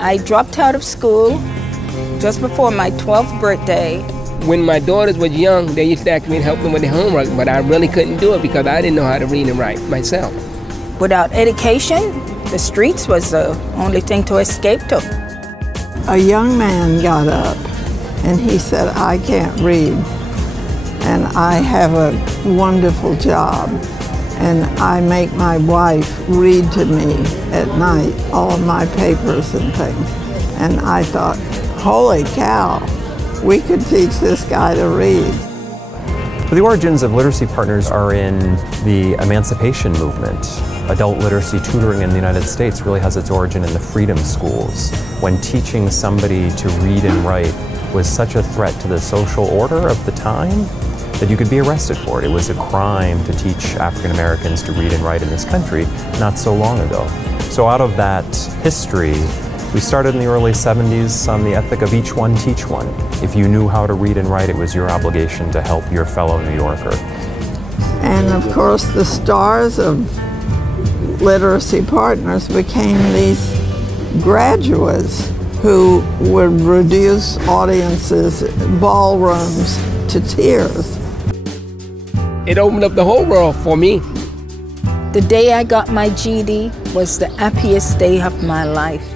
I dropped out of school just before my 12th birthday. When my daughters were young, they used to ask me to help them with their homework, but I really couldn't do it because I didn't know how to read and write myself. Without education, the streets was the only thing to escape to. A young man got up and he said, I can't read, and I have a wonderful job, and I make my wife read to me at night all of my papers and things. And I thought, holy cow, we could teach this guy to read. So the origins of Literacy Partners are in the emancipation movement. Adult literacy tutoring in the United States really has its origin in the freedom schools, when teaching somebody to read and write was such a threat to the social order of the time that you could be arrested for it. It was a crime to teach African Americans to read and write in this country not so long ago. So out of that history, we started in the early 70s on the ethic of each one, teach one. If you knew how to read and write, it was your obligation to help your fellow New Yorker. And of course, the stars of Literacy Partners became these graduates who would reduce audiences, ballrooms, to tears. It opened up the whole world for me. The day I got my GED was the happiest day of my life.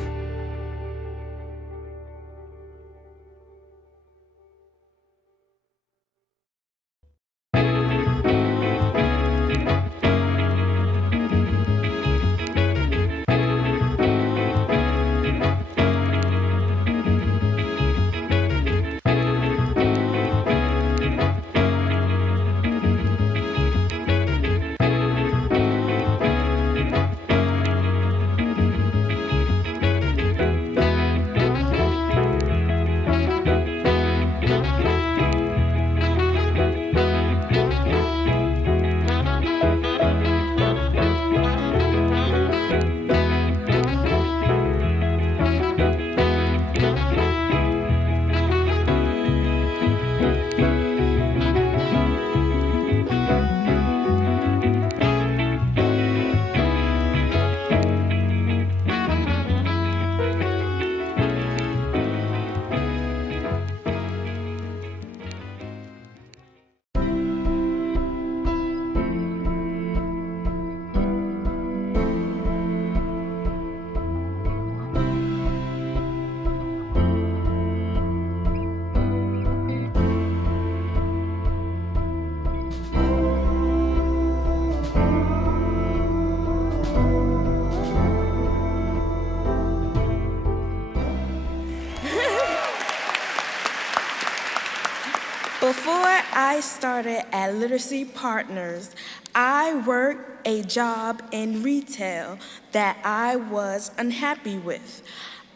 Before I started at Literacy Partners, I worked a job in retail that I was unhappy with.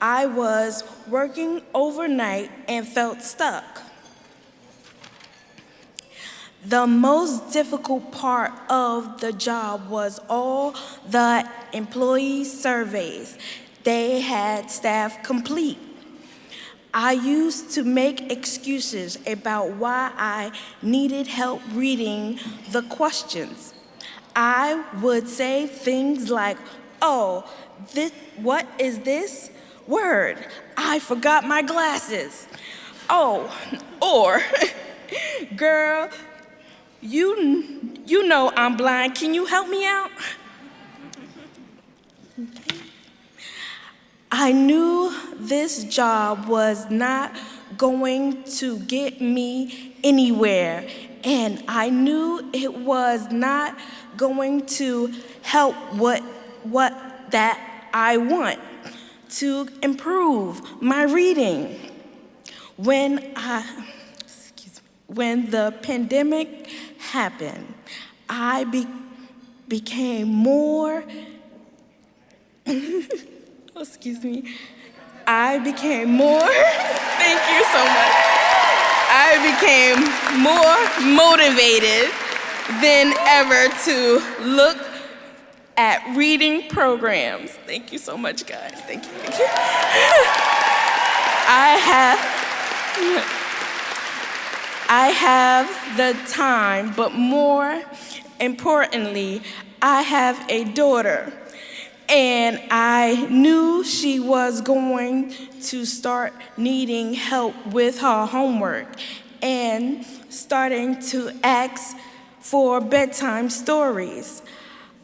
I was working overnight and felt stuck. The most difficult part of the job was all the employee surveys they had staff complete. I used to make excuses about why I needed help reading the questions. I would say things like, oh, what is this word? I forgot my glasses. Oh, or, girl, you know I'm blind. Can you help me out? I knew this job was not going to get me anywhere, and I knew it was not going to help what that I want to improve my reading. When the pandemic happened, I became more I became more, thank you so much. I became more motivated than ever to look at reading programs. Thank you so much, guys. Thank you. I have the time, but more importantly, I have a daughter. And I knew she was going to start needing help with her homework and starting to ask for bedtime stories.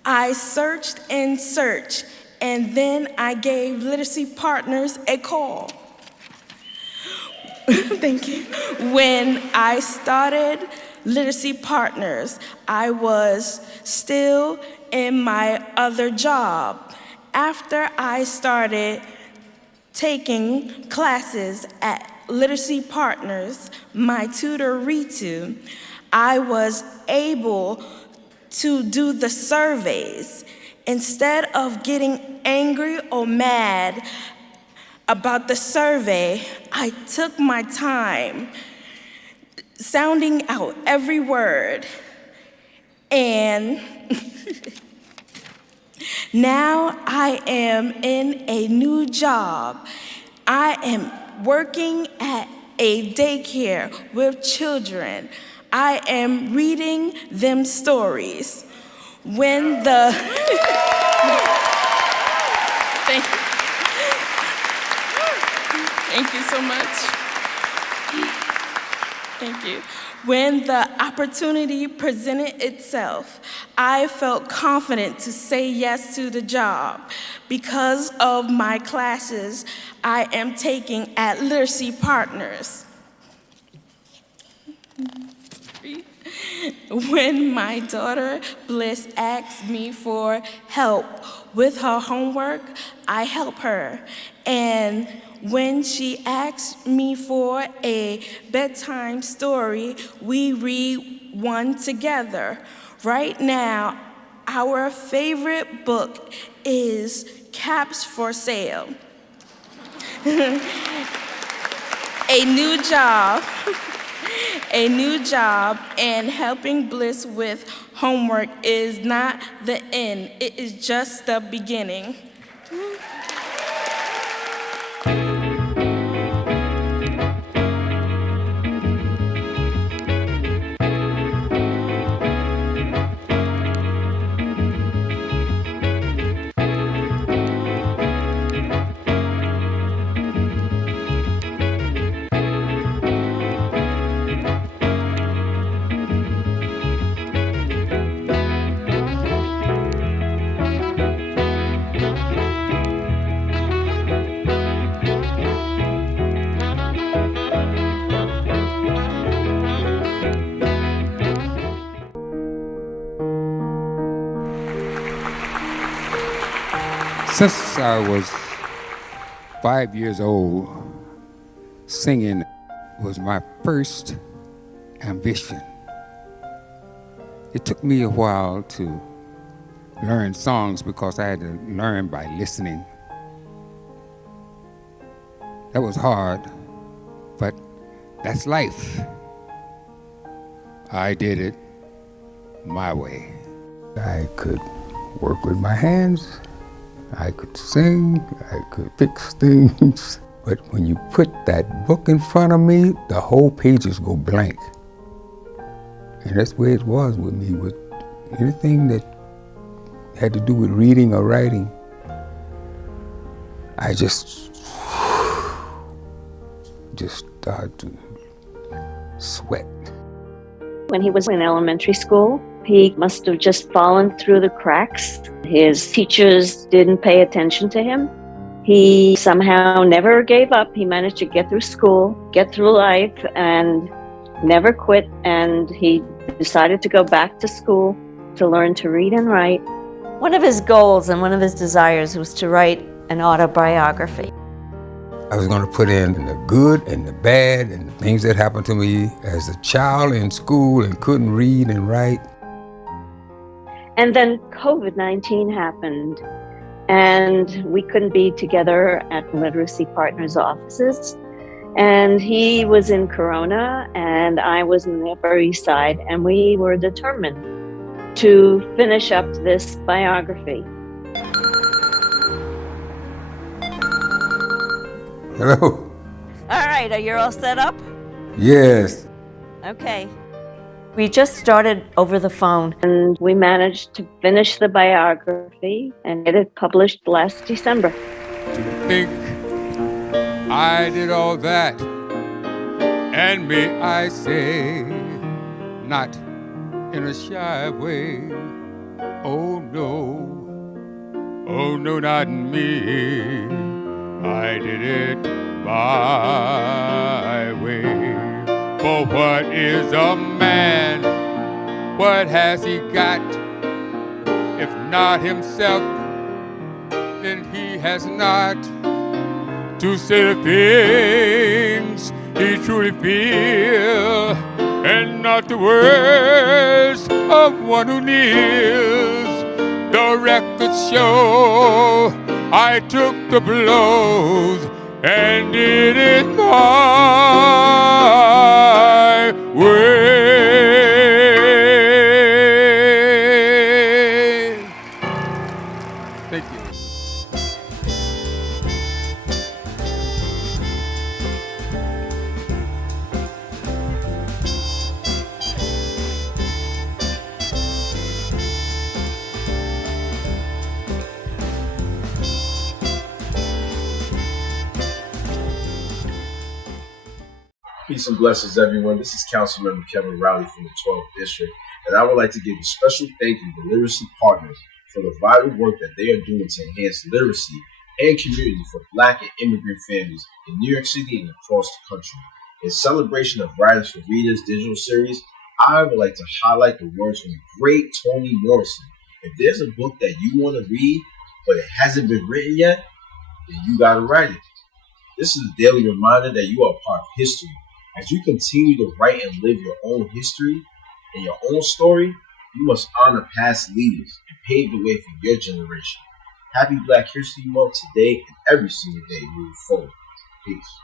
I searched and searched, and then I gave Literacy Partners a call. Thank you. When I started Literacy Partners, I was still in my other job. After I started taking classes at Literacy Partners, my tutor Ritu, I was able to do the surveys. Instead of getting angry or mad about the survey, I took my time sounding out every word. And now I am in a new job. I am working at a daycare with children. I am reading them stories. When the Thank you so much. Thank you. When the opportunity presented itself, I felt confident to say yes to the job because of my classes I am taking at Literacy Partners. When my daughter Bliss asked me for help with her homework, I help her. And when she asked me for a bedtime story, we read one together. Right now, our favorite book is Caps for Sale. A new job and helping Bliss with homework is not the end. It is just the beginning. Since I was 5 years old, singing was my first ambition. It took me a while to learn songs because I had to learn by listening. That was hard, but that's life. I did it my way. I could work with my hands. I could sing, I could fix things, but when you put that book in front of me, the whole pages go blank. And that's the way it was with me, with anything that had to do with reading or writing. I just started to sweat. When he was in elementary school, he must have just fallen through the cracks. His teachers didn't pay attention to him. He somehow never gave up. He managed to get through school, get through life, and never quit. And he decided to go back to school to learn to read and write. One of his goals and one of his desires was to write an autobiography. I was going to put in the good and the bad and the things that happened to me as a child in school and couldn't read and write. And then COVID-19 happened, and we couldn't be together at Literacy Partners offices. And he was in Corona, and I was in the Upper East Side, and we were determined to finish up this biography. Hello? All right, are you all set up? Yes. Okay. We just started over the phone. And we managed to finish the biography and get it published last December. To think I did all that, and may I say, not in a shy way. Oh no, not me. I did it my way. For what is a man? What has he got? If not himself, then he has not to say the things he truly feels, and not the words of one who kneels. The records show I took the blows and did it my way. Thank you. Peace and blessings, everyone. This is Councilmember Kevin Rowley from the 12th District, and I would like to give a special thank you to Literacy Partners for the vital work that they are doing to enhance literacy and community for Black and immigrant families in New York City and across the country. In celebration of Writers for Readers digital series, I would like to highlight the words from the great Toni Morrison. If there's a book that you want to read, but it hasn't been written yet, then you got to write it. This is a daily reminder that you are part of history. As you continue to write and live your own history and your own story, you must honor past leaders and pave the way for your generation. Happy Black History Month today and every single day moving forward. Peace.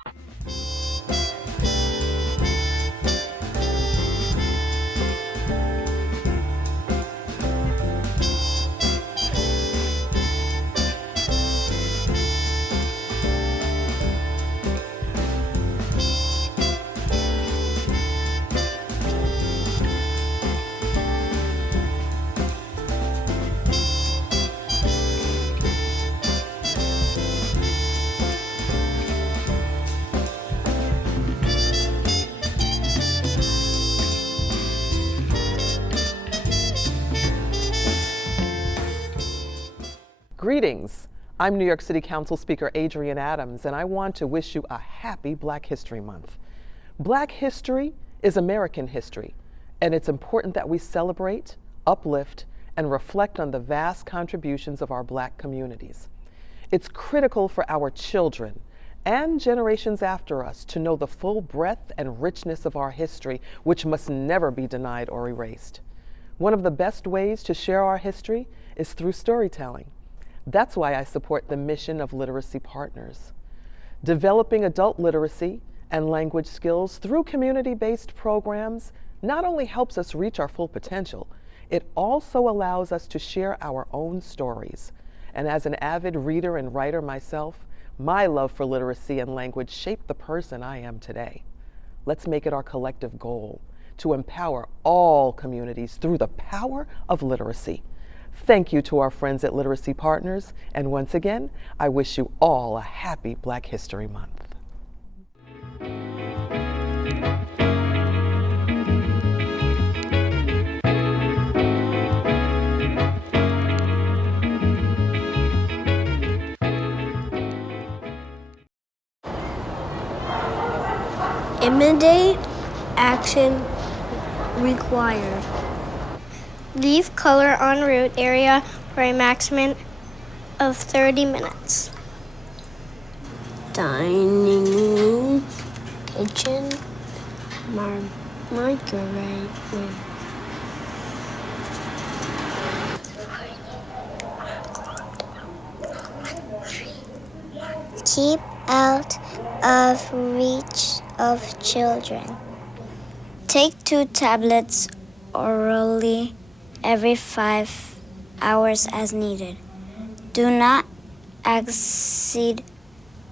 Greetings. I'm New York City Council Speaker Adrienne Adams, and I want to wish you a happy Black History Month. Black history is American history, and it's important that we celebrate, uplift, and reflect on the vast contributions of our Black communities. It's critical for our children and generations after us to know the full breadth and richness of our history, which must never be denied or erased. One of the best ways to share our history is through storytelling. That's why I support the mission of Literacy Partners. Developing adult literacy and language skills through community-based programs not only helps us reach our full potential, it also allows us to share our own stories. And as an avid reader and writer myself, my love for literacy and language shaped the person I am today. Let's make it our collective goal to empower all communities through the power of literacy. Thank you to our friends at Literacy Partners, and once again, I wish you all a happy Black History Month. Immediate action required. Leave color en route area for a maximum of 30 minutes. Dining room, kitchen, microwave room. Keep out of reach of children. Take 2 tablets orally every 5 hours as needed. Do not exceed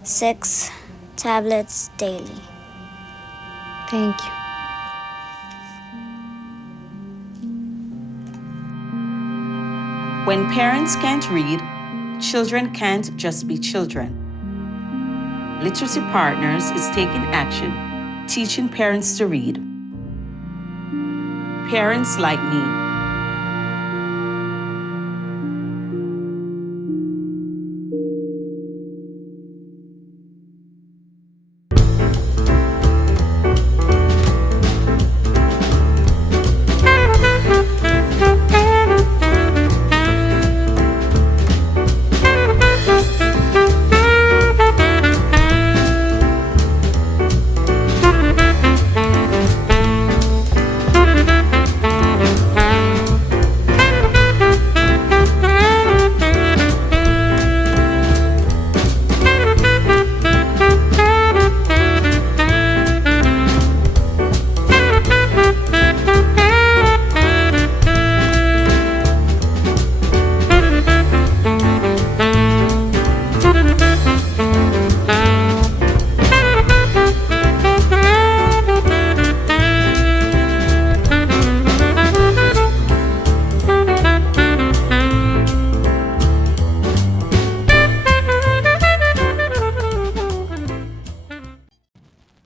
6 tablets daily. Thank you. When parents can't read, children can't just be children. Literacy Partners is taking action, teaching parents to read. Parents like me.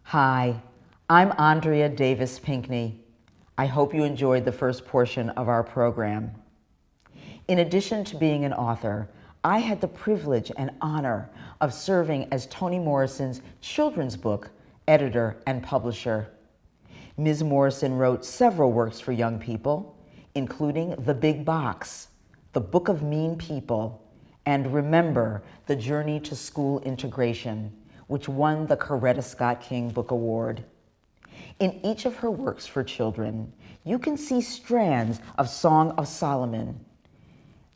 Hi, I'm Andrea Davis Pinkney. I hope you enjoyed the first portion of our program. In addition to being an author, I had the privilege and honor of serving as Toni Morrison's children's book editor and publisher. Ms. Morrison wrote several works for young people, including The Big Box, The Book of Mean People, and Remember, The Journey to School Integration, which won the Coretta Scott King Book Award. In each of her works for children, you can see strands of Song of Solomon,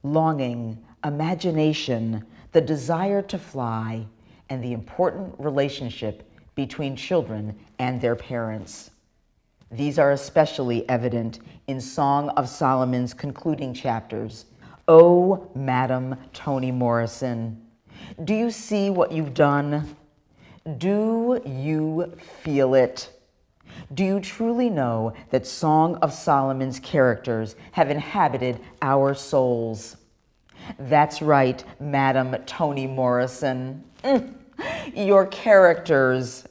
longing, imagination, the desire to fly, and the important relationship between children and their parents. These are especially evident in Song of Solomon's concluding chapters. Oh, Madam Toni Morrison, do you see what you've done? Do you feel it? Do you truly know that Song of Solomon's characters have inhabited our souls? That's right, Madam Toni Morrison. Your characters,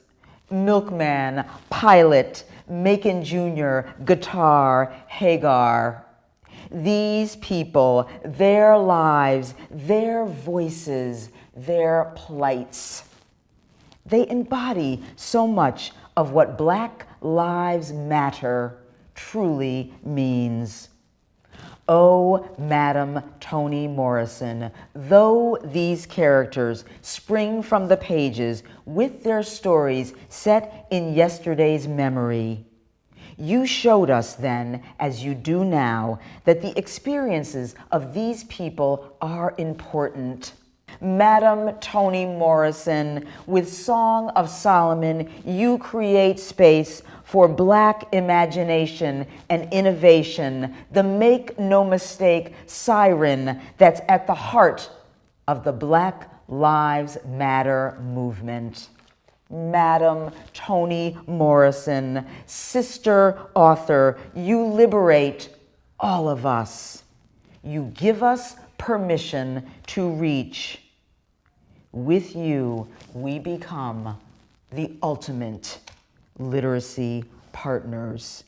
Milkman, Pilot, Macon Jr., Guitar, Hagar. These people, their lives, their voices, their plights. They embody so much of what Black Lives Matter truly means. Oh, Madam Toni Morrison, though these characters spring from the pages with their stories set in yesterday's memory, you showed us then, as you do now, that the experiences of these people are important. Madam Toni Morrison, with Song of Solomon, you create space for Black imagination and innovation, the make no mistake siren that's at the heart of the Black Lives Matter movement. Madam Toni Morrison, sister author, you liberate all of us. You give us permission to reach. With you, we become the ultimate literacy partners.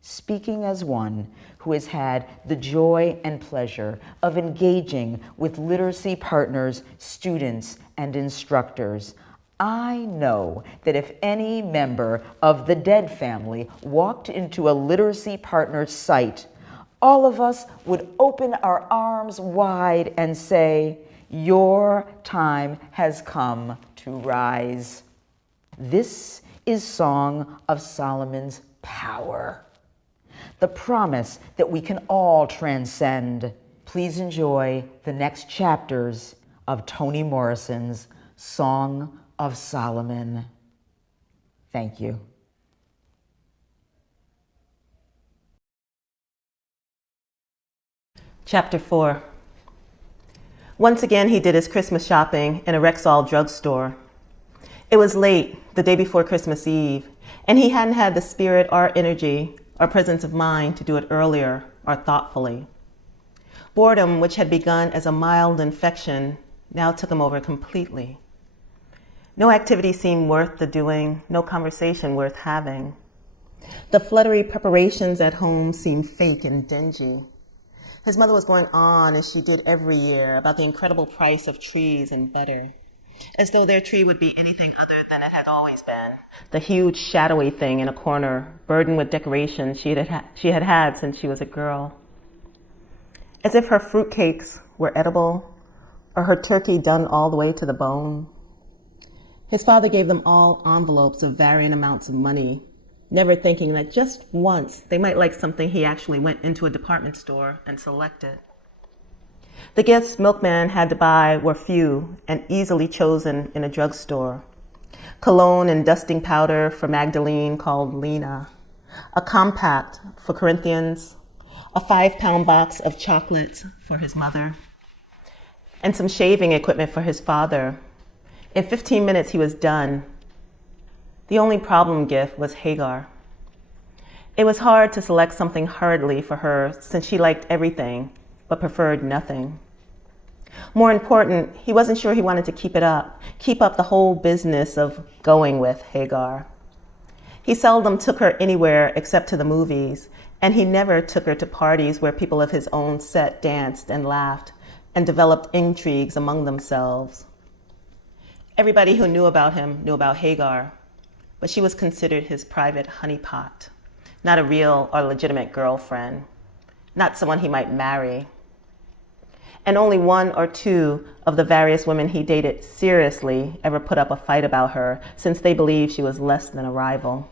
Speaking as one who has had the joy and pleasure of engaging with literacy partners, students, and instructors, I know that if any member of the Dead family walked into a literacy partner site, all of us would open our arms wide and say, your time has come to rise. This is Song of Solomon's power, the promise that we can all transcend. Please enjoy the next chapters of Toni Morrison's Song of Solomon. Thank you. Chapter 4. Once again, he did his Christmas shopping in a Rexall drugstore. It was late, the day before Christmas Eve, and he hadn't had the spirit or energy or presence of mind to do it earlier or thoughtfully. Boredom, which had begun as a mild infection, now took him over completely. No activity seemed worth the doing, no conversation worth having. The fluttery preparations at home seemed fake and dingy. His mother was going on, as she did every year, about the incredible price of trees and butter, as though their tree would be anything other than it had always been, the huge shadowy thing in a corner, burdened with decorations she had had since she was a girl. As if her fruitcakes were edible, or her turkey done all the way to the bone. His father gave them all envelopes of varying amounts of money, never thinking that just once they might like something he actually went into a department store and selected. The gifts Milkman had to buy were few and easily chosen in a drugstore. Cologne and dusting powder for Magdalene called Lena, a compact for Corinthians, a 5-pound box of chocolates for his mother, and some shaving equipment for his father. In 15 minutes, he was done. The only problem gift was Hagar. It was hard to select something hurriedly for her since she liked everything but preferred nothing. More important, he wasn't sure he wanted to keep up the whole business of going with Hagar. He seldom took her anywhere except to the movies, and he never took her to parties where people of his own set danced and laughed and developed intrigues among themselves. Everybody who knew about him knew about Hagar, but she was considered his private honeypot, not a real or legitimate girlfriend, not someone he might marry. And only 1 or 2 of the various women he dated seriously ever put up a fight about her, since they believed she was less than a rival.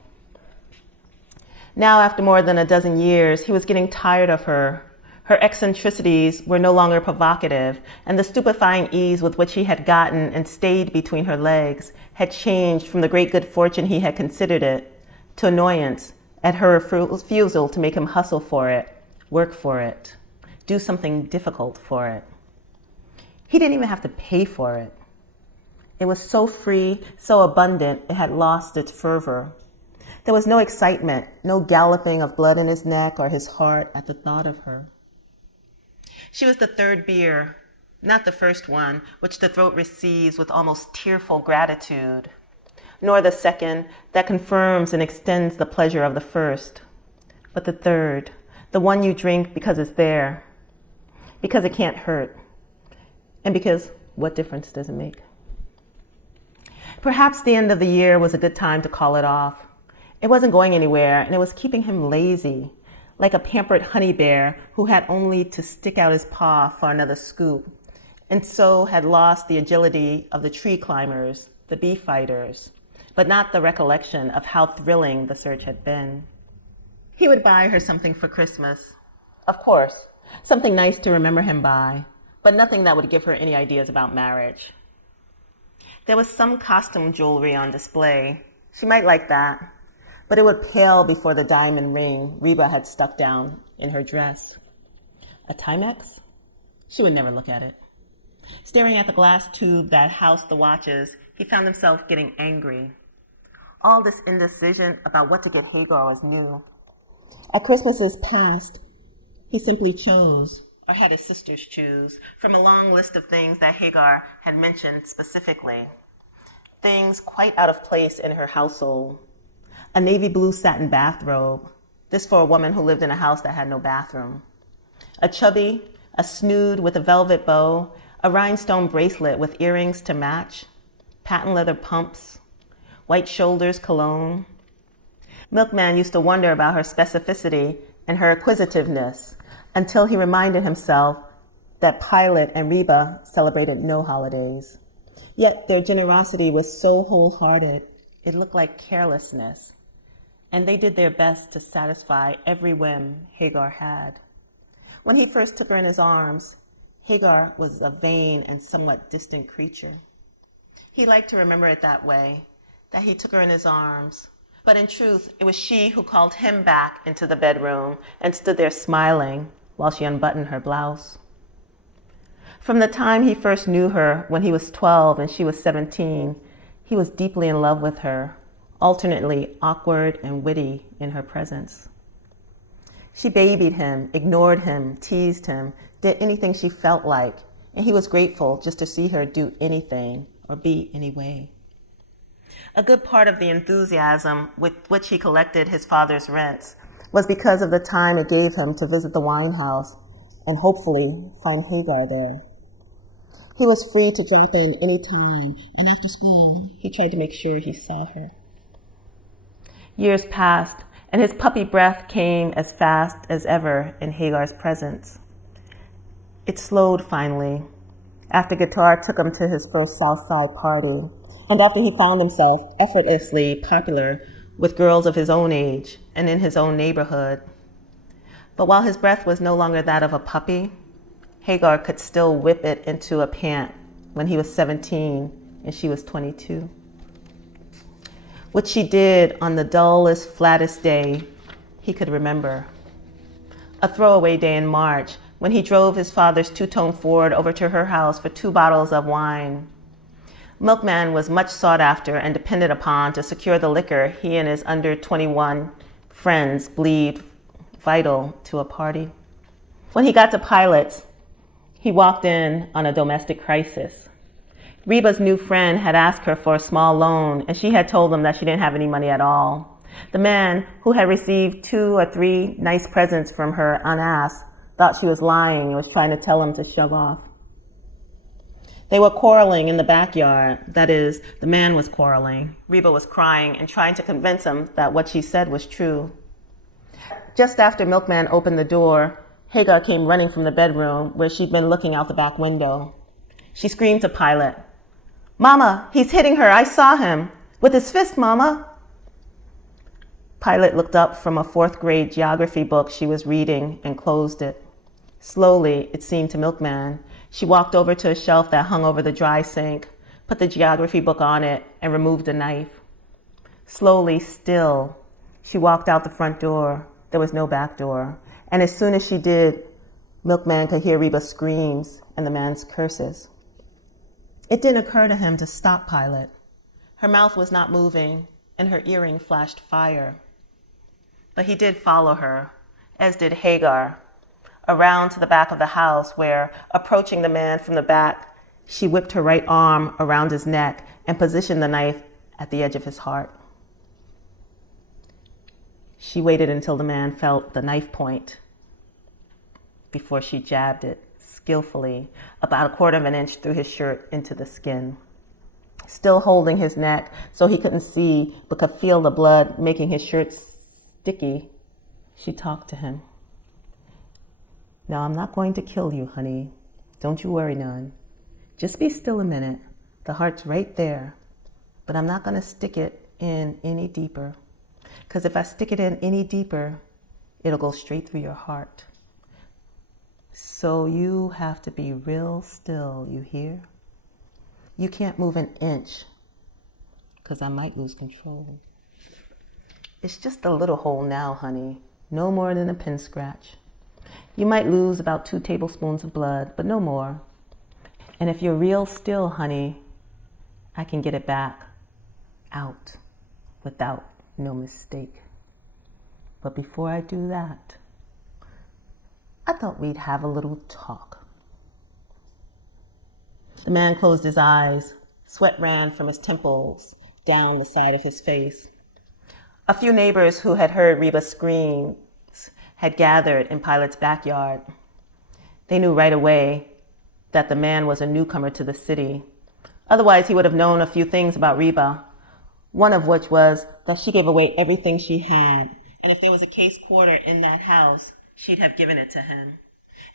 Now, after more than a dozen years, he was getting tired of her. Her eccentricities were no longer provocative, and the stupefying ease with which he had gotten and stayed between her legs had changed from the great good fortune he had considered it to annoyance at her refusal to make him hustle for it, work for it, do something difficult for it. He didn't even have to pay for it. It was so free, so abundant, it had lost its fervor. There was no excitement, no galloping of blood in his neck or his heart at the thought of her. She was the 3rd beer, not the first one, which the throat receives with almost tearful gratitude, nor the 2nd that confirms and extends the pleasure of the first, but the 3rd, the one you drink because it's there, because it can't hurt, and because what difference does it make? Perhaps the end of the year was a good time to call it off. It wasn't going anywhere, and it was keeping him lazy, like a pampered honey bear who had only to stick out his paw for another scoop, and so had lost the agility of the tree climbers, the bee fighters, but not the recollection of how thrilling the search had been. He would buy her something for Christmas. Of course, something nice to remember him by, but nothing that would give her any ideas about marriage. There was some costume jewelry on display. She might like that, but it would pale before the diamond ring Reba had stuck down in her dress. A Timex? She would never look at it. Staring at the glass tube that housed the watches, he found himself getting angry. All this indecision about what to get Hagar was new. At Christmases past, he simply chose, or had his sisters choose, from a long list of things that Hagar had mentioned specifically. Things quite out of place in her household. A navy blue satin bathrobe, this for a woman who lived in a house that had no bathroom. A chubby, a snood with a velvet bow, a rhinestone bracelet with earrings to match, patent leather pumps, white shoulders cologne. Milkman used to wonder about her specificity and her acquisitiveness until he reminded himself that Pilot and Reba celebrated no holidays. Yet their generosity was so wholehearted, it looked like carelessness, and they did their best to satisfy every whim Hagar had. When he first took her in his arms, Hagar was a vain and somewhat distant creature. He liked to remember it that way, that he took her in his arms. But in truth, it was she who called him back into the bedroom and stood there smiling while she unbuttoned her blouse. From the time he first knew her, when he was 12 and she was 17, he was deeply in love with her, alternately awkward and witty in her presence. She babied him, ignored him, teased him, did anything she felt like, and he was grateful just to see her do anything or be any way. A good part of the enthusiasm with which he collected his father's rents was because of the time it gave him to visit the wine house and hopefully find Hagar there. He was free to drop in any time, and after school, he tried to make sure he saw her. Years passed, and his puppy breath came as fast as ever in Hagar's presence. It slowed finally, after Guitar took him to his first Southside party, and after he found himself effortlessly popular with girls of his own age and in his own neighborhood. But while his breath was no longer that of a puppy, Hagar could still whip it into a pant when he was 17 and she was 22. Which she did on the dullest, flattest day he could remember. A throwaway day in March when he drove his father's two-tone Ford over to her house for 2 bottles of wine. Milkman was much sought after and depended upon to secure the liquor he and his under 21 friends believed vital to a party. When he got to Pilots, he walked in on a domestic crisis. Reba's new friend had asked her for a small loan, and she had told him that she didn't have any money at all. The man, who had received 2 or 3 nice presents from her unasked, thought she was lying and was trying to tell him to shove off. They were quarreling in the backyard. That is, the man was quarreling. Reba was crying and trying to convince him that what she said was true. Just after Milkman opened the door, Hagar came running from the bedroom where she'd been looking out the back window. She screamed to Pilot, "Mama, he's hitting her. I saw him. With his fist, Mama." Pilot looked up from a 4th grade geography book she was reading and closed it. Slowly, it seemed to Milkman, she walked over to a shelf that hung over the dry sink, put the geography book on it, and removed a knife. Slowly, still, she walked out the front door. There was no back door. And as soon as she did, Milkman could hear Reba's screams and the man's curses. It didn't occur to him to stop Pilot. Her mouth was not moving, and her earring flashed fire. But he did follow her, as did Hagar, around to the back of the house where, approaching the man from the back, she whipped her right arm around his neck and positioned the knife at the edge of his heart. She waited until the man felt the knife point before she jabbed it skillfully, about 1/4 of an inch through his shirt into the skin. Still holding his neck so he couldn't see but could feel the blood making his shirt sticky, she talked to him. "Now, I'm not going to kill you, honey. Don't you worry none. Just be still a minute. The heart's right there. But I'm not going to stick it in any deeper. Because if I stick it in any deeper, it'll go straight through your heart. So you have to be real still, you hear? You can't move an inch, because I might lose control. It's just a little hole now, honey. No more than a pin scratch. You might lose about 2 tablespoons of blood, but no more. And if you're real still, honey, I can get it back out without no mistake. But before I do that, I thought we'd have a little talk." The man closed his eyes. Sweat ran from his temples down the side of his face. A few neighbors who had heard Reba's screams had gathered in Pilot's backyard. They knew right away that the man was a newcomer to the city. Otherwise, he would have known a few things about Reba, one of which was that she gave away everything she had. And if there was a case quarter in that house, she'd have given it to him.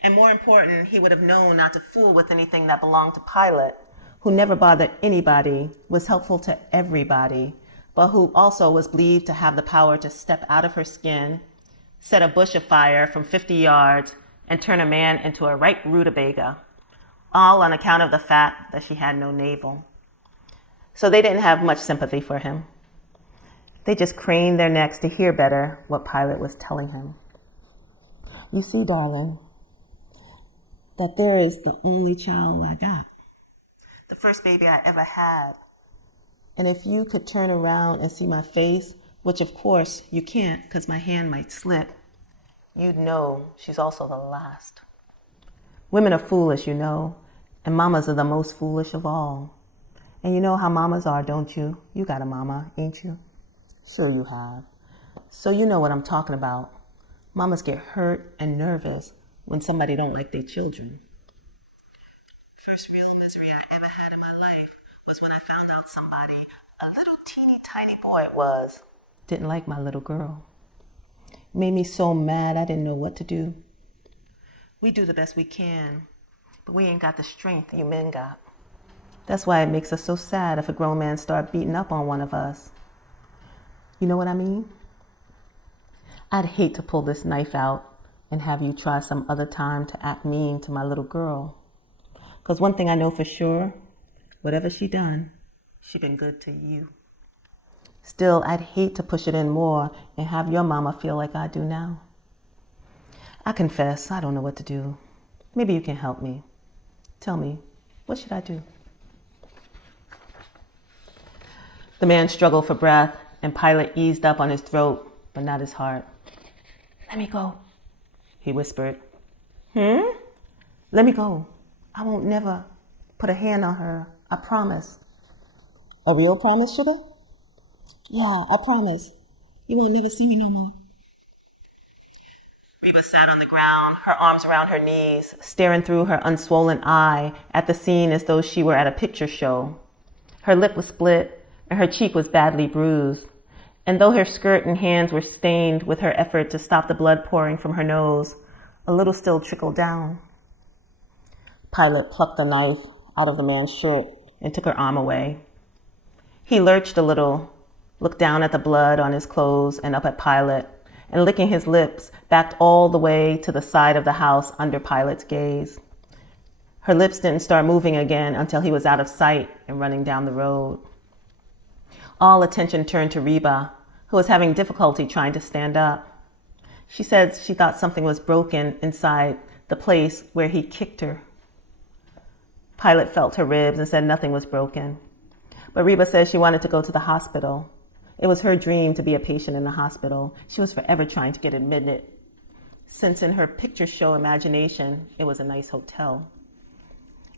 And more important, he would have known not to fool with anything that belonged to Pilot, who never bothered anybody, was helpful to everybody, but who also was believed to have the power to step out of her skin, set a bush afire from 50 yards, and turn a man into a ripe rutabaga, all on account of the fact that she had no navel. So they didn't have much sympathy for him. They just craned their necks to hear better what Pilot was telling him. "You see, darling, that there is the only child I got. The first baby I ever had. And if you could turn around and see my face, which of course you can't because my hand might slip, you'd know she's also the last. Women are foolish, you know, and mamas are the most foolish of all. And you know how mamas are, don't you? You got a mama, ain't you? Sure you have. So you know what I'm talking about. Mamas get hurt and nervous when somebody don't like their children. First real misery I ever had in my life was when I found out somebody, a little teeny tiny boy it was, didn't like my little girl. It made me so mad I didn't know what to do. We do the best we can, but we ain't got the strength you men got. That's why it makes us so sad if a grown man start beating up on one of us. You know what I mean? I'd hate to pull this knife out and have you try some other time to act mean to my little girl. 'Cause one thing I know for sure, whatever she done, she been good to you. Still, I'd hate to push it in more and have your mama feel like I do now. I confess, I don't know what to do. Maybe you can help me. Tell me, what should I do? The man struggled for breath, and Pilate eased up on his throat, but not his heart. Let me go, he whispered. Let me go. I won't never put a hand on her. I promise. A real promise, sugar? Yeah, I promise. You won't never see me no more. Reba sat on the ground, her arms around her knees, staring through her unswollen eye at the scene as though she were at a picture show. Her lip was split, and her cheek was badly bruised. And though her skirt and hands were stained with her effort to stop the blood pouring from her nose, a little still trickled down. Pilate plucked the knife out of the man's shirt and took her arm away. He lurched a little, looked down at the blood on his clothes and up at Pilate, and licking his lips, backed all the way to the side of the house under Pilate's gaze. Her lips didn't start moving again until he was out of sight and running down the road. All attention turned to Reba, who was having difficulty trying to stand up. She said she thought something was broken inside the place where he kicked her. Pilate felt her ribs and said nothing was broken. But Reba said she wanted to go to the hospital. It was her dream to be a patient in the hospital. She was forever trying to get admitted, since in her picture show imagination, it was a nice hotel.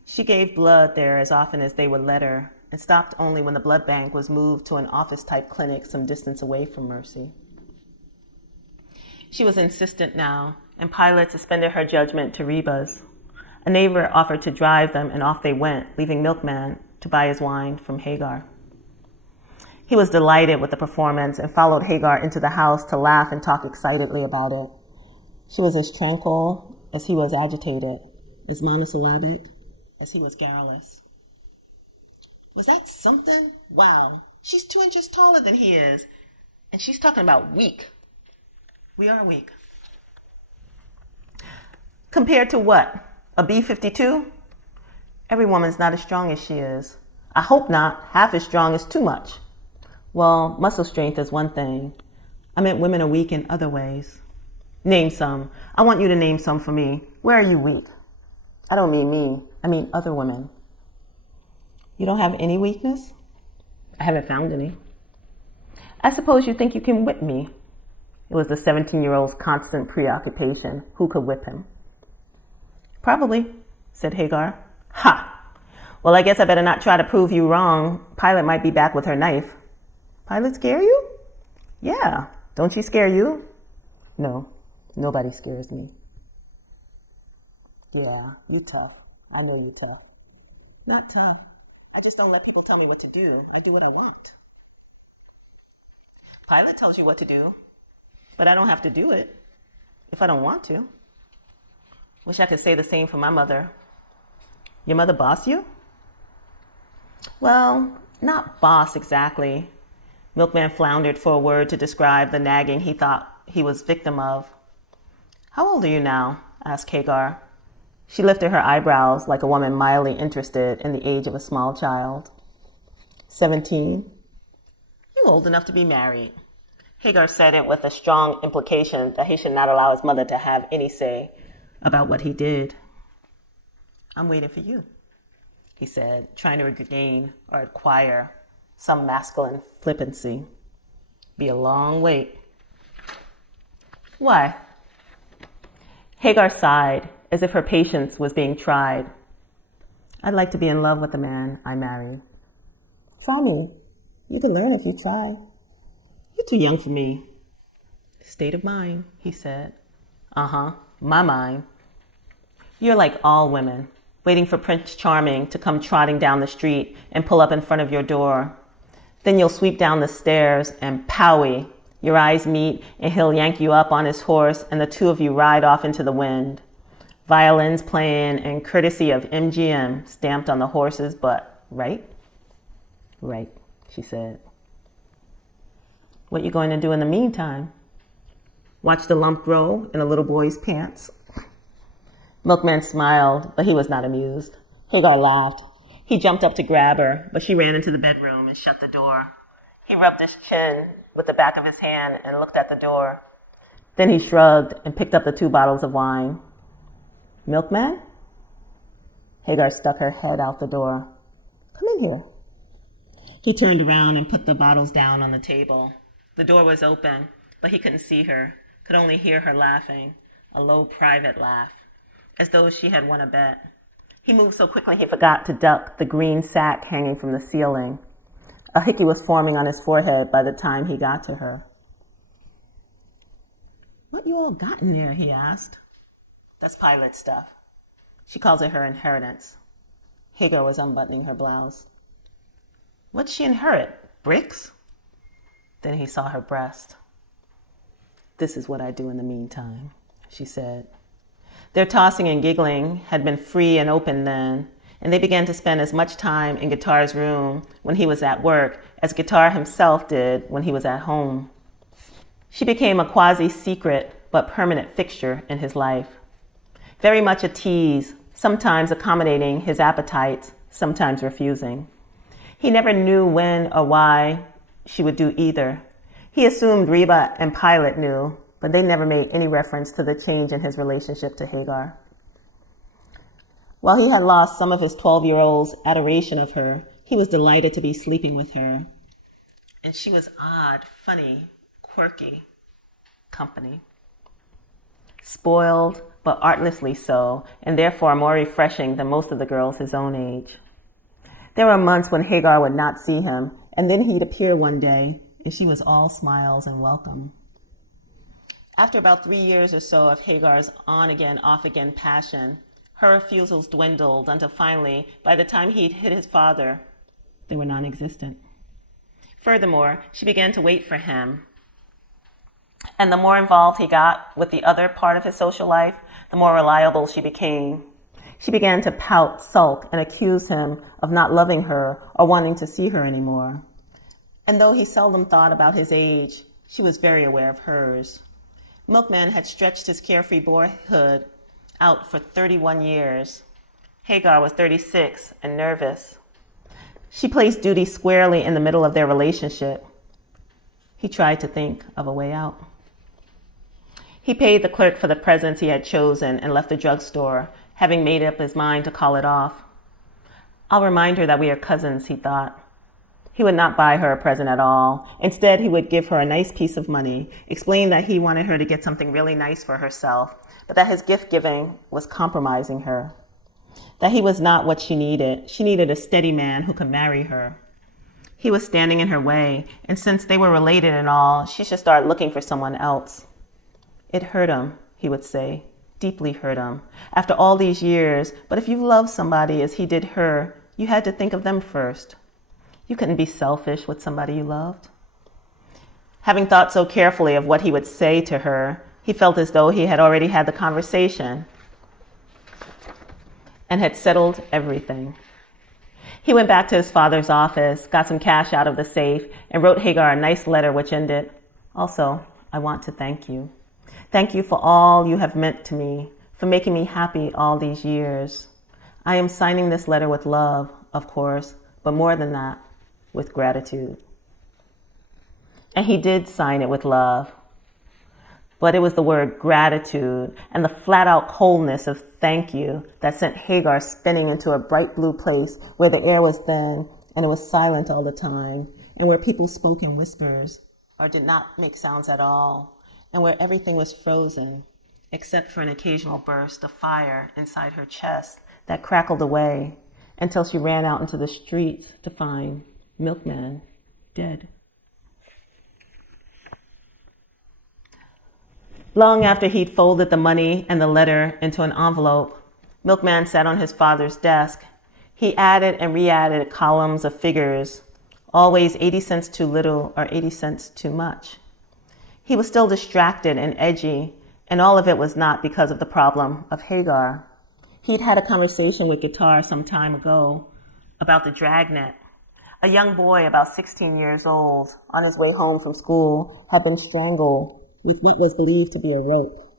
She gave blood there as often as they would let her, and stopped only when the blood bank was moved to an office-type clinic some distance away from Mercy. She was insistent now, and Pilate suspended her judgment to Reba's. A neighbor offered to drive them, and off they went, leaving Milkman to buy his wine from Hagar. He was delighted with the performance and followed Hagar into the house to laugh and talk excitedly about it. She was as tranquil as he was agitated, as monosyllabic as he was garrulous. Was that something? Wow, she's 2 inches taller than he is, and she's talking about weak. We are weak. Compared to what? A B-52? Every woman's not as strong as she is. I hope not. Half as strong is too much. Well, muscle strength is one thing. I meant women are weak in other ways. Name some. I want you to name some for me. Where are you weak? I don't mean me. I mean other women. You don't have any weakness? I haven't found any. I suppose you think you can whip me. It was the 17-year-old's constant preoccupation. Who could whip him? Probably, said Hagar. Ha! Well, I guess I better not try to prove you wrong. Pilate might be back with her knife. Pilate scare you? Yeah. Don't she scare you? No, nobody scares me. Yeah, you tough. I know you tough. Not tough. I just don't let people tell me what to do. I do what I want. Pilate tells you what to do, but I don't have to do it if I don't want to. Wish I could say the same for my mother. Your mother boss you? Well, not boss exactly. Milkman floundered for a word to describe the nagging he thought he was victim of. How old are you now? Asked Hagar. She lifted her eyebrows like a woman mildly interested in the age of a small child. 17. You old enough to be married. Hagar said it with a strong implication that he should not allow his mother to have any say about what he did. I'm waiting for you, he said, trying to regain or acquire some masculine flippancy. Be a long wait. Why? Hagar sighed, as if her patience was being tried. I'd like to be in love with the man I marry. Try me. You can learn if you try. You're too young for me. State of mind, he said. Uh-huh, my mind. You're like all women, waiting for Prince Charming to come trotting down the street and pull up in front of your door. Then you'll sweep down the stairs and powie. Your eyes meet and he'll yank you up on his horse and the two of you ride off into the wind. Violins playing and courtesy of MGM stamped on the horse's butt, right? Right, she said. What you going to do in the meantime? Watch the lump grow in a little boy's pants? Milkman smiled, but he was not amused. Hagar laughed. He jumped up to grab her, but she ran into the bedroom and shut the door. He rubbed his chin with the back of his hand and looked at the door. Then he shrugged and picked up the 2 bottles of wine. Milkman? Hagar stuck her head out the door. Come in here. He turned around and put the bottles down on the table. The door was open, but he couldn't see her, could only hear her laughing, a low private laugh, as though she had won a bet. He moved so quickly he forgot to duck the green sack hanging from the ceiling. A hickey was forming on his forehead by the time he got to her. What you all got in there, he asked. That's pilot stuff. She calls it her inheritance. Hagar was unbuttoning her blouse. What'd she inherit? Bricks? Then he saw her breast. This is what I do in the meantime, she said. Their tossing and giggling had been free and open then, and they began to spend as much time in Guitar's room when he was at work as Guitar himself did when he was at home. She became a quasi-secret but permanent fixture in his life. Very much a tease, sometimes accommodating his appetites, sometimes refusing. He never knew when or why she would do either. He assumed Reba and Pilot knew, but they never made any reference to the change in his relationship to Hagar. While he had lost some of his 12-year-old's adoration of her, he was delighted to be sleeping with her. And she was odd, funny, quirky company. Spoiled, but artlessly so, and therefore more refreshing than most of the girls his own age. There were months when Hagar would not see him, and then he'd appear one day, and she was all smiles and welcome. After about 3 years or so of Hagar's on-again, off-again passion, her refusals dwindled until finally, by the time he'd hit his father, they were non-existent. Furthermore, she began to wait for him. And the more involved he got with the other part of his social life, the more reliable she became. She began to pout, sulk, and accuse him of not loving her or wanting to see her anymore. And though he seldom thought about his age, she was very aware of hers. Milkman had stretched his carefree boyhood out for 31 years. Hagar was 36 and nervous. She placed duty squarely in the middle of their relationship. He tried to think of a way out. He paid the clerk for the presents he had chosen and left the drugstore, having made up his mind to call it off. I'll remind her that we are cousins, he thought. He would not buy her a present at all. Instead, he would give her a nice piece of money, explain that he wanted her to get something really nice for herself, but that his gift-giving was compromising her. That he was not what she needed. She needed a steady man who could marry her. He was standing in her way, and since they were related and all, she should start looking for someone else. It hurt him, he would say, deeply hurt him. After all these years, but if you loved somebody as he did her, you had to think of them first. You couldn't be selfish with somebody you loved. Having thought so carefully of what he would say to her, he felt as though he had already had the conversation and had settled everything. He went back to his father's office, got some cash out of the safe, and wrote Hagar a nice letter which ended, "Also, I want to thank you. Thank you for all you have meant to me, for making me happy all these years. I am signing this letter with love, of course, but more than that, with gratitude." And he did sign it with love. But it was the word gratitude and the flat-out coldness of thank you that sent Hagar spinning into a bright blue place where the air was thin and it was silent all the time, and where people spoke in whispers or did not make sounds at all, and where everything was frozen, except for an occasional burst of fire inside her chest that crackled away until she ran out into the streets to find Milkman dead. Long after he'd folded the money and the letter into an envelope, Milkman sat on his father's desk. He added and re-added columns of figures, always 80 cents too little or 80 cents too much. He was still distracted and edgy, and all of it was not because of the problem of Hagar. He'd had a conversation with Guitar some time ago about the dragnet. A young boy about 16 years old, on his way home from school, had been strangled with what was believed to be a rope,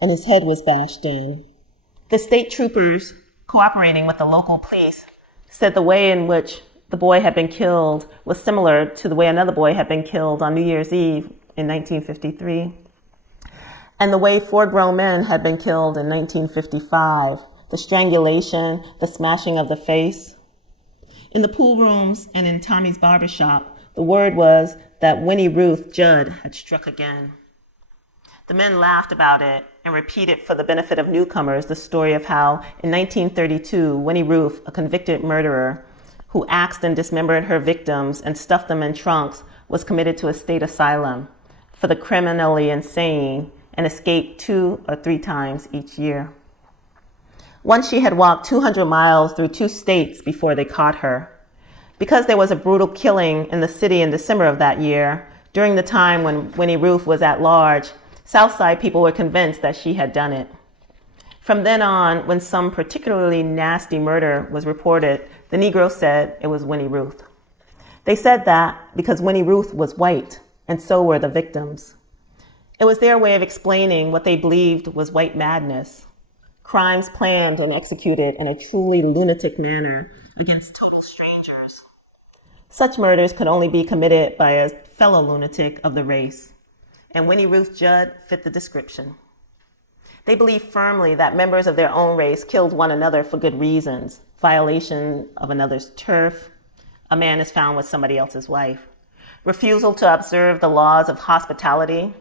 and his head was bashed in. The state troopers, cooperating with the local police, said the way in which the boy had been killed was similar to the way another boy had been killed on New Year's Eve in 1953, and the way 4 grown men had been killed in 1955, the strangulation, the smashing of the face. In the pool rooms and in Tommy's barbershop, the word was that Winnie Ruth Judd had struck again. The men laughed about it and repeated for the benefit of newcomers the story of how, in 1932, Winnie Ruth, a convicted murderer who axed and dismembered her victims and stuffed them in trunks, was committed to a state asylum for the criminally insane and escaped 2 or 3 times each year. Once she had walked 200 miles through 2 states before they caught her. Because there was a brutal killing in the city in December of that year, during the time when Winnie Ruth was at large, Southside people were convinced that she had done it. From then on, when some particularly nasty murder was reported, the Negroes said it was Winnie Ruth. They said that because Winnie Ruth was white, and so were the victims. It was their way of explaining what they believed was white madness, crimes planned and executed in a truly lunatic manner against total strangers. Such murders could only be committed by a fellow lunatic of the race, and Winnie Ruth Judd fit the description. They believed firmly that members of their own race killed one another for good reasons, violation of another's turf, a man is found with somebody else's wife, refusal to observe the laws of hospitality,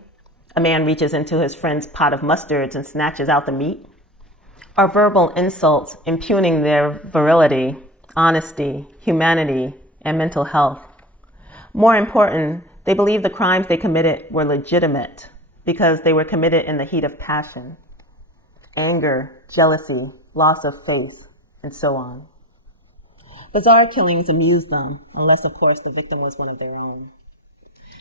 a man reaches into his friend's pot of mustards and snatches out the meat, or verbal insults impugning their virility, honesty, humanity, and mental health. More important, they believed the crimes they committed were legitimate because they were committed in the heat of passion, anger, jealousy, loss of faith, and so on. Bizarre killings amused them, unless, of course, the victim was one of their own.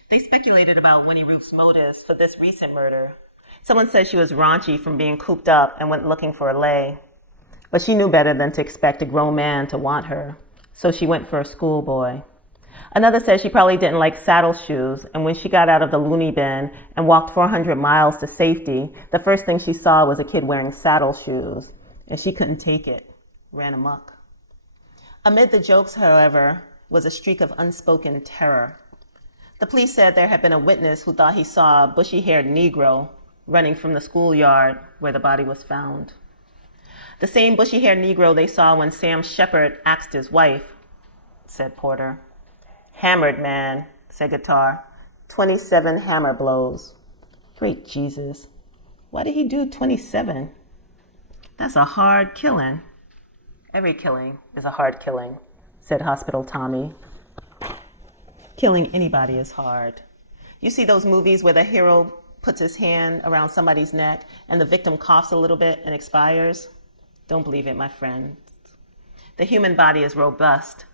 They speculated about Winnie Ruth's motives for this recent murder. Someone said she was raunchy from being cooped up and went looking for a lay, but she knew better than to expect a grown man to want her, so she went for a schoolboy. Another said she probably didn't like saddle shoes, and when she got out of the loony bin and walked 400 miles to safety, the first thing she saw was a kid wearing saddle shoes, and she couldn't take it, ran amok. Amid the jokes, however, was a streak of unspoken terror. The police said there had been a witness who thought he saw a bushy-haired Negro running from the schoolyard where the body was found. The same bushy-haired Negro they saw when Sam Shepard axed his wife, said Porter. Hammered man, said Guitar. 27 hammer blows. Great Jesus. Why did he do 27? That's a hard killing. Every killing is a hard killing, said Hospital Tommy. Killing anybody is hard. You see those movies where the hero puts his hand around somebody's neck and the victim coughs a little bit and expires? Don't believe it, my friend. The human body is robust.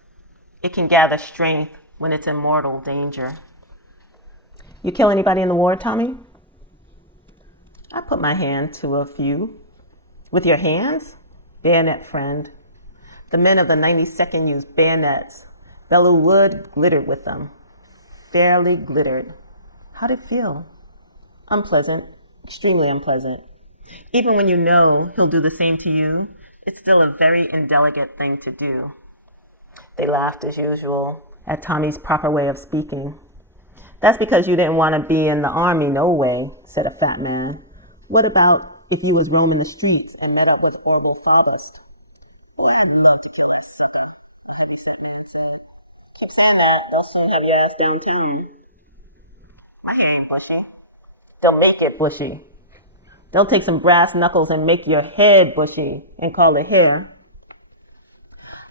It can gather strength when it's in mortal danger. You kill anybody in the war, Tommy? I put my hand to a few. With your hands? Bayonet, friend. The men of the 92nd used bayonets. Bellew wood glittered with them. Fairly glittered. How'd it feel? Unpleasant. Extremely unpleasant. Even when you know he'll do the same to you, it's still a very indelicate thing to do. They laughed as usual at Tommy's proper way of speaking. That's because you didn't want to be in the army, no way, said a fat man. What about if you was roaming the streets and met up with Orville Faubust? Oh, I'd love to kill that sucker. Keep saying that, they'll soon have your ass downtown. My hair ain't bushy. They'll make it bushy. They'll take some brass knuckles and make your head bushy and call it hair.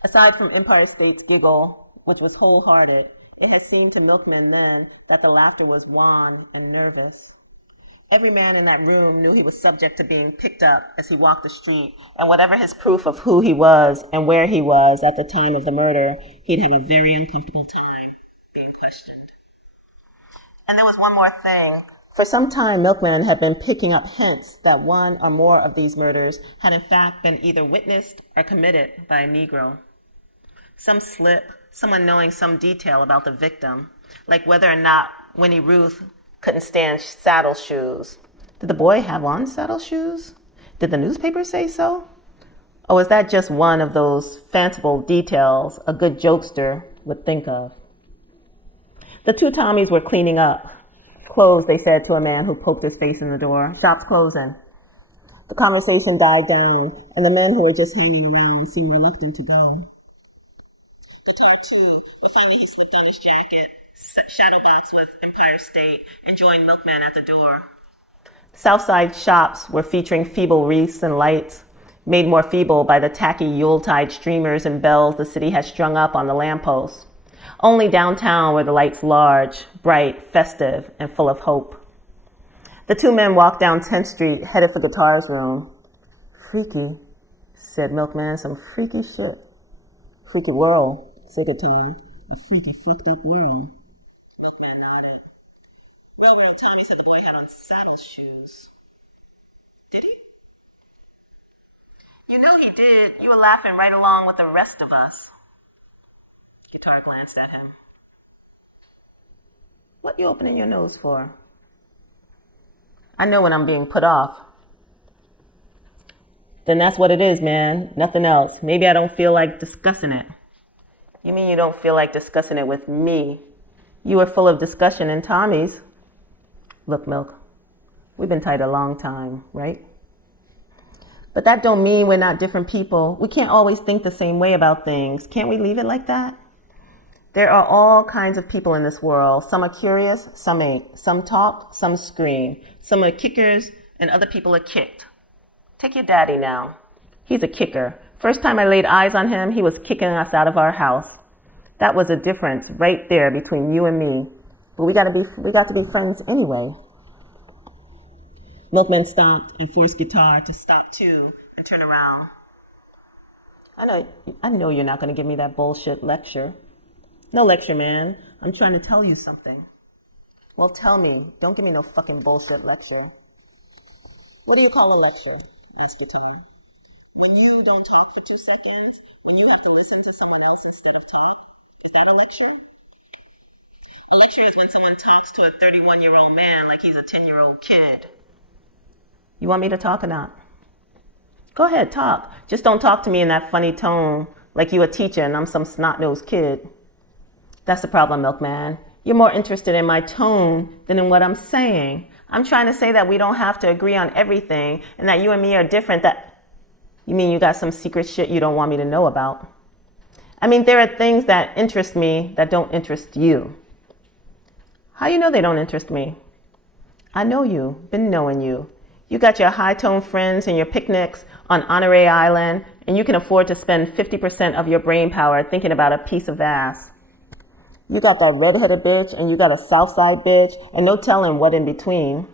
Aside from Empire State's giggle, which was wholehearted, it had seemed to milkmen then that the laughter was wan and nervous. Every man in that room knew he was subject to being picked up as he walked the street, and whatever his proof of who he was and where he was at the time of the murder, he'd have a very uncomfortable time being questioned. And there was one more thing. For some time, milkmen had been picking up hints that one or more of these murders had in fact been either witnessed or committed by a Negro. Some slip, someone knowing some detail about the victim, like whether or not Winnie Ruth couldn't stand saddle shoes. Did the boy have on saddle shoes? Did the newspaper say so? Or was that just one of those fanciful details a good jokester would think of? The two Tommies were cleaning up. Closed, they said to a man who poked his face in the door. Shop's closing. The conversation died down, and the men who were just hanging around seemed reluctant to go. The tall two, but finally he slipped on his jacket, shadow box with Empire State, and joined milkmen at the door. Southside shops were featuring feeble wreaths and lights, made more feeble by the tacky Yuletide streamers and bells the city had strung up on the lampposts. Only downtown were the lights large, bright, festive, and full of hope. The two men walked down 10th Street, headed for Guitar's room. Freaky, said Milkman, some freaky shit. Freaky world, said Guitar. A freaky, fucked up world. Milkman nodded. Railroad Tommy said the boy had on saddle shoes. Did he? You know he did. You were laughing right along with the rest of us. Guitar glanced at him. What you opening your nose for? I know when I'm being put off. Then that's what it is, man. Nothing else. Maybe I don't feel like discussing it. You mean you don't feel like discussing it with me? You were full of discussion in Tommy's. Look, Milk, we've been tight a long time, right? But that don't mean we're not different people. We can't always think the same way about things. Can't we leave it like that? There are all kinds of people in this world. Some are curious, some ain't. Some talk, some scream. Some are kickers, and other people are kicked. Take your daddy now. He's a kicker. First time I laid eyes on him, he was kicking us out of our house. That was a difference right there between you and me. But we got to be friends anyway. Milkman stopped and forced Guitar to stop too and turn around. I know you're not going to give me that bullshit lecture. No lecture, man. I'm trying to tell you something. Well, tell me. Don't give me no fucking bullshit lecture. What do you call a lecture? Asked Guitar. When you don't talk for 2 seconds, when you have to listen to someone else instead of talk, is that a lecture? A lecture is when someone talks to a 31-year-old man like he's a 10-year-old kid. You want me to talk or not? Go ahead, talk. Just don't talk to me in that funny tone like you a teacher and I'm some snot-nosed kid. That's the problem, Milkman. You're more interested in my tone than in what I'm saying. I'm trying to say that we don't have to agree on everything and that you and me are different. That you mean you got some secret shit you don't want me to know about? I mean, there are things that interest me that don't interest you. How you know they don't interest me? I know you, been knowing you. You got your high-tone friends and your picnics on Honore Island, and you can afford to spend 50% of your brain power thinking about a piece of ass. You got that red-headed bitch, and you got a Southside bitch, and no telling what in between.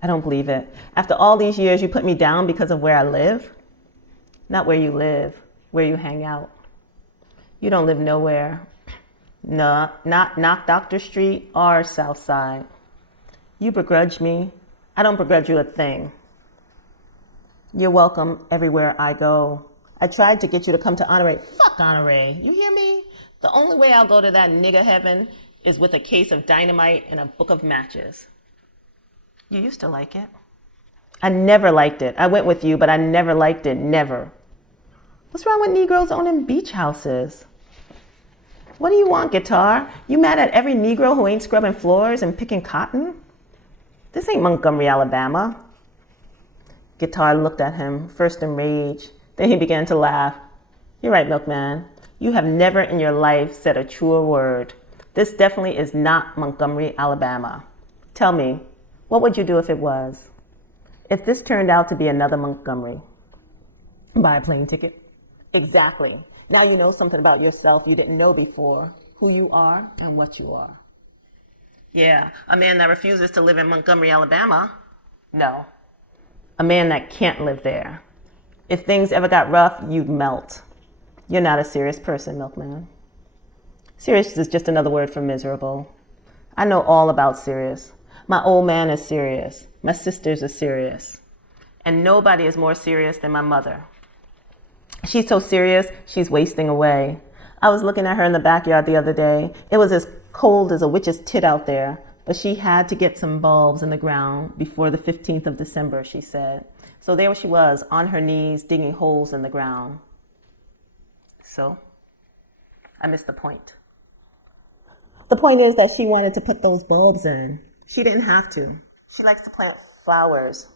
I don't believe it. After all these years, you put me down because of where I live? Not where you live, where you hang out. You don't live nowhere. No, not Dr. Street or Southside. You begrudge me. I don't begrudge you a thing. You're welcome everywhere I go. I tried to get you to come to Honore. Fuck Honore. You hear me? The only way I'll go to that nigga heaven is with a case of dynamite and a book of matches. You used to like it. I never liked it. I went with you, but I never liked it. Never. What's wrong with Negroes owning beach houses? What do you want, Guitar? You mad at every Negro who ain't scrubbing floors and picking cotton? This ain't Montgomery, Alabama. Guitar looked at him, first in rage. Then he began to laugh. You're right, Milkman. You have never in your life said a truer word. This definitely is not Montgomery, Alabama. Tell me, what would you do if it was? If this turned out to be another Montgomery, buy a plane ticket. Exactly. Now you know something about yourself you didn't know before, who you are and what you are. Yeah, a man that refuses to live in Montgomery, Alabama. No. A man that can't live there. If things ever got rough, you'd melt. You're not a serious person, milkman. Serious is just another word for miserable. I know all about serious. My old man is serious. My sisters are serious. And nobody is more serious than my mother. She's so serious, she's wasting away. I was looking at her in the backyard the other day. It was as cold as a witch's tit out there, but she had to get some bulbs in the ground before the 15th of December, she said. So there she was, on her knees, digging holes in the ground. So, I missed the point. The point is that she wanted to put those bulbs in. She didn't have to. She likes to plant flowers.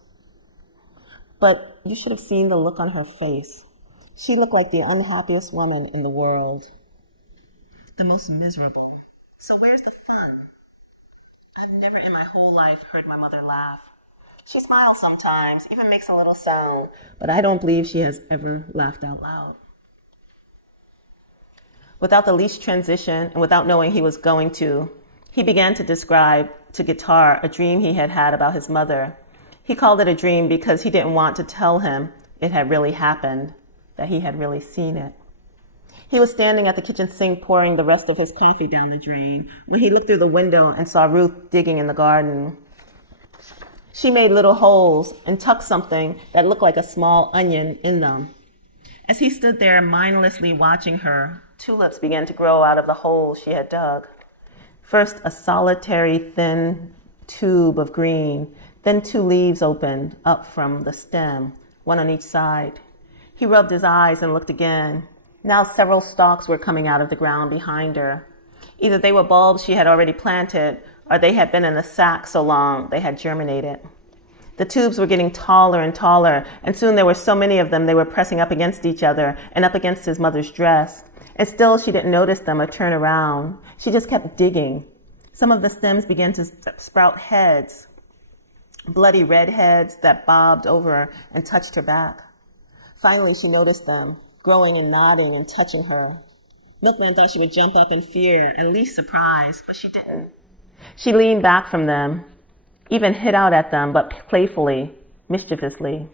But you should have seen the look on her face. She looked like the unhappiest woman in the world. The most miserable. So where's the fun? I've never in my whole life heard my mother laugh. She smiles sometimes, even makes a little sound, but I don't believe she has ever laughed out loud. Without the least transition and without knowing he was going to, he began to describe to Guitar a dream he had had about his mother. He called it a dream because he didn't want to tell him it had really happened, that he had really seen it. He was standing at the kitchen sink pouring the rest of his coffee down the drain when he looked through the window and saw Ruth digging in the garden. She made little holes and tucked something that looked like a small onion in them. As he stood there mindlessly watching her, tulips began to grow out of the holes she had dug. First, a solitary thin tube of green, then 2 leaves opened up from the stem, one on each side. He rubbed his eyes and looked again. Now several stalks were coming out of the ground behind her. Either they were bulbs she had already planted, or they had been in the sack so long they had germinated. The tubes were getting taller and taller, and soon there were so many of them they were pressing up against each other and up against his mother's dress. And still she didn't notice them or turn around. She just kept digging. Some of the stems began to sprout heads, bloody red heads that bobbed over her and touched her back. Finally, she noticed them, growing and nodding and touching her. Milkman thought she would jump up in fear, at least surprise, but she didn't. She leaned back from them, even hit out at them, but playfully, mischievously.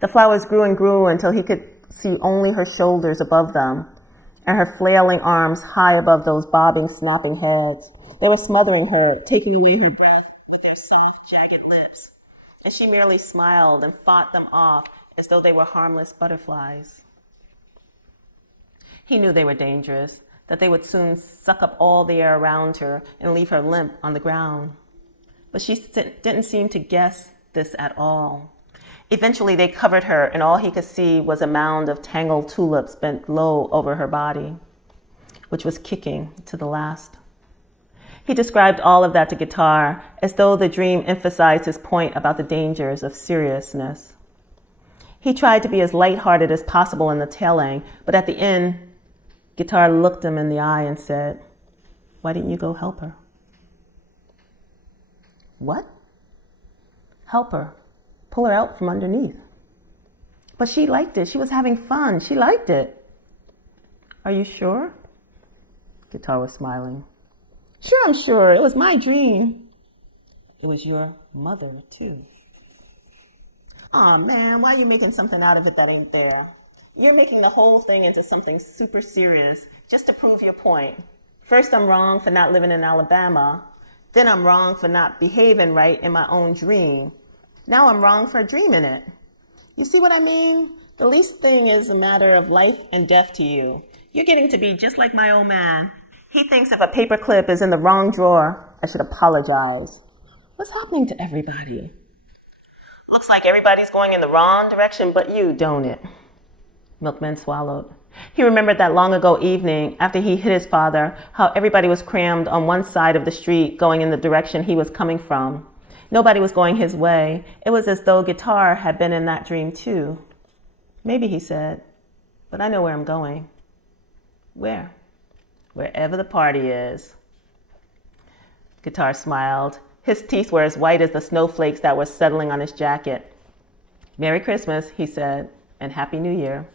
The flowers grew and grew until he could see only her shoulders above them, and her flailing arms high above those bobbing, snapping heads. They were smothering her, taking away her breath with their soft, jagged lips. And she merely smiled and fought them off as though they were harmless butterflies. He knew they were dangerous, that they would soon suck up all the air around her and leave her limp on the ground. But she didn't seem to guess this at all. Eventually they covered her, and all he could see was a mound of tangled tulips bent low over her body, which was kicking to the last. He described all of that to Guitar, as though the dream emphasized his point about the dangers of seriousness. He tried to be as lighthearted as possible in the telling, but at the end, Guitar looked him in the eye and said, "Why didn't you go help her?" What? Help her. Pull her out from underneath. But she liked it. She was having fun. She liked it. Are you sure? Guitar was smiling. Sure, I'm sure. It was my dream. It was your mother, too. Aw, man, why are you making something out of it that ain't there? You're making the whole thing into something super serious just to prove your point. First, I'm wrong for not living in Alabama. Then I'm wrong for not behaving right in my own dream. Now I'm wrong for dreaming it. You see what I mean? The least thing is a matter of life and death to you. You're getting to be just like my old man. He thinks if a paperclip is in the wrong drawer, I should apologize. What's happening to everybody? Looks like everybody's going in the wrong direction but you, don't it? Milkman swallowed. He remembered that long ago evening, after he hit his father, how everybody was crammed on one side of the street going in the direction he was coming from. Nobody was going his way. It was as though Guitar had been in that dream too. Maybe, he said, but I know where I'm going. Where? Wherever the party is. Guitar smiled. His teeth were as white as the snowflakes that were settling on his jacket. "Merry Christmas," he said, "and Happy New Year."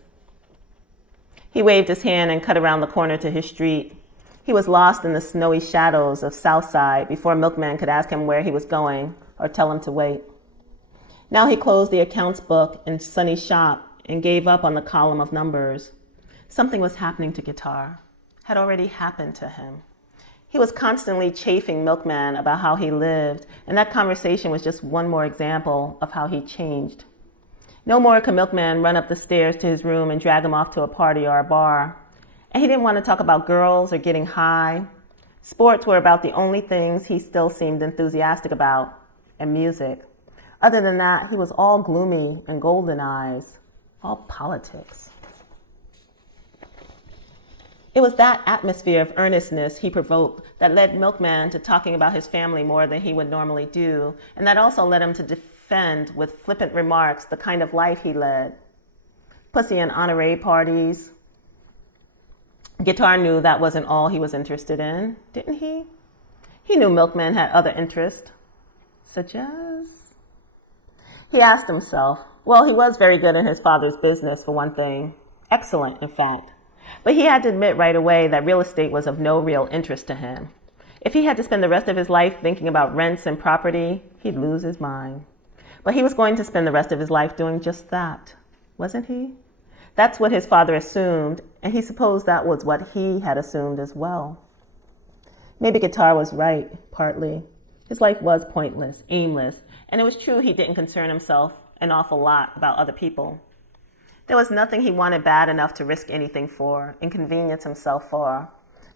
He waved his hand and cut around the corner to his street. He was lost in the snowy shadows of Southside before Milkman could ask him where he was going or tell him to wait. Now he closed the accounts book in Sonny's shop and gave up on the column of numbers. Something was happening to Guitar, had already happened to him. He was constantly chafing Milkman about how he lived, and that conversation was just one more example of how he changed. No more could Milkman run up the stairs to his room and drag him off to a party or a bar. And he didn't want to talk about girls or getting high. Sports were about the only things he still seemed enthusiastic about, and music. Other than that, he was all gloomy and golden eyes, all politics. It was that atmosphere of earnestness he provoked that led Milkman to talking about his family more than he would normally do, and that also led him to defend with flippant remarks the kind of life he led. Pussy and honoree parties. Guitar knew that wasn't all he was interested in, didn't he? He knew Milkman had other interests, such as... He asked himself. Well, he was very good in his father's business, for one thing. Excellent, in fact. But he had to admit right away that real estate was of no real interest to him. If he had to spend the rest of his life thinking about rents and property, he'd lose his mind. But he was going to spend the rest of his life doing just that, wasn't he? That's what his father assumed, and he supposed that was what he had assumed as well. Maybe Guitar was right, partly. His life was pointless, aimless, and it was true he didn't concern himself an awful lot about other people. There was nothing he wanted bad enough to risk anything for, inconvenience himself for.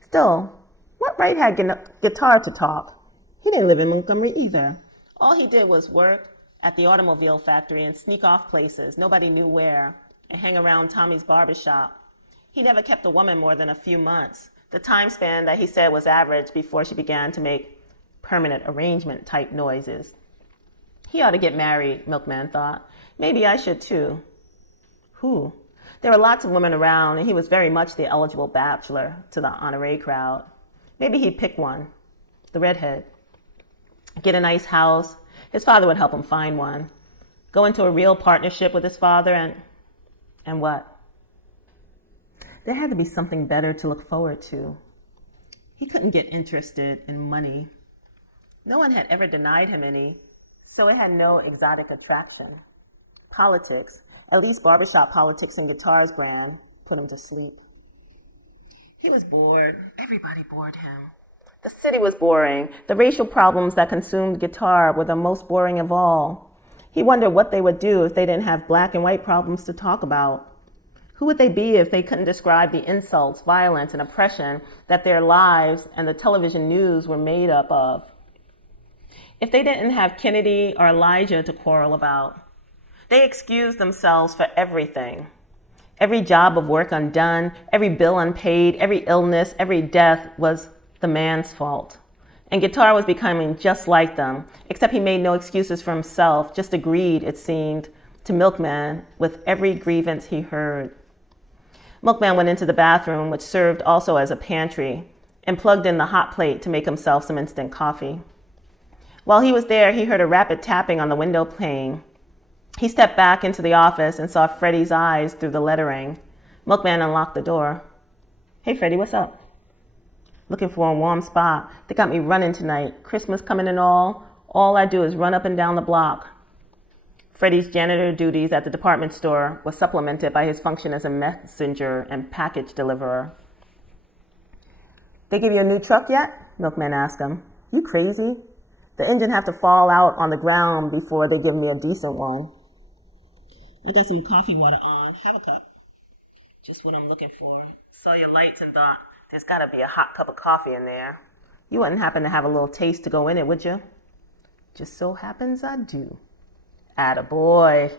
Still, what right had Guitar to talk? He didn't live in Montgomery either. All he did was work at the automobile factory and sneak off places, nobody knew where, and hang around Tommy's barbershop. He never kept a woman more than a few months, the time span that he said was average before she began to make permanent arrangement type noises. He ought to get married, Milkman thought. Maybe I should too. Who? There were lots of women around, and he was very much the eligible bachelor to the honoree crowd. Maybe he'd pick one, the redhead. Get a nice house. His father would help him find one. Go into a real partnership with his father and what? There had to be something better to look forward to. He couldn't get interested in money. No one had ever denied him any, so it had no exotic attraction. Politics, at least barbershop politics and Guitar's brand, put him to sleep. He was bored. Everybody bored him. The city was boring. The racial problems that consumed Guitar were the most boring of all. He wondered what they would do if they didn't have black and white problems to talk about. Who would they be if they couldn't describe the insults, violence, and oppression that their lives and the television news were made up of? If they didn't have Kennedy or Elijah to quarrel about? They excused themselves for everything. Every job of work undone, every bill unpaid, every illness, every death was the man's fault. And Guitar was becoming just like them, except he made no excuses for himself, just agreed, it seemed, to Milkman with every grievance he heard. Milkman went into the bathroom, which served also as a pantry, and plugged in the hot plate to make himself some instant coffee. While he was there, he heard a rapid tapping on the window pane. He stepped back into the office and saw Freddie's eyes through the lettering. Milkman unlocked the door. "Hey, Freddie, what's up?" "Looking for a warm spot. They got me running tonight. Christmas coming and all. All I do is run up and down the block." Freddie's janitor duties at the department store was supplemented by his function as a messenger and package deliverer. "They give you a new truck yet?" Milkman asked him. "You crazy? The engine have to fall out on the ground before they give me a decent one." "I got some coffee water on. Have a cup." "Just what I'm looking for. Saw your lights and thought, there's got to be a hot cup of coffee in there. You wouldn't happen to have a little taste to go in it, would you?" "Just so happens I do." "Attaboy."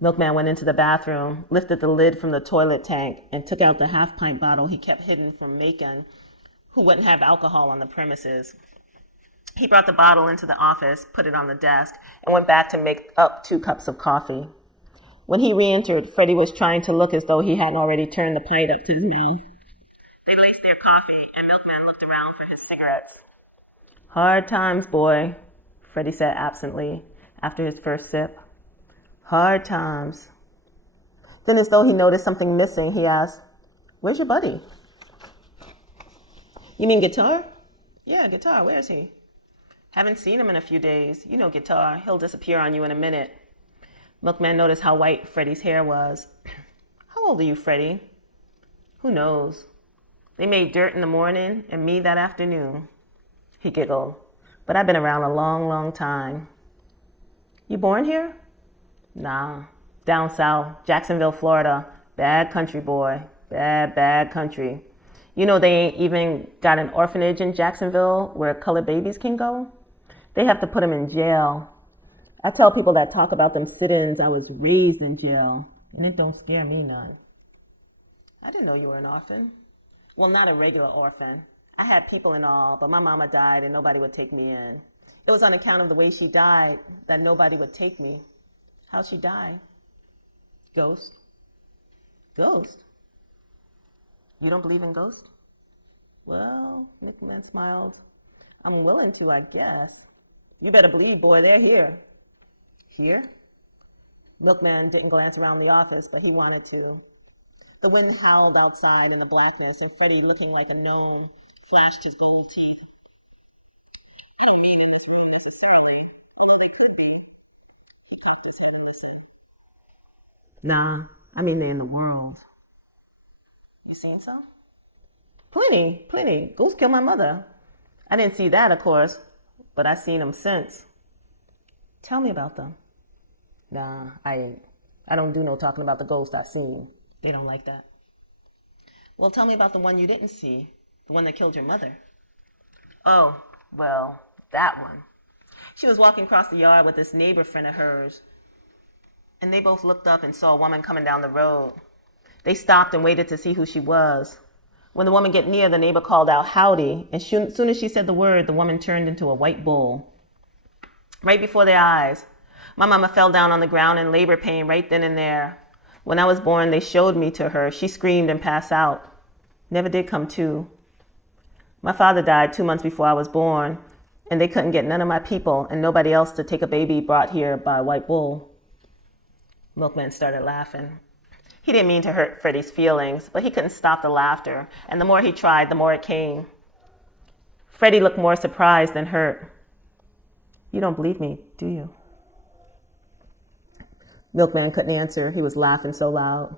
Milkman went into the bathroom, lifted the lid from the toilet tank, and took out the half-pint bottle he kept hidden from Macon, who wouldn't have alcohol on the premises. He brought the bottle into the office, put it on the desk, and went back to make up 2 cups of coffee. When he re-entered, Freddie was trying to look as though he hadn't already turned the pint up to his mouth. They laced their coffee, and Milkman looked around for his cigarettes. "Hard times, boy," Freddie said absently after his first sip. Hard times. Then, as though he noticed something missing, he asked, "Where's your buddy?" "You mean Guitar?" "Yeah, Guitar. Where is he?" "Haven't seen him in a few days. You know Guitar. He'll disappear on you in a minute." Milkman noticed how white Freddie's hair was. "How old are you, Freddie?" "Who knows? They made dirt in the morning and me that afternoon." He giggled. "But I've been around a long, long time." "You born here?" "Nah, down south, Jacksonville, Florida. Bad country, boy. Bad, bad country. You know they ain't even got an orphanage in Jacksonville where colored babies can go? They have to put them in jail. I tell people that talk about them sit-ins I was raised in jail, and it don't scare me none." "I didn't know you were an orphan." "Well, not a regular orphan. I had people and all, but my mama died and nobody would take me in. It was on account of the way she died that nobody would take me." "How'd she die?" "Ghost." "Ghost? You don't believe in ghosts?" "Well," Milkman smiled, "I'm willing to, I guess." "You better believe, boy, they're here." "Here?" Milkman didn't glance around the office, but he wanted to. The wind howled outside in the blackness, and Freddie, looking like a gnome, flashed his gold teeth. "I don't mean in this room necessarily, although they could be." He cocked his head and listened. "Nah, I mean they're in the world." "You seen some?" Plenty, plenty. Ghosts killed my mother." "I didn't see that, of course, but I seen them since." "Tell me about them." "Nah, I don't do no talking about the ghosts I seen. They don't like that." "Well, tell me about the one you didn't see, the one that killed your mother." "Oh, well, that one. She was walking across the yard with this neighbor friend of hers, and they both looked up and saw a woman coming down the road. They stopped and waited to see who she was. When the woman got near, the neighbor called out, 'Howdy,' and as soon as she said the word, the woman turned into a white bull. Right before their eyes. My mama fell down on the ground in labor pain right then and there. When I was born, they showed me to her. She screamed and passed out. Never did come to. My father died 2 months before I was born, and they couldn't get none of my people and nobody else to take a baby brought here by a white bull." Milkman started laughing. He didn't mean to hurt Freddie's feelings, but he couldn't stop the laughter, and the more he tried, the more it came. Freddie looked more surprised than hurt. "You don't believe me, do you?" Milkman couldn't answer. He was laughing so loud.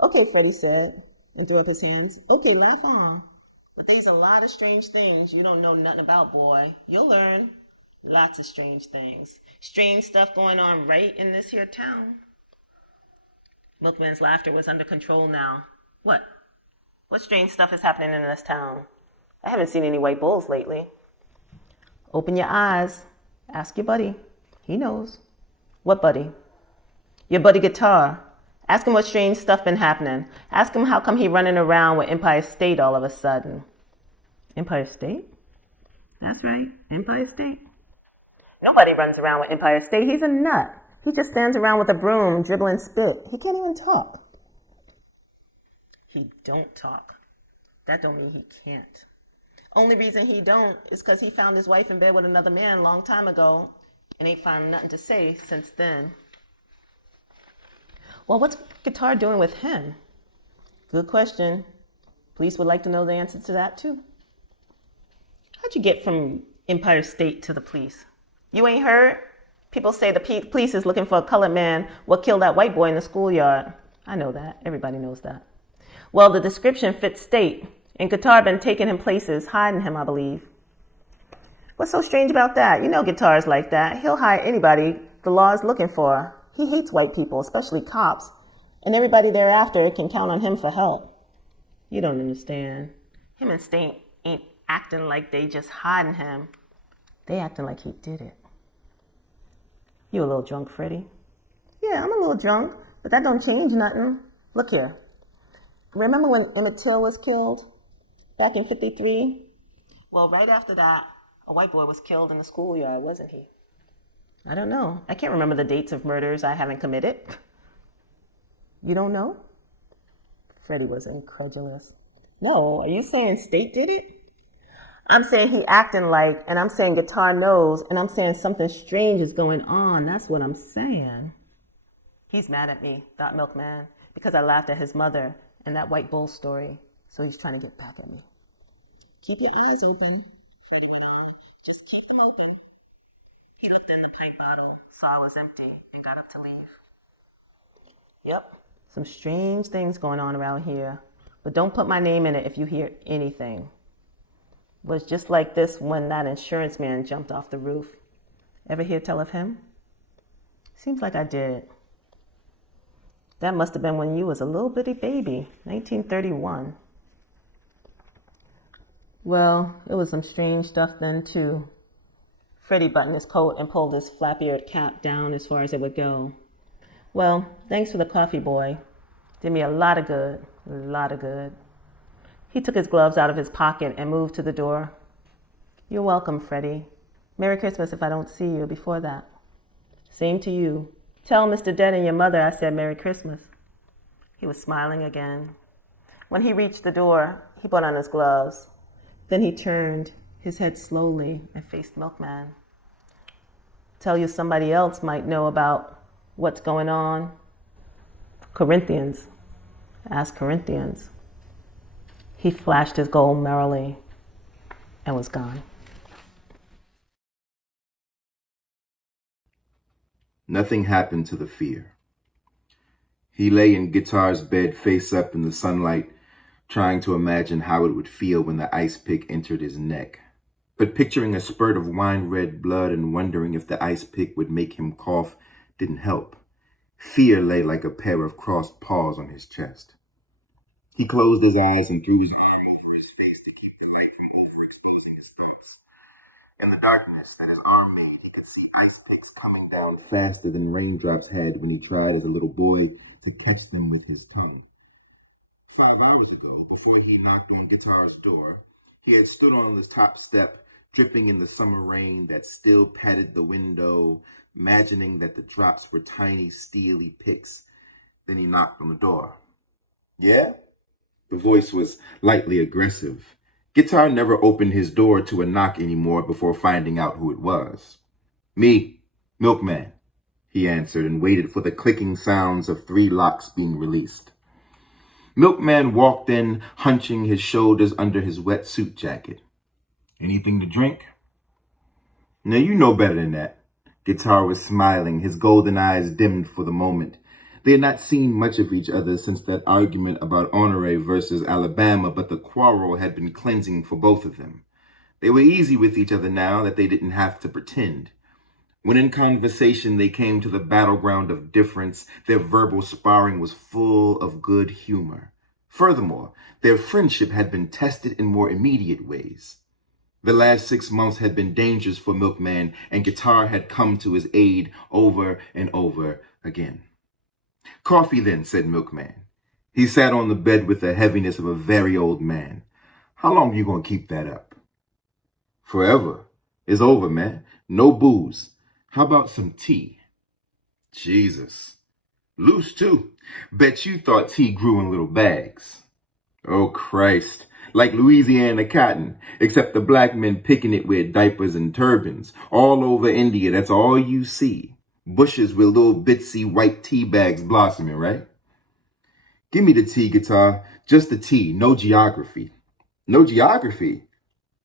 "Okay," Freddie said, and threw up his hands. "Okay, laugh on. But there's a lot of strange things you don't know nothing about, boy. You'll learn. Lots of strange things. Strange stuff going on right in this here town." Milkman's laughter was under control now. "What? What strange stuff is happening in this town? I haven't seen any white bulls lately." "Open your eyes. Ask your buddy. He knows." "What buddy?" "Your buddy Guitar. Ask him what strange stuff been happening. Ask him how come he running around with Empire State all of a sudden." "Empire State?" "That's right, Empire State." "Nobody runs around with Empire State. He's a nut. He just stands around with a broom, dribbling spit. He can't even talk." "He don't talk. That don't mean he can't. Only reason he don't is because he found his wife in bed with another man a long time ago and ain't found nothing to say since then." "Well, what's Guitar doing with him?" "Good question. Police would like to know the answer to that, too." "How'd you get from Empire State to the police?" "You ain't heard? People say the police is looking for a colored man what killed that white boy in the schoolyard." "I know that. Everybody knows that." "Well, the description fits state, and Guitar been taking him places, hiding him, I believe." "What's so strange about that? You know Guitar's like that. He'll hire anybody the law is looking for. He hates white people, especially cops, and everybody thereafter can count on him for help." "You don't understand. Him and State ain't acting like they just hiding him. They acting like he did it." "You a little drunk, Freddie?" "Yeah, I'm a little drunk, but that don't change nothing. Look here. Remember when Emmett Till was killed back in 1953? Well, right after that, a white boy was killed in the schoolyard, wasn't he?" "I don't know. I can't remember the dates of murders I haven't committed." "You don't know?" Freddie was incredulous. "No, are you saying State did it?" "I'm saying he acting like, and I'm saying Guitar knows, and I'm saying something strange is going on. That's what I'm saying." He's mad at me, thought Milkman, because I laughed at his mother and that white bull story. So he's trying to get back at me. Keep your eyes open, Freddie went on. Just keep them open. He looked in the pipe bottle, saw it was empty, and got up to leave. Yep, some strange things going on around here. But don't put my name in it if you hear anything. It was just like this when that insurance man jumped off the roof. Ever hear tell of him? Seems like I did. That must have been when you was a little bitty baby, 1931. Well, it was some strange stuff then, too. Freddie buttoned his coat and pulled his flap-eared cap down as far as it would go. Well, thanks for the coffee, boy. Did me a lot of good, a lot of good. He took his gloves out of his pocket and moved to the door. You're welcome, Freddie. Merry Christmas if I don't see you before that. Same to you. Tell Mr. Dead and your mother I said Merry Christmas. He was smiling again. When he reached the door, he put on his gloves. Then he turned his head slowly and faced Milkman. Tell you somebody else might know about what's going on. Corinthians. Ask Corinthians. He flashed his gold merrily and was gone. Nothing happened to the fear. He lay in Guitar's bed face up in the sunlight, trying to imagine how it would feel when the ice pick entered his neck. But picturing a spurt of wine-red blood and wondering if the ice pick would make him cough didn't help. Fear lay like a pair of crossed paws on his chest. He closed his eyes and threw his arm over his face to keep the light from overexposing his thoughts. In the darkness that his arm made, he could see ice picks coming down faster than raindrops had when he tried as a little boy to catch them with his tongue. 5 hours ago, before he knocked on Guitar's door, he had stood on his top step, dripping in the summer rain that still patted the window, imagining that the drops were tiny, steely picks. Then he knocked on the door. Yeah? The voice was lightly aggressive. Guitar never opened his door to a knock anymore before finding out who it was. Me, Milkman, he answered and waited for the clicking sounds of 3 locks being released. Milkman walked in, hunching his shoulders under his wet suit jacket. Anything to drink? Now you know better than that. Guitar was smiling, his golden eyes dimmed for the moment. They had not seen much of each other since that argument about Honore versus Alabama, but the quarrel had been cleansing for both of them. They were easy with each other now that they didn't have to pretend. When in conversation they came to the battleground of difference, their verbal sparring was full of good humor. Furthermore, their friendship had been tested in more immediate ways. The last 6 months had been dangerous for Milkman, and Guitar had come to his aid over and over again. Coffee then, said Milkman. He sat on the bed with the heaviness of a very old man. How long you gonna keep that up? Forever. It's over, man. No booze. How about some tea? Jesus. Loose, too. Bet you thought tea grew in little bags. Oh, Christ. Like Louisiana cotton, except the black men picking it with diapers and turbans. All over India, that's all you see. Bushes with little bitsy white tea bags blossoming, right? Give me the tea, Guitar. Just the tea, no geography. No geography?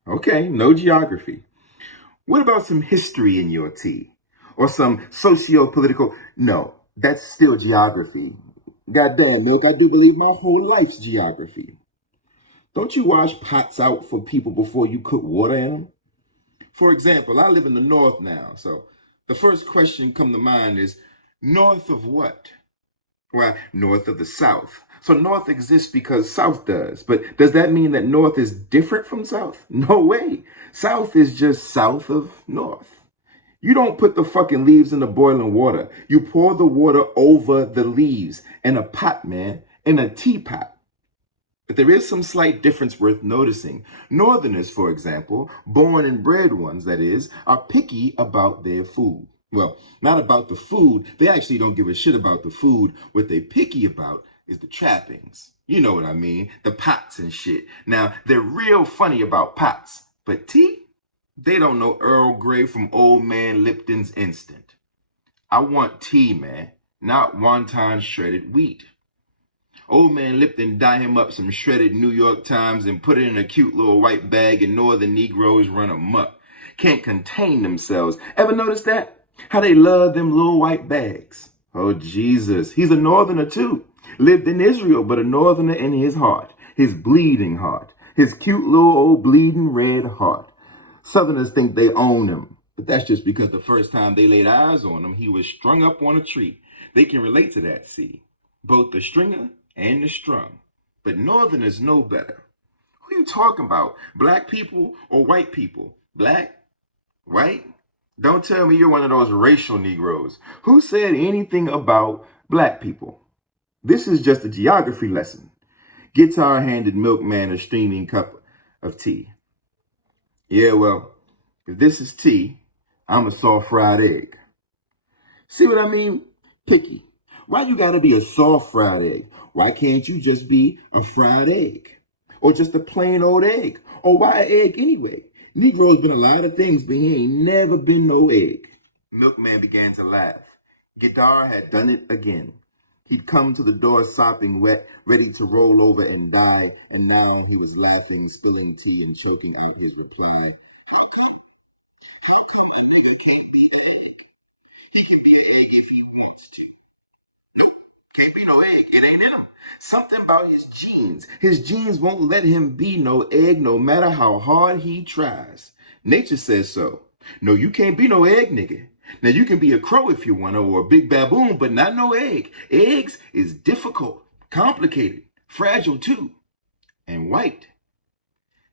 Okay, no geography. What about some history in your tea? Or some socio-political? No, that's still geography. Goddamn, Milk, I do believe my whole life's geography. Don't you wash pots out for people before you cook water in them? For example, I live in the north now, so the first question come to mind is, north of what? Well, north of the south. So north exists because south does. But does that mean that north is different from south? No way. South is just south of north. You don't put the fucking leaves in the boiling water. You pour the water over the leaves in a pot, man, in a teapot. But there is some slight difference worth noticing. Northerners, for example, born and bred ones, that is, are picky about their food. Well, not about the food. They actually don't give a shit about the food. What they're picky about is the trappings. You know what I mean? The pots and shit. Now, they're real funny about pots. But tea? They don't know Earl Grey from Old Man Lipton's Instant. I want tea, man. not wonton shredded wheat. Old man Lipton dye him up some shredded New York Times and put it in a cute little white bag, and northern Negroes run amok. Can't contain themselves. Ever notice that? How they love them little white bags. Oh, Jesus. He's a northerner too. Lived in Israel, but a northerner in his heart. His bleeding heart. His cute little old bleeding red heart. Southerners think they own him, but that's just because the first time they laid eyes on him, he was strung up on a tree. They can relate to that, see? Both the stringer and the strung. But northerners know better. Who you talking about? Black people or white people? Black? White? Don't tell me you're one of those racial Negroes. Who said anything about black people? This is just a geography lesson. Guitar handed Milkman a steaming cup of tea. Yeah, well, if this is tea, I'm a soft fried egg. See what I mean? Picky. Why you gotta be a soft fried egg? Why can't you just be a fried egg? Or just a plain old egg? Or why an egg anyway? Negro's been a lot of things, but he ain't never been no egg. Milkman began to laugh. Guitar had done it again. He'd come to the door sopping wet, ready to roll over and die, and now he was laughing, spilling tea, and choking out his reply. How come a nigga can't be an egg? He can be an egg if he wants to. Nope, can't be no egg. It ain't in him. Something about his genes. His genes won't let him be no egg no matter how hard he tries. Nature says so. No, you can't be no egg, nigga. Now, you can be a crow if you want to, or a big baboon, but not no egg. Eggs is difficult, complicated, fragile too, and white.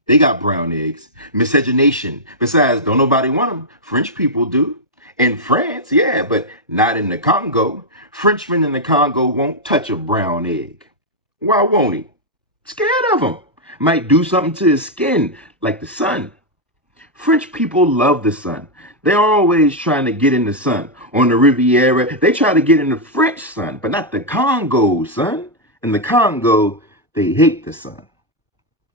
They got brown eggs. Miscegenation. Besides, don't nobody want them. French people do. In France, yeah, but not in the Congo. Frenchmen in the Congo won't touch a brown egg. Why won't he? Scared of him. Might do something to his skin, like the sun. French people love the sun. They're always trying to get in the sun. On the Riviera, they try to get in the French sun, but not the Congo sun. In the Congo, they hate the sun.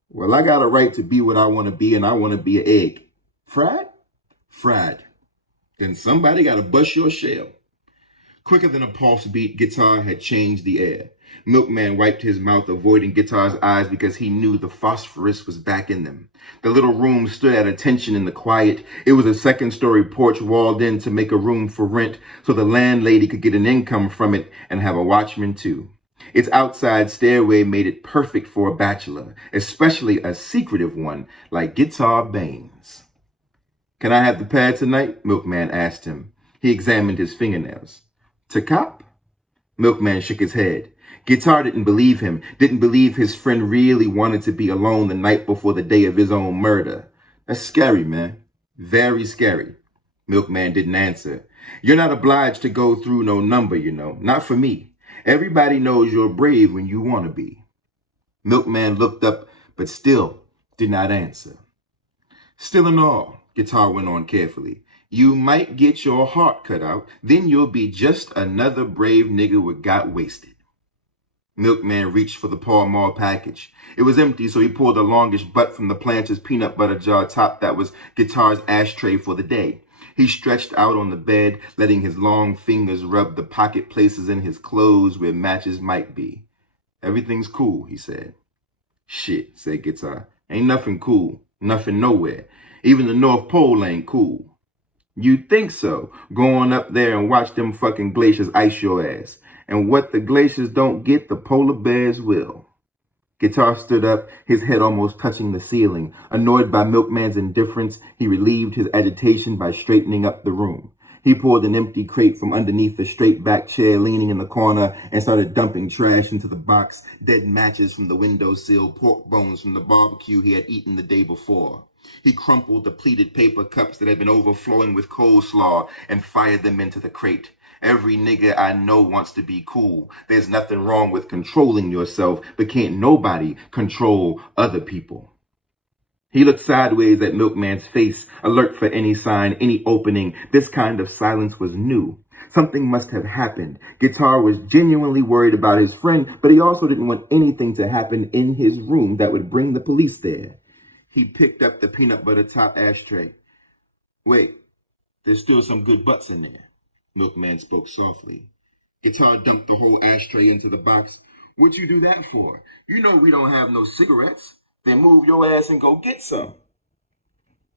Well, I got a right to be what I want to be, and I want to be an egg. Fried? Fried. Then somebody got to bust your shell. Quicker than a pulse beat, Guitar had changed the air. Milkman wiped his mouth, avoiding Guitar's eyes because he knew the phosphorus was back in them. The little room stood at attention in the quiet. It was a second-story porch walled in to make a room for rent so the landlady could get an income from it and have a watchman too. Its outside stairway made it perfect for a bachelor, especially a secretive one like Guitar Baines. "Can I have the pad tonight?" Milkman asked him. He examined his fingernails. "To cop?" Milkman shook his head. Guitar didn't believe him, didn't believe his friend really wanted to be alone the night before the day of his own murder. That's scary, man. Very scary. Milkman didn't answer. "You're not obliged to go through no number, you know. Not for me. Everybody knows you're brave when you want to be." Milkman looked up, but still did not answer. "Still and all," Guitar went on carefully, "you might get your heart cut out, then you'll be just another brave nigga what got wasted." Milkman reached for the Pall Mall package. It was empty, so he pulled the longish butt from the planter's peanut butter jar top that was Guitar's ashtray for the day. He stretched out on the bed, letting his long fingers rub the pocket places in his clothes where matches might be. "Everything's cool," he said. "Shit," said Guitar. "Ain't nothing cool. Nothing nowhere. Even the North Pole ain't cool." "You'd think so. Go on up there and watch them fucking glaciers ice your ass. And what the glaciers don't get, the polar bears will." Guitar stood up, his head almost touching the ceiling. Annoyed by Milkman's indifference, he relieved his agitation by straightening up the room. He pulled an empty crate from underneath the straight-back chair leaning in the corner and started dumping trash into the box, dead matches from the windowsill, pork bones from the barbecue he had eaten the day before. He crumpled the pleated paper cups that had been overflowing with coleslaw and fired them into the crate. "Every nigga I know wants to be cool. There's nothing wrong with controlling yourself, but can't nobody control other people." He looked sideways at Milkman's face, alert for any sign, any opening. This kind of silence was new. Something must have happened. Guitar was genuinely worried about his friend, but he also didn't want anything to happen in his room that would bring the police there. He picked up the peanut butter top ashtray. "Wait, there's still some good butts in there." Milkman spoke softly. Guitar dumped the whole ashtray into the box. What'd you do that for? You know we don't have no cigarettes. Then move your ass and go get some.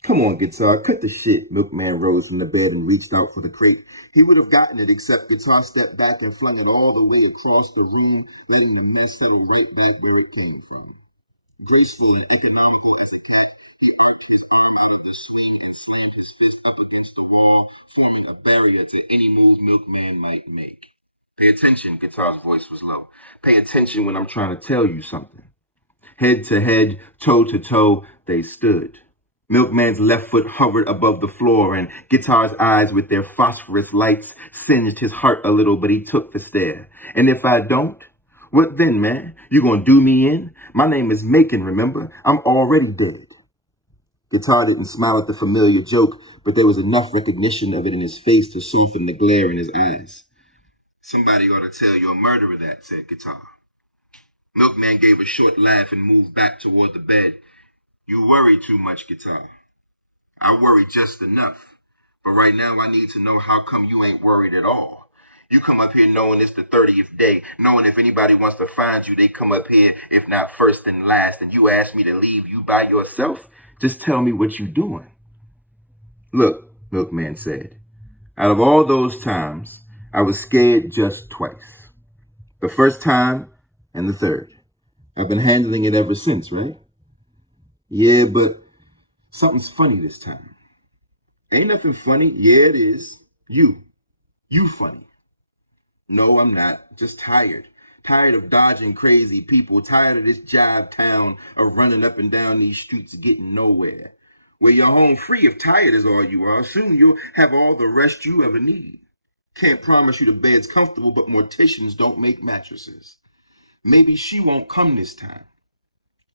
Come on, Guitar, cut the shit. Milkman rose from the bed and reached out for the crate. He would have gotten it, except Guitar stepped back and flung it all the way across the room, letting the mess settle right back where it came from. Graceful and economical as a cat, he arched his arm out of the swing and slammed his fist up against the wall, forming a barrier to any move Milkman might make. Pay attention, Guitar's voice was low. Pay attention when I'm trying to tell you something. Head to head, toe to toe, they stood. Milkman's left foot hovered above the floor, and Guitar's eyes with their phosphorus lights singed his heart a little, but he took the stare. And if I don't? What then, man? You gonna do me in? My name is Macon, remember? I'm already dead. Guitar didn't smile at the familiar joke, but there was enough recognition of it in his face to soften the glare in his eyes. Somebody ought to tell your murderer that, said Guitar. Milkman gave a short laugh and moved back toward the bed. You worry too much, Guitar. I worry just enough. But right now I need to know how come you ain't worried at all. You come up here knowing it's the 30th day, knowing if anybody wants to find you, they come up here, if not first and last, and you ask me to leave you by yourself? Just tell me what you doing. Look, Milkman said, out of all those times, I was scared just twice. The first time and the third. I've been handling it ever since, right? Yeah, but something's funny this time. Ain't nothing funny. Yeah, it is. You funny. No, I'm not. Just tired. Tired of dodging crazy people. Tired of this jive town of running up and down these streets getting nowhere. Well, you're home free if tired is all you are. Soon you'll have all the rest you ever need. Can't promise you the bed's comfortable, but morticians don't make mattresses. Maybe she won't come this time.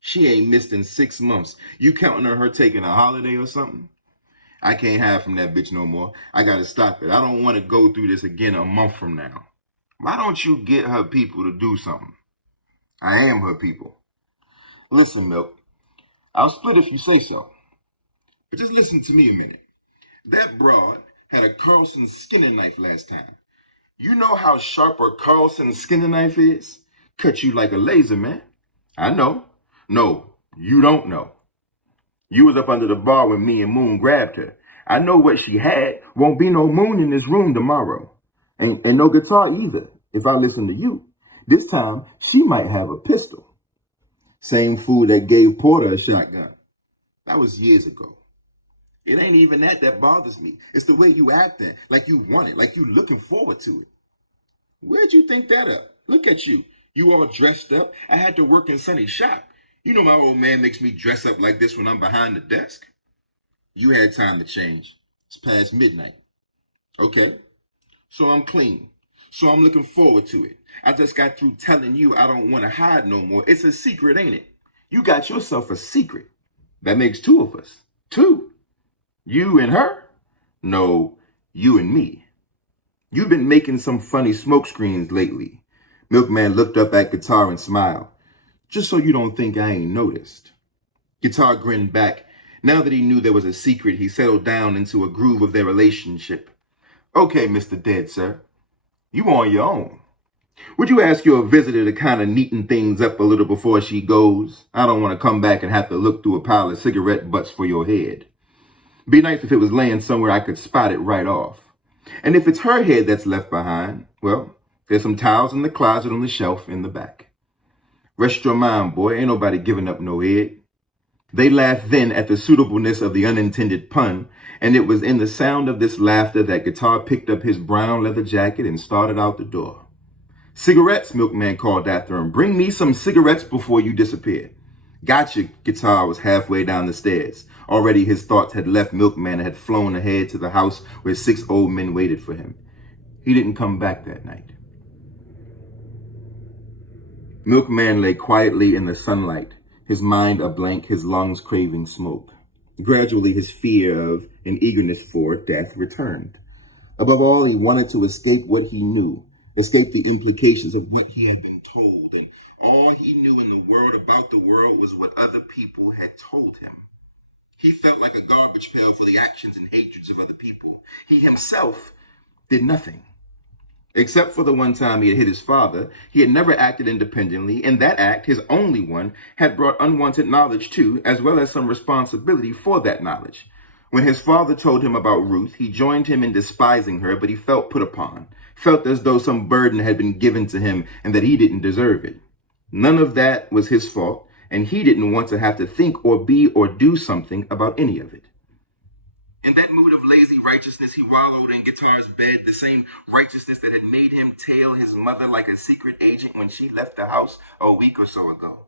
She ain't missed in 6 months. You counting on her taking a holiday or something? I can't hide from that bitch no more. I gotta stop it. I don't want to go through this again a month from now. Why don't you get her people to do something? I am her people. Listen, Milk, I'll split if you say so. But just listen to me a minute. That broad had a Carlson skinning knife last time. You know how sharp a Carlson skinning knife is? Cut you like a laser, man. I know. No, you don't know. You was up under the bar when me and Moon grabbed her. I know what she had. Won't be no Moon in this room tomorrow. And no Guitar either, if I listen to you. This time, she might have a pistol. Same fool that gave Porter a shotgun. That was years ago. It ain't even that bothers me. It's the way you acting, like you want it, like you looking forward to it. Where'd you think that up? Look at you. You all dressed up. I had to work in Sonny's shop. You know my old man makes me dress up like this when I'm behind the desk. You had time to change. It's past midnight. Okay. So I'm clean. So I'm looking forward to it. I just got through telling you I don't want to hide no more. It's a secret, ain't it? You got yourself a secret. That makes 2 of us. 2. You and her? No, you and me. You've been making some funny smoke screens lately. Milkman looked up at Guitar and smiled. Just so you don't think I ain't noticed. Guitar grinned back. Now that he knew there was a secret, he settled down into a groove of their relationship. Okay, Mr. Dead, sir. You on your own. Would you ask your visitor to kind of neaten things up a little before she goes? I don't want to come back and have to look through a pile of cigarette butts for your head. Be nice if it was laying somewhere I could spot it right off. And if it's her head that's left behind, well, there's some towels in the closet on the shelf in the back. Rest your mind, boy. Ain't nobody giving up no head. They laughed then at the suitableness of the unintended pun, and it was in the sound of this laughter that Guitar picked up his brown leather jacket and started out the door. Cigarettes, Milkman called after him. Bring me some cigarettes before you disappear. Gotcha, Guitar was halfway down the stairs. Already his thoughts had left Milkman and had flown ahead to the house where 6 old men waited for him. He didn't come back that night. Milkman lay quietly in the sunlight, his mind a blank, his lungs craving smoke. Gradually, his fear of and eagerness for death returned. Above all, he wanted to escape what he knew, escape the implications of what he had been told, and all he knew in the world about the world was what other people had told him. He felt like a garbage pail for the actions and hatreds of other people. He himself did nothing. Except for the one time he had hit his father, he had never acted independently, and that act, his only one, had brought unwanted knowledge too, as well as some responsibility for that knowledge. When his father told him about Ruth, he joined him in despising her, but he felt put upon, felt as though some burden had been given to him and that he didn't deserve it. None of that was his fault, and he didn't want to have to think or be or do something about any of it. In that mood of lazy righteousness, he wallowed in Guitar's bed, the same righteousness that had made him tail his mother like a secret agent when she left the house a week or so ago.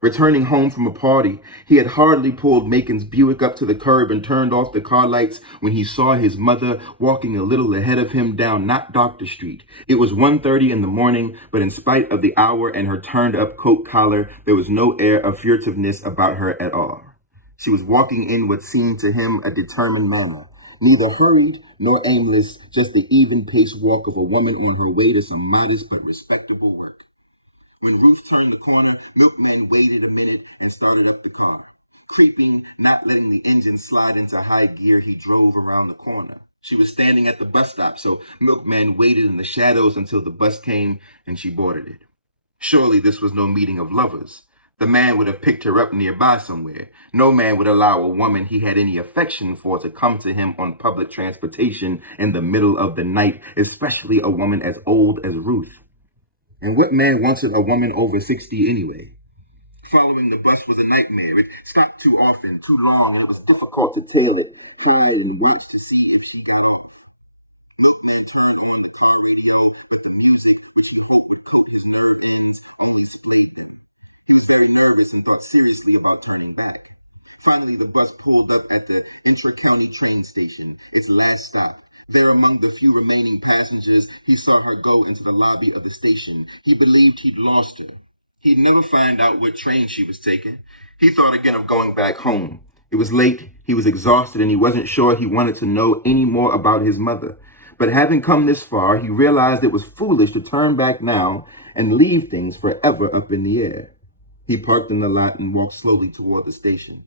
Returning home from a party, he had hardly pulled Macon's Buick up to the curb and turned off the car lights when he saw his mother walking a little ahead of him down not Doctor Street. It was 1:30 in the morning, but in spite of the hour and her turned-up coat collar, there was no air of furtiveness about her at all. She was walking in what seemed to him a determined manner, neither hurried nor aimless, just the even-paced walk of a woman on her way to some modest but respectable work. When Ruth turned the corner, Milkman waited a minute and started up the car. Creeping, not letting the engine slide into high gear, he drove around the corner. She was standing at the bus stop, so Milkman waited in the shadows until the bus came and she boarded it. Surely this was no meeting of lovers. The man would have picked her up nearby somewhere. No man would allow a woman he had any affection for to come to him on public transportation in the middle of the night, especially a woman as old as Ruth. And what man wanted a woman over 60 anyway? Following the bus was a nightmare. It stopped too often, too long, and it was difficult to tail it, hard and weird to see if she got off. His nerve ends only splayed. He was very nervous and thought seriously about turning back. Finally, the bus pulled up at the intra-county train station, its last stop. There among the few remaining passengers, he saw her go into the lobby of the station. He believed he'd lost her. He'd never find out what train she was taking. He thought again of going back home. It was late, he was exhausted, and he wasn't sure he wanted to know any more about his mother. But having come this far, he realized it was foolish to turn back now and leave things forever up in the air. He parked in the lot and walked slowly toward the station.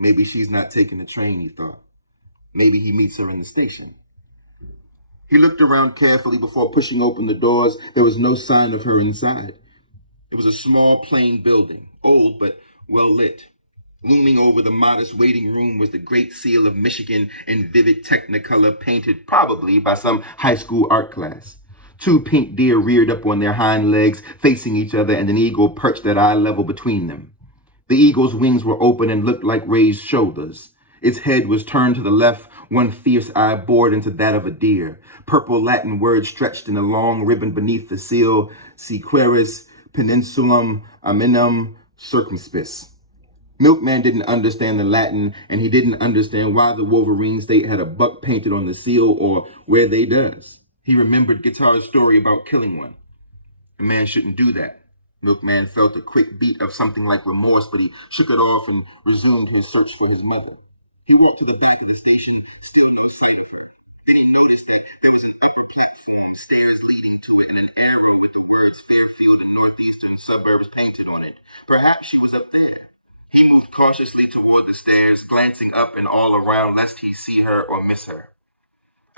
Maybe she's not taking the train, he thought. Maybe he meets her in the station. He looked around carefully before pushing open the doors. There was no sign of her inside. It was a small, plain building, old but well lit. Looming over the modest waiting room was the Great Seal of Michigan in vivid technicolor, painted probably by some high school art class. Two pink deer reared up on their hind legs, facing each other, and an eagle perched at eye level between them. The eagle's wings were open and looked like raised shoulders. Its head was turned to the left, one fierce eye bored into that of a deer. Purple Latin words stretched in a long ribbon beneath the seal, Sequeris peninsulum aminum circumspice. Milkman didn't understand the Latin, and he didn't understand why the Wolverine state had a buck painted on the seal or where they does. He remembered Guitar's story about killing one. A man shouldn't do that. Milkman felt a quick beat of something like remorse, but he shook it off and resumed his search for his mother. He walked to the back of the station, still no sight of her. Then he noticed that there was an upper platform, stairs leading to it, and an arrow with the words Fairfield and Northeastern Suburbs painted on it. Perhaps she was up there. He moved cautiously toward the stairs, glancing up and all around lest he see her or miss her.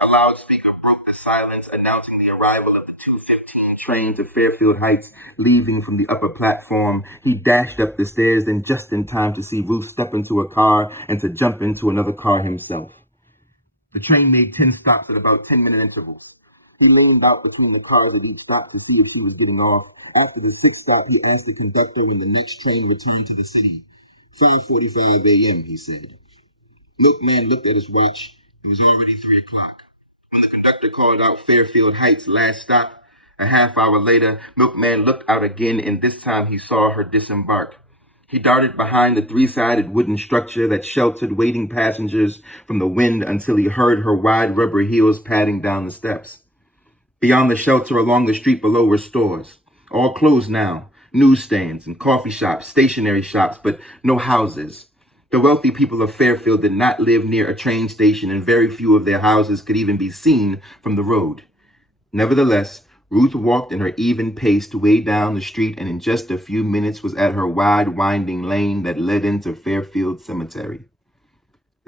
A loudspeaker broke the silence, announcing the arrival of the 2:15 train to Fairfield Heights, leaving from the upper platform. He dashed up the stairs, then just in time to see Ruth step into a car and to jump into another car himself. The train made 10 stops at about 10-minute intervals. He leaned out between the cars at each stop to see if she was getting off. After the 6th stop, he asked the conductor when the next train returned to the city. 5:45 a.m., he said. Milkman looked at his watch. It was already 3 o'clock. When the conductor called out Fairfield Heights' last stop, a half hour later, Milkman looked out again, and this time he saw her disembark. He darted behind the 3-sided wooden structure that sheltered waiting passengers from the wind until he heard her wide rubber heels padding down the steps. Beyond the shelter along the street below were stores, all closed now, newsstands and coffee shops, stationery shops, but no houses. The wealthy people of Fairfield did not live near a train station, and very few of their houses could even be seen from the road. Nevertheless, Ruth walked in her even pace way down the street, and in just a few minutes was at her wide, winding lane that led into Fairfield Cemetery.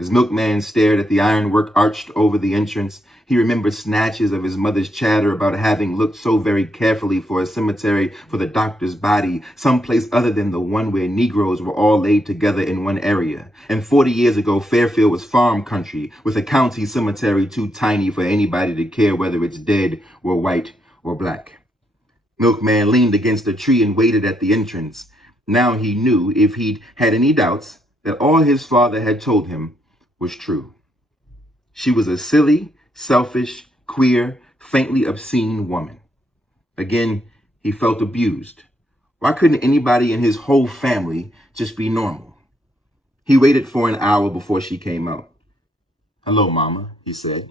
As Milkman stared at the ironwork arched over the entrance, he remembered snatches of his mother's chatter about having looked so very carefully for a cemetery for the doctor's body, someplace other than the one where Negroes were all laid together in one area. And 40 years ago, Fairfield was farm country, with a county cemetery too tiny for anybody to care whether its dead were white or black. Milkman leaned against a tree and waited at the entrance. Now he knew, if he'd had any doubts, that all his father had told him was true. She was a silly, selfish, queer, faintly obscene woman. Again, he felt abused. Why couldn't anybody in his whole family just be normal? He waited for an hour before she came out. "Hello, Mama," he said.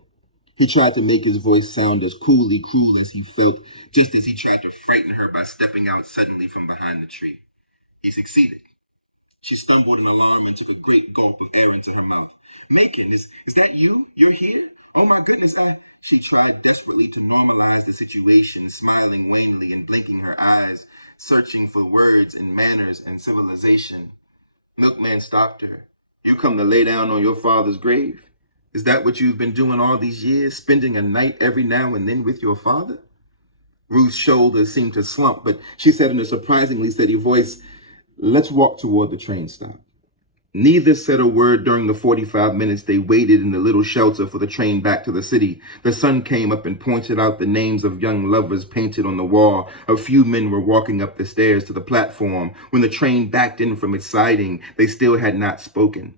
He tried to make his voice sound as coolly cruel as he felt, just as he tried to frighten her by stepping out suddenly from behind the tree. He succeeded. She stumbled in alarm and took a great gulp of air into her mouth. "Macon, is that you? You're here? Oh my goodness, She tried desperately to normalize the situation, smiling wanly and blinking her eyes, searching for words and manners and civilization. Milkman stopped her. "You come to lay down on your father's grave? Is that what you've been doing all these years, spending a night every now and then with your father?" Ruth's shoulders seemed to slump, but she said in a surprisingly steady voice, "Let's walk toward the train stop." Neither said a word during the 45 minutes they waited in the little shelter for the train back to the city. The sun came up and pointed out the names of young lovers painted on the wall. A few men were walking up the stairs to the platform. When the train backed in from its siding, they still had not spoken.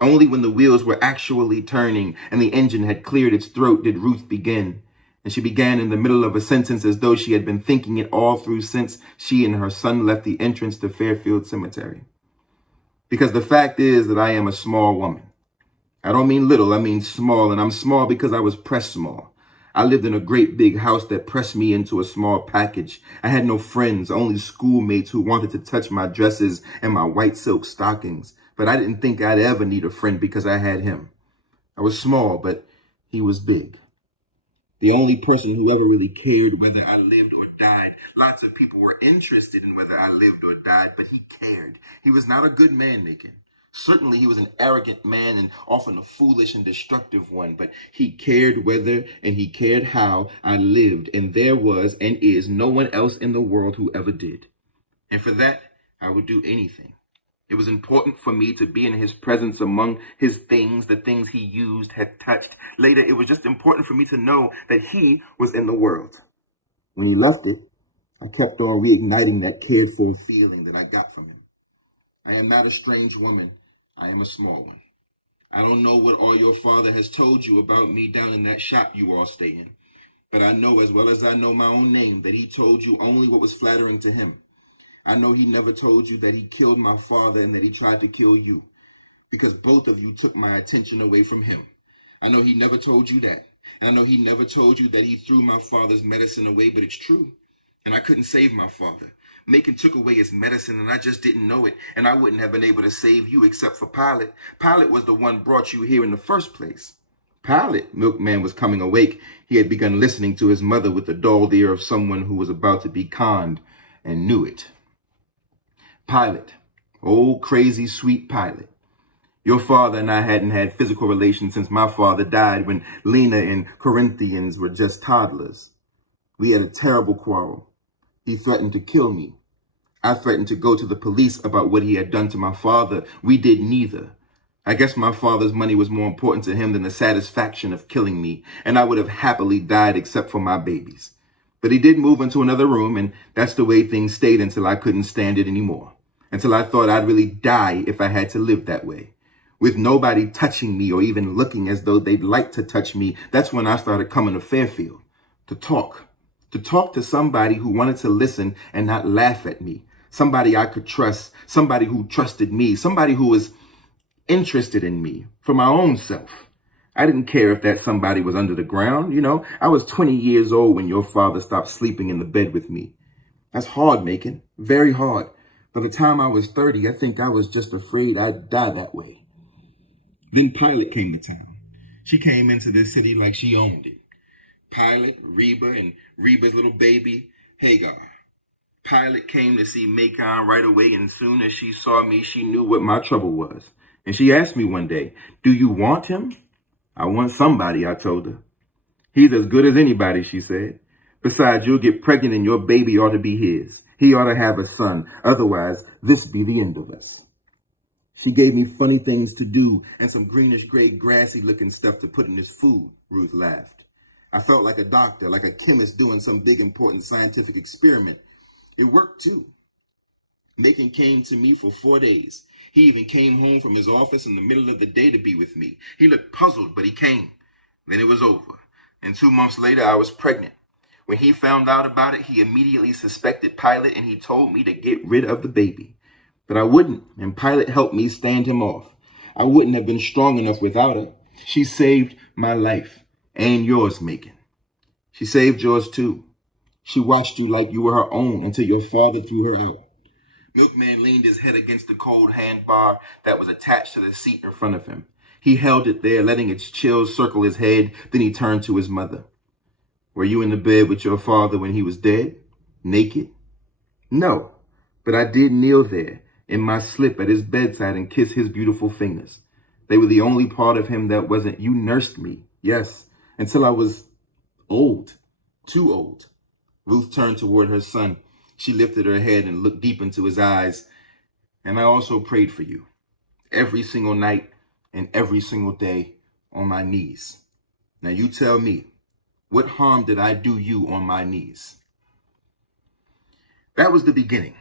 Only when the wheels were actually turning and the engine had cleared its throat did Ruth begin. And she began in the middle of a sentence as though she had been thinking it all through since she and her son left the entrance to Fairfield Cemetery. "Because the fact is that I am a small woman. I don't mean little, I mean small, and I'm small because I was pressed small. I lived in a great big house that pressed me into a small package. I had no friends, only schoolmates who wanted to touch my dresses and my white silk stockings. But I didn't think I'd ever need a friend because I had him. I was small, but he was big. The only person who ever really cared whether I lived or died. Lots of people were interested in whether I lived or died, but he cared. He was not a good man, Macon. Certainly he was an arrogant man and often a foolish and destructive one, but he cared whether and he cared how I lived, and there was and is no one else in the world who ever did. And for that, I would do anything. It was important for me to be in his presence among his things, the things he used, had touched. Later, it was just important for me to know that he was in the world. When he left it, I kept on reigniting that cared-for feeling that I got from him. I am not a strange woman. I am a small one. I don't know what all your father has told you about me down in that shop you all stay in, but I know as well as I know my own name that he told you only what was flattering to him. I know he never told you that he killed my father and that he tried to kill you, because both of you took my attention away from him. I know he never told you that. And I know he never told you that he threw my father's medicine away, but it's true. And I couldn't save my father. Macon took away his medicine and I just didn't know it. And I wouldn't have been able to save you except for Pilot. Pilot was the one brought you here in the first place. Pilot, Milkman was coming awake. He had begun listening to his mother with the dulled ear of someone who was about to be conned and knew it. Pilot, old crazy sweet Pilot. Your father and I hadn't had physical relations since my father died when Lena and Corinthians were just toddlers. We had a terrible quarrel. He threatened to kill me. I threatened to go to the police about what he had done to my father. We did neither. I guess my father's money was more important to him than the satisfaction of killing me, and I would have happily died except for my babies. But he did move into another room, and that's the way things stayed until I couldn't stand it anymore. Until I thought I'd really die if I had to live that way. With nobody touching me or even looking as though they'd like to touch me, that's when I started coming to Fairfield. To talk to somebody who wanted to listen and not laugh at me. Somebody I could trust, somebody who trusted me, somebody who was interested in me for my own self. I didn't care if that somebody was under the ground, you know. I was 20 years old when your father stopped sleeping in the bed with me. That's hard, Macon, very hard. By the time I was 30, I think I was just afraid I'd die that way. Then Pilot came to town. She came into this city like she owned it. Pilot, Reba, and Reba's little baby, Hagar. Pilot came to see Macon right away, and soon as she saw me, she knew what my trouble was. And she asked me one day, "Do you want him?" "I want somebody," I told her. "He's as good as anybody," she said. "Besides, you'll get pregnant and your baby ought to be his. He ought to have a son. Otherwise, this be the end of us." She gave me funny things to do and some greenish-gray, grassy-looking stuff to put in his food, Ruth laughed. I felt like a doctor, like a chemist doing some big, important scientific experiment. It worked, too. Macon came to me for 4 days. He even came home from his office in the middle of the day to be with me. He looked puzzled, but he came. Then it was over. And 2 months later, I was pregnant. When he found out about it, he immediately suspected Pilot, and he told me to get rid of the baby. But I wouldn't, and Pilot helped me stand him off. I wouldn't have been strong enough without her. She saved my life, and yours, Macon. She saved yours, too. She watched you like you were her own until your father threw her out. Milkman leaned his head against the cold handbar that was attached to the seat in front of him. He held it there, letting its chills circle his head. Then he turned to his mother. "Were you in the bed with your father when he was dead? Naked?" "No, but I did kneel there in my slip at his bedside and kiss his beautiful fingers. They were the only part of him that wasn't. You nursed me, yes, until I was old, too old." Ruth turned toward her son. She lifted her head and looked deep into his eyes. "And I also prayed for you, every single night and every single day on my knees. Now you tell me, what harm did I do you on my knees?" That was the beginning.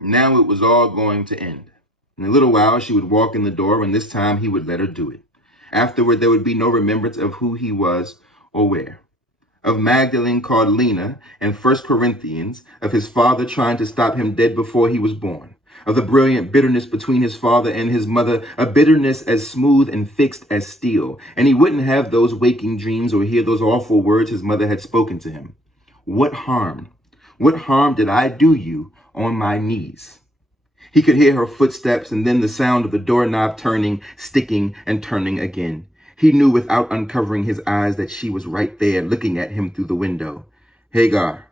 Now it was all going to end. In a little while, she would walk in the door, and this time he would let her do it. Afterward, there would be no remembrance of who he was or where. Of Magdalene called Lena and 1 Corinthians, of his father trying to stop him dead before he was born, of the brilliant bitterness between his father and his mother, a bitterness as smooth and fixed as steel, and he wouldn't have those waking dreams or hear those awful words his mother had spoken to him. What harm did I do you on my knees? He could hear her footsteps and then the sound of the doorknob turning, sticking, and turning again. He knew without uncovering his eyes that she was right there looking at him through the window. Hagar,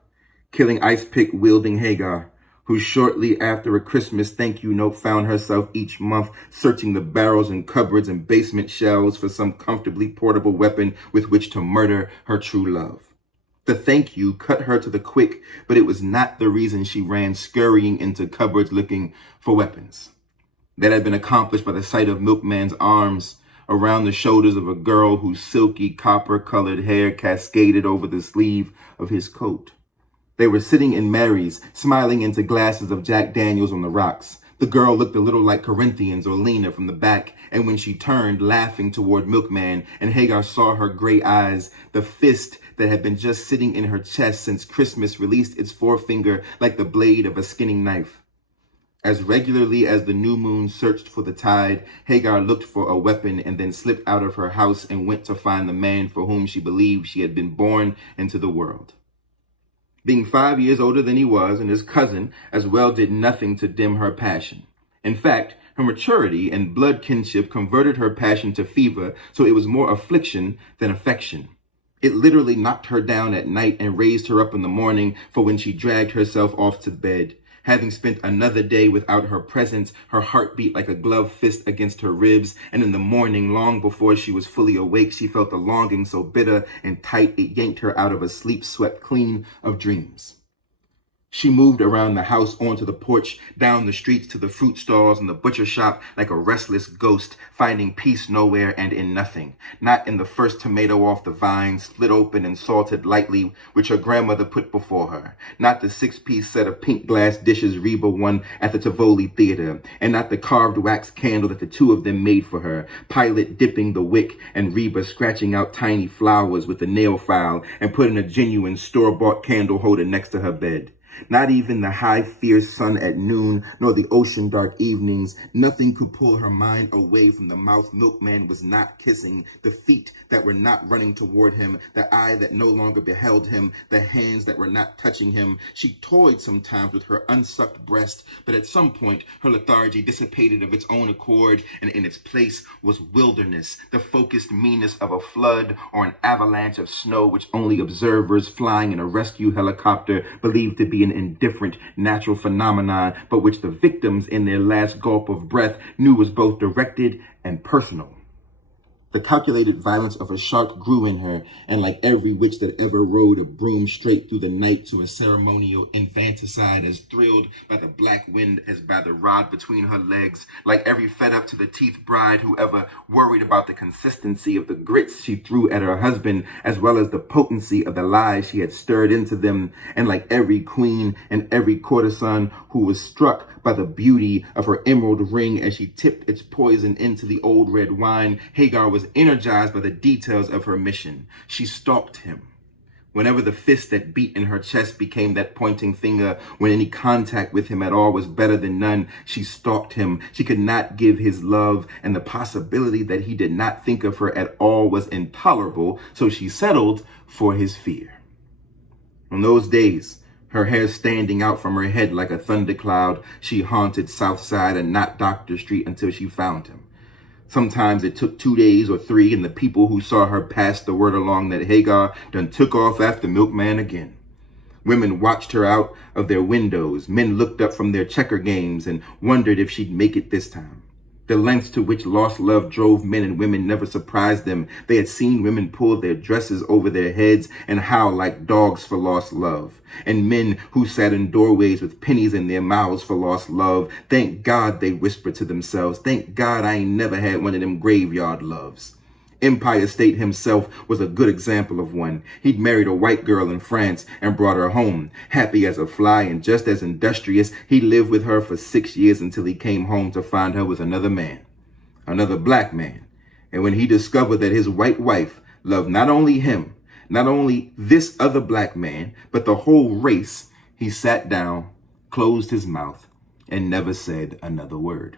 killing ice pick wielding Hagar, who shortly after a Christmas thank you note found herself each month searching the barrels and cupboards and basement shelves for some comfortably portable weapon with which to murder her true love. The thank you cut her to the quick, but it was not the reason she ran scurrying into cupboards looking for weapons. That had been accomplished by the sight of Milkman's arms around the shoulders of a girl whose silky copper-colored hair cascaded over the sleeve of his coat. They were sitting in Mary's, smiling into glasses of Jack Daniels on the rocks. The girl looked a little like Corinthians or Lena from the back, and when she turned, laughing toward Milkman, and Hagar saw her gray eyes, the fist that had been just sitting in her chest since Christmas released its forefinger like the blade of a skinning knife. As regularly as the new moon searched for the tide, Hagar looked for a weapon and then slipped out of her house and went to find the man for whom she believed she had been born into the world. Being 5 years older than he was, and his cousin as well, did nothing to dim her passion. In fact, her maturity and blood kinship converted her passion to fever, so it was more affliction than affection. It literally knocked her down at night and raised her up in the morning for when she dragged herself off to bed. Having spent another day without her presence, her heart beat like a gloved fist against her ribs, and in the morning, long before she was fully awake, she felt a longing so bitter and tight it yanked her out of a sleep swept clean of dreams. She moved around the house, onto the porch, down the streets to the fruit stalls and the butcher shop like a restless ghost, finding peace nowhere and in nothing. Not in the first tomato off the vine, split open and salted lightly, which her grandmother put before her. Not the 6-piece set of pink glass dishes Reba won at the Tivoli Theater. And not the carved wax candle that the two of them made for her. Pilot dipping the wick and Reba scratching out tiny flowers with a nail file and putting a genuine store-bought candle holder next to her bed. Not even the high, fierce sun at noon, nor the ocean dark evenings. Nothing could pull her mind away from the mouth Milkman was not kissing, the feet that were not running toward him, the eye that no longer beheld him, the hands that were not touching him. She toyed sometimes with her unsucked breast, but at some point her lethargy dissipated of its own accord, and in its place was wilderness, the focused meanness of a flood or an avalanche of snow which only observers flying in a rescue helicopter believed to be be an indifferent natural phenomenon, but which the victims in their last gulp of breath knew was both directed and personal. The calculated violence of a shark grew in her, and like every witch that ever rode a broom straight through the night to a ceremonial infanticide, as thrilled by the black wind as by the rod between her legs, like every fed up to the teeth bride who ever worried about the consistency of the grits she threw at her husband, as well as the potency of the lies she had stirred into them, and like every queen and every courtesan who was struck by the beauty of her emerald ring as she tipped its poison into the old red wine, Hagar was energized by the details of her mission. She stalked him. Whenever the fist that beat in her chest became that pointing finger, when any contact with him at all was better than none, she stalked him. She could not give his love, and the possibility that he did not think of her at all was intolerable, so she settled for his fear. On those days, her hair standing out from her head like a thundercloud, she haunted Southside and not Dr. Street until she found him. Sometimes it took 2 days or 3, and the people who saw her passed the word along that Hagar done took off after Milkman again. Women watched her out of their windows. Men looked up from their checker games and wondered if she'd make it this time. The lengths to which lost love drove men and women never surprised them. They had seen women pull their dresses over their heads and howl like dogs for lost love. And men who sat in doorways with pennies in their mouths for lost love. Thank God, they whispered to themselves. Thank God I ain't never had one of them graveyard loves. Empire State himself was a good example of one. He'd married a white girl in France and brought her home. Happy as a fly and just as industrious, he lived with her for 6 years until he came home to find her with another man, another black man. And when he discovered that his white wife loved not only him, not only this other black man, but the whole race, he sat down, closed his mouth, and never said another word.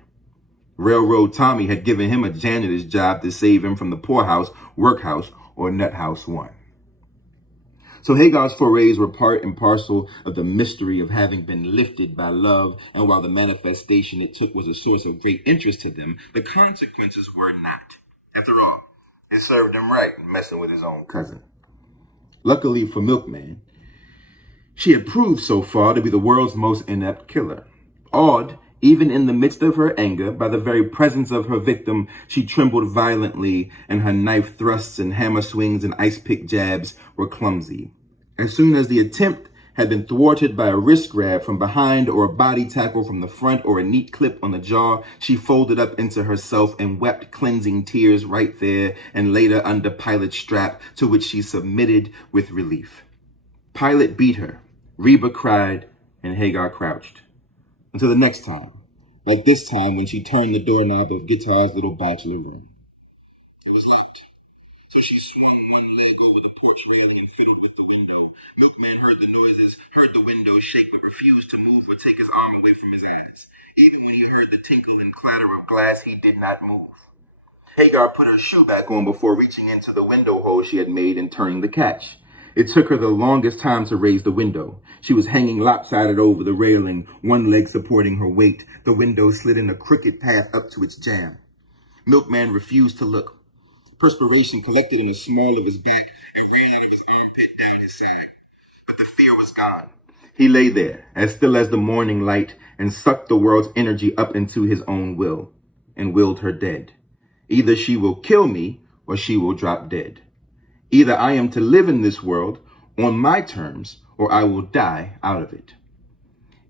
Railroad Tommy had given him a janitor's job to save him from the poorhouse, workhouse, or nuthouse one. So Hagar's forays were part and parcel of the mystery of having been lifted by love, and while the manifestation it took was a source of great interest to them, the consequences were not. After all, it served him right messing with his own cousin. Luckily for Milkman, she had proved so far to be the world's most inept killer. Awed, even in the midst of her anger, by the very presence of her victim, she trembled violently, and her knife thrusts and hammer swings and ice-pick jabs were clumsy. As soon as the attempt had been thwarted by a wrist grab from behind or a body tackle from the front or a neat clip on the jaw, she folded up into herself and wept cleansing tears right there and later under Pilate's strap, to which she submitted with relief. Pilate beat her, Reba cried, and Hagar crouched. Until the next time, like this time when she turned the doorknob of Guitar's little bachelor room. It was locked, so she swung one leg over the porch railing and fiddled with the window. Milkman heard the noises, heard the window shake, but refused to move or take his arm away from his eyes. Even when he heard the tinkle and clatter of glass, he did not move. Hagar put her shoe back on before reaching into the window hole she had made and turning the catch. It took her the longest time to raise the window. She was hanging lopsided over the railing, one leg supporting her weight. The window slid in a crooked path up to its jamb. Milkman refused to look. Perspiration collected in the small of his back and ran out of his armpit down his side. But the fear was gone. He lay there, as still as the morning light, and sucked the world's energy up into his own will, and willed her dead. Either she will kill me, or she will drop dead. Either I am to live in this world on my terms, or I will die out of it.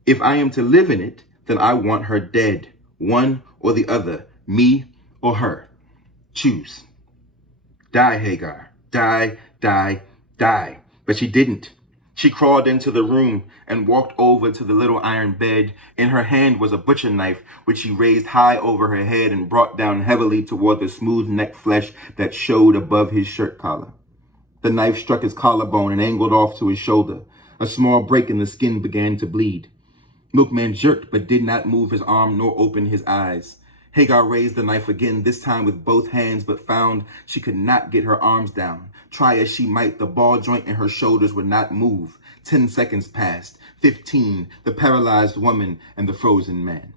If I am to live in it, then I want her dead, one or the other, me or her. Choose. Die, Hagar. Die, die, die. But she didn't. She crawled into the room and walked over to the little iron bed. In her hand was a butcher knife, which she raised high over her head and brought down heavily toward the smooth neck flesh that showed above his shirt collar. The knife struck his collarbone and angled off to his shoulder. A small break in the skin began to bleed. Milkman jerked but did not move his arm nor open his eyes. Hagar raised the knife again, this time with both hands, but found she could not get her arms down. Try as she might, the ball joint in her shoulders would not move. 10 seconds passed. 15, the paralyzed woman and the frozen man.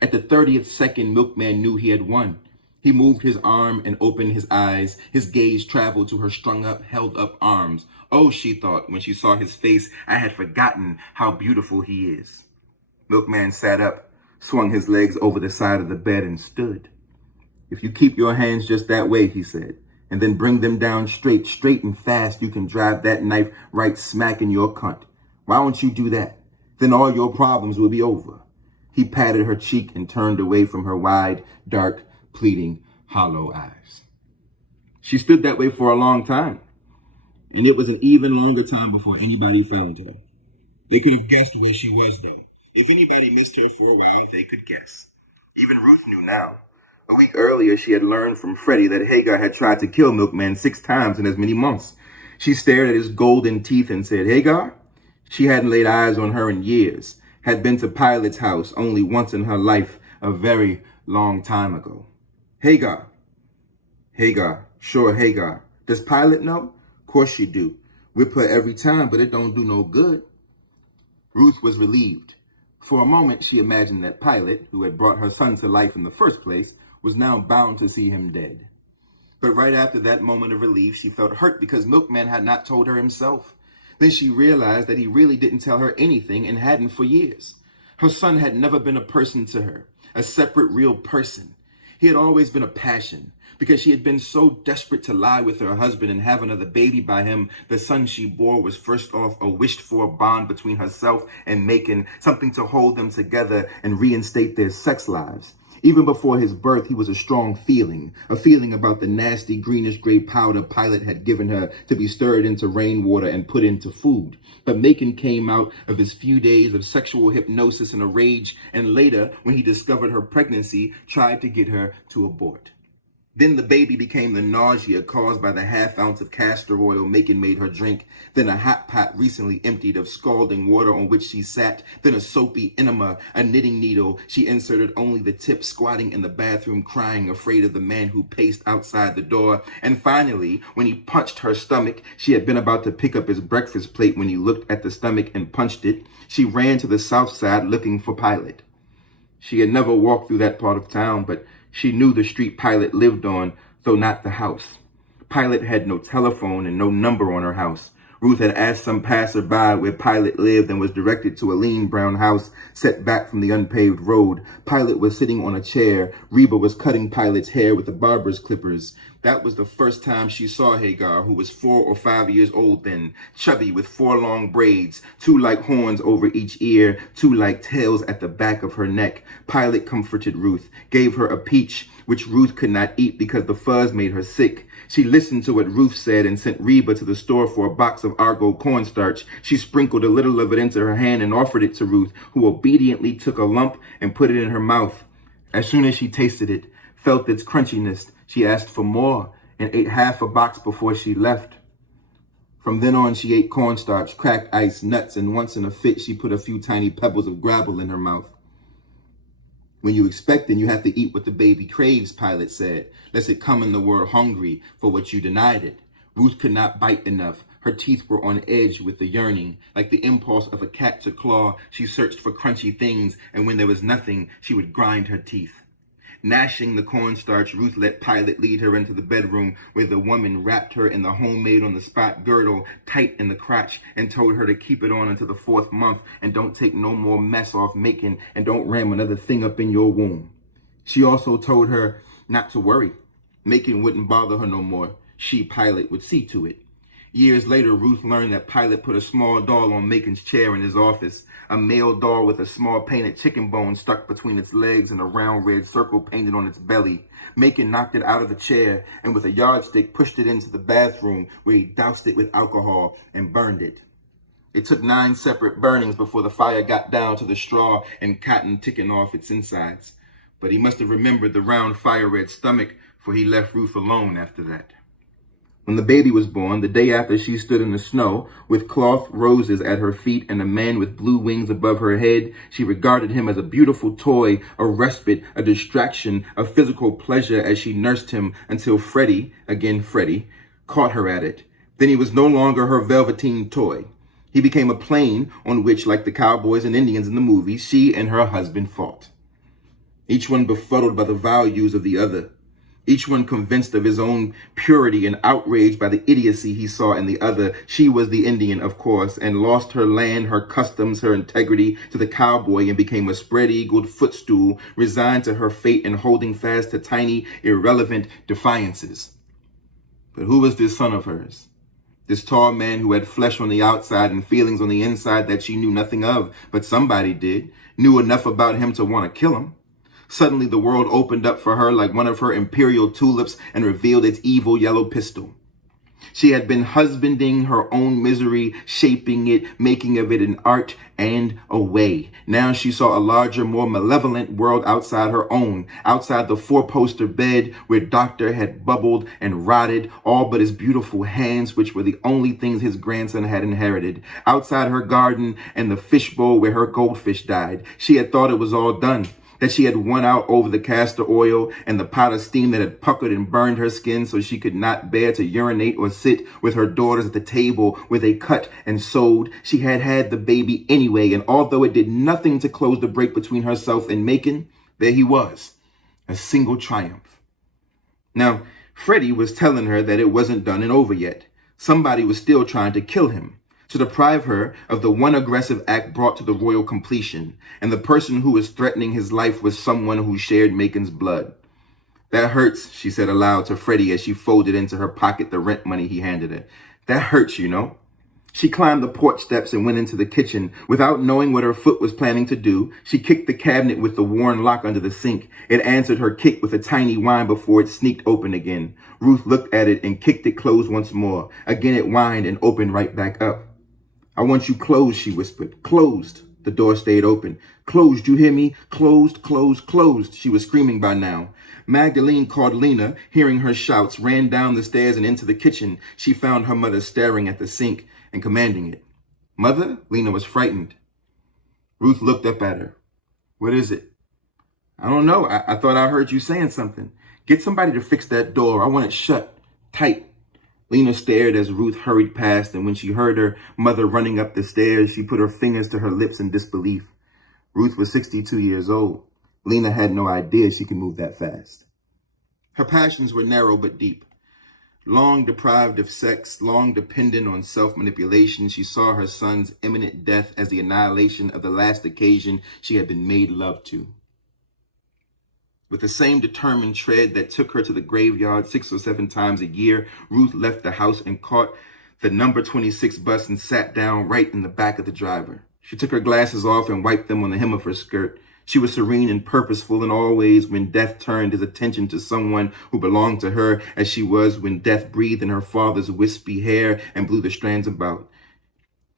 At the 30th second, Milkman knew he had won. He moved his arm and opened his eyes. His gaze traveled to her strung up, held up arms. Oh, she thought, when she saw his face, I had forgotten how beautiful he is. Milkman sat up, swung his legs over the side of the bed and stood. If you keep your hands just that way, he said, and then bring them down straight and fast, you can drive that knife right smack in your cunt. Why don't you do that? Then all your problems will be over. He patted her cheek and turned away from her wide, dark, pleading, hollow eyes. She stood that way for a long time, and it was an even longer time before anybody found her. They could have guessed where she was, though. If anybody missed her for a while, they could guess. Even Ruth knew now. A week earlier, she had learned from Freddie that Hagar had tried to kill Milkman 6 times in as many months. She stared at his golden teeth and said, Hagar? She hadn't laid eyes on her in years, had been to Pilot's house only once in her life, a very long time ago. Hagar. Hagar. Sure, Hagar. Does Pilot know? Of course she do. Whip her every time, but it don't do no good. Ruth was relieved. For a moment, she imagined that Pilot, who had brought her son to life in the first place, was now bound to see him dead. But right after that moment of relief, she felt hurt because Milkman had not told her himself. Then she realized that he really didn't tell her anything and hadn't for years. Her son had never been a person to her, a separate real person. He had always been a passion, because she had been so desperate to lie with her husband and have another baby by him. The son she bore was first off a wished-for bond between herself and Macon, something to hold them together and reinstate their sex lives. Even before his birth, he was a strong feeling, a feeling about the nasty greenish-gray powder Pilot had given her to be stirred into rainwater and put into food. But Macon came out of his few days of sexual hypnosis in a rage, and later, when he discovered her pregnancy, tried to get her to abort. Then the baby became the nausea caused by the half-ounce of castor oil Macon made her drink, then a hot pot recently emptied of scalding water on which she sat, then a soapy enema, a knitting needle she inserted only the tip, squatting in the bathroom crying, afraid of the man who paced outside the door, and finally, when he punched her stomach, she had been about to pick up his breakfast plate when he looked at the stomach and punched it. She ran to the south side looking for Pilot. She had never walked through that part of town, but she knew the street Pilot lived on, though not the house. Pilot had no telephone and no number on her house. Ruth had asked some passerby where Pilot lived and was directed to a lean brown house set back from the unpaved road. Pilot was sitting on a chair. Reba was cutting Pilot's hair with the barber's clippers. That was the first time she saw Hagar, who was 4 or 5 years old then, chubby with 4 long braids, 2 like horns over each ear, 2 like tails at the back of her neck. Pilot comforted Ruth, gave her a peach, which Ruth could not eat because the fuzz made her sick. She listened to what Ruth said and sent Reba to the store for a box of Argo cornstarch. She sprinkled a little of it into her hand and offered it to Ruth, who obediently took a lump and put it in her mouth. As soon as she tasted it, felt its crunchiness, she asked for more and ate half a box before she left. From then on, she ate cornstarch, cracked ice, nuts, and once in a fit, she put a few tiny pebbles of gravel in her mouth. When you expect it, you have to eat what the baby craves, Pilot said, lest it come in the world hungry for what you denied it. Ruth could not bite enough. Her teeth were on edge with the yearning. Like the impulse of a cat to claw, she searched for crunchy things, and when there was nothing, she would grind her teeth. Gnashing the cornstarch, Ruth let Pilot lead her into the bedroom where the woman wrapped her in the homemade on-the-spot girdle tight in the crotch and told her to keep it on until the 4th month and don't take no more mess off Macon and don't ram another thing up in your womb. She also told her not to worry. Macon wouldn't bother her no more. She, Pilot, would see to it. Years later, Ruth learned that Pilot put a small doll on Macon's chair in his office, a male doll with a small painted chicken bone stuck between its legs and a round red circle painted on its belly. Macon knocked it out of the chair and with a yardstick pushed it into the bathroom where he doused it with alcohol and burned it. It took 9 separate burnings before the fire got down to the straw and cotton ticking off its insides. But he must have remembered the round fire-red stomach, for he left Ruth alone after that. When the baby was born, the day after she stood in the snow with cloth roses at her feet and a man with blue wings above her head, she regarded him as a beautiful toy, a respite, a distraction, a physical pleasure as she nursed him until Freddie, again Freddie, caught her at it. Then he was no longer her velveteen toy. He became a plane on which, like the cowboys and Indians in the movies, she and her husband fought. Each one befuddled by the values of the other. each one convinced of his own purity and outraged by the idiocy he saw in the other. She was the Indian, of course, and lost her land, her customs, her integrity to the cowboy and became a spread-eagled footstool, resigned to her fate and holding fast to tiny, irrelevant defiances. But who was this son of hers? This tall man who had flesh on the outside and feelings on the inside that she knew nothing of, but somebody did, knew enough about him to want to kill him. Suddenly the world opened up for her like one of her imperial tulips and revealed its evil yellow pistol. She had been husbanding her own misery, shaping it, making of it an art and a way. Now she saw a larger, more malevolent world outside her own, outside the four-poster bed where Doctor had bubbled and rotted, all but his beautiful hands, which were the only things his grandson had inherited, outside her garden and the fishbowl where her goldfish died. She had thought it was all done, that she had won out over the castor oil and the pot of steam that had puckered and burned her skin so she could not bear to urinate or sit with her daughters at the table where they cut and sewed. She had had the baby anyway, and although it did nothing to close the break between herself and Macon, there he was, a single triumph. Now, Freddie was telling her that it wasn't done and over yet. Somebody was still trying to kill him, to deprive her of the one aggressive act brought to the royal completion, and the person who was threatening his life was someone who shared Macon's blood. That hurts, she said aloud to Freddie as she folded into her pocket the rent money he handed her. That hurts, you know. She climbed the porch steps and went into the kitchen. Without knowing what her foot was planning to do, she kicked the cabinet with the worn lock under the sink. It answered her kick with a tiny whine before it sneaked open again. Ruth looked at it and kicked it closed once more. Again it whined and opened right back up. I want you closed, she whispered. Closed. The door stayed open. Closed, you hear me? Closed, closed, closed. She was screaming by now. Magdalene called Lena, hearing her shouts, ran down the stairs and into the kitchen. She found her mother staring at the sink and commanding it. Mother? Lena was frightened. Ruth looked up at her. What is it? I don't know. I thought I heard you saying something. Get somebody to fix that door. I want it shut. Tight. Lena stared as Ruth hurried past, and when she heard her mother running up the stairs, she put her fingers to her lips in disbelief. Ruth was 62 years old. Lena had no idea she could move that fast. Her passions were narrow but deep. Long deprived of sex, long dependent on self-manipulation, she saw her son's imminent death as the annihilation of the last occasion she had been made love to. With the same determined tread that took her to the graveyard 6 or 7 times a year, Ruth left the house and caught the number 26 bus and sat down right in the back of the driver. She took her glasses off and wiped them on the hem of her skirt. She was serene and purposeful in all ways when death turned his attention to someone who belonged to her, as she was when death breathed in her father's wispy hair and blew the strands about.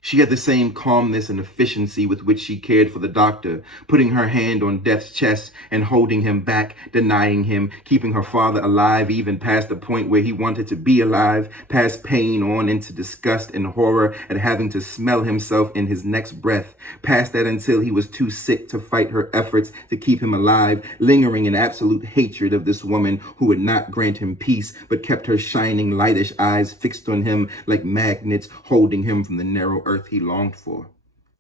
She had the same calmness and efficiency with which she cared for the doctor, putting her hand on Death's chest and holding him back, denying him, keeping her father alive even past the point where he wanted to be alive, past pain on into disgust and horror at having to smell himself in his next breath, past that until he was too sick to fight her efforts to keep him alive, lingering in absolute hatred of this woman who would not grant him peace, but kept her shining lightish eyes fixed on him like magnets, holding him from the narrow earth he longed for.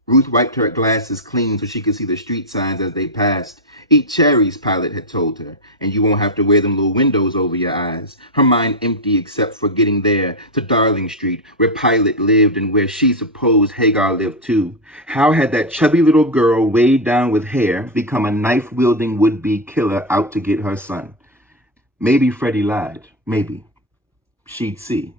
Ruth wiped her glasses clean so she could see the street signs as they passed. Eat cherries, Pilot had told her, and you won't have to wear them little windows over your eyes. Her mind empty except for getting there, to Darling Street, where Pilot lived and where she supposed Hagar lived too. How had that chubby little girl weighed down with hair become a knife-wielding would-be killer out to get her son? Maybe Freddie lied. Maybe. She'd see.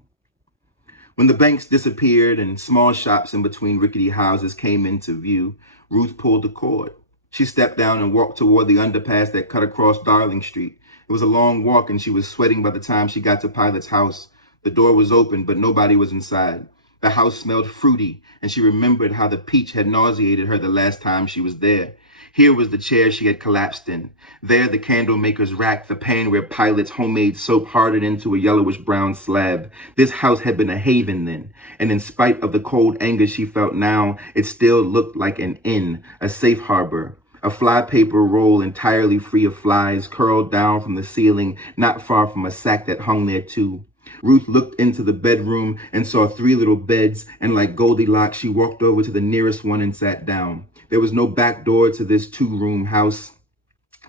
When the banks disappeared and small shops in between rickety houses came into view, Ruth pulled the cord. She stepped down and walked toward the underpass that cut across Darling Street. It was a long walk and she was sweating by the time she got to Pilot's house. The door was open, but nobody was inside. The house smelled fruity, and she remembered how the peach had nauseated her the last time she was there. Here was the chair she had collapsed in. There the candle maker's rack, the pan where Pilot's homemade soap hardened into a yellowish-brown slab. This house had been a haven then, and in spite of the cold anger she felt now, it still looked like an inn, a safe harbor. A flypaper roll entirely free of flies curled down from the ceiling, not far from a sack that hung there too. Ruth looked into the bedroom and saw 3 little beds, and like Goldilocks, she walked over to the nearest one and sat down. There was no back door to this 2-room house.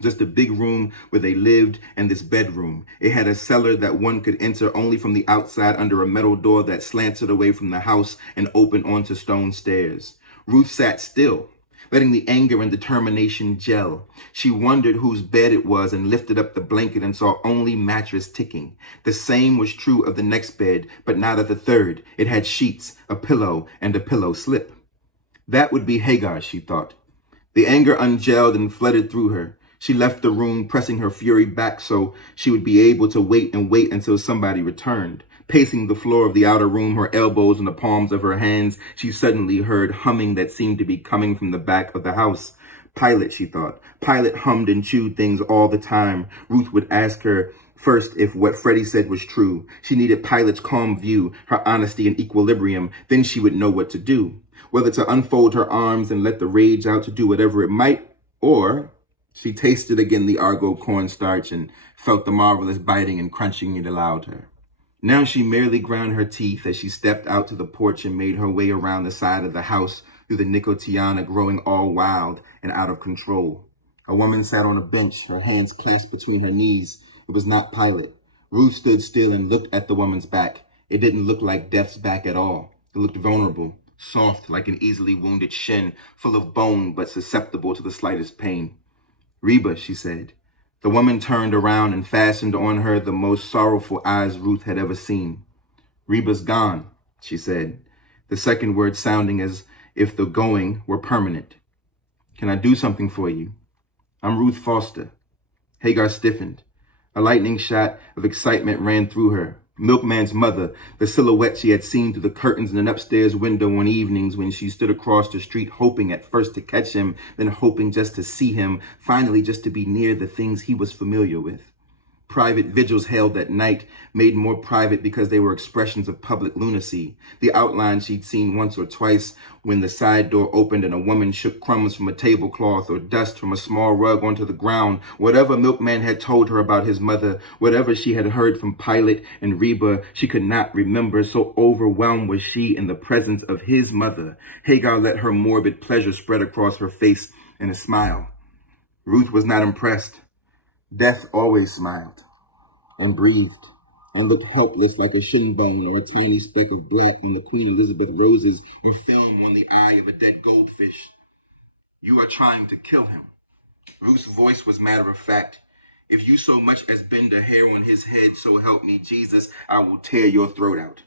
Just a big room where they lived and this bedroom. It had a cellar that one could enter only from the outside under a metal door that slanted away from the house and opened onto stone stairs. Ruth sat still, letting the anger and determination gel. She wondered whose bed it was and lifted up the blanket and saw only mattress ticking. The same was true of the next bed, but not of the third. It had sheets, a pillow, and a pillow slip. That would be Hagar, she thought. The anger ungelled and flooded through her. She left the room, pressing her fury back so she would be able to wait until somebody returned. Pacing the floor of the outer room, her elbows in the palms of her hands, she suddenly heard humming that seemed to be coming from the back of the house. Pilot, she thought. Pilot hummed and chewed things all the time. Ruth would ask her first if what Freddie said was true. She needed Pilot's calm view, her honesty and equilibrium. Then she would know what to do. Whether to unfold her arms and let the rage out to do whatever it might, or she tasted again the Argo cornstarch and felt the marvelous biting and crunching it allowed her. Now she merely ground her teeth as she stepped out to the porch and made her way around the side of the house through the nicotiana growing all wild and out of control. A woman sat on a bench, her hands clasped between her knees. It was not Pilot. Ruth stood still and looked at the woman's back. It didn't look like Death's back at all. It looked vulnerable, soft like an easily wounded shin, full of bone but susceptible to the slightest pain. Reba, she said. The woman turned around and fastened on her the most sorrowful eyes Ruth had ever seen. Reba's gone, she said, the second word sounding as if the going were permanent. Can I do something for you? I'm Ruth Foster. Hagar stiffened. A lightning shot of excitement ran through her. Milkman's mother, the silhouette she had seen through the curtains in an upstairs window on evenings when she stood across the street hoping at first to catch him, then hoping just to see him, finally just to be near the things he was familiar with. Private vigils held at night, made more private because they were expressions of public lunacy. The outline she'd seen once or twice when the side door opened and a woman shook crumbs from a tablecloth or dust from a small rug onto the ground. Whatever Milkman had told her about his mother, whatever she had heard from Pilot and Reba, she could not remember, so overwhelmed was she in the presence of his mother. Hagar let her morbid pleasure spread across her face in a smile. Ruth was not impressed. Death always smiled and breathed and looked helpless like a shin bone or a tiny speck of black on the Queen Elizabeth roses or film on the eye of a dead goldfish. You are trying to kill him. Ruth's voice was matter of fact. If you so much as bend a hair on his head, so help me Jesus, I will tear your throat out.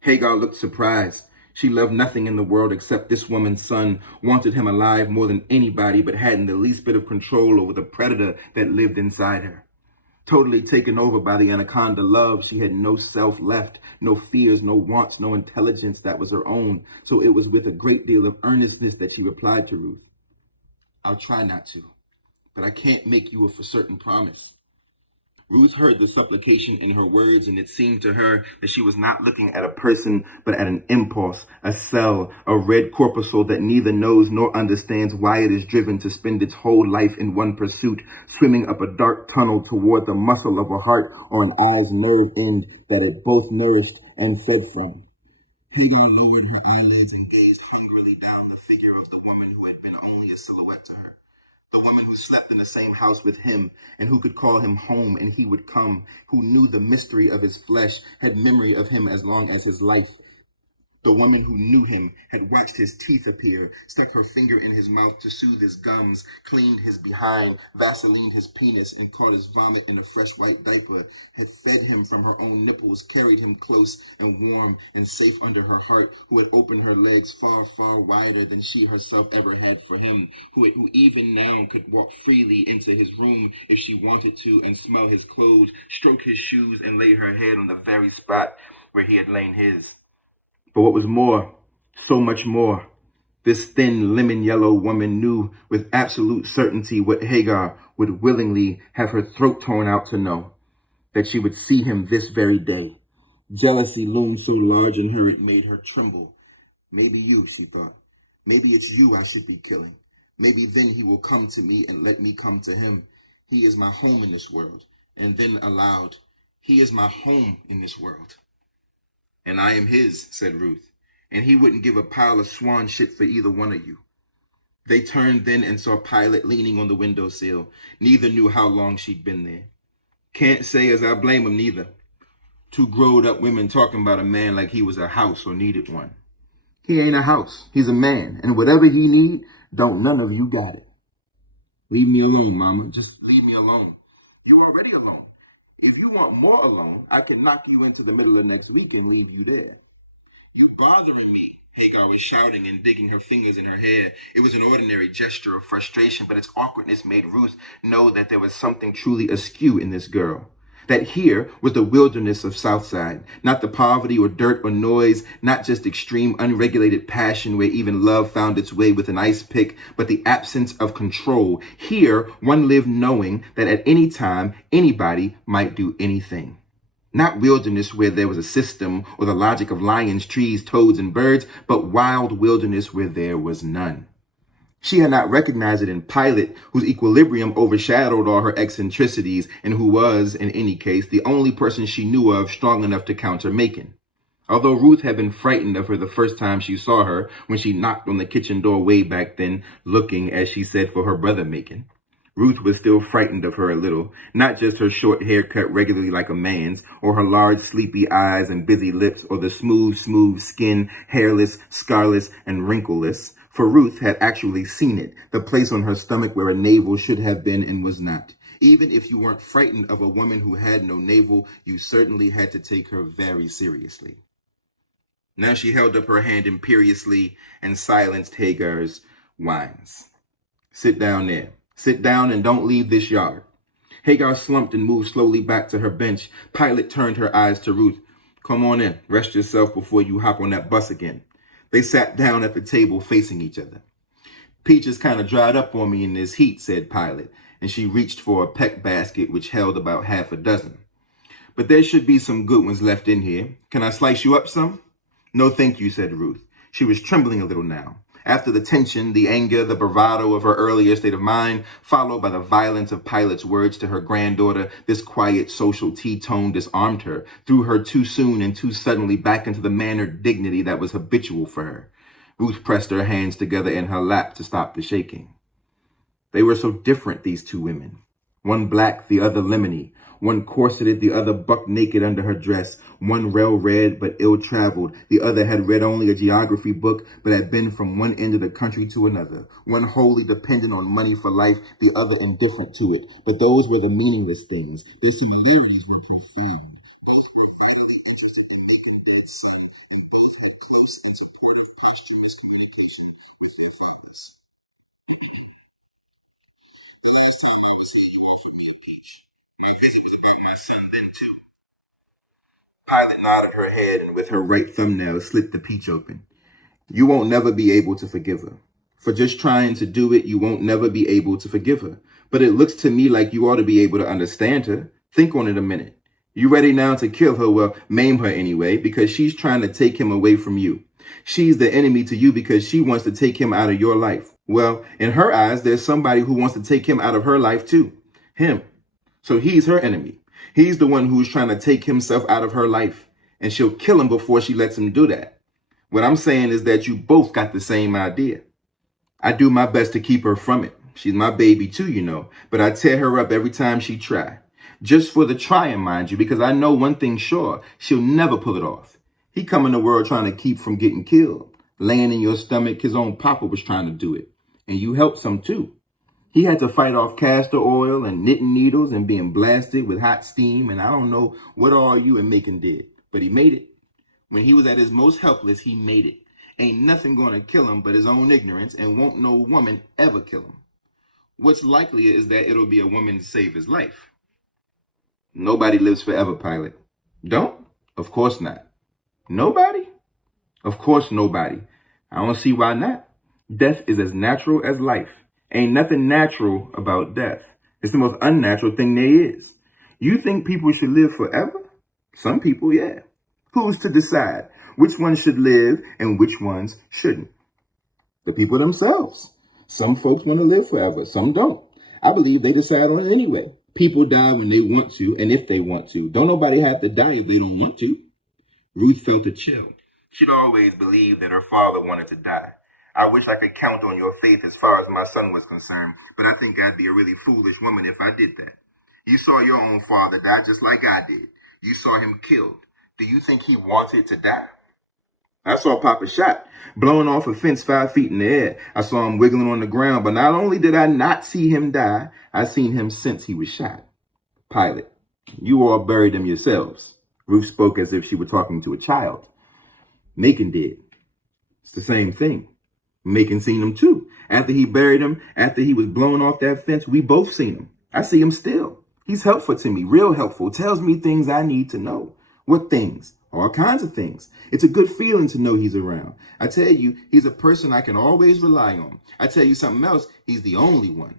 Hagar looked surprised. She loved nothing in the world except this woman's son, wanted him alive more than anybody, but hadn't the least bit of control over the predator that lived inside her. Totally taken over by the anaconda love, she had no self left, no fears, no wants, no intelligence that was her own. So it was with a great deal of earnestness that she replied to Ruth. I'll try not to, but I can't make you a for certain promise. Ruth heard the supplication in her words, and it seemed to her that she was not looking at a person, but at an impulse, a cell, a red corpuscle that neither knows nor understands why it is driven to spend its whole life in one pursuit, swimming up a dark tunnel toward the muscle of a heart or an eye's nerve end that it both nourished and fed from. Hagar lowered her eyelids and gazed hungrily down the figure of the woman who had been only a silhouette to her. The woman who slept in the same house with him and who could call him home and he would come, who knew the mystery of his flesh, had memory of him as long as his life. The woman who knew him had watched his teeth appear, stuck her finger in his mouth to soothe his gums, cleaned his behind, vaselined his penis, and caught his vomit in a fresh white diaper, had fed him from her own nipples, carried him close and warm and safe under her heart, who had opened her legs far, far wider than she herself ever had for him, who even now could walk freely into his room if she wanted to and smell his clothes, stroke his shoes, and lay her head on the very spot where he had lain his. But what was more, so much more, this thin lemon yellow woman knew with absolute certainty what Hagar would willingly have her throat torn out to know, that she would see him this very day. Jealousy loomed so large in her it made her tremble. Maybe you, she thought. Maybe it's you I should be killing. Maybe then he will come to me and let me come to him. He is my home in this world. And then aloud, he is my home in this world. And I am his, said Ruth, and he wouldn't give a pile of swan shit for either one of you. They turned then and saw Pilate leaning on the windowsill. Neither knew how long she'd been there. Can't say as I blame him neither. Two growed up women talking about a man like he was a house or needed one. He ain't a house. He's a man. And whatever he need, don't none of you got it. Leave me alone, mama. Just leave me alone. You already alone. If you want more alone, I can knock you into the middle of next week and leave you there. You bothering me, Hagar was shouting and digging her fingers in her hair. It was an ordinary gesture of frustration, but its awkwardness made Ruth know that there was something truly askew in this girl. That here was the wilderness of Southside, not the poverty or dirt or noise, not just extreme unregulated passion where even love found its way with an ice pick, but the absence of control. Here, one lived knowing that at any time, anybody might do anything. Not wilderness where there was a system or the logic of lions, trees, toads, and birds, but wild wilderness where there was none. She had not recognized it in Pilate, whose equilibrium overshadowed all her eccentricities and who was, in any case, the only person she knew of strong enough to counter Macon. Although Ruth had been frightened of her the first time she saw her, when she knocked on the kitchen door way back then, looking, as she said, for her brother Macon. Ruth was still frightened of her a little, not just her short hair cut regularly like a man's, or her large sleepy eyes and busy lips, or the smooth skin, hairless, scarless, and wrinkleless. For Ruth had actually seen it, the place on her stomach where a navel should have been and was not. Even if you weren't frightened of a woman who had no navel, you certainly had to take her very seriously. Now she held up her hand imperiously and silenced Hagar's whines. Sit down there. Sit down and don't leave this yard. Hagar slumped and moved slowly back to her bench. Pilate turned her eyes to Ruth. Come on in. Rest yourself before you hop on that bus again. They sat down at the table facing each other. Peaches kind of dried up on me in this heat, said Pilate, and she reached for a peck basket which held about half a dozen. But there should be some good ones left in here. Can I slice you up some? No, thank you, said Ruth. She was trembling a little now. After the tension, the anger, the bravado of her earlier state of mind, followed by the violence of Pilate's words to her granddaughter, this quiet social T-tone disarmed her, threw her too soon and too suddenly back into the mannered dignity that was habitual for her. Ruth pressed her hands together in her lap to stop the shaking. They were so different, these two women. One black, the other lemony. One corseted, the other buck naked under her dress. One well-read but ill-traveled. The other had read only a geography book but had been from one end of the country to another. One wholly dependent on money for life, the other indifferent to it. But those were the meaningless things. Their similarities were profound. Both were faithfully interested in making their son, and both had close and supportive posthumous communication with their fathers. The last time I was here, you offered me a peach. My visit was about my son then, too. Pilate nodded her head and with her right thumbnail slit the peach open. You won't never be able to forgive her. For just trying to do it, you won't never be able to forgive her. But it looks to me like you ought to be able to understand her. Think on it a minute. You ready now to kill her? Well, maim her anyway, because she's trying to take him away from you. She's the enemy to you because she wants to take him out of your life. Well, in her eyes, there's somebody who wants to take him out of her life too. Him. So he's her enemy. He's the one who's trying to take himself out of her life, and she'll kill him before she lets him do that. What I'm saying is that you both got the same idea. I do my best to keep her from it. She's my baby too, you know, but I tear her up every time she try. Just for the trying, mind you, because I know one thing sure, she'll never pull it off. He come in the world trying to keep from getting killed. Laying in your stomach, his own papa was trying to do it. And you helped some too. He had to fight off castor oil and knitting needles and being blasted with hot steam, and I don't know what all you and Macon did, but he made it. When he was at his most helpless, he made it. Ain't nothing gonna kill him but his own ignorance, and won't no woman ever kill him. What's likely is that it'll be a woman to save his life. Nobody lives forever, Pilate. Don't? Of course not. Nobody? Of course nobody. I don't see why not. Death is as natural as life. Ain't nothing natural about death. It's the most unnatural thing there is. You think people should live forever? Some people, yeah. Who's to decide which ones should live and which ones shouldn't? The people themselves. Some folks want to live forever, some don't. I believe they decide on it anyway. People die when they want to and if they want to. Don't nobody have to die if they don't want to. Ruth felt a chill. She'd always believed that her father wanted to die. I wish I could count on your faith as far as my son was concerned, but I think I'd be a really foolish woman if I did that. You saw your own father die just like I did. You saw him killed. Do you think he wanted to die? I saw Papa shot, blown off a fence 5 feet in the air. I saw him wiggling on the ground, but not only did I not see him die, I seen him since he was shot. Pilot, you all buried him yourselves. Ruth spoke as if she were talking to a child. Macon did. It's the same thing. Macon seen him too. After he buried him, after he was blown off that fence, we both seen him. I see him still. He's helpful to me, real helpful. Tells me things I need to know. What things? All kinds of things. It's a good feeling to know he's around. I tell you, he's a person I can always rely on. I tell you something else, he's the only one.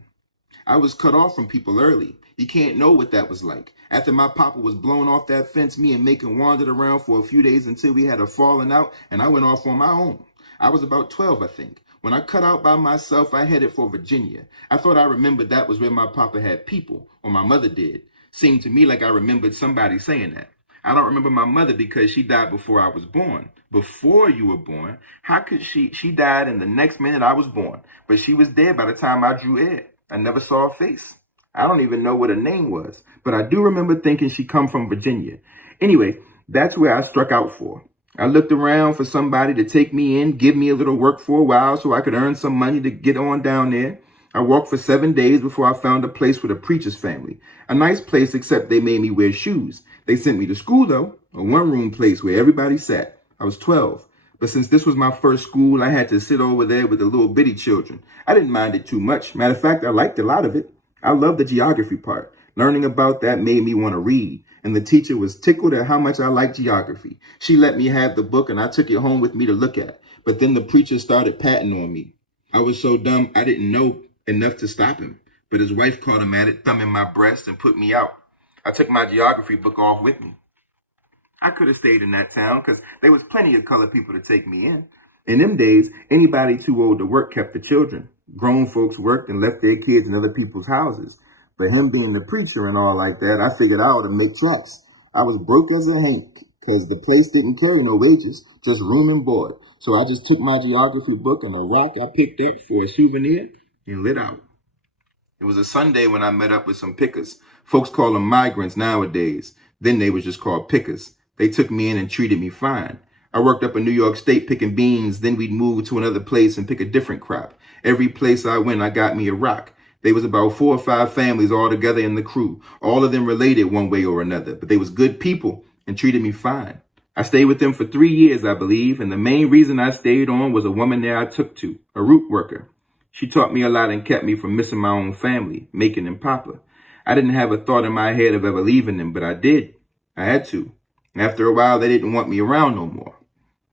I was cut off from people early. You can't know what that was like. After my papa was blown off that fence, me and Macon wandered around for a few days until we had a falling out, and I went off on my own. I was about 12, I think. When I cut out by myself, I headed for Virginia. I thought I remembered that was where my papa had people, or my mother did. Seemed to me like I remembered somebody saying that. I don't remember my mother because she died before I was born. Before you were born? How could she died in the next minute I was born, but she was dead by the time I drew air. I never saw her face. I don't even know what her name was, but I do remember thinking she come from Virginia. Anyway, that's where I struck out for. I looked around for somebody to take me in, give me a little work for a while so I could earn some money to get on down there. I walked for 7 days before I found a place with a preacher's family. A nice place, except they made me wear shoes. They sent me to school, though, a one-room place where everybody sat. I was 12. But since this was my first school, I had to sit over there with the little bitty children. I didn't mind it too much. Matter of fact, I liked a lot of it. I loved the geography part. Learning about that made me want to read. And the teacher was tickled at how much I liked geography. She let me have the book and I took it home with me to look at. But then the preacher started patting on me. I was so dumb, I didn't know enough to stop him. But his wife caught him at it, thumbing my breast and put me out. I took my geography book off with me. I could have stayed in that town because there was plenty of colored people to take me in. In them days, anybody too old to work kept the children. Grown folks worked and left their kids in other people's houses. But him being the preacher and all like that, I figured I ought to make tracks. I was broke as a hank because the place didn't carry no wages, just room and board. So I just took my geography book and a rock I picked up for a souvenir and lit out. It was a Sunday when I met up with some pickers. Folks call them migrants nowadays. Then they was just called pickers. They took me in and treated me fine. I worked up in New York State picking beans. Then we'd move to another place and pick a different crop. Every place I went, I got me a rock. They was about 4 or 5 families all together in the crew. All of them related one way or another, but they was good people and treated me fine. I stayed with them for 3 years, I believe, and the main reason I stayed on was a woman there I took to, a root worker. She taught me a lot and kept me from missing my own family, Macon and Papa. I didn't have a thought in my head of ever leaving them, but I did. I had to. After a while, they didn't want me around no more.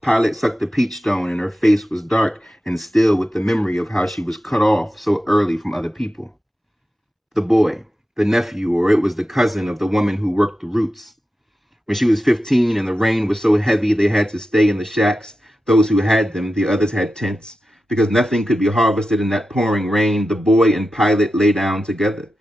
Pilot sucked the peach stone and her face was dark and still with the memory of how she was cut off so early from other people. The boy, the nephew, or it was the cousin of the woman who worked the roots. When she was 15 and the rain was so heavy they had to stay in the shacks, those who had them, the others had tents. Because nothing could be harvested in that pouring rain, the boy and Pilot lay down together.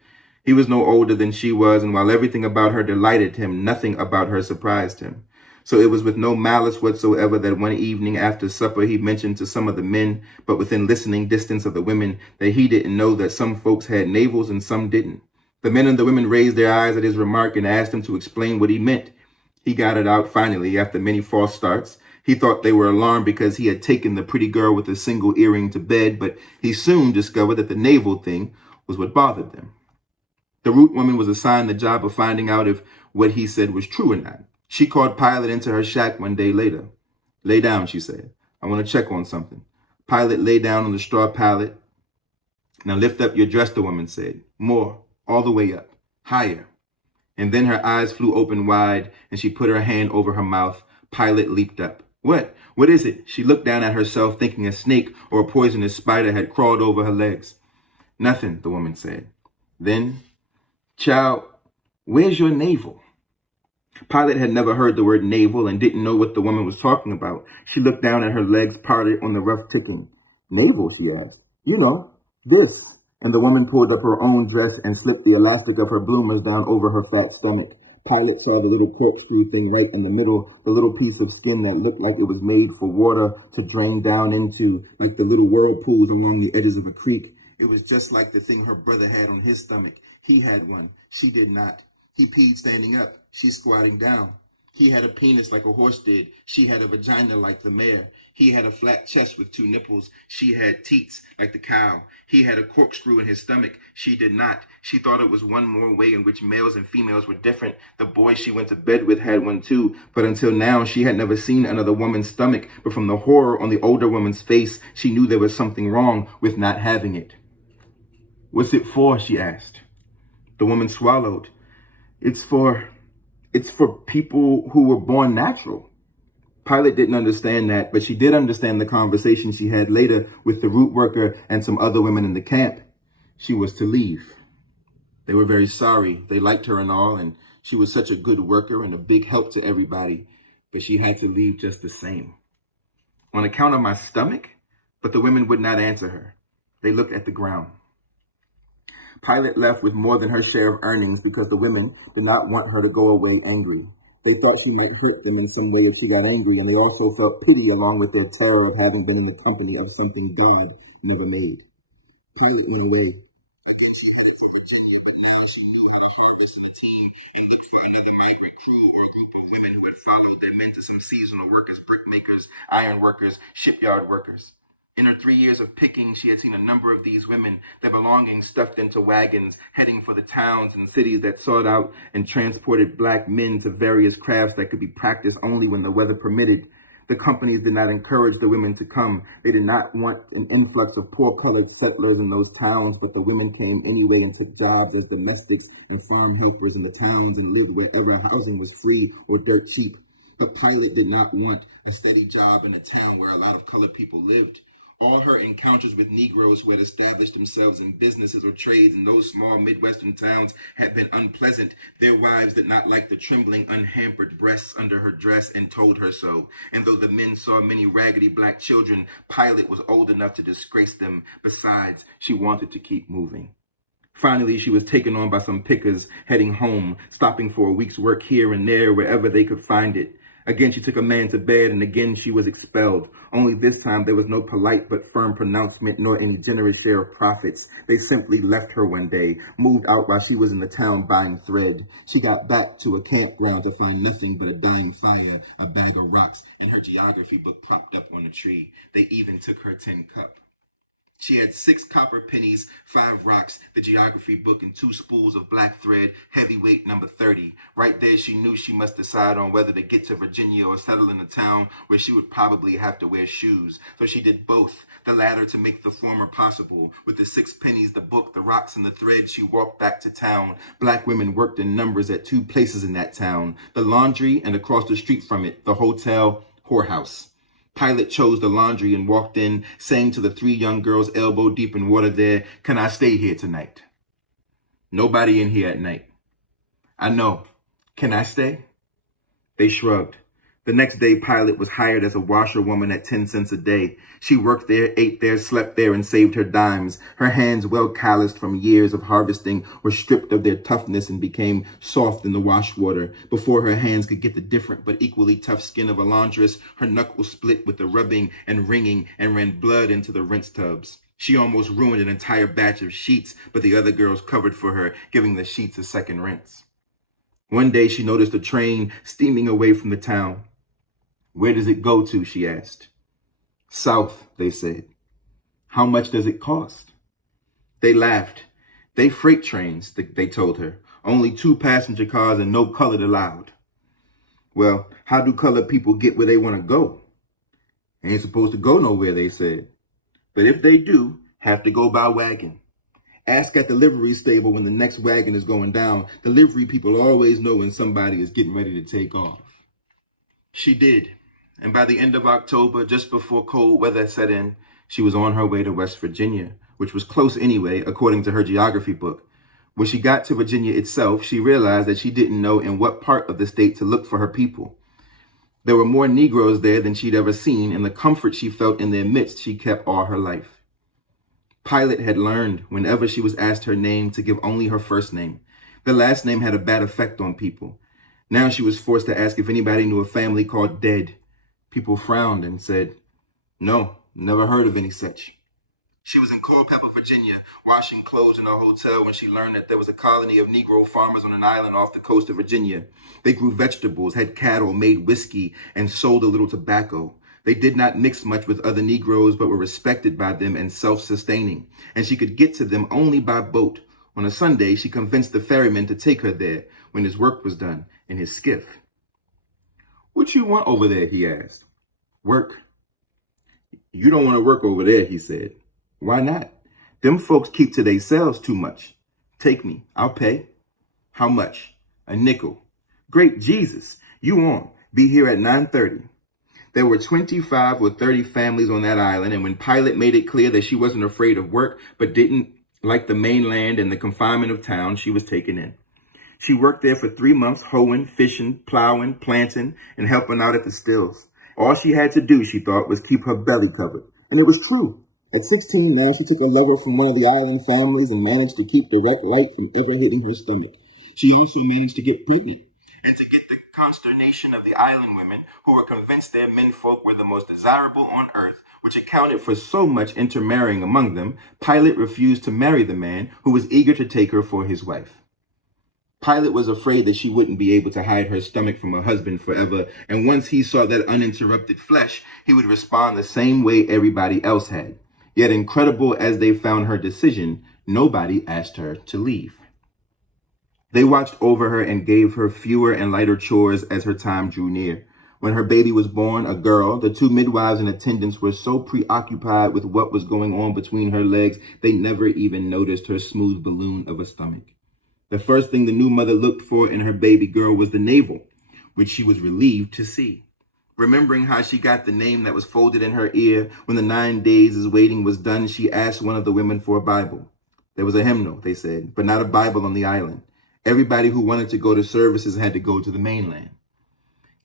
He was no older than she was, and while everything about her delighted him, nothing about her surprised him. So it was with no malice whatsoever that one evening after supper he mentioned to some of the men, but within listening distance of the women, that he didn't know that some folks had navels and some didn't. The men and the women raised their eyes at his remark and asked him to explain what he meant. He got it out finally after many false starts. He thought they were alarmed because he had taken the pretty girl with a single earring to bed, but he soon discovered that the navel thing was what bothered them. The root woman was assigned the job of finding out if what he said was true or not. She called Pilot into her shack one day later. Lay down, she said. I want to check on something. Pilot lay down on the straw pallet. Now lift up your dress, the woman said. More, all the way up, higher. And then her eyes flew open wide and she put her hand over her mouth. Pilot leaped up. What? What is it? She looked down at herself thinking a snake or a poisonous spider had crawled over her legs. Nothing, the woman said. Then, child, where's your navel? Pilot had never heard the word navel and didn't know what the woman was talking about. She looked down at her legs parted on the rough ticking. Navel, she asked. You know, this. And the woman pulled up her own dress and slipped the elastic of her bloomers down over her fat stomach. Pilot saw the little corkscrew thing right in the middle, the little piece of skin that looked like it was made for water to drain down into, like the little whirlpools along the edges of a creek. It was just like the thing her brother had on his stomach. He had one. She did not. He peed standing up. She's squatting down. He had a penis like a horse did. She had a vagina like the mare. He had a flat chest with 2 nipples. She had teats like the cow. He had a corkscrew in his stomach. She did not. She thought it was one more way in which males and females were different. The boy she went to bed with had one too, but until now she had never seen another woman's stomach. But from the horror on the older woman's face, she knew there was something wrong with not having it. "What's it for?" she asked. The woman swallowed. It's for people who were born natural." Pilot didn't understand that, but she did understand the conversation she had later with the root worker and some other women in the camp. She was to leave. They were very sorry. They liked her and all, and she was such a good worker and a big help to everybody, but she had to leave just the same. "On account of my stomach?" But the women would not answer her. They looked at the ground. Pilot left with more than her share of earnings because the women did not want her to go away angry. They thought she might hurt them in some way if she got angry, and they also felt pity along with their terror of having been in the company of something God never made. Pilot went away. Again, she headed for Virginia, but now she knew how to harvest in a team and look for another migrant crew or a group of women who had followed their men to some seasonal work as brickmakers, iron workers, shipyard workers. In her 3 years of picking, she had seen a number of these women, their belongings stuffed into wagons, heading for the towns and cities that sought out and transported black men to various crafts that could be practiced only when the weather permitted. The companies did not encourage the women to come. They did not want an influx of poor-colored settlers in those towns, but the women came anyway and took jobs as domestics and farm helpers in the towns and lived wherever housing was free or dirt cheap. But Pilot did not want a steady job in a town where a lot of colored people lived. All her encounters with Negroes who had established themselves in businesses or trades in those small Midwestern towns had been unpleasant. Their wives did not like the trembling, unhampered breasts under her dress and told her so. And though the men saw many raggedy black children, Pilot was old enough to disgrace them. Besides, she wanted to keep moving. Finally, she was taken on by some pickers heading home, stopping for a week's work here and there wherever they could find it. Again, she took a man to bed, and again she was expelled. Only this time there was no polite but firm pronouncement nor any generous share of profits. They simply left her one day, moved out while she was in the town buying thread. She got back to a campground to find nothing but a dying fire, a bag of rocks, and her geography book popped up on a tree. They even took her tin cup. She had 6 copper pennies, 5 rocks, the geography book, and 2 spools of black thread, heavyweight number 30. Right there, she knew she must decide on whether to get to Virginia or settle in a town where she would probably have to wear shoes. So she did both, the latter to make the former possible. With the 6 pennies, the book, the rocks, and the thread, she walked back to town. Black women worked in numbers at 2 places in that town, the laundry and across the street from it, the hotel whorehouse. Pilot chose the laundry and walked in, saying to the 3 young girls elbow deep in water there, "Can I stay here tonight?" "Nobody in here at night." "I know. Can I stay?" They shrugged. The next day, Pilot was hired as a washerwoman at 10 cents a day. She worked there, ate there, slept there, and saved her dimes. Her hands, well calloused from years of harvesting, were stripped of their toughness and became soft in the wash water. Before her hands could get the different but equally tough skin of a laundress, her knuckles split with the rubbing and wringing and ran blood into the rinse tubs. She almost ruined an entire batch of sheets, but the other girls covered for her, giving the sheets a second rinse. One day, she noticed a train steaming away from the town. "Where does it go to?" she asked. "South," they said. "How much does it cost?" They laughed. "They freight trains," they told her. "Only 2 passenger cars and no colored allowed." "Well, how do colored people get where they want to go?" "Ain't supposed to go nowhere," they said. "But if they do, have to go by wagon. Ask at the livery stable when the next wagon is going down. The livery people always know when somebody is getting ready to take off." She did. And by the end of October, just before cold weather set in, she was on her way to West Virginia, which was close anyway, according to her geography book. When she got to Virginia itself, she realized that she didn't know in what part of the state to look for her people. There were more Negroes there than she'd ever seen, and the comfort she felt in their midst she kept all her life. Pilot had learned, whenever she was asked her name, to give only her first name. The last name had a bad effect on people. Now she was forced to ask if anybody knew a family called Dead. People frowned and said, "No, never heard of any such." She was in Culpeper, Virginia, washing clothes in a hotel when she learned that there was a colony of Negro farmers on an island off the coast of Virginia. They grew vegetables, had cattle, made whiskey, and sold a little tobacco. They did not mix much with other Negroes, but were respected by them and self-sustaining, and she could get to them only by boat. On a Sunday, she convinced the ferryman to take her there when his work was done in his skiff. "What you want over there?" he asked. "Work." "You don't want to work over there," he said. "Why not?" "Them folks keep to themselves too much." "Take me. I'll pay." "How much?" "A nickel." "Great Jesus. You on. Be here at 9:30. There were 25 or 30 families on that island, and when Pilot made it clear that she wasn't afraid of work, but didn't like the mainland and the confinement of town, she was taken in. She worked there for 3 months, hoeing, fishing, plowing, planting, and helping out at the stills. All she had to do, she thought, was keep her belly covered. And it was true. At 16 now, she took a lover from one of the island families and managed to keep direct light from ever hitting her stomach. She also managed to get pregnant and to get the consternation of the island women who were convinced their menfolk were the most desirable on earth, which accounted for so much intermarrying among them. Pilot refused to marry the man who was eager to take her for his wife. Pilot was afraid that she wouldn't be able to hide her stomach from her husband forever, and once he saw that uninterrupted flesh, he would respond the same way everybody else had. Yet incredible as they found her decision, nobody asked her to leave. They watched over her and gave her fewer and lighter chores as her time drew near. When her baby was born, a girl, the 2 midwives and attendants were so preoccupied with what was going on between her legs, they never even noticed her smooth balloon of a stomach. The first thing the new mother looked for in her baby girl was the navel, which she was relieved to see. Remembering how she got the name that was folded in her ear when the 9 days' waiting was done, she asked one of the women for a Bible. There was a hymnal, they said, but not a Bible on the island. Everybody who wanted to go to services had to go to the mainland.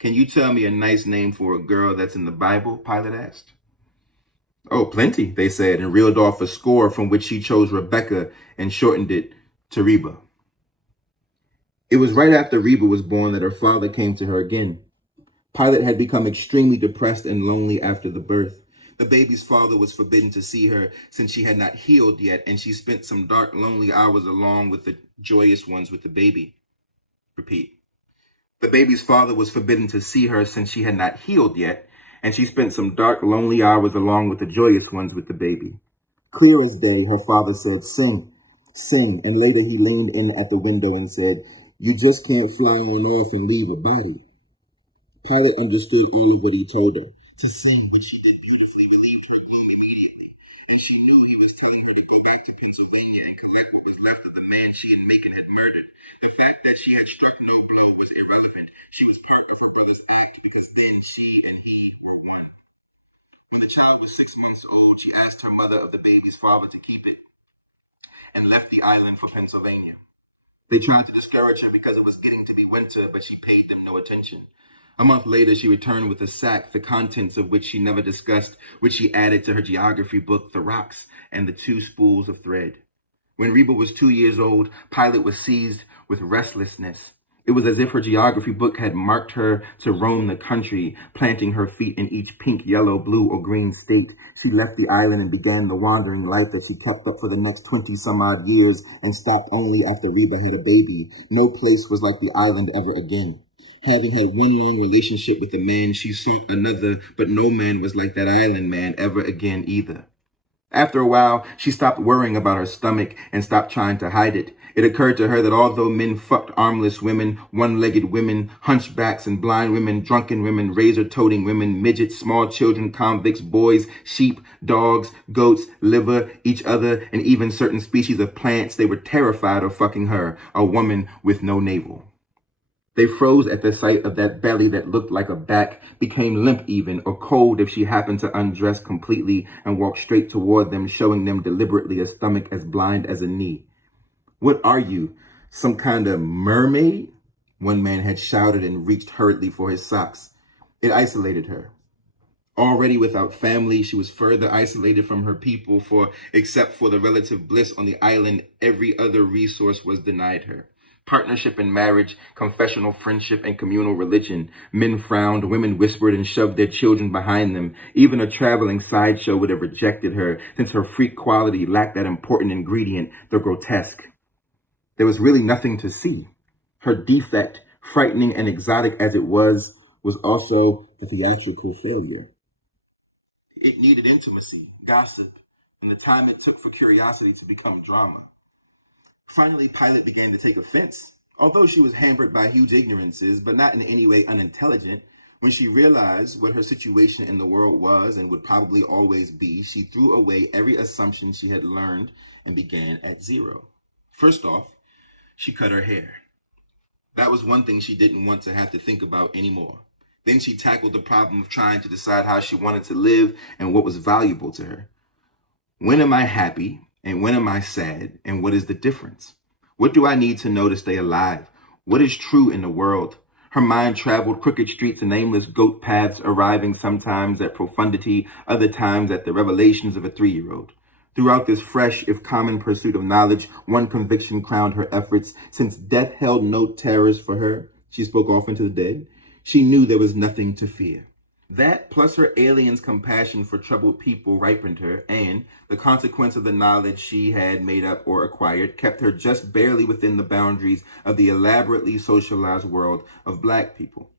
"Can you tell me a nice name for a girl that's in the Bible?" Pilot asked. "Oh, plenty," they said, and reeled off a score from which she chose Rebecca and shortened it to Reba. It was right after Reba was born that her father came to her again. Pilot had become extremely depressed and lonely after the birth. The baby's father was forbidden to see her since she had not healed yet, and she spent some dark, lonely hours along with the joyous ones with the baby. Repeat. The baby's father was forbidden to see her since she had not healed yet, and she spent some dark, lonely hours along with the joyous ones with the baby. Clear as day, her father said, "Sing, sing," and later he leaned in at the window and said, "You just can't fly on off and leave a body." Pilot understood all of what he told her. To sing, which she did beautifully, relieved her gloom immediately, and she knew he was telling her to go back to Pennsylvania and collect what was left of the man she and Macon had murdered. The fact that she had struck no blow was irrelevant. She was part of her brother's act because then she and he were one. When the child was 6 months old, she asked her mother of the baby's father to keep it and left the island for Pennsylvania. They tried to discourage her because it was getting to be winter, but she paid them no attention. A month later, she returned with a sack, the contents of which she never discussed, which she added to her geography book, The Rocks, and the 2 spools of thread. When Reba was 2 years old, Pilot was seized with restlessness. It was as if her geography book had marked her to roam the country, planting her feet in each pink, yellow, blue, or green state. She left the island and began the wandering life that she kept up for the next 20-some-odd years and stopped only after Reba had a baby. No place was like the island ever again. Having had one long relationship with a man, she sought another, but no man was like that island man ever again either. After a while, she stopped worrying about her stomach and stopped trying to hide it. It occurred to her that although men fucked armless women, one-legged women, hunchbacks and blind women, drunken women, razor-toting women, midgets, small children, convicts, boys, sheep, dogs, goats, liver, each other, and even certain species of plants, they were terrified of fucking her, a woman with no navel. They froze at the sight of that belly that looked like a back, became limp even, or cold if she happened to undress completely and walk straight toward them, showing them deliberately a stomach as blind as a knee. "What are you, some kind of mermaid?" one man had shouted and reached hurriedly for his socks. It isolated her. Already without family, she was further isolated from her people, for except for the relative bliss on the island, every other resource was denied her. Partnership and marriage, confessional friendship, and communal religion. Men frowned, women whispered and shoved their children behind them. Even a traveling sideshow would have rejected her, since her freak quality lacked that important ingredient, the grotesque. There was really nothing to see. Her defect, frightening and exotic as it was also a theatrical failure. It needed intimacy, gossip, and the time it took for curiosity to become drama. Finally, Pilot began to take offense, although she was hampered by huge ignorances, but not in any way unintelligent. When she realized what her situation in the world was and would probably always be, she threw away every assumption she had learned and began at zero. First off, she cut her hair. That was one thing she didn't want to have to think about anymore. Then she tackled the problem of trying to decide how she wanted to live and what was valuable to her. When am I happy? And when am I sad? And what is the difference? What do I need to know to stay alive? What is true in the world? Her mind traveled crooked streets and aimless goat paths, arriving sometimes at profundity, other times at the revelations of a 3-year-old. Throughout this fresh, if common pursuit of knowledge, one conviction crowned her efforts. Since death held no terrors for her, she spoke often to the dead, she knew there was nothing to fear. That, plus her alien's compassion for troubled people, ripened her, and the consequence of the knowledge she had made up or acquired kept her just barely within the boundaries of the elaborately socialized world of Black people.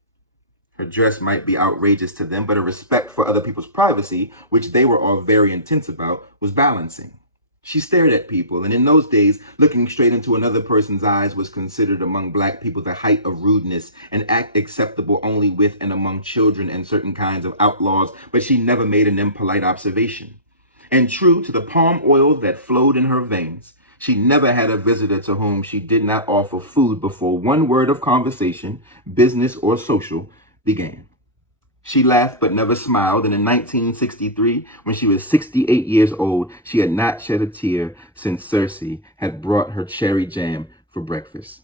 Her dress might be outrageous to them, but her respect for other people's privacy, which they were all very intense about, was balancing. She stared at people, and in those days, looking straight into another person's eyes was considered among Black people the height of rudeness, an act acceptable only with and among children and certain kinds of outlaws, but she never made an impolite observation. And true to the palm oil that flowed in her veins, she never had a visitor to whom she did not offer food before one word of conversation, business or social, began. She laughed but never smiled, and in 1963, when she was 68 years old, she had not shed a tear since Cersei had brought her cherry jam for breakfast.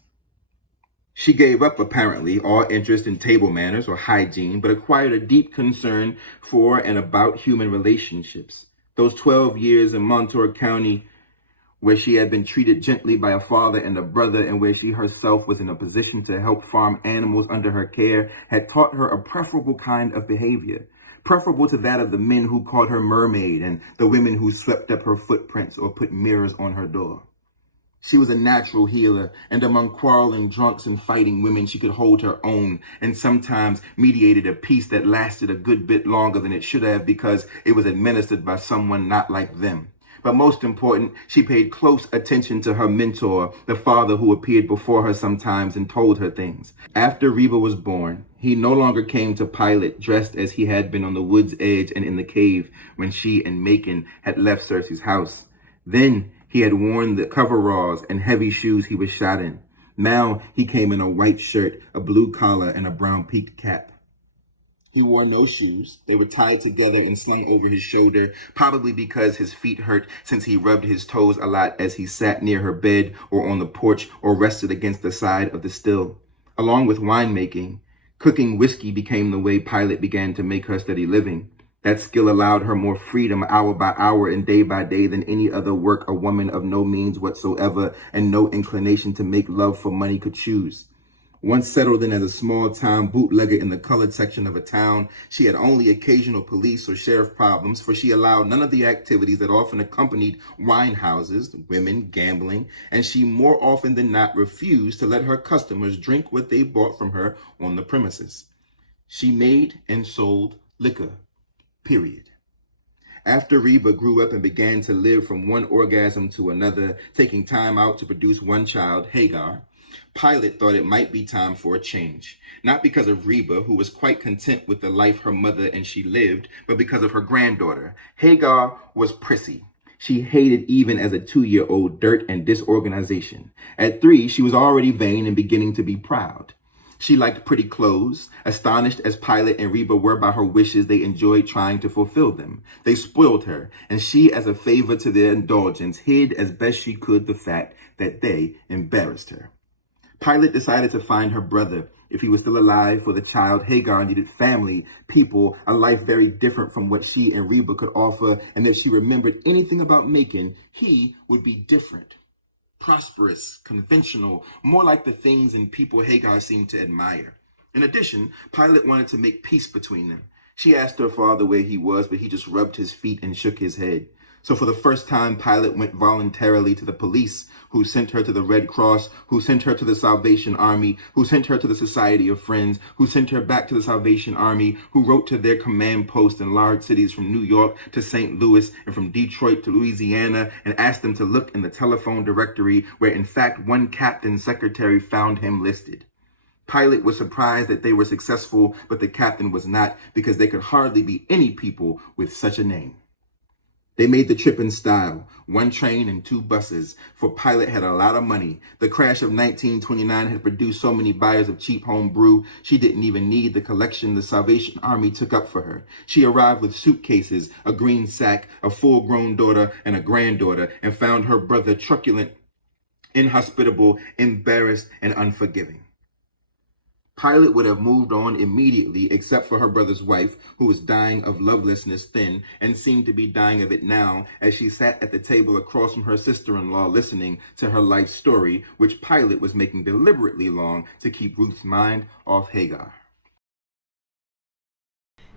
She gave up, apparently, all interest in table manners or hygiene, but acquired a deep concern for and about human relationships. Those 12 years in Montour County, where she had been treated gently by a father and a brother, and where she herself was in a position to help farm animals under her care, had taught her a preferable kind of behavior, preferable to that of the men who called her mermaid and the women who swept up her footprints or put mirrors on her door. She was a natural healer, and among quarreling drunks and fighting women, she could hold her own, and sometimes mediated a peace that lasted a good bit longer than it should have because it was administered by someone not like them. But most important, she paid close attention to her mentor, the father who appeared before her sometimes and told her things. After Reba was born, he no longer came to Pilot dressed as he had been on the wood's edge and in the cave when she and Macon had left Cersei's house. Then he had worn the coveralls and heavy shoes he was shot in. Now he came in a white shirt, a blue collar, and a brown peaked cap. He wore no shoes. They were tied together and slung over his shoulder, probably because his feet hurt since he rubbed his toes a lot as he sat near her bed or on the porch or rested against the side of the still. Along with winemaking, cooking whiskey became the way Pilot began to make her steady living. That skill allowed her more freedom hour by hour and day by day than any other work a woman of no means whatsoever and no inclination to make love for money could choose. Once settled in as a small-time bootlegger in the colored section of a town, she had only occasional police or sheriff problems, for she allowed none of the activities that often accompanied wine houses, women, gambling, and she more often than not refused to let her customers drink what they bought from her on the premises. She made and sold liquor, period. After Reba grew up and began to live from one orgasm to another, taking time out to produce one child, Hagar, Pilot thought it might be time for a change. Not because of Reba, who was quite content with the life her mother and she lived, but because of her granddaughter. Hagar was prissy. She hated even as a 2-year-old dirt and disorganization. At 3, she was already vain and beginning to be proud. She liked pretty clothes. Astonished as Pilot and Reba were by her wishes, they enjoyed trying to fulfill them. They spoiled her, and she, as a favor to their indulgence, hid as best she could the fact that they embarrassed her. Pilot decided to find her brother. If he was still alive for the child, Hagar needed family, people, a life very different from what she and Reba could offer, and if she remembered anything about Macon, he would be different. prosperous, conventional, more like the things and people Hagar seemed to admire. In addition, Pilate wanted to make peace between them. She asked her father where he was, but he just rubbed his feet and shook his head. So for the first time, Pilate went voluntarily to the police, who sent her to the Red Cross, who sent her to the Salvation Army, who sent her to the Society of Friends, who sent her back to the Salvation Army, who wrote to their command posts in large cities from New York to St. Louis and from Detroit to Louisiana, and asked them to look in the telephone directory where in fact one captain's secretary found him listed. Pilate was surprised that they were successful, but the captain was not, because there could hardly be any people with such a name. They made the trip in style, 1 train and 2 buses, for Pilate had a lot of money. The crash of 1929 had produced so many buyers of cheap home brew, she didn't even need the collection the Salvation Army took up for her. She arrived with suitcases, a green sack, a full-grown daughter, and a granddaughter, and found her brother truculent, inhospitable, embarrassed, and unforgiving. Pilate would have moved on immediately except for her brother's wife, who was dying of lovelessness then and seemed to be dying of it now as she sat at the table across from her sister-in-law listening to her life story, which Pilate was making deliberately long to keep Ruth's mind off Hagar.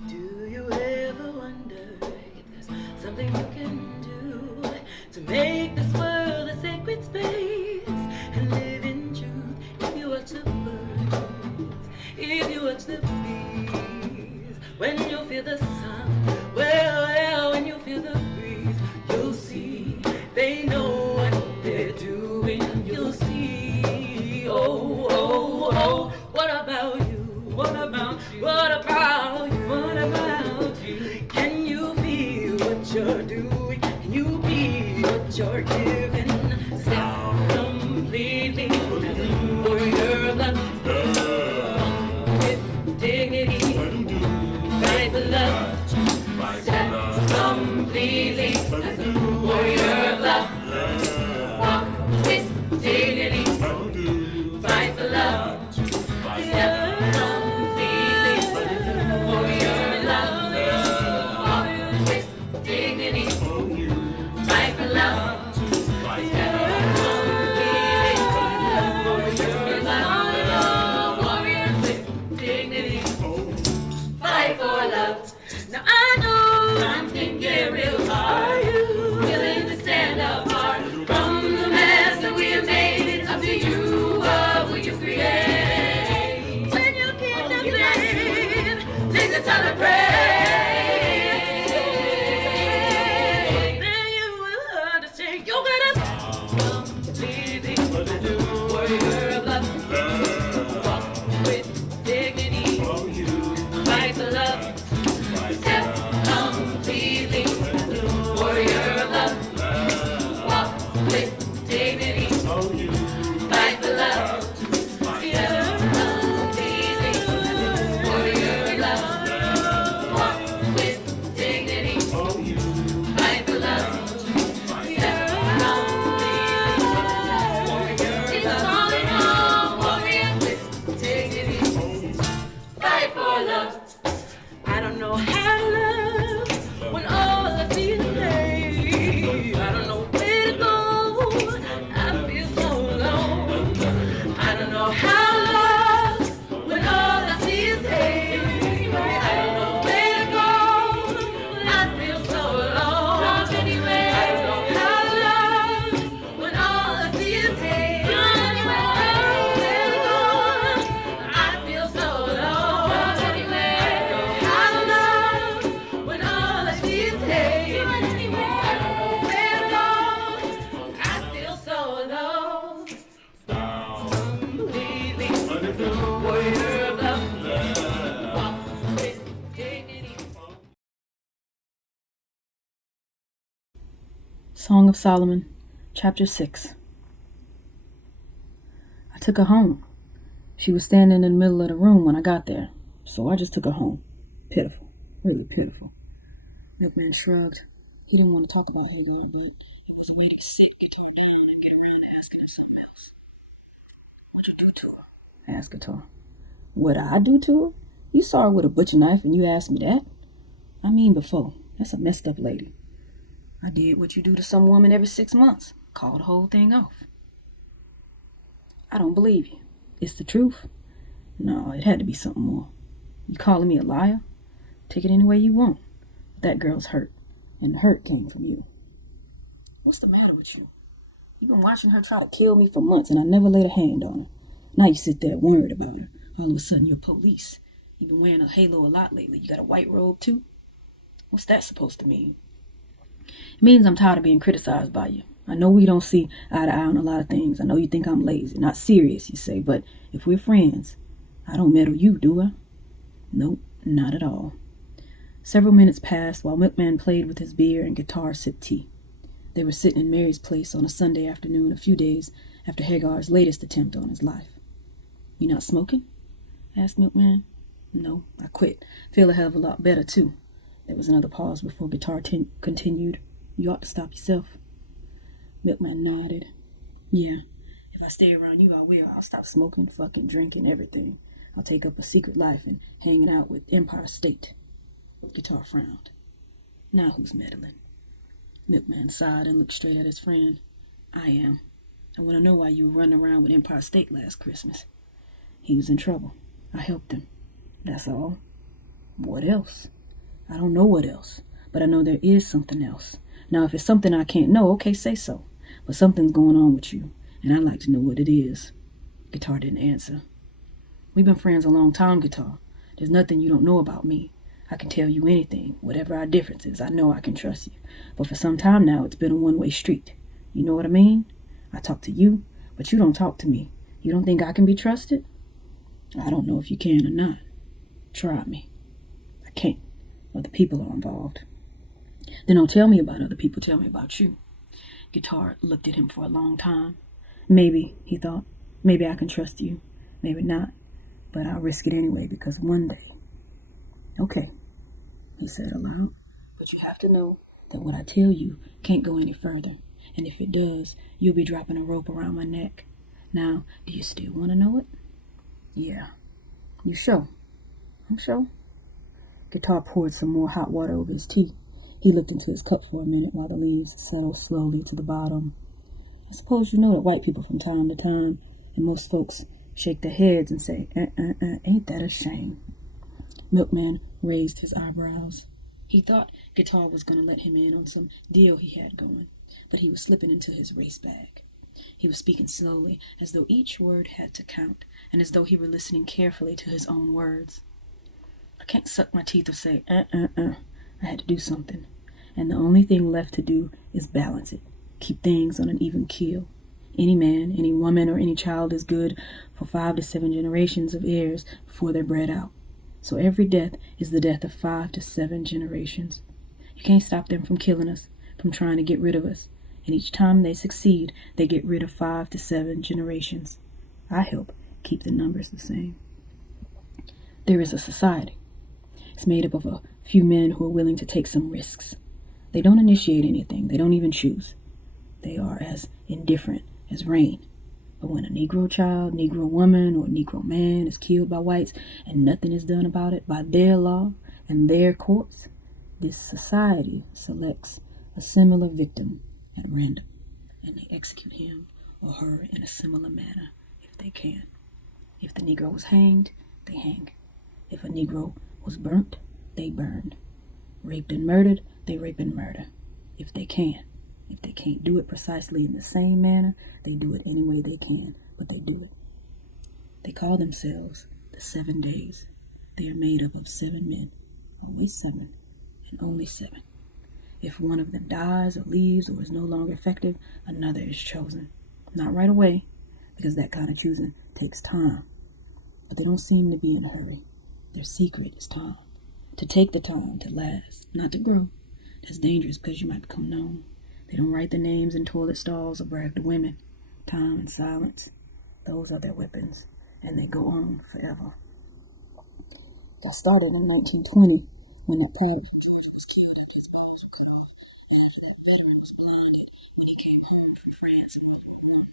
Do you ever wonder if there's something you can do to make this world a sacred space and live in truth? If you watch the birds, if you watch the bees, when you feel the sun, well, when you feel the breeze, you'll see they know what they're doing. You'll see, oh, oh, oh, what about you? What about you? What about you? What about you? Can you feel what you're doing? Can you be what you're giving? Step completely for your love. With dignity, fight for love. Step completely for your love. Walk with dignity, fight for love. Step Song of Solomon, Chapter 6. I took her home. She was standing in the middle of the room when I got there, so I just took her home. Pitiful, really pitiful. Milkman shrugged. He didn't want to talk about Hagar, but it was a way to sit guitar down and get around to asking her something else. What'd you do to her? I asked Guitar. What'd I do to her? You saw her with a butcher knife and you asked me that? I mean before. That's a messed up lady. I did what you do to some woman every 6 months. Called the whole thing off. I don't believe you. It's the truth. No, it had to be something more. You calling me a liar? Take it any way you want. That girl's hurt, and the hurt came from you. What's the matter with you? You've been watching her try to kill me for months, and I never laid a hand on her. Now you sit there worried about her. All of a sudden, you're police. You've been wearing a halo a lot lately. You got a white robe, too? What's that supposed to mean? It means I'm tired of being criticized by you. I know we don't see eye to eye on a lot of things. I know you think I'm lazy, not serious, you say, but if we're friends, I don't meddle you, do I? Nope, not at all. Several minutes passed while Milkman played with his beer and guitar sipped tea. They were sitting in Mary's place on a Sunday afternoon a few days after Hagar's latest attempt on his life. You not smoking? Asked Milkman. No, I quit. Feel a hell of a lot better, too. There was another pause before Guitar continued. You ought to stop yourself. Milkman nodded. Yeah, if I stay around you, I will. I'll stop smoking, fucking, drinking, everything. I'll take up a secret life and hanging out with Empire State. Guitar frowned. Now who's meddling? Milkman sighed and looked straight at his friend. I am. I want to know why you were running around with Empire State last Christmas. He was in trouble. I helped him. That's all. What else? I don't know what else, but I know there is something else. Now, if it's something I can't know, okay, say so. But something's going on with you, and I'd like to know what it is. Guitar didn't answer. We've been friends a long time, Guitar. There's nothing you don't know about me. I can tell you anything, whatever our difference is. I know I can trust you. But for some time now, it's been a one-way street. You know what I mean? I talk to you, but you don't talk to me. You don't think I can be trusted? I don't know if you can or not. Try me. I can't. Other people are involved. Then don't tell me about other people. Tell me about you. Guitar looked at him for a long time. Maybe, he thought, maybe I can trust you. Maybe not. But I'll risk it anyway because one day. Okay, he said aloud. But you have to know that what I tell you can't go any further. And if it does, you'll be dropping a rope around my neck. Now, do you still want to know it? Yeah. You sure? I'm sure. Guitar poured some more hot water over his tea. He looked into his cup for a minute while the leaves settled slowly to the bottom. I suppose you know that white people from time to time, and most folks shake their heads and say, ain't that a shame? Milkman raised his eyebrows. He thought Guitar was going to let him in on some deal he had going, but he was slipping into his race bag. He was speaking slowly, as though each word had to count, and as though he were listening carefully to his own words. I can't suck my teeth or say, I had to do something. And the only thing left to do is balance it. Keep things on an even keel. Any man, any woman, or any child is good for 5 to 7 generations of heirs before they're bred out. So every death is the death of 5 to 7 generations. You can't stop them from killing us, from trying to get rid of us. And each time they succeed, they get rid of 5 to 7 generations. I help keep the numbers the same. There is a society. It's made up of a few men who are willing to take some risks. They don't initiate anything. They don't even choose. They are as indifferent as rain. But when a Negro child, Negro woman, or Negro man is killed by whites and nothing is done about it by their law and their courts, this society selects a similar victim at random, and they execute him or her in a similar manner if they can. If the Negro was hanged, they hang. If a Negro was burnt, they burned. Raped and murdered, they rape and murder. If they can. If they can't do it precisely in the same manner, they do it any way they can, but they do it. They call themselves the 7 days. They are made up of 7 men, always 7, and only 7. If one of them dies or leaves or is no longer effective, another is chosen. Not right away, because that kind of choosing takes time. But they don't seem to be in a hurry. Their secret is time. To take the time to last, not to grow. That's dangerous because you might become known. They don't write their names in toilet stalls or brag to women. Time and silence, those are their weapons, and they go on forever. Got started in 1920 when that pilot from Georgia was killed after his bones were cut off, and after that veteran was blinded when he came home from France in World War I,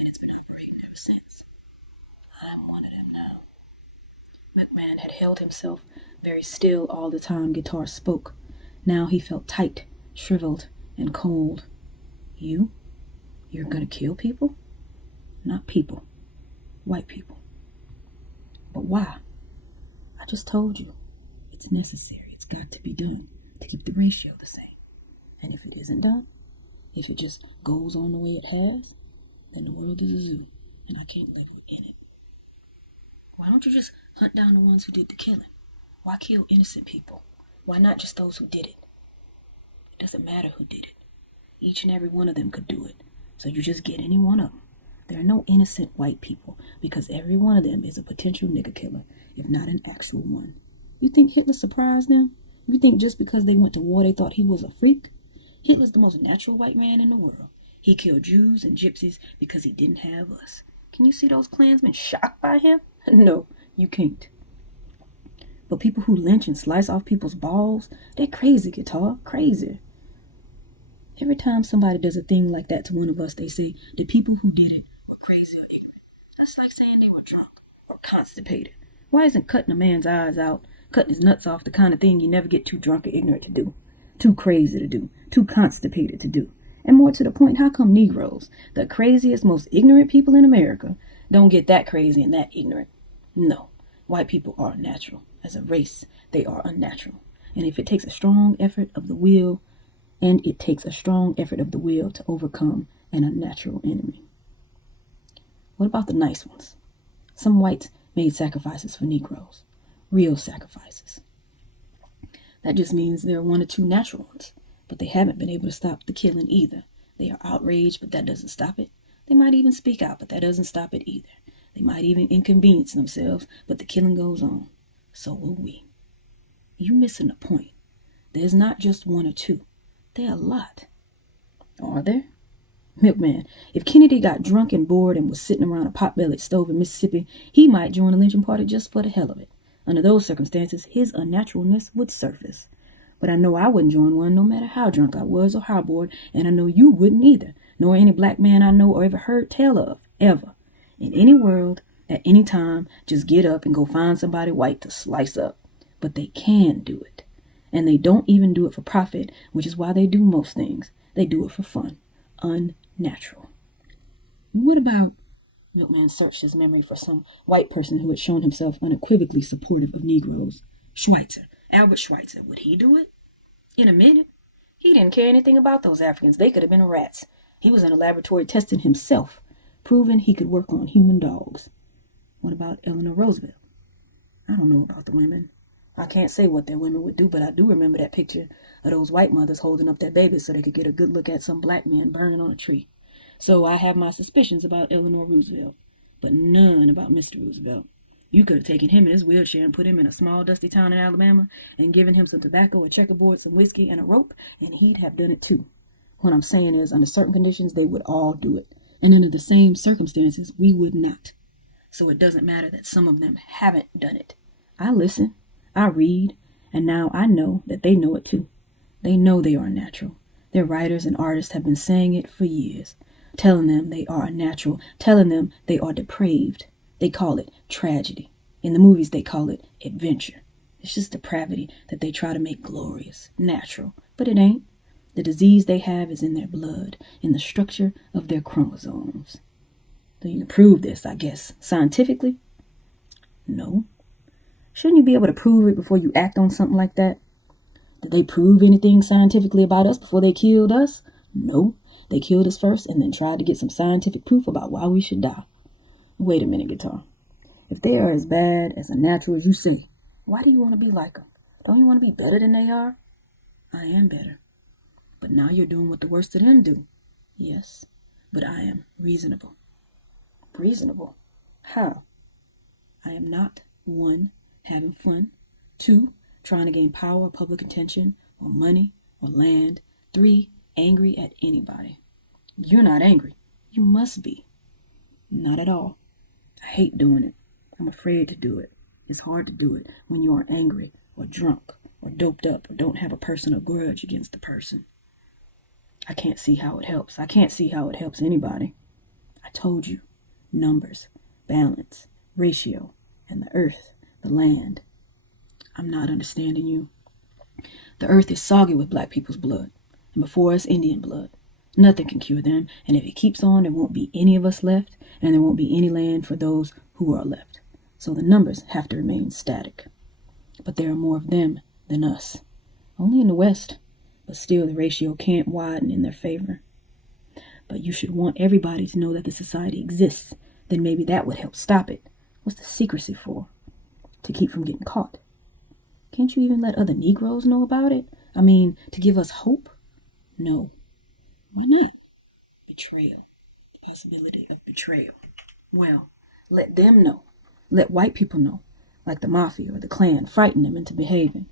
and it's been operating ever since. I'm one of them now. Milkman had held himself very still all the time Guitar spoke. Now he felt tight, shriveled, and cold. You're gonna kill people? Not people. white people. But why? I just told you. It's necessary. It's got to be done to keep the ratio the same. And if it isn't done, if it just goes on the way it has, then the world is a zoo, and I can't live within it. Why don't you just hunt down the ones who did the killing? Why kill innocent people? Why not just those who did it? It doesn't matter who did it. Each and every one of them could do it. So you just get any one of them. There are no innocent white people because every one of them is a potential nigger killer, if not an actual one. You think Hitler surprised them? You think just because they went to war they thought he was a freak? Hitler's the most natural white man in the world. He killed Jews and gypsies because he didn't have us. Can you see those Klansmen shocked by him? No, you can't. But people who lynch and slice off people's balls, they're crazy, Guitar, crazy. Every time somebody does a thing like that to one of us, they say the people who did it were crazy or ignorant. That's like saying they were drunk or constipated. Why isn't cutting a man's eyes out, cutting his nuts off the kind of thing you never get too drunk or ignorant to do? Too crazy to do, too constipated to do. And more to the point, how come Negroes, the craziest, most ignorant people in America, don't get that crazy and that ignorant? No, white people are unnatural. As a race, they are unnatural. And if it takes a strong effort of the will, to overcome an unnatural enemy. What about the nice ones? Some whites made sacrifices for Negroes, real sacrifices. That just means there are one or two natural ones, but they haven't been able to stop the killing either. They are outraged, but that doesn't stop it. They might even speak out, but that doesn't stop it either. They might even inconvenience themselves, but the killing goes on. So will we. You missing the point. There's not just one or two. There are a lot. Are there? Milkman, if Kennedy got drunk and bored and was sitting around a pot-bellied stove in Mississippi, he might join a lynching party just for the hell of it. Under those circumstances, his unnaturalness would surface. But I know I wouldn't join one no matter how drunk I was or how bored, and I know you wouldn't either, nor any black man I know or ever heard tell of, ever. In any world, at any time, just get up and go find somebody white to slice up. But they can do it. And they don't even do it for profit, which is why they do most things. They do it for fun. Unnatural. What about... Milkman searched his memory for some white person who had shown himself unequivocally supportive of Negroes. Schweitzer. Albert Schweitzer. Would he do it? In a minute. He didn't care anything about those Africans. They could have been rats. He was in a laboratory testing himself, proving he could work on human dogs. What about Eleanor Roosevelt? I don't know about the women. I can't say what their women would do, but I do remember that picture of those white mothers holding up their babies so they could get a good look at some black men burning on a tree. So I have my suspicions about Eleanor Roosevelt, but none about Mr. Roosevelt. You could have taken him in his wheelchair and put him in a small dusty town in Alabama and given him some tobacco, a checkerboard, some whiskey, and a rope, and he'd have done it too. What I'm saying is, under certain conditions, they would all do it. And under the same circumstances, we would not. So it doesn't matter that some of them haven't done it. I listen. I read, and now I know that they know it too. They know they are unnatural. Their writers and artists have been saying it for years, telling them they are unnatural, telling them they are depraved. They call it tragedy. In the movies, they call it adventure. It's just depravity that they try to make glorious, natural, but it ain't. The disease they have is in their blood, in the structure of their chromosomes. So you can prove this, I guess, scientifically? No. Shouldn't you be able to prove it before you act on something like that? Did they prove anything scientifically about us before they killed us? No. They killed us first and then tried to get some scientific proof about why we should die. Wait a minute, Guitar. If they are as bad, as unnatural as you say, why do you want to be like them? Don't you want to be better than they are? I am better. But now you're doing what the worst of them do. Yes, but I am reasonable. Reasonable? How? I am not, 1, having fun, 2, trying to gain power or public attention or money or land, 3, angry at anybody. You're not angry. You must be. Not at all. I hate doing it. I'm afraid to do it. It's hard to do it when you are angry or drunk or doped up or don't have a personal grudge against the person. I can't see how it helps. I can't see how it helps anybody. I told you. Numbers, balance, ratio, and the earth, the land. I'm not understanding you. The earth is soggy with black people's blood, and before us, Indian blood. Nothing can cure them, and if it keeps on, there won't be any of us left, and there won't be any land for those who are left. So the numbers have to remain static. But there are more of them than us. Only in the West, but still the ratio can't widen in their favor. But you should want everybody to know that the society exists. Then maybe that would help stop it. What's the secrecy for? To keep from getting caught. Can't you even let other Negroes know about it? I mean, to give us hope? No. Why not? Betrayal. The possibility of betrayal. Well, let them know. Let white people know. Like the mafia or the Klan, frighten them into behaving.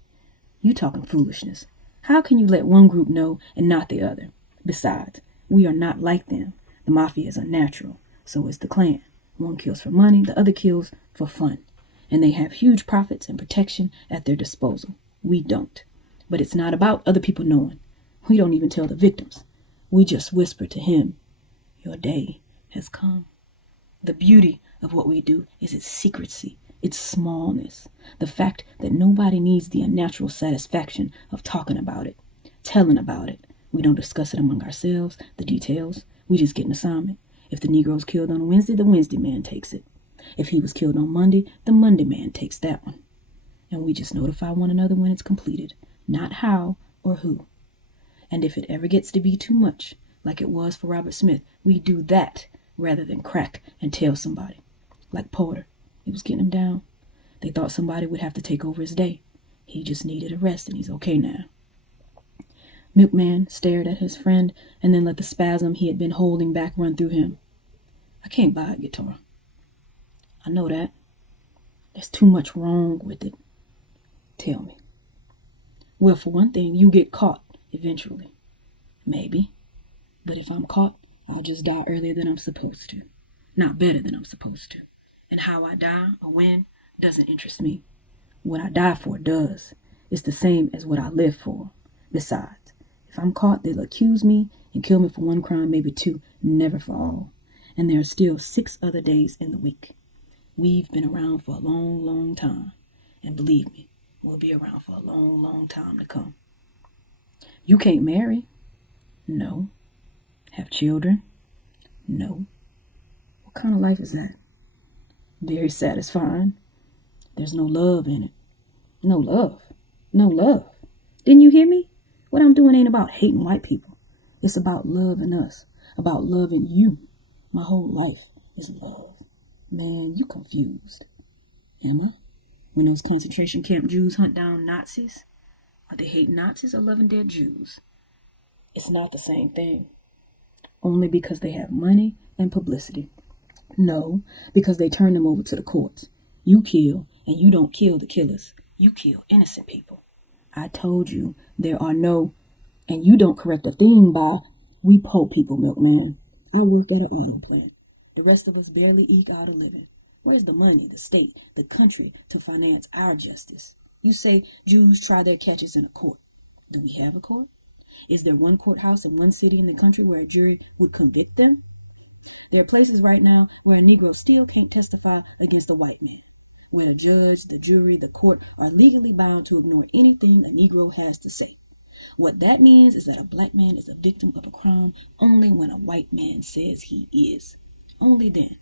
You talking foolishness. How can you let one group know and not the other? Besides, we are not like them. The mafia is unnatural. So is the Klan. One kills for money, the other kills for fun. And they have huge profits and protection at their disposal. We don't. But it's not about other people knowing. We don't even tell the victims. We just whisper to him, your day has come. The beauty of what we do is its secrecy, its smallness. The fact that nobody needs the unnatural satisfaction of talking about it, telling about it. We don't discuss it among ourselves, the details. We just get an assignment. If the Negro's killed on a Wednesday, the Wednesday man takes it. If he was killed on Monday, the Monday man takes that one. And we just notify one another when it's completed, not how or who. And if it ever gets to be too much, like it was for Robert Smith, we do that rather than crack and tell somebody. Like Porter, it was getting him down. They thought somebody would have to take over his day. He just needed a rest and he's okay now. Milkman stared at his friend and then let the spasm he had been holding back run through him. I can't buy a guitar. I know that. There's too much wrong with it. Tell me. Well, for one thing, you get caught eventually. Maybe. But if I'm caught, I'll just die earlier than I'm supposed to. Not better than I'm supposed to. And how I die or when doesn't interest me. What I die for does. It's the same as what I live for. Besides, if I'm caught, they'll accuse me and kill me for one crime, maybe two, never for all. And there are still 6 other days in the week. We've been around for a long, long time. And believe me, we'll be around for a long, long time to come. You can't marry? No. Have children? No. What kind of life is that? Very satisfying. There's no love in it. No love. No love. Didn't you hear me? What I'm doing ain't about hating white people. It's about loving us. About loving you. My whole life is love. Man, you confused. Am I? When those concentration camp Jews hunt down Nazis? Are they hating Nazis or loving dead Jews? It's not the same thing. Only because they have money and publicity. No, because they turn them over to the courts. You kill, and you don't kill the killers. You kill innocent people. I told you there are no, and you don't correct a thing by, we poor people, milkman. I work at an auto plant. The rest of us barely eke out a living. Where's the money, the state, the country to finance our justice? You say Jews try their catches in a court. Do we have a court? Is there one courthouse in one city in the country where a jury would convict them? There are places right now where a Negro still can't testify against a white man, where the judge, the jury, the court are legally bound to ignore anything a Negro has to say. What that means is that a black man is a victim of a crime only when a white man says he is. Only then.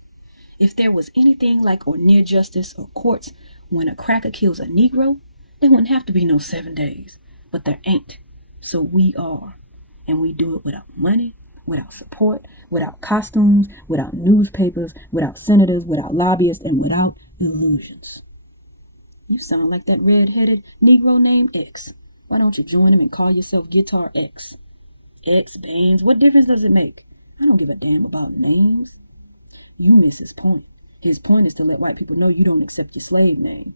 If there was anything like or near justice or courts when a cracker kills a Negro, there wouldn't have to be no 7 days. But there ain't. So we are. And we do it without money, without support, without costumes, without newspapers, without senators, without lobbyists, and without illusions. You sound like that red-headed Negro named X. Why don't you join him and call yourself Guitar X? X, Baines, what difference does it make? I don't give a damn about names. You miss his point. His point is to let white people know you don't accept your slave name.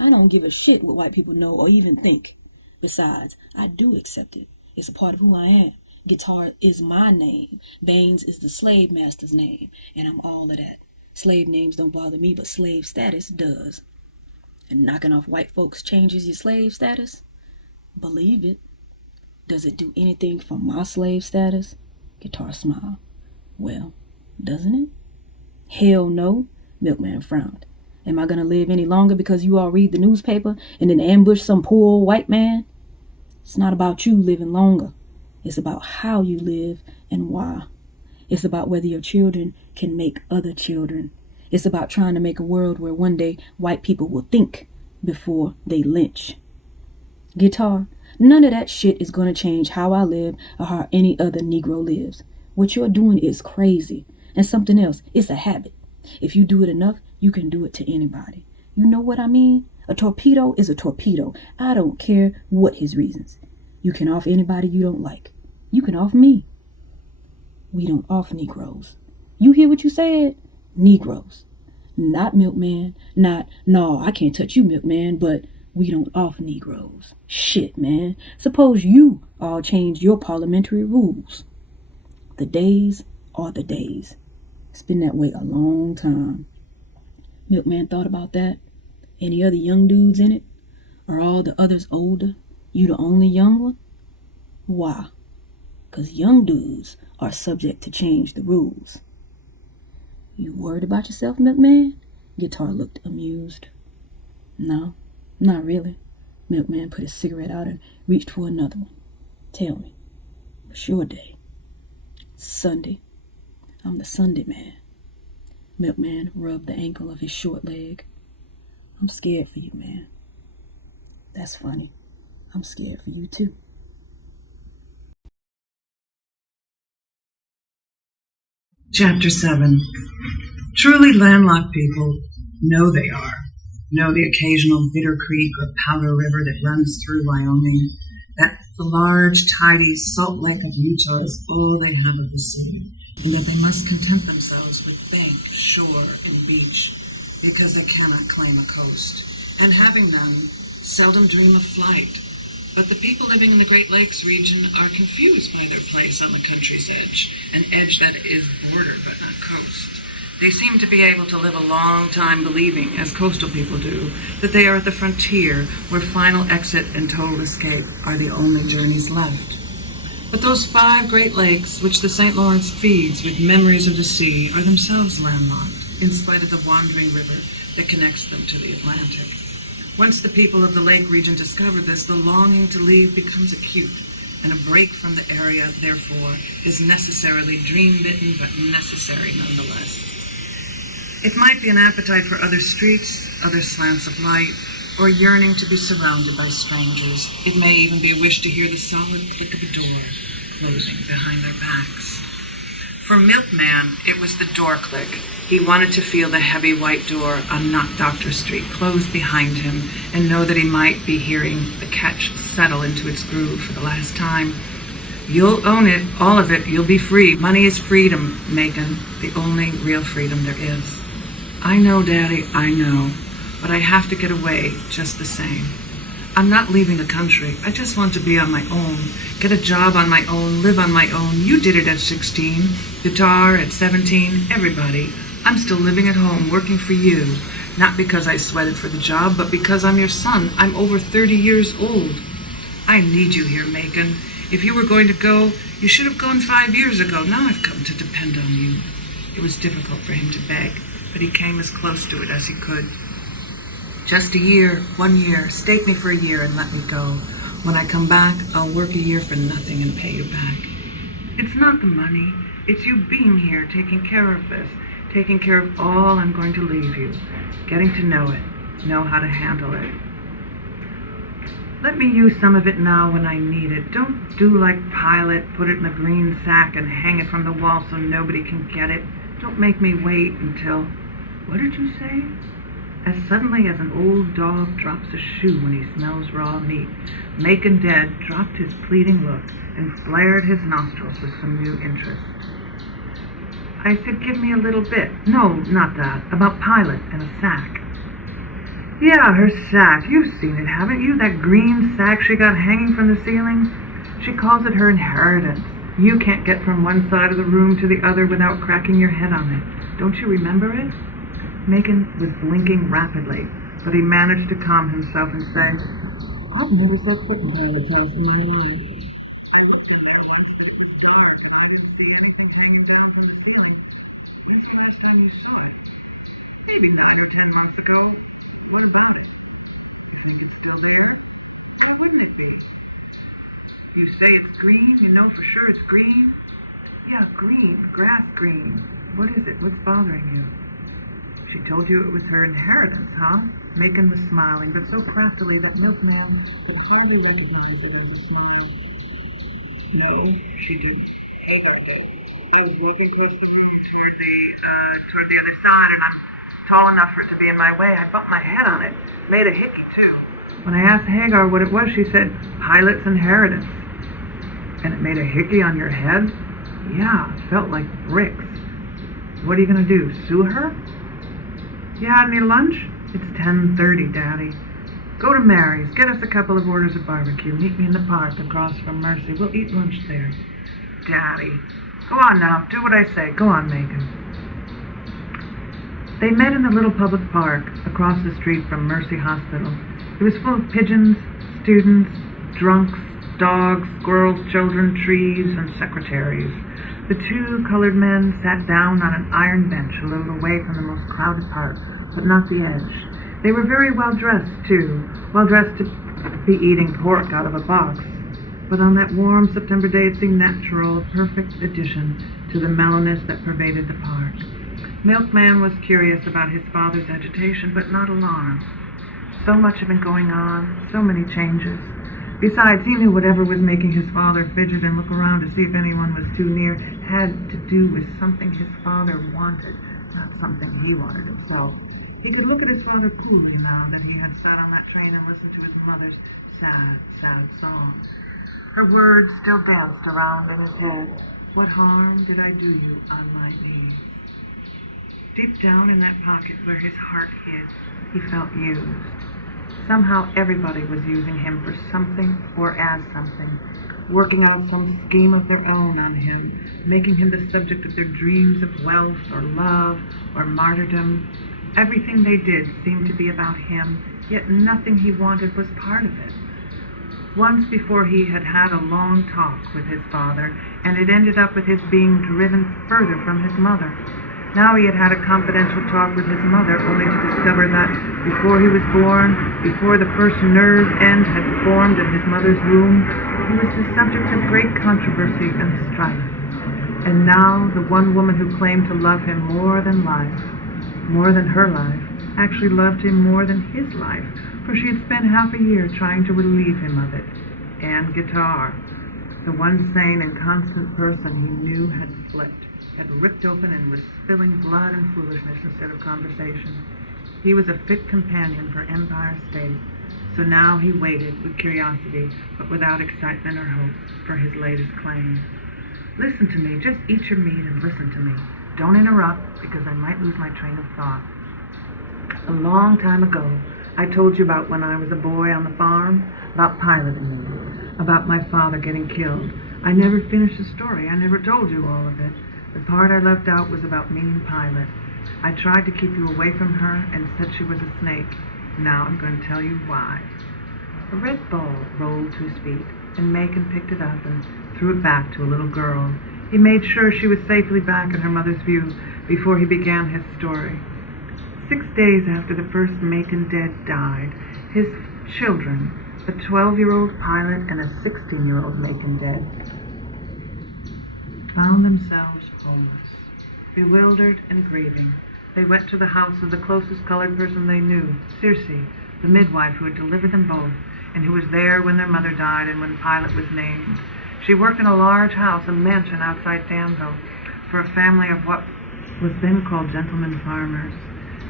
I don't give a shit what white people know or even think. Besides, I do accept it. It's a part of who I am. Guitar is my name. Baines is the slave master's name. And I'm all of that. Slave names don't bother me, but slave status does. And knocking off white folks changes your slave status? Believe it. Does it do anything for my slave status? Guitar smiled. Well, doesn't it? Hell no, Milkman frowned. Am I gonna live any longer because you all read the newspaper and then ambush some poor old white man? It's not about you living longer. It's about how you live and why. It's about whether your children can make other children. It's about trying to make a world where one day white people will think before they lynch. Guitar, none of that shit is going to change how I live or how any other Negro lives. What you're doing is crazy. And something else, it's a habit. If you do it enough, you can do it to anybody. You know what I mean? A torpedo is a torpedo. I don't care what his reasons. You can off anybody you don't like. You can off me. We don't off Negroes. You hear what you said? Negroes. Not milkman. No, I can't touch you, milkman, but we don't off Negroes. Shit, man. Suppose you all changed your parliamentary rules. The days are the days. It's been that way a long time. Milkman thought about that. Any other young dudes in it? Are all the others older? You the only young one? Why? 'Cause young dudes are subject to change the rules. You worried about yourself, Milkman? Guitar looked amused. No, not really. Milkman put his cigarette out and reached for another one. Tell me, what's your day? Sunday. I'm the Sunday man. Milkman rubbed the ankle of his short leg. I'm scared for you, man. That's funny. I'm scared for you, too. Chapter 7. Truly landlocked people know they are. Know the occasional bitter creek or powder river that runs through Wyoming. That the large, tidy salt lake of Utah is all they have of the sea. And that they must content themselves with bank, shore, and beach, because they cannot claim a coast. And having none, seldom dream of flight. But the people living in the Great Lakes region are confused by their place on the country's edge, an edge that is border but not coast. They seem to be able to live a long time believing, as coastal people do, that they are at the frontier where final exit and total escape are the only journeys left. But those 5 Great Lakes, which the St. Lawrence feeds with memories of the sea, are themselves landlocked, in spite of the wandering river that connects them to the Atlantic. Once the people of the lake region discover this, the longing to leave becomes acute, and a break from the area, therefore, is necessarily dream-bitten but necessary nonetheless. It might be an appetite for other streets, other slants of light, or yearning to be surrounded by strangers. It may even be a wish to hear the solid click of a door closing behind their backs. For Milkman, it was the door click. He wanted to feel the heavy white door on Not Doctor Street close behind him and know that he might be hearing the catch settle into its groove for the last time. You'll own it, all of it, you'll be free. Money is freedom, Megan, the only real freedom there is. I know, Daddy, I know, but I have to get away just the same. I'm not leaving the country. I just want to be on my own, get a job on my own, live on my own. You did it at 16, guitar at 17, everybody. I'm still living at home, working for you, not because I sweated for the job, but because I'm your son. I'm over 30 years old. I need you here, Macon. If you were going to go, you should have gone 5 years ago. Now I've come to depend on you. It was difficult for him to beg, but he came as close to it as he could. Just a year, 1 year, stake me for a year and let me go. When I come back, I'll work a year for nothing and pay you back. It's not the money. It's you being here, taking care of this, taking care of all I'm going to leave you, getting to know it, know how to handle it. Let me use some of it now when I need it. Don't do like Pilate, put it in a green sack and hang it from the wall so nobody can get it. Don't make me wait until, what did you say? As suddenly as an old dog drops a shoe when he smells raw meat, Macon Dead dropped his pleading look and flared his nostrils with some new interest. I said, give me a little bit. No, not that. About Pilate and a sack. Yeah, her sack. You've seen it, haven't you? That green sack she got hanging from the ceiling? She calls it her inheritance. You can't get from one side of the room to the other without cracking your head on it. Don't you remember it? Macon was blinking rapidly, but he managed to calm himself and say, I've never set foot in Pilate's house in my life. I looked in there once, but it was dark, and I didn't see anything hanging down from the ceiling. When's the last time you saw it? Maybe 9 or 10 months ago. What about it? You think it's still there? Why wouldn't it be? You say it's green? You know for sure it's green? Yeah, green, grass green. What is it? What's bothering you? She told you it was her inheritance, huh? Macon was smiling, but so craftily that milkman could hardly recognize it as a smile. No, she didn't. Hagar did. I was walking across the room toward the other side, and I'm tall enough for it to be in my way. I bumped my head on it. Made a hickey, too. When I asked Hagar what it was, she said, pilot's inheritance. And it made a hickey on your head? Yeah, it felt like bricks. What are you going to do, sue her? You had any lunch? It's 10:30, Daddy. Go to Mary's, get us a couple of orders of barbecue. Meet me in the park across from Mercy. We'll eat lunch there. Daddy. Go on now, do what I say. Go on, Macon. They met in the little public park across the street from Mercy Hospital. It was full of pigeons, students, drunks, dogs, squirrels, children, trees, and secretaries. The two colored men sat down on an iron bench a little away from the most crowded part, but not the edge. They were very well dressed, too, well dressed to be eating pork out of a box. But on that warm September day, it seemed natural, a perfect addition to the mellowness that pervaded the park. Milkman was curious about his father's agitation, but not alarmed. So much had been going on, so many changes. Besides, he knew whatever was making his father fidget and look around to see if anyone was too near had to do with something his father wanted, not something he wanted himself. He could look at his father coolly now that he had sat on that train and listened to his mother's sad, sad song. Her words still danced around in his head. What harm did I do you on my knees? Deep down in that pocket where his heart hid, he felt used. Somehow everybody was using him for something or as something, working out some scheme of their own on him, making him the subject of their dreams of wealth or love or martyrdom. Everything they did seemed to be about him, yet nothing he wanted was part of it. Once before he had had a long talk with his father, and it ended up with his being driven further from his mother. Now he had had a confidential talk with his mother, only to discover that before he was born, before the first nerve end had formed in his mother's womb, he was the subject of great controversy and strife. And now the one woman who claimed to love him more than life, more than her life, actually loved him more than his life, for she had spent half a year trying to relieve him of it. And guitar, the one sane and constant person he knew had flipped, had ripped open and was spilling blood and foolishness instead of conversation. He was a fit companion for Empire State, so now he waited with curiosity, but without excitement or hope, for his latest claim. Listen to me, just eat your meat and listen to me. Don't interrupt, because I might lose my train of thought. A long time ago, I told you about when I was a boy on the farm, about piloting me, about my father getting killed. I never finished the story. I never told you all of it. The part I left out was about me and Pilot. I tried to keep you away from her and said she was a snake. Now I'm going to tell you why. A red ball rolled to his feet, and Macon picked it up and threw it back to a little girl. He made sure she was safely back in her mother's view before he began his story. 6 days after the first Macon dead died, his children, a 12-year-old Pilot and a 16-year-old Macon dead, found themselves homeless. Bewildered and grieving, they went to the house of the closest colored person they knew, Circe, the midwife who had delivered them both, and who was there when their mother died and when Pilot was named. She worked in a large house, a mansion outside Danville, for a family of what was then called gentlemen farmers.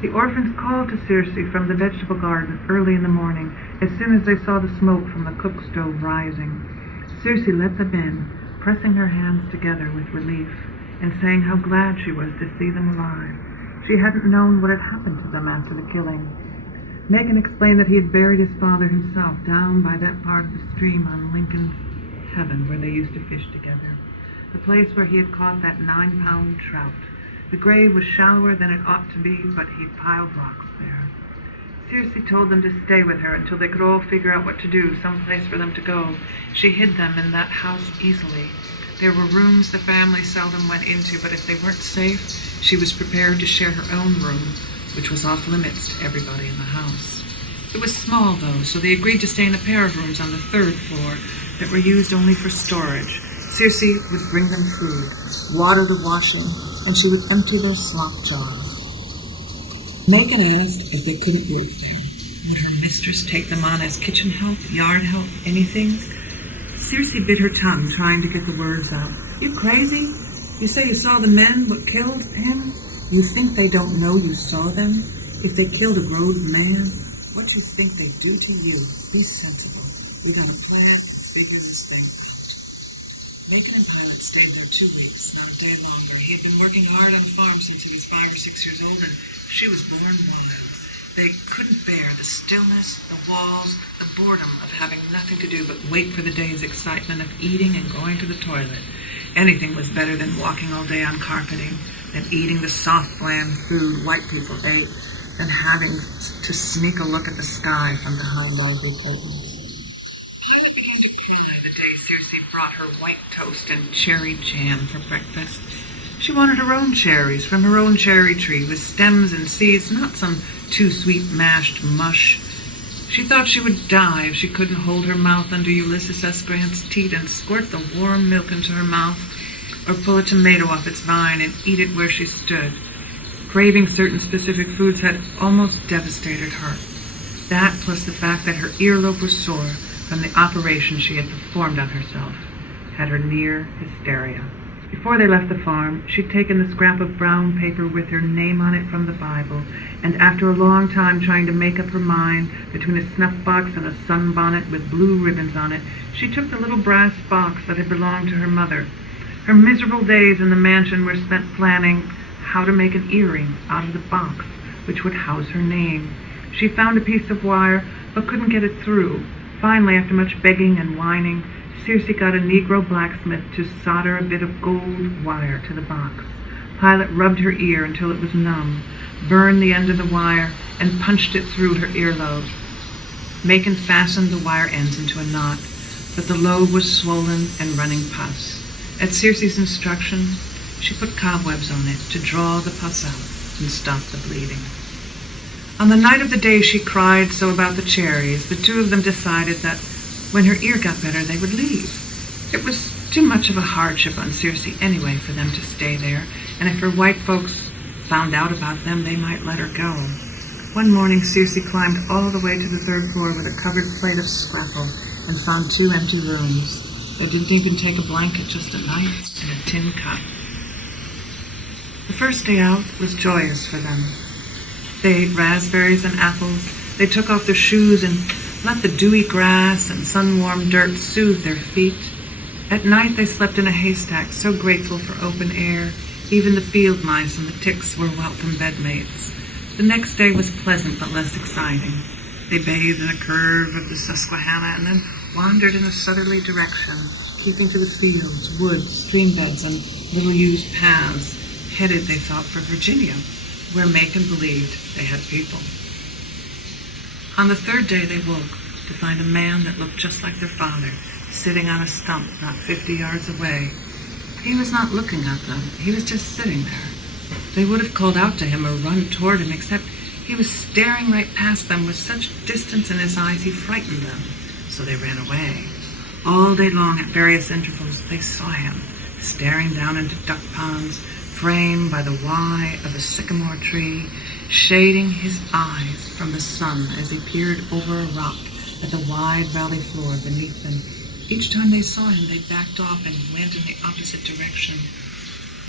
The orphans called to Circe from the vegetable garden early in the morning, as soon as they saw the smoke from the cook stove rising. Circe let them in, pressing her hands together with relief, and saying how glad she was to see them alive. She hadn't known what had happened to them after the killing. Macon explained that he had buried his father himself down by that part of the stream on Lincoln's Heaven where they used to fish together, the place where he had caught that 9-pound trout. The grave was shallower than it ought to be, but he'd piled rocks there. Circe told them to stay with her until they could all figure out what to do, some place for them to go. She hid them in that house easily. There were rooms the family seldom went into, but if they weren't safe, she was prepared to share her own room, which was off limits to everybody in the house. It was small, though, so they agreed to stay in a pair of rooms on the 3rd floor that were used only for storage. Circe would bring them food, water the washing, and she would empty their slop jar. Megan asked if they couldn't work there. Would her mistress take them on as kitchen help, yard help, anything? Circe bit her tongue, trying to get the words out. You crazy? You say you saw the men what killed him? You think they don't know you saw them? If they killed a grown man, what you think they do to you? Be sensible. We got a plan and figure this thing out. Macon and Pilot stayed there 2 weeks, not a day longer. He'd been working hard on the farm since he was 5 or 6 years old, and she was born wild. They couldn't bear the stillness, the walls, the boredom of having nothing to do but wait for the day's excitement of eating and going to the toilet. Anything was better than walking all day on carpeting, than eating the soft, bland food white people ate, than having to sneak a look at the sky from behind laundry curtains. Pilot began to cry the day Circe brought her white toast and cherry jam for breakfast. She wanted her own cherries from her own cherry tree with stems and seeds, not some too sweet mashed mush. She thought she would die if she couldn't hold her mouth under Ulysses S. Grant's teat and squirt the warm milk into her mouth, or pull a tomato off its vine and eat it where she stood. Craving certain specific foods had almost devastated her. That, plus the fact that her earlobe was sore from the operation she had performed on herself, had her near hysteria. Before they left the farm, she'd taken the scrap of brown paper with her name on it from the Bible, and after a long time trying to make up her mind between a snuff box and a sunbonnet with blue ribbons on it, she took the little brass box that had belonged to her mother. Her miserable days in the mansion were spent planning how to make an earring out of the box, which would house her name. She found a piece of wire, but couldn't get it through. Finally, after much begging and whining, Circe got a Negro blacksmith to solder a bit of gold wire to the box. Pilot rubbed her ear until it was numb, burned the end of the wire, and punched it through her earlobe. Macon fastened the wire ends into a knot, but the lobe was swollen and running pus. At Circe's instruction, she put cobwebs on it to draw the pus out and stop the bleeding. On the night of the day she cried so about the cherries, the two of them decided that when her ear got better, they would leave. It was too much of a hardship on Circe anyway for them to stay there, and if her white folks found out about them, they might let her go. One morning, Circe climbed all the way to the 3rd floor with a covered plate of scrapple and found 2 empty rooms. They didn't even take a blanket, just a knife and a tin cup. The first day out was joyous for them. They ate raspberries and apples. They took off their shoes and let the dewy grass and sun-warmed dirt soothe their feet. At night they slept in a haystack, so grateful for open air. Even the field mice and the ticks were welcome bedmates. The next day was pleasant but less exciting. They bathed in a curve of the Susquehanna and then wandered in a southerly direction, keeping to the fields, woods, stream beds, and little-used paths, headed, they thought, for Virginia, where Macon believed they had people. On the 3rd day they woke to find a man that looked just like their father, sitting on a stump not 50 yards away. He was not looking at them. He was just sitting there. They would have called out to him or run toward him, except he was staring right past them with such distance in his eyes he frightened them. So they ran away. All day long at various intervals they saw him, staring down into duck ponds, framed by the Y of a sycamore tree, shading his eyes from the sun as he peered over a rock at the wide valley floor beneath them. Each time they saw him, they backed off and went in the opposite direction.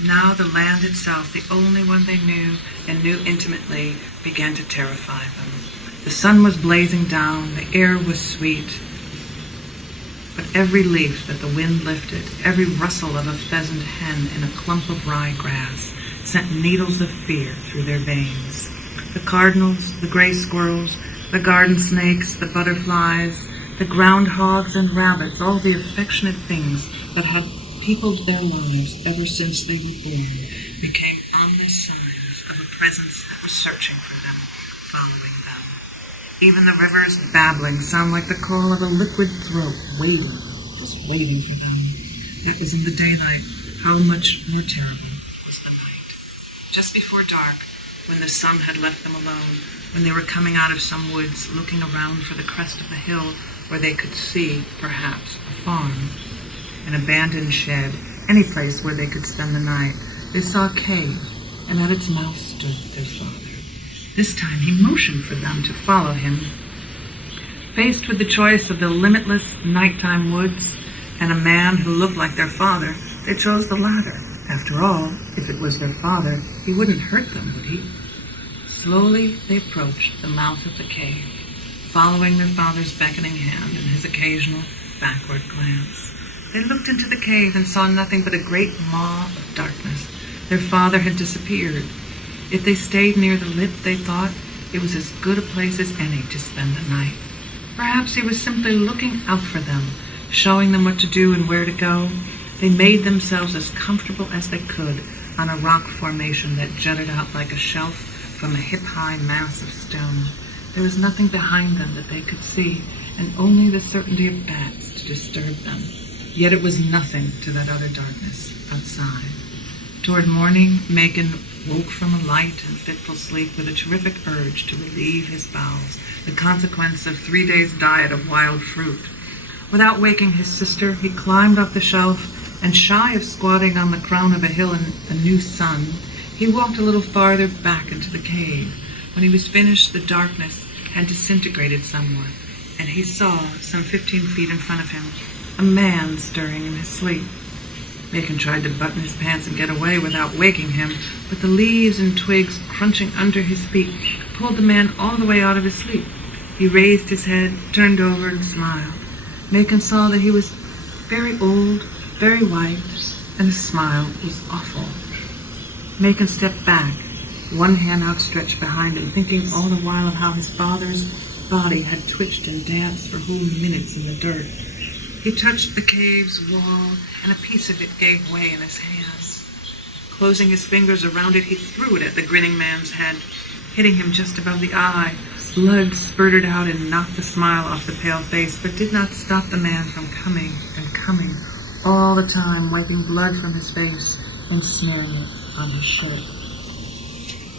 Now the land itself, the only one they knew and knew intimately, began to terrify them. The sun was blazing down, the air was sweet, but every leaf that the wind lifted, every rustle of a pheasant hen in a clump of ryegrass, sent needles of fear through their veins. The cardinals, the gray squirrels, the garden snakes, the butterflies, the groundhogs and rabbits, all the affectionate things that had peopled their lives ever since they were born, became ominous signs of a presence that was searching for them, following them. Even the river's babbling sounded like the call of a liquid throat, waiting, just waiting for them. That was in the daylight. How much more terrible was the night. Just before dark, when the sun had left them alone, when they were coming out of some woods, looking around for the crest of the hill where they could see, perhaps, a farm, an abandoned shed, any place where they could spend the night. They saw a cave, and at its mouth stood their father. This time he motioned for them to follow him. Faced with the choice of the limitless nighttime woods and a man who looked like their father, they chose the latter. After all, if it was their father, he wouldn't hurt them, would he? Slowly they approached the mouth of the cave, following their father's beckoning hand and his occasional backward glance. They looked into the cave and saw nothing but a great maw of darkness. Their father had disappeared. If they stayed near the lip, they thought it was as good a place as any to spend the night. Perhaps he was simply looking out for them, showing them what to do and where to go. They made themselves as comfortable as they could on a rock formation that jutted out like a shelf from a hip-high mass of stone. There was nothing behind them that they could see, and only the certainty of bats to disturb them. Yet it was nothing to that utter darkness outside. Toward morning, Macon woke from a light and fitful sleep with a terrific urge to relieve his bowels, the consequence of 3 days' diet of wild fruit. Without waking his sister, he climbed up the shelf, and shy of squatting on the crown of a hill in a new sun, he walked a little farther back into the cave. When he was finished, the darkness had disintegrated somewhat, and he saw, some 15 feet in front of him, a man stirring in his sleep. Macon tried to button his pants and get away without waking him, but the leaves and twigs crunching under his feet pulled the man all the way out of his sleep. He raised his head, turned over, and smiled. Macon saw that he was very old, very white, and his smile was awful. Macon stepped back, one hand outstretched behind him, thinking all the while of how his father's body had twitched and danced for whole minutes in the dirt. He touched the cave's wall, and a piece of it gave way in his hands. Closing his fingers around it, he threw it at the grinning man's head, hitting him just above the eye. Blood spurted out and knocked the smile off the pale face, but did not stop the man from coming and coming, all the time wiping blood from his face and smearing it on his shirt.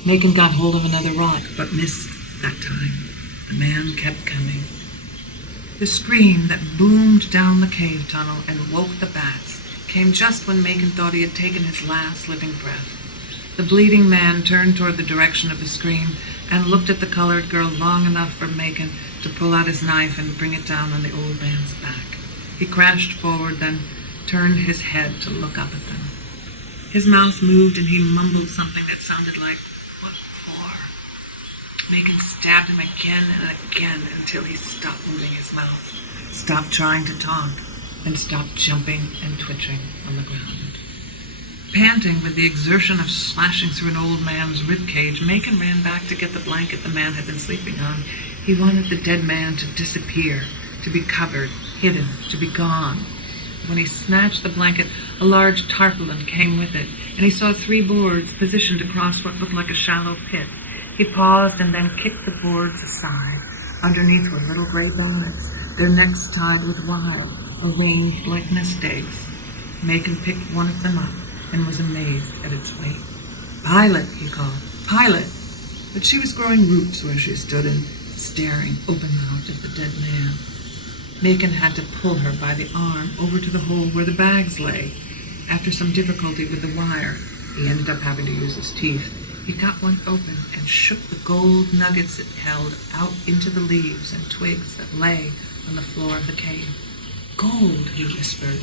Macon got hold of another rock, but missed that time. The man kept coming. The scream that boomed down the cave tunnel and woke the bats came just when Macon thought he had taken his last living breath. The bleeding man turned toward the direction of the scream and looked at the colored girl long enough for Macon to pull out his knife and bring it down on the old man's back. He crashed forward, then turned his head to look up at them. His mouth moved and he mumbled something that sounded like, "What for?" Macon stabbed him again and again until he stopped moving his mouth, stopped trying to talk, and stopped jumping and twitching on the ground. Panting with the exertion of slashing through an old man's ribcage, Macon ran back to get the blanket the man had been sleeping on. He wanted the dead man to disappear, to be covered, hidden, to be gone. When he snatched the blanket, a large tarpaulin came with it, and he saw 3 boards positioned across what looked like a shallow pit. He paused and then kicked the boards aside. Underneath were little gray bonnets, their necks tied with wire, arranged like nest eggs. Macon picked one of them up and was amazed at its weight. "Pilot," he called, "Pilot!" But she was growing roots where she stood and staring open-mouthed at the dead man. Macon had to pull her by the arm over to the hole where the bags lay. After some difficulty with the wire, he ended up having to use his teeth. He got one open and shook the gold nuggets it held out into the leaves and twigs that lay on the floor of the cave. "Gold," he whispered,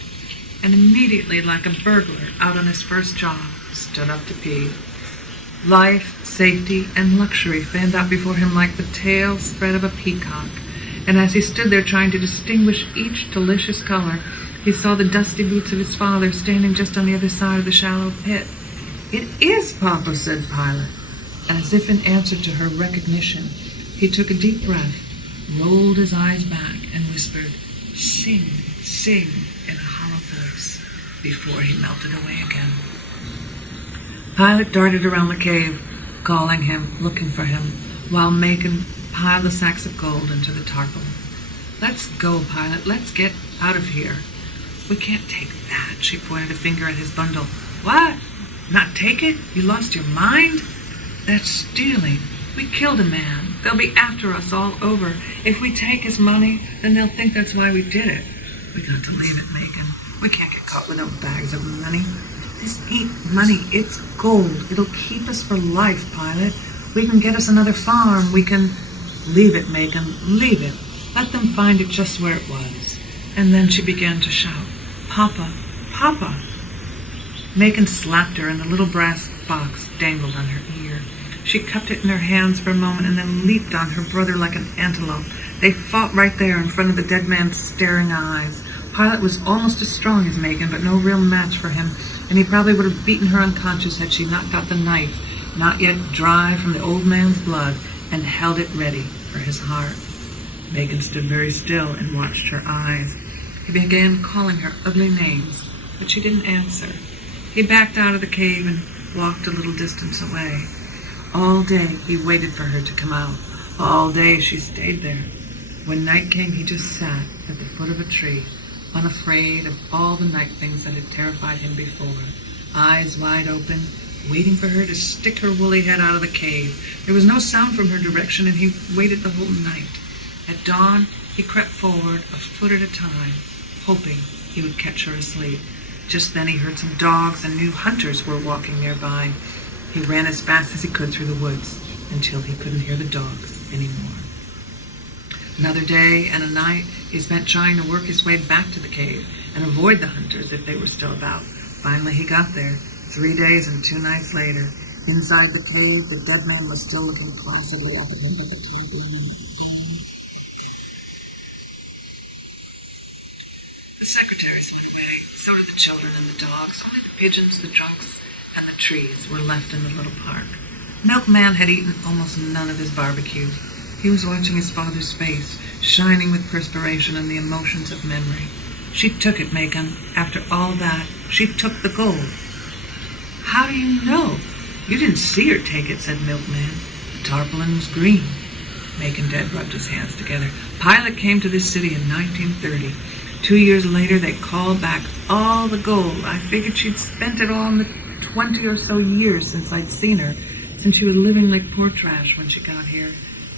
and immediately, like a burglar out on his first job, stood up to pee. Life, safety, and luxury fanned out before him like the tail spread of a peacock, and as he stood there trying to distinguish each delicious color, he saw the dusty boots of his father standing just on the other side of the shallow pit. "It is Papa," said Pilot, and as if in answer to her recognition, he took a deep breath, rolled his eyes back, and whispered, "Sing, sing," in a hollow voice, before he melted away again. Pilot darted around the cave, calling him, looking for him, while Macon piled the sacks of gold into the tarpaulin. "Let's go, Pilot, let's get out of here." "We can't take that," she pointed a finger at his bundle. "What? Not take it? You lost your mind? That's stealing. We killed a man. They'll be after us all over. If we take his money, then they'll think that's why we did it." "We got to leave it, Macon. We can't get caught without bags of money. This ain't money, it's gold. It'll keep us for life, Pilot. We can get us another farm. We can... Leave it, Megan, leave it. Let them find it just where it was. And then she began to shout, Papa, Papa. Megan slapped her and the little brass box dangled on her ear. She cupped it in her hands for a moment and then leaped on her brother like an antelope. They fought right there in front of the dead man's staring eyes. Pilot was almost as strong as Megan, but no real match for him, and he probably would have beaten her unconscious had she not got the knife, not yet dry from the old man's blood, and held it ready for his heart. Megan stood very still and watched her eyes. He began calling her ugly names, but she didn't answer. He backed out of the cave and walked a little distance away. All day he waited for her to come out. All day she stayed there. When night came, he just sat at the foot of a tree, unafraid of all the night things that had terrified him before, eyes wide open, waiting for her to stick her woolly head out of the cave. There was no sound from her direction, and he waited the whole night. At dawn, he crept forward a foot at a time, hoping he would catch her asleep. Just then he heard some dogs and knew hunters were walking nearby. He ran as fast as he could through the woods until he couldn't hear the dogs anymore. Another day and a night he spent trying to work his way back to the cave and avoid the hunters if they were still about. Finally he got there. 3 days and 2 nights later, inside the cave, the dead man was still looking placidly up at him like a terrible moon. The secretaries went away. So did the children and the dogs. Only the pigeons, the drunks, and the trees were left in the little park. Milkman had eaten almost none of his barbecue. He was watching his father's face, shining with perspiration and the emotions of memory. She took it, Macon. After all that, she took the gold. How do you know? You didn't see her take it, said Milkman. The tarpaulin was green. Macon Dead rubbed his hands together. Pilot came to this city in 1930. 2 years later, they called back all the gold. I figured she'd spent it all in the 20 or so years since I'd seen her, since she was living like poor trash when she got here.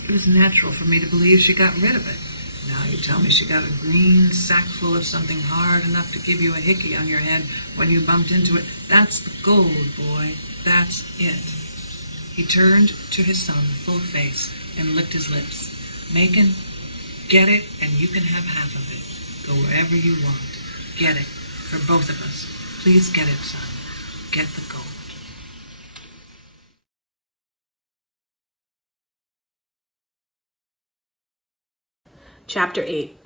It was natural for me to believe she got rid of it. Now you tell me she got a green sack full of something hard enough to give you a hickey on your head when you bumped into it. That's the gold, boy. That's it. He turned to his son, full face, and licked his lips. Macon, get it, and you can have half of it. Go wherever you want. Get it. For both of us. Please get it, son. Get the gold. Chapter 8.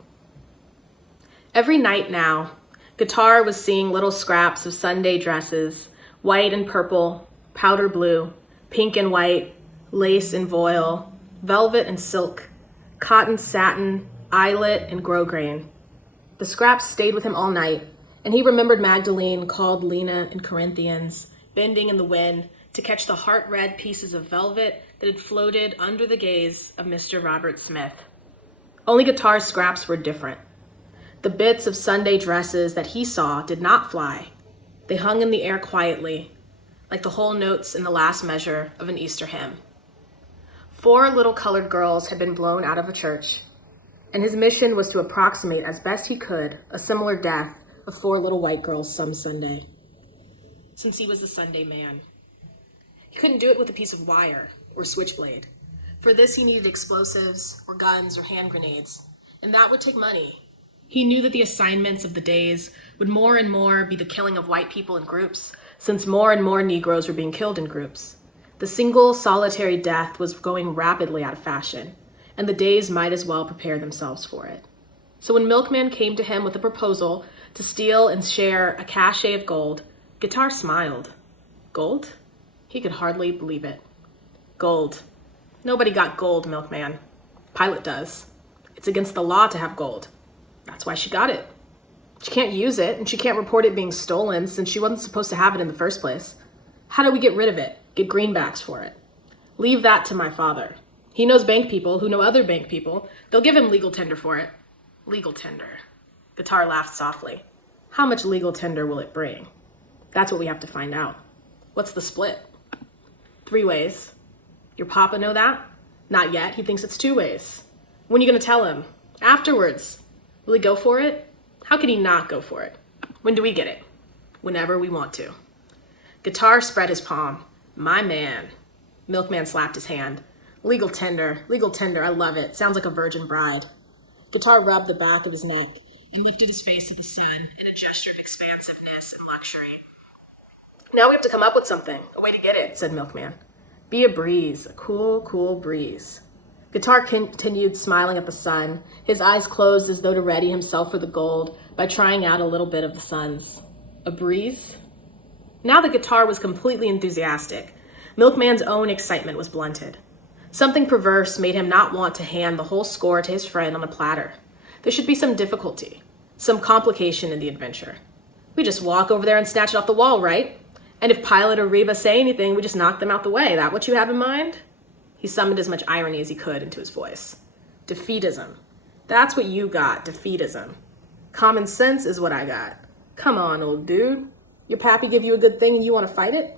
Every night now, Guitar was seeing little scraps of Sunday dresses, white and purple, powder blue, pink and white, lace and voile, velvet and silk, cotton, satin, eyelet, and grosgrain. The scraps stayed with him all night, and he remembered Magdalene called Lena in Corinthians, bending in the wind to catch the heart-red pieces of velvet that had floated under the gaze of Mr. Robert Smith. Only Guitar's scraps were different. The bits of Sunday dresses that he saw did not fly. They hung in the air quietly, like the whole notes in the last measure of an Easter hymn. 4 little colored girls had been blown out of a church, and his mission was to approximate as best he could a similar death of 4 little white girls some Sunday, since he was the Sunday man. He couldn't do it with a piece of wire or switchblade. For this, he needed explosives or guns or hand grenades, and that would take money. He knew that the assignments of the days would more and more be the killing of white people in groups, since more and more Negroes were being killed in groups. The single, solitary death was going rapidly out of fashion, and the days might as well prepare themselves for it. So when Milkman came to him with a proposal to steal and share a cache of gold, Guitar smiled. Gold? He could hardly believe it. Gold. Nobody got gold, Milkman. Pilot does. It's against the law to have gold. That's why she got it. She can't use it, and she can't report it being stolen since she wasn't supposed to have it in the first place. How do we get rid of it? Get greenbacks for it? Leave that to my father. He knows bank people who know other bank people. They'll give him legal tender for it. Legal tender. Guitar laughed softly. How much legal tender will it bring? That's what we have to find out. What's the split? 3 ways. Your papa know that? Not yet. He thinks it's 2 ways. When are you going to tell him? Afterwards. Will he go for it? How could he not go for it? When do we get it? Whenever we want to. Guitar spread his palm. My man. Milkman slapped his hand. Legal tender, I love it. Sounds like a virgin bride. Guitar rubbed the back of his neck and lifted his face to the sun in a gesture of expansiveness and luxury. Now we have to come up with something, a way to get it, said Milkman. Be a breeze, a cool, cool breeze. Guitar continued smiling at the sun, his eyes closed as though to ready himself for the gold by trying out a little bit of the sun's. A breeze? Now the guitar was completely enthusiastic. Milkman's own excitement was blunted. Something perverse made him not want to hand the whole score to his friend on a platter. There should be some difficulty, some complication in the adventure. We just walk over there and snatch it off the wall, right? And if Pilot or Reba say anything, we just knock them out the way. That what you have in mind? He summoned as much irony as he could into his voice. Defeatism. That's what you got, defeatism. Common sense is what I got. Come on, old dude. Your pappy give you a good thing and you want to fight it?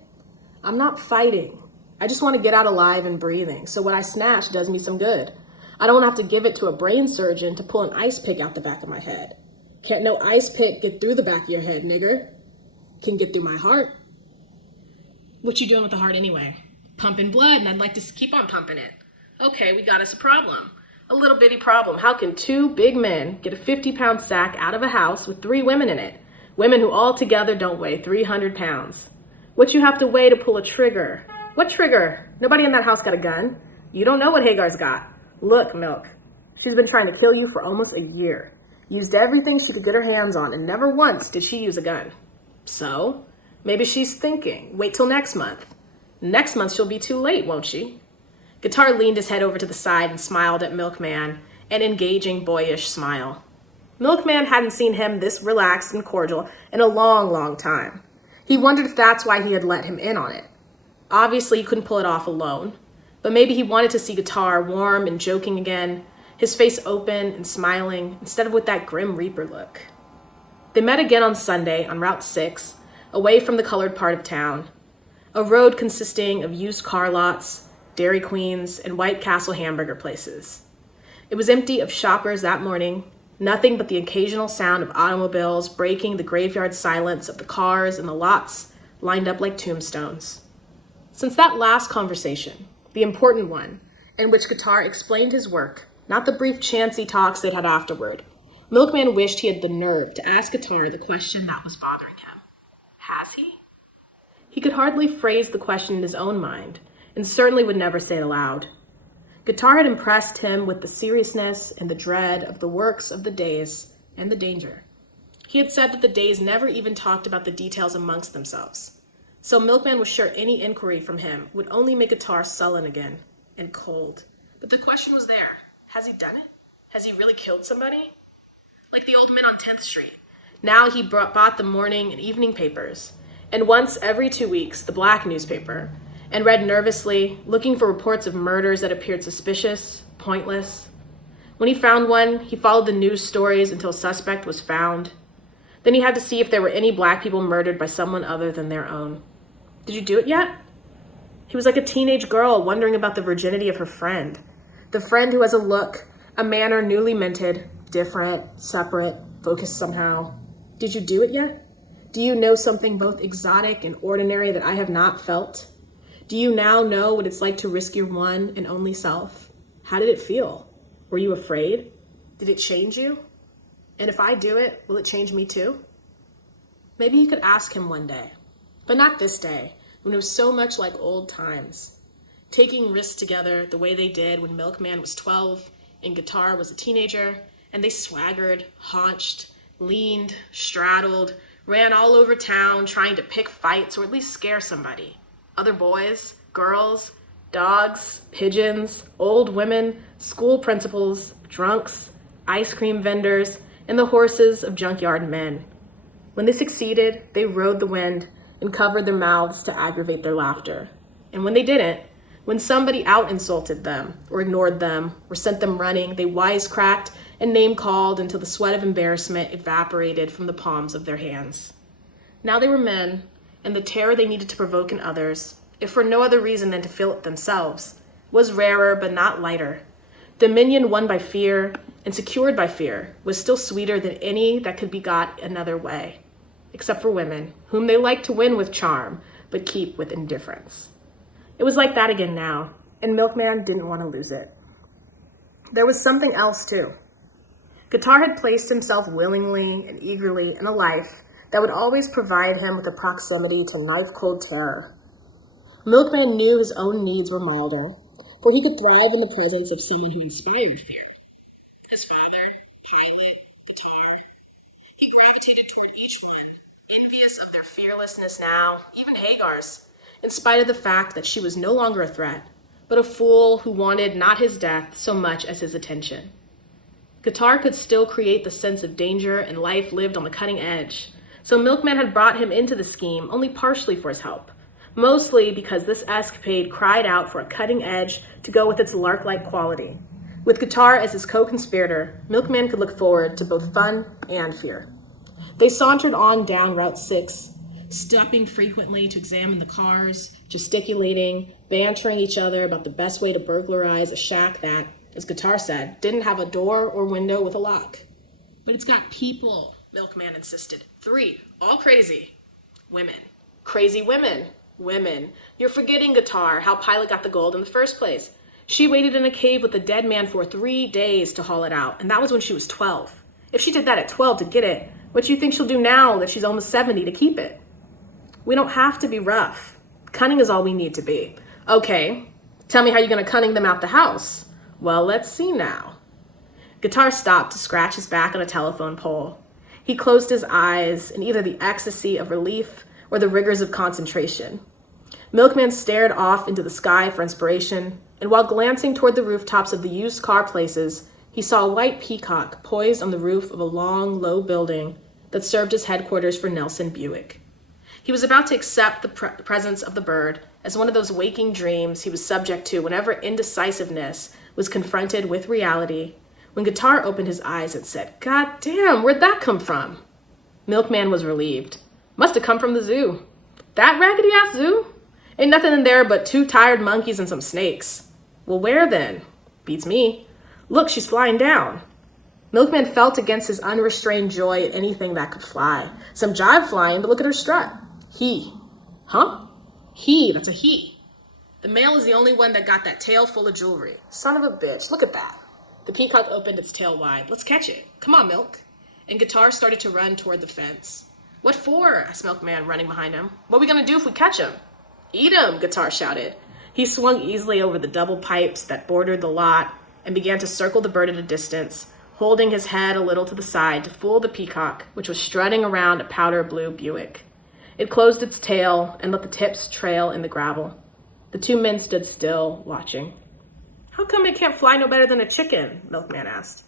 I'm not fighting. I just want to get out alive and breathing, so what I snatch does me some good. I don't have to give it to a brain surgeon to pull an ice pick out the back of my head. Can't no ice pick get through the back of your head, nigger. Can get through my heart. What you doing with the heart anyway? Pumping blood, and I'd like to keep on pumping it. Okay, we got us a problem. A little bitty problem. How can two big men get a 50-pound sack out of a house with 3 women in it? Women who all together don't weigh 300 pounds. What you have to weigh to pull a trigger? What trigger? Nobody in that house got a gun. You don't know what Hagar's got. Look, Milk. She's been trying to kill you for almost a year. Used everything she could get her hands on, and never once did she use a gun. So, maybe she's thinking, wait till next month. Next month she'll be too late, won't she? Guitar leaned his head over to the side and smiled at Milkman, an engaging, boyish smile. Milkman hadn't seen him this relaxed and cordial in a long, long time. He wondered if that's why he had let him in on it. Obviously, he couldn't pull it off alone, but maybe he wanted to see Guitar warm and joking again, his face open and smiling, instead of with that grim Reaper look. They met again on Sunday on Route 6, away from the colored part of town, a road consisting of used car lots, Dairy Queens, and White Castle hamburger places. It was empty of shoppers that morning, nothing but the occasional sound of automobiles breaking the graveyard silence of the cars and the lots lined up like tombstones. Since that last conversation, the important one, in which Guitar explained his work, not the brief chancy talks they'd had afterward, Milkman wished he had the nerve to ask Guitar the question that was bothering him. Has he? He could hardly phrase the question in his own mind, and certainly would never say it aloud. Guitar had impressed him with the seriousness and the dread of the works of the days and the danger. He had said that the days never even talked about the details amongst themselves. So Milkman was sure any inquiry from him would only make Guitar sullen again and cold. But the question was there. Has he done it? Has he really killed somebody? Like the old men on 10th Street. Now he bought the morning and evening papers, and once every 2 weeks the black newspaper, and read nervously, looking for reports of murders that appeared suspicious, pointless. When he found one, he followed the news stories until a suspect was found. Then he had to see if there were any black people murdered by someone other than their own. Did you do it yet? He was like a teenage girl wondering about the virginity of her friend. The friend who has a look, a manner newly minted, different, separate, focused somehow. Did you do it yet? Do you know something both exotic and ordinary that I have not felt? Do you now know what it's like to risk your one and only self? How did it feel? Were you afraid? Did it change you? And if I do it, will it change me too? Maybe you could ask him one day. But not this day, when it was so much like old times. Taking risks together the way they did when Milkman was 12 and Guitar was a teenager, and they swaggered, haunched, leaned, straddled, ran all over town trying to pick fights or at least scare somebody. Other boys, girls, dogs, pigeons, old women, school principals, drunks, ice cream vendors, and the horses of junkyard men. When they succeeded, they rode the wind and covered their mouths to aggravate their laughter. And when they didn't, when somebody out-insulted them, or ignored them, or sent them running, they wisecracked and name-called until the sweat of embarrassment evaporated from the palms of their hands. Now they were men, and the terror they needed to provoke in others, if for no other reason than to feel it themselves, was rarer but not lighter. Dominion won by fear and secured by fear was still sweeter than any that could be got another way. except for women, whom they like to win with charm, but keep with indifference. It was like that again now, and Milkman didn't want to lose it. There was something else too. Guitar had placed himself willingly and eagerly in a life that would always provide him with a proximity to knife-cold terror. Milkman knew his own needs were milder, for he could thrive in the presence of someone who inspired fear. His father, Pilot, Guitar. He gravitated toward each one, envious of their fearlessness now, even Hagar's, in spite of the fact that she was no longer a threat, but a fool who wanted not his death so much as his attention. Guitar could still create the sense of danger and life lived on the cutting edge, so Milkman had brought him into the scheme only partially for his help, mostly because this escapade cried out for a cutting edge to go with its lark-like quality. With Guitar as his co-conspirator, Milkman could look forward to both fun and fear. They sauntered on down Route 6, stopping frequently to examine the cars, gesticulating, bantering each other about the best way to burglarize a shack that, as Guitar said, didn't have a door or window with a lock. But it's got people, Milkman insisted. 3, all crazy. Women. Crazy women. Women. You're forgetting, Guitar, how Pilot got the gold in the first place. She waited in a cave with a dead man for 3 days to haul it out, and that was when she was 12. If she did that at 12 to get it, what do you think she'll do now that she's almost 70 to keep it? We don't have to be rough. Cunning is all we need to be. Okay, tell me how you're gonna cunning them out the house. Well, let's see now. Guitar stopped to scratch his back on a telephone pole. He closed his eyes in either the ecstasy of relief or the rigors of concentration. Milkman stared off into the sky for inspiration, and while glancing toward the rooftops of the used car places, he saw a white peacock poised on the roof of a long, low building that served as headquarters for Nelson Buick. He was about to accept the presence of the bird as one of those waking dreams he was subject to whenever indecisiveness was confronted with reality, when Guitar opened his eyes and said, "God damn, where'd that come from?" Milkman was relieved. Must have come from the zoo. That raggedy-ass zoo? Ain't nothing in there but 2 tired monkeys and some snakes. Well, where then? Beats me. Look, she's flying down. Milkman felt against his unrestrained joy at anything that could fly. Some jive flying, but look at her strut. He. Huh? He, that's a he. The male is the only one that got that tail full of jewelry. Son of a bitch, look at that. The peacock opened its tail wide. Let's catch it. Come on, Milk. And Guitar started to run toward the fence. What for? Asked Milkman, running behind him. What are we gonna do if we catch him? Eat him, Guitar shouted. He swung easily over the double pipes that bordered the lot and began to circle the bird at a distance, holding his head a little to the side to fool the peacock, which was strutting around a powder blue Buick. It closed its tail and let the tips trail in the gravel. The 2 men stood still, watching. How come it can't fly no better than a chicken? Milkman asked.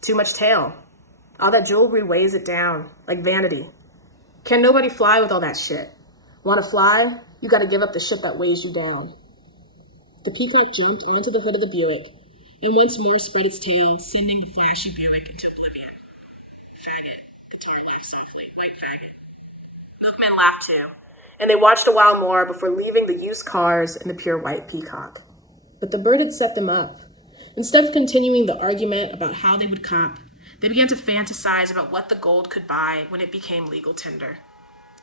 Too much tail. All that jewelry weighs it down, like vanity. Can nobody fly with all that shit? Want to fly? You gotta give up the shit that weighs you down. The peacock jumped onto the hood of the Buick and once more spread its tail, sending the flashy Buick into oblivion. Faggot, Guitar laughed softly. White faggot. Milkman laughed too, and they watched a while more before leaving the used cars and the pure white peacock. But the bird had set them up. Instead of continuing the argument about how they would cop, they began to fantasize about what the gold could buy when it became legal tender.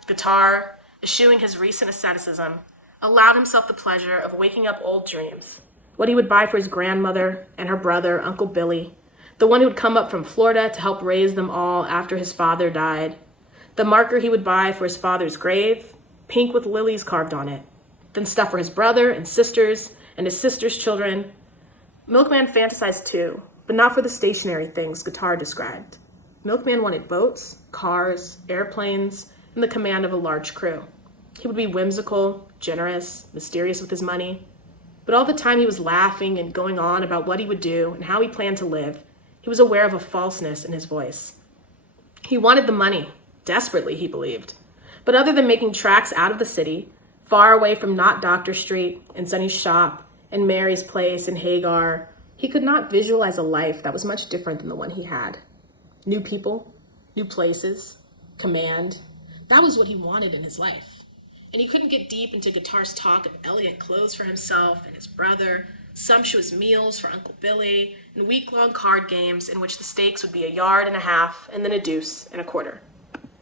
Guitar, eschewing his recent asceticism, allowed himself the pleasure of waking up old dreams. What he would buy for his grandmother and her brother, Uncle Billy, the one who would come up from Florida to help raise them all after his father died. The marker he would buy for his father's grave, pink with lilies carved on it. Then stuff for his brother and sisters and his sister's children. Milkman fantasized too, but not for the stationary things Guitar described. Milkman wanted boats, cars, airplanes, and the command of a large crew. He would be whimsical, generous, mysterious with his money. But all the time he was laughing and going on about what he would do and how he planned to live, he was aware of a falseness in his voice. He wanted the money, desperately, he believed. But other than making tracks out of the city, far away from Not Doctor Street and Sunny's shop and Mary's place and Hagar, he could not visualize a life that was much different than the one he had. New people, new places, command. That was what he wanted in his life. And he couldn't get deep into Guitar's talk of elegant clothes for himself and his brother, sumptuous meals for Uncle Billy, and week-long card games in which the stakes would be 1.5 yards and then a deuce and a quarter.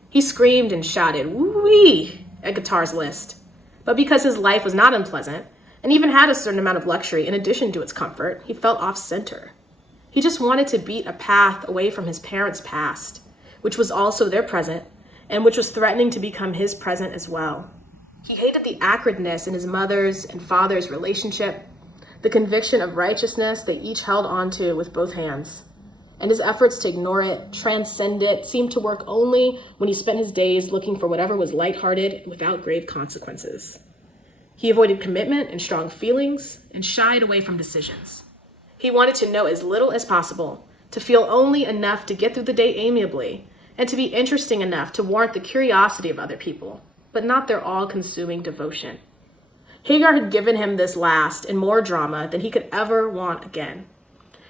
He screamed and shouted, "Woo-wee!" at Qatar's list. But because his life was not unpleasant, and even had a certain amount of luxury in addition to its comfort, he felt off-center. He just wanted to beat a path away from his parents' past, which was also their present, and which was threatening to become his present as well. He hated the acridness in his mother's and father's relationship, the conviction of righteousness they each held onto with both hands. And his efforts to ignore it, transcend it, seemed to work only when he spent his days looking for whatever was lighthearted and without grave consequences. He avoided commitment and strong feelings and shied away from decisions. He wanted to know as little as possible, to feel only enough to get through the day amiably, and to be interesting enough to warrant the curiosity of other people, but not their all-consuming devotion. Hagar had given him this last and more drama than he could ever want again.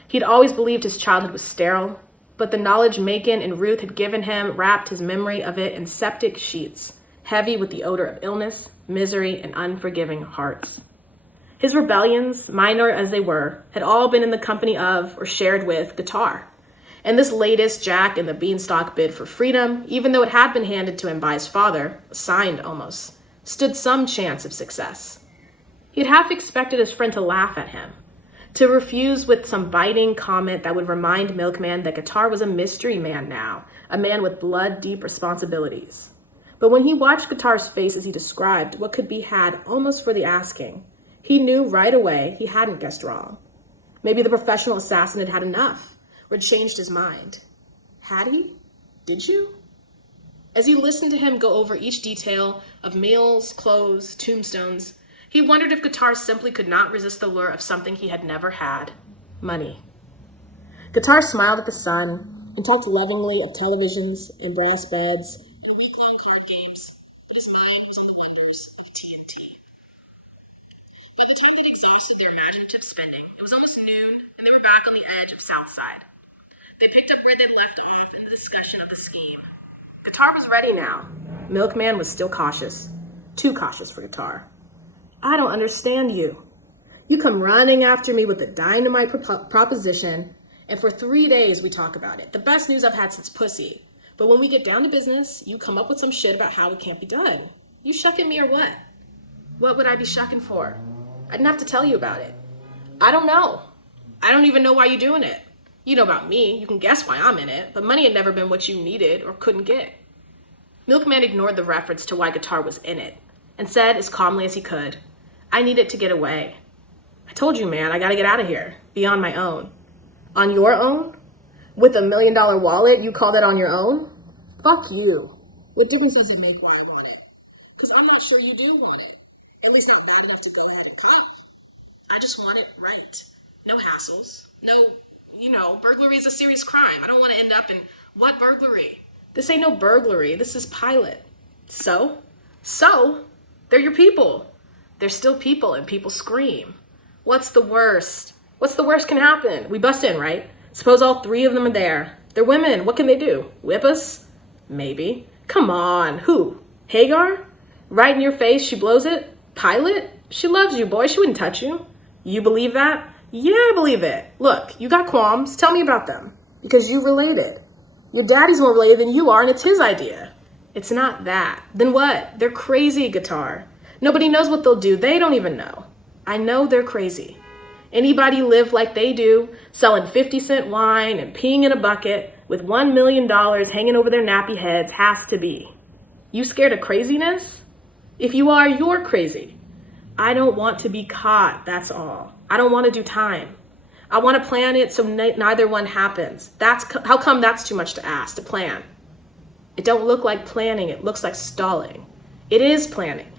He'd always believed his childhood was sterile, but the knowledge Macon and Ruth had given him wrapped his memory of it in septic sheets, heavy with the odor of illness, misery, and unforgiving hearts. His rebellions, minor as they were, had all been in the company of or shared with Qatar. And this latest Jack and the Beanstalk bid for freedom, even though it had been handed to him by his father, assigned almost, stood some chance of success. He'd half expected his friend to laugh at him, to refuse with some biting comment that would remind Milkman that Qatar was a mystery man now, a man with blood-deep responsibilities. But when he watched Qatar's face as he described what could be had almost for the asking, he knew right away he hadn't guessed wrong. Maybe the professional assassin had had enough, or changed his mind. Had he? Did you? As he listened to him go over each detail of meals, clothes, tombstones, he wondered if Qatar simply could not resist the lure of something he had never had: money. Qatar smiled at the sun and talked lovingly of televisions and brass buds and week-long card games, but his mind was on the wonders of TNT. By the time they'd exhausted their imaginative spending, it was almost noon, and they were back on the edge of Southside. They picked up where they'd left off in the discussion of the scheme. Qatar was ready now. Milkman was still cautious. Too cautious for Qatar. "I don't understand you. You come running after me with a dynamite proposition, and for 3 days we talk about it. The best news I've had since Pussy. But when we get down to business, you come up with some shit about how it can't be done. You shucking me or what? What would I be shucking for? I didn't have to tell you about it. I don't know. I don't even know why you're doing it. You know about me. You can guess why I'm in it, but money had never been what you needed or couldn't get." Milkman ignored the reference to why Qatar was in it and said as calmly as he could, "I needed to get away. I told you, man, I gotta get out of here, be on my own." "On your own? With $1 million wallet, you call that on your own? Fuck you. What difference does it make why I want it? Because I'm not sure you do want it. At least not bad enough to go ahead and cop. I just want it right. No hassles. No, burglary is a serious crime. I don't want to end up in what burglary? This ain't no burglary. This is Pilot. So? They're your people. They're still people, and people scream. What's the worst? What's the worst can happen? We bust in, right? Suppose all 3 of them are there. They're women. What can they do? Whip us? Maybe. Come on. Who? Hagar? Right in your face, she blows it? Pilot? She loves you, boy. She wouldn't touch you. You believe that? Yeah, I believe it. Look, you got qualms. Tell me about them. Because you related. Your daddy's more related than you are, and it's his idea. It's not that. Then what? They're crazy, Qatar. Nobody knows what they'll do. They don't even know. I know they're crazy. Anybody live like they do, selling 50-cent wine and peeing in a bucket with $1 million hanging over their nappy heads has to be. You scared of craziness? If you are, you're crazy. I don't want to be caught, that's all. I don't want to do time. I want to plan it so neither one happens. How come that's too much to ask, to plan? It don't look like planning, it looks like stalling. It is planning.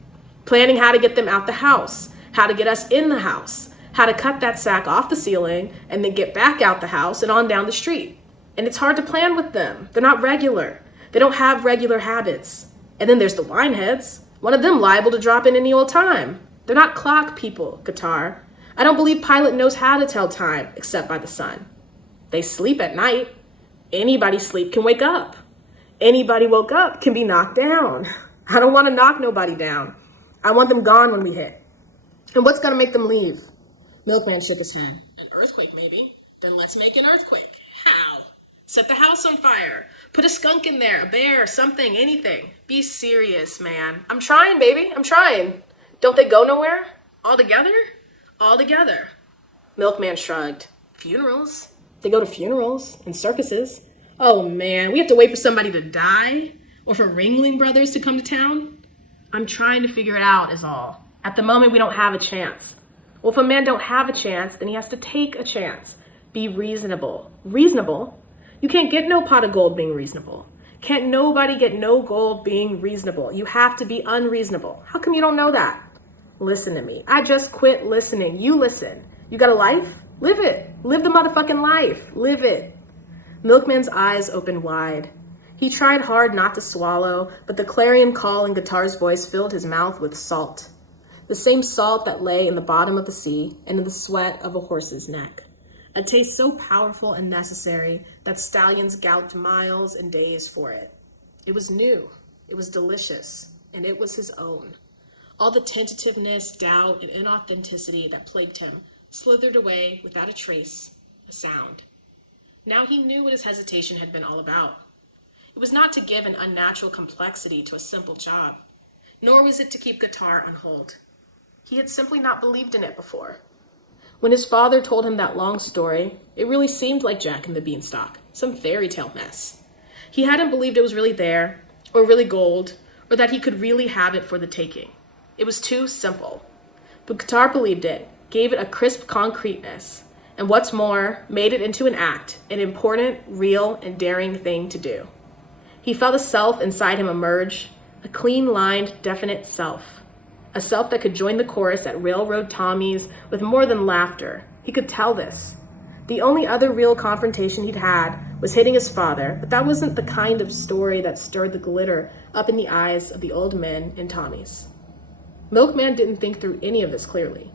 Planning how to get them out the house, how to get us in the house, how to cut that sack off the ceiling and then get back out the house and on down the street. And it's hard to plan with them. They're not regular. They don't have regular habits. And then there's the wineheads. One of them liable to drop in any old time. They're not clock people, Qatar. I don't believe Pilot knows how to tell time except by the sun. They sleep at night. Anybody sleep can wake up. Anybody woke up can be knocked down. I don't want to knock nobody down. I want them gone when we hit. And what's going to make them leave? Milkman shook his head. An earthquake, maybe. Then let's make an earthquake. How? Set the house on fire. Put a skunk in there, a bear, something, anything. Be serious, man. I'm trying, baby. I'm trying. Don't they go nowhere? All together? All together. Milkman shrugged. Funerals? They go to funerals and circuses. Oh man, we have to wait for somebody to die? Or for Ringling Brothers to come to town? I'm trying to figure it out is all. At the moment, we don't have a chance. Well, if a man don't have a chance, then he has to take a chance. Be reasonable. Reasonable? You can't get no pot of gold being reasonable. Can't nobody get no gold being reasonable. You have to be unreasonable. How come you don't know that? Listen to me. I just quit listening. You listen. You got a life? Live it. Live the motherfucking life. Live it. Milkman's eyes opened wide. He tried hard not to swallow, but the clarion call in Guitar's voice filled his mouth with salt. The same salt that lay in the bottom of the sea and in the sweat of a horse's neck. A taste so powerful and necessary that stallions galloped miles and days for it. It was new, it was delicious, and it was his own. All the tentativeness, doubt, and inauthenticity that plagued him slithered away without a trace, a sound. Now he knew what his hesitation had been all about. It was not to give an unnatural complexity to a simple job, nor was it to keep Guitar on hold. He had simply not believed in it before. When his father told him that long story, it really seemed like Jack and the Beanstalk, some fairy tale mess. He hadn't believed it was really there, or really gold, or that he could really have it for the taking. It was too simple. But Guitar believed it, gave it a crisp concreteness, and what's more, made it into an act, an important, real, and daring thing to do. He felt a self inside him emerge, a clean-lined, definite self. A self that could join the chorus at Railroad Tommy's with more than laughter. He could tell this. The only other real confrontation he'd had was hitting his father, but that wasn't the kind of story that stirred the glitter up in the eyes of the old men in Tommy's. Milkman didn't think through any of this clearly.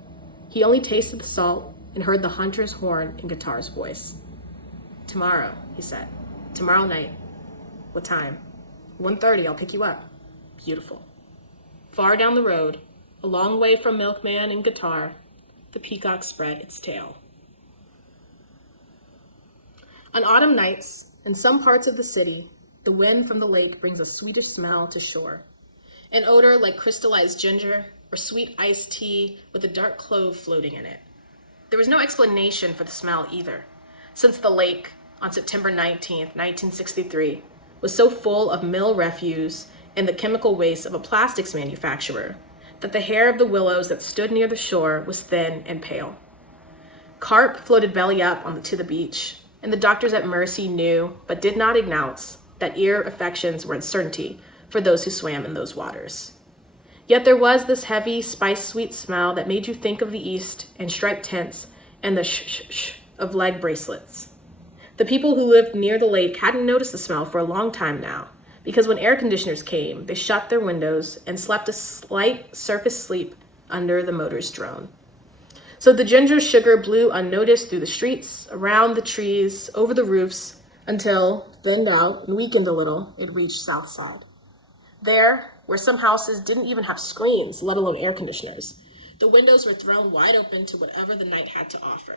He only tasted the salt and heard the hunter's horn in Guitar's voice. Tomorrow, he said. Tomorrow night. What time? 1:30, I'll pick you up. Beautiful. Far down the road, a long way from Milkman and Guitar, the peacock spread its tail. On autumn nights, in some parts of the city, the wind from the lake brings a sweetish smell to shore. An odor like crystallized ginger or sweet iced tea with a dark clove floating in it. There was no explanation for the smell either, since the lake, on September 19th, 1963, was so full of mill refuse and the chemical waste of a plastics manufacturer that the hair of the willows that stood near the shore was thin and pale. Carp floated belly up to the beach, and the doctors at Mercy knew, but did not announce, that ear affections were a certainty for those who swam in those waters. Yet there was this heavy, spice-sweet smell that made you think of the East and striped tents and the shh-shh-shh of leg bracelets. The people who lived near the lake hadn't noticed the smell for a long time now, because when air conditioners came, they shut their windows and slept a slight surface sleep under the motor's drone. So the ginger sugar blew unnoticed through the streets, around the trees, over the roofs, until, thinned out and weakened a little, it reached Southside. There, where some houses didn't even have screens, let alone air conditioners, the windows were thrown wide open to whatever the night had to offer.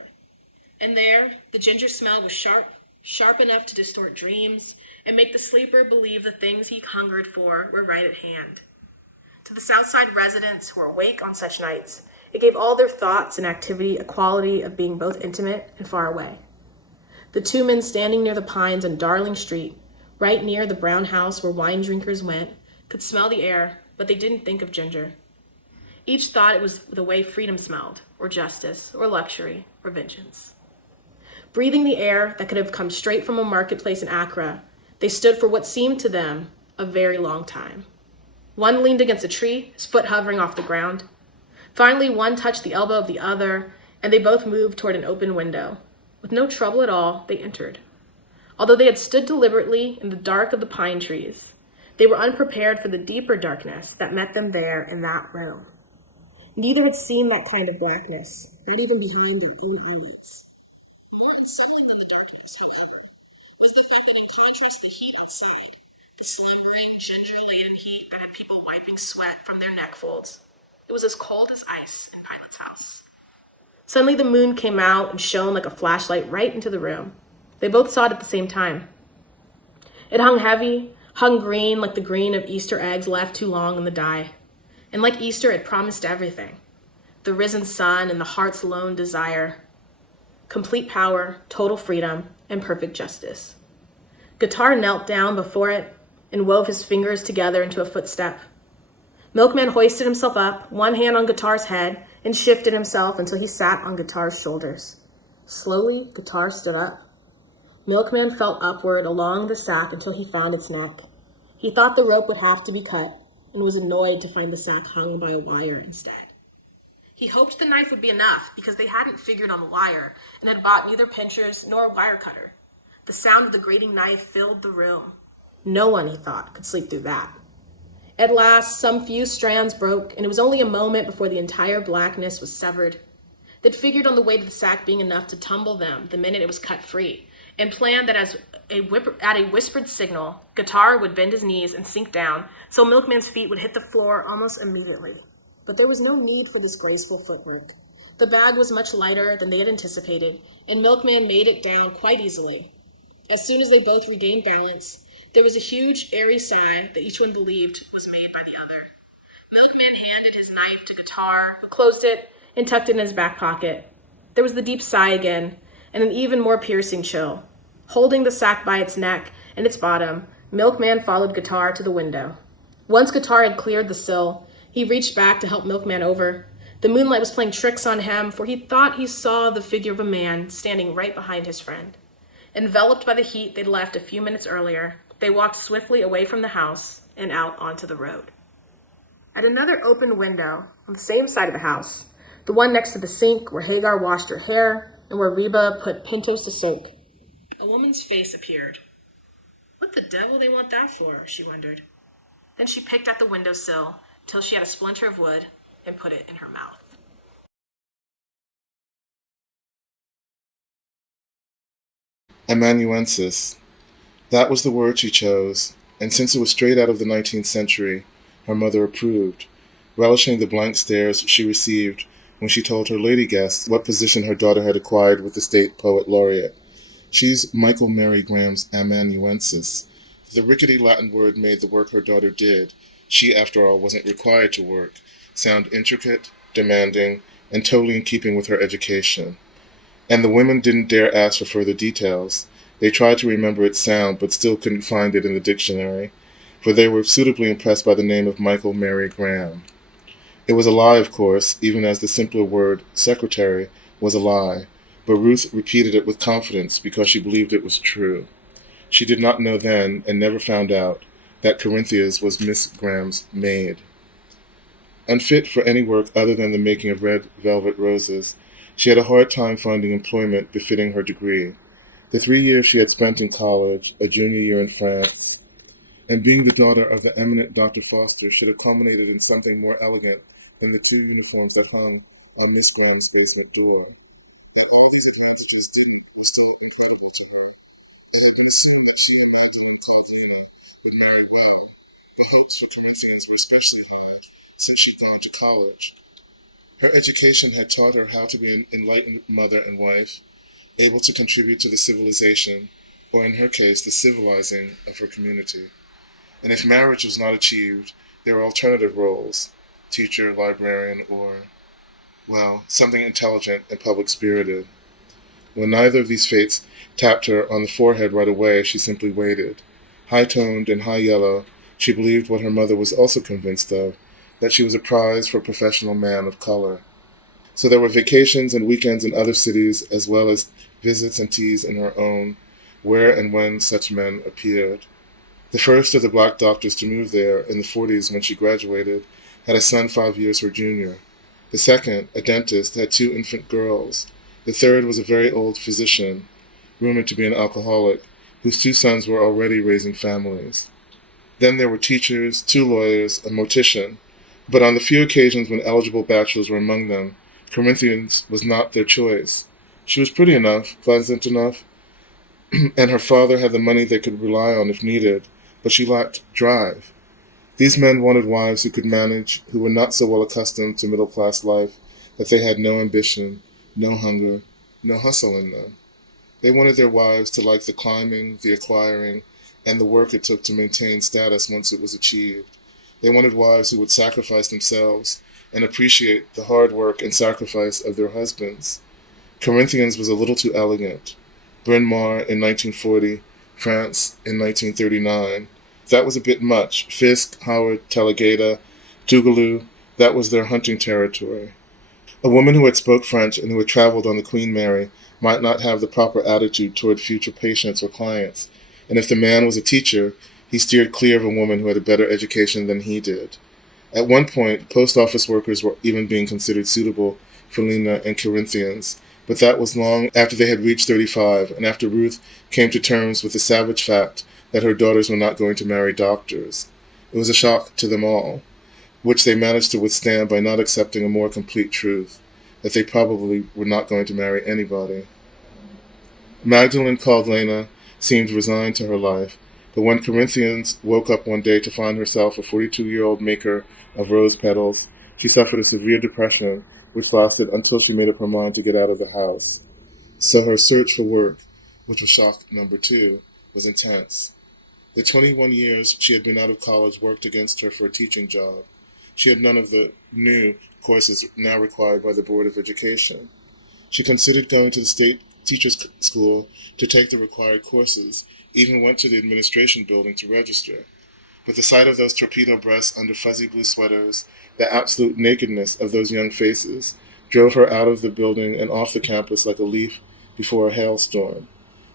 And there, the ginger smell was sharp enough to distort dreams and make the sleeper believe the things he hungered for were right at hand. To the Southside residents who were awake on such nights, it gave all their thoughts and activity a quality of being both intimate and far away. The two men standing near the pines on Darling Street, right near the brown house where wine drinkers went, could smell the air, but they didn't think of ginger. Each thought it was the way freedom smelled, or justice, or luxury, or vengeance. Breathing the air that could have come straight from a marketplace in Accra, they stood for what seemed to them a very long time. One leaned against a tree, his foot hovering off the ground. Finally, one touched the elbow of the other, and they both moved toward an open window. With no trouble at all, they entered. Although they had stood deliberately in the dark of the pine trees, they were unprepared for the deeper darkness that met them there in that room. Neither had seen that kind of blackness, not even behind their own eyelids. More unsettling than the darkness, however, was the fact that in contrast to the heat outside, the slumbering, ginger-laden heat that had people wiping sweat from their neck folds, it was as cold as ice in Pilot's house. Suddenly the moon came out and shone like a flashlight right into the room. They both saw it at the same time. It hung heavy, hung green like the green of Easter eggs left too long in the dye. And like Easter, it promised everything. The risen sun and the heart's lone desire. Complete power, total freedom, and perfect justice. Guitar knelt down before it and wove his fingers together into a footstep. Milkman hoisted himself up, one hand on Guitar's head, and shifted himself until he sat on Guitar's shoulders. Slowly, Guitar stood up. Milkman felt upward along the sack until he found its neck. He thought the rope would have to be cut and was annoyed to find the sack hung by a wire instead. He hoped the knife would be enough because they hadn't figured on the wire and had bought neither pinchers nor a wire cutter. The sound of the grating knife filled the room. No one, he thought, could sleep through that. At last, some few strands broke, and it was only a moment before the entire blackness was severed. They'd figured on the weight of the sack being enough to tumble them the minute it was cut free, and planned that at a whispered signal, Guitar would bend his knees and sink down, so Milkman's feet would hit the floor almost immediately. But there was no need for this graceful footwork. The bag was much lighter than they had anticipated, and Milkman made it down quite easily. As soon as they both regained balance, there was a huge, airy sigh that each one believed was made by the other. Milkman handed his knife to Guitar, who closed it and tucked it in his back pocket. There was the deep sigh again, and an even more piercing chill. Holding the sack by its neck and its bottom, Milkman followed Guitar to the window. Once Guitar had cleared the sill, he reached back to help Milkman over. The moonlight was playing tricks on him, for he thought he saw the figure of a man standing right behind his friend. Enveloped by the heat they'd left a few minutes earlier, they walked swiftly away from the house and out onto the road. At another open window on the same side of the house, the one next to the sink where Hagar washed her hair and where Reba put pintos to soak, a woman's face appeared. What the devil they want that for, she wondered. Then she picked at the windowsill till she had a splinter of wood and put it in her mouth. Amanuensis. That was the word she chose, and since it was straight out of the 19th century, her mother approved, relishing the blank stares she received when she told her lady guests what position her daughter had acquired with the state poet laureate. She's Michael Mary Graham's amanuensis. The rickety Latin word made the work her daughter did, she after all wasn't required to work, sound intricate, demanding, and totally in keeping with her education. And the women didn't dare ask for further details. They tried to remember its sound, but still couldn't find it in the dictionary, for they were suitably impressed by the name of Michael Mary Graham. It was a lie, of course, even as the simpler word, secretary, was a lie, but Ruth repeated it with confidence because she believed it was true. She did not know then, and never found out, that Corinthia's was Miss Graham's maid. Unfit for any work other than the making of red velvet roses, she had a hard time finding employment befitting her degree. The 3 years she had spent in college, a junior year in France, and being the daughter of the eminent Dr. Foster should have culminated in something more elegant than the 2 uniforms that hung on Miss Graham's basement door. That all these advantages were still incredible to her. It had been assumed that she and Magdalene Calvini would marry well, but hopes for Corinthians were especially high since she'd gone to college. Her education had taught her how to be an enlightened mother and wife, able to contribute to the civilization, or in her case, the civilizing of her community. And if marriage was not achieved, there were alternative roles, teacher, librarian, or, well, something intelligent and public-spirited. When neither of these fates tapped her on the forehead right away, she simply waited. High-toned and high-yellow, she believed what her mother was also convinced of, that she was a prize for a professional man of color. So there were vacations and weekends in other cities, as well as visits and teas in her own, where and when such men appeared. The first of the black doctors to move there, in the 40s when she graduated, had a son 5 years her junior. The second, a dentist, had 2 infant girls. The third was a very old physician, rumored to be an alcoholic, whose 2 sons were already raising families. Then there were teachers, 2 lawyers, a mortician, but on the few occasions when eligible bachelors were among them, Corinthians was not their choice. She was pretty enough, pleasant enough, and her father had the money they could rely on if needed, but she lacked drive. These men wanted wives who could manage, who were not so well accustomed to middle-class life that they had no ambition, no hunger, no hustle in them. They wanted their wives to like the climbing, the acquiring, and the work it took to maintain status once it was achieved. They wanted wives who would sacrifice themselves and appreciate the hard work and sacrifice of their husbands. Corinthians was a little too elegant. Bryn Mawr in 1940, France in 1939. That was a bit much. Fisk, Howard, Taligada, Tougaloo, that was their hunting territory. A woman who had spoke French and who had traveled on the Queen Mary might not have the proper attitude toward future patients or clients, and if the man was a teacher, he steered clear of a woman who had a better education than he did. At one point, post office workers were even being considered suitable for Lena and Corinthians, but that was long after they had reached 35 and after Ruth came to terms with the savage fact that her daughters were not going to marry doctors. It was a shock to them all, which they managed to withstand by not accepting a more complete truth, that they probably were not going to marry anybody. Magdalene called Lena seemed resigned to her life, but when Corinthians woke up one day to find herself a 42-year-old maker of rose petals, she suffered a severe depression, which lasted until she made up her mind to get out of the house. So her search for work, which was shock number 2, was intense. The 21 years she had been out of college worked against her for a teaching job. She had none of the new courses now required by the Board of Education. She considered going to the state teachers' school to take the required courses, even went to the administration building to register. But the sight of those torpedo breasts under fuzzy blue sweaters, the absolute nakedness of those young faces, drove her out of the building and off the campus like a leaf before a hailstorm,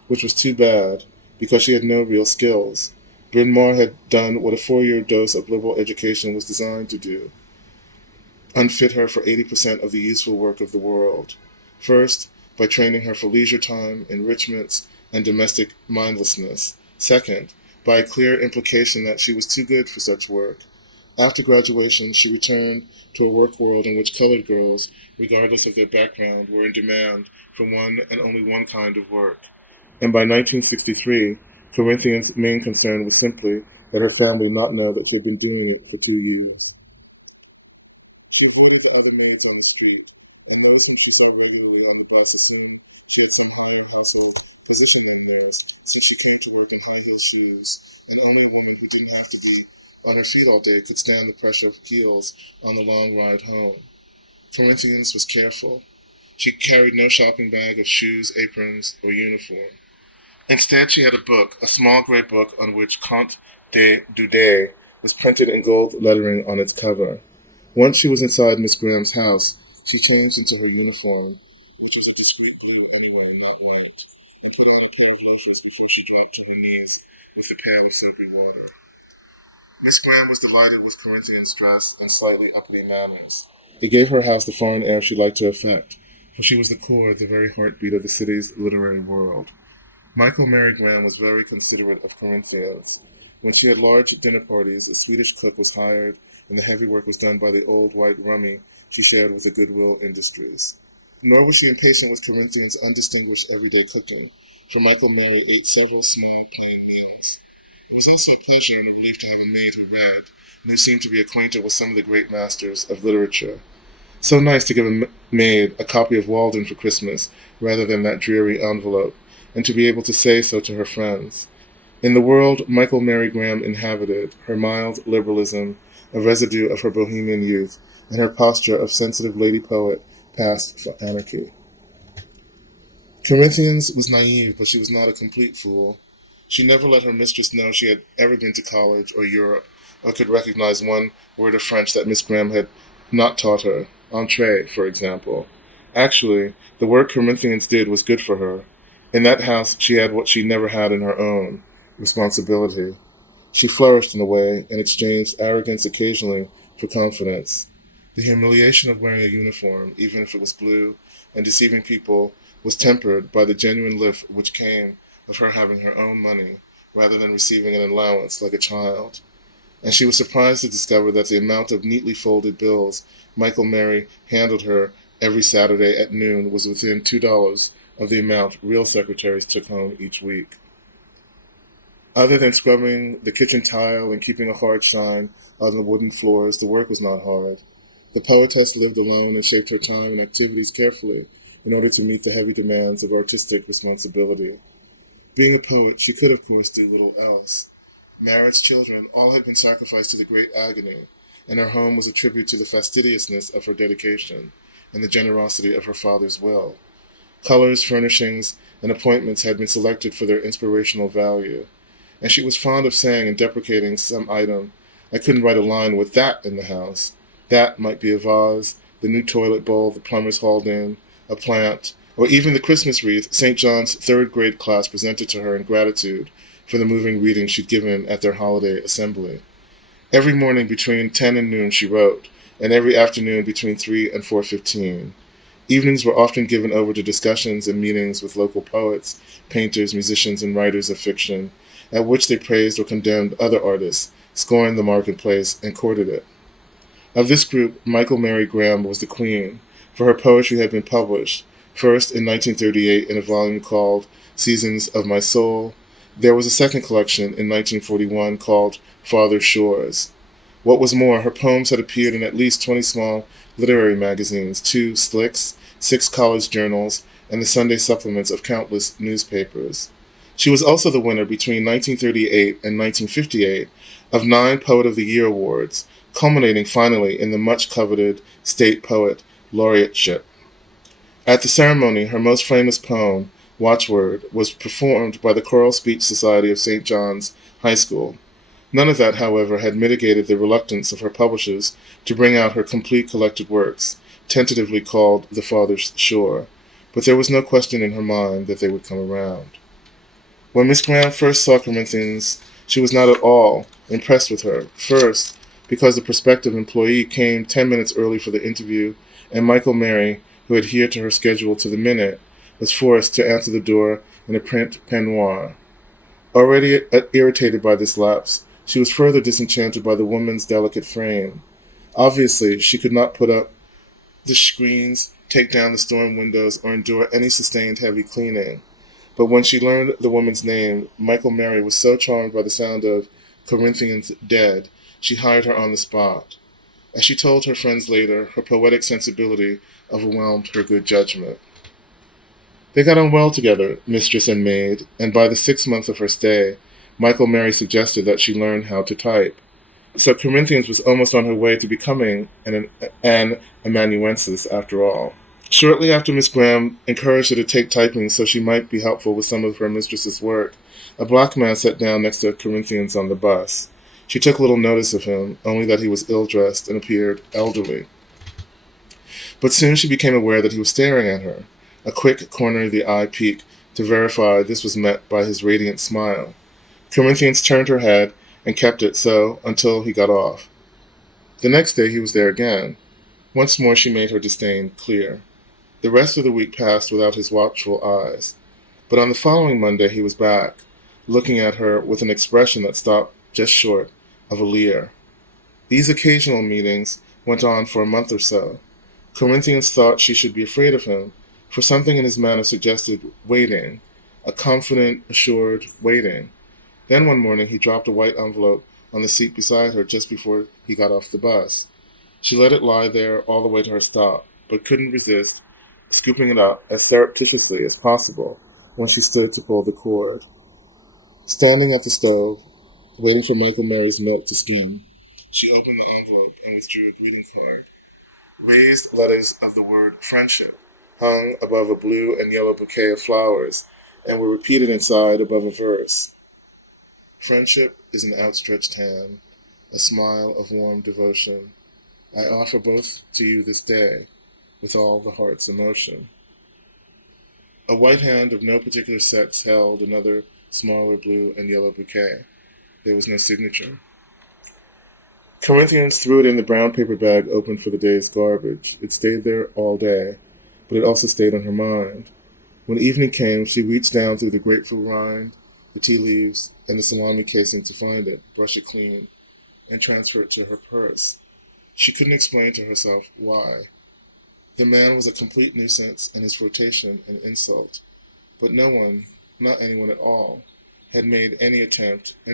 which was too bad, because she had no real skills. Bryn Mawr had done what a 4-year dose of liberal education was designed to do, unfit her for 80% of the useful work of the world. First, by training her for leisure time, enrichments, and domestic mindlessness. Second, by a clear implication that she was too good for such work. After graduation, she returned to a work world in which colored girls, regardless of their background, were in demand for one and only one kind of work. And by 1963, Corinthians' main concern was simply that her family not know that she had been doing it for 2 years. She avoided the other maids on the street, and those whom she saw regularly on the bus assumed she had some higher household position than theirs, since she came to work in high-heel shoes, and only a woman who didn't have to be on her feet all day could stand the pressure of heels on the long ride home. Corinthians was careful. She carried no shopping bag of shoes, aprons, or uniform. Instead, she had a book, a small gray book on which Conte de Doudet was printed in gold lettering on its cover. Once she was inside Miss Graham's house, she changed into her uniform, which was a discreet blue anyway, not white, and put on a pair of loafers before she dropped to her knees with a pail of soapy water. Miss Graham was delighted with Corinthians' dress and slightly uppity manners. It gave her house the foreign air she liked to affect, for she was the core, the very heartbeat of the city's literary world. Michael Mary Graham was very considerate of Corinthians. When she had large dinner parties, a Swedish cook was hired, and the heavy work was done by the old white rummy she shared with the Goodwill Industries. Nor was she impatient with Corinthians' undistinguished everyday cooking, for Michael Mary ate several small, plain meals. It was also a pleasure and a relief to have a maid who read, and who seemed to be acquainted with some of the great masters of literature. So nice to give a maid a copy of Walden for Christmas, rather than that dreary envelope, and to be able to say so to her friends. In the world Michael Mary Graham inhabited, her mild liberalism, a residue of her bohemian youth, and her posture of sensitive lady poet passed for anarchy. Corinthians was naive, but she was not a complete fool. She never let her mistress know she had ever been to college or Europe, or could recognize one word of French that Miss Graham had not taught her, entrée, for example. Actually, the work Corinthians did was good for her. In that house, she had what she never had in her own, responsibility. She flourished in a way and exchanged arrogance occasionally for confidence. The humiliation of wearing a uniform, even if it was blue, and deceiving people, was tempered by the genuine lift which came of her having her own money, rather than receiving an allowance like a child. And she was surprised to discover that the amount of neatly folded bills Michael Mary handled her every Saturday at noon was within $2 of the amount real secretaries took home each week. Other than scrubbing the kitchen tile and keeping a hard shine on the wooden floors, the work was not hard. The poetess lived alone and shaped her time and activities carefully, in order to meet the heavy demands of artistic responsibility. Being a poet, she could, of course, do little else. Marriage, children, all had been sacrificed to the great agony, and her home was a tribute to the fastidiousness of her dedication and the generosity of her father's will. Colors, furnishings, and appointments had been selected for their inspirational value, and she was fond of saying and deprecating some item, "I couldn't write a line with that in the house." That might be a vase, the new toilet bowl the plumbers hauled in, a plant, or even the Christmas wreath St. John's third grade class presented to her in gratitude for the moving reading she'd given at their holiday assembly. Every morning between 10 and noon she wrote, and every afternoon between 3 and 4:15. Evenings were often given over to discussions and meetings with local poets, painters, musicians, and writers of fiction, at which they praised or condemned other artists, scorned the marketplace, and courted it. Of this group, Michael Mary Graham was the queen, for her poetry had been published, first in 1938 in a volume called Seasons of My Soul. There was a second collection in 1941 called Farther Shores. What was more, her poems had appeared in at least 20 small literary magazines, 2 Slicks, 6 college journals, and the Sunday supplements of countless newspapers. She was also the winner between 1938 and 1958 of 9 Poet of the Year awards, culminating finally in the much-coveted State Poet Laureateship. At the ceremony, her most famous poem, Watchword, was performed by the Choral Speech Society of St. John's High School. None of that, however, had mitigated the reluctance of her publishers to bring out her complete collected works, tentatively called The Farthest Shore, but there was no question in her mind that they would come around. When Miss Graham first saw Corinthians, she was not at all impressed with her. First, because the prospective employee came 10 minutes early for the interview, and Michael Mary, who adhered to her schedule to the minute, was forced to answer the door in a print peignoir. Already irritated by this lapse, she was further disenchanted by the woman's delicate frame. Obviously, she could not put up the screens, take down the storm windows, or endure any sustained heavy cleaning. But when she learned the woman's name, Michael Mary was so charmed by the sound of Corinthians Dead, she hired her on the spot. As she told her friends later, her poetic sensibility overwhelmed her good judgment. They got on well together, mistress and maid, and by the 6th month of her stay, Michael Mary suggested that she learn how to type. So Corinthians was almost on her way to becoming an amanuensis after all. Shortly after Miss Graham encouraged her to take typing so she might be helpful with some of her mistress's work, a black man sat down next to Corinthians on the bus. She took little notice of him, only that he was ill-dressed and appeared elderly. But soon she became aware that he was staring at her. A quick corner-of-the-eye peek to verify this was met by his radiant smile. Corinthians turned her head and kept it so until he got off. The next day he was there again. Once more she made her disdain clear. The rest of the week passed without his watchful eyes. But on the following Monday he was back, looking at her with an expression that stopped just short of a leer. These occasional meetings went on for a month or so. Corinthians thought she should be afraid of him, for something in his manner suggested waiting, a confident, assured waiting. Then one morning he dropped a white envelope on the seat beside her just before he got off the bus. She let it lie there all the way to her stop, but couldn't resist scooping it up as surreptitiously as possible when she stood to pull the cord. Standing at the stove, waiting for Michael Mary's milk to skim, she opened the envelope and withdrew a greeting card. Raised letters of the word friendship hung above a blue and yellow bouquet of flowers and were repeated inside above a verse. Friendship is an outstretched hand, a smile of warm devotion. I offer both to you this day, with all the heart's emotion. A white hand of no particular sex held another smaller blue and yellow bouquet. There was no signature. Corinthians threw it in the brown paper bag open for the day's garbage. It stayed there all day, but it also stayed on her mind. When evening came, she reached down through the grapefruit rind, the tea leaves, and the salami casing to find it, brush it clean, and transfer it to her purse. She couldn't explain to herself why. The man was a complete nuisance, and his flirtation an insult. But no one, not anyone at all, had made any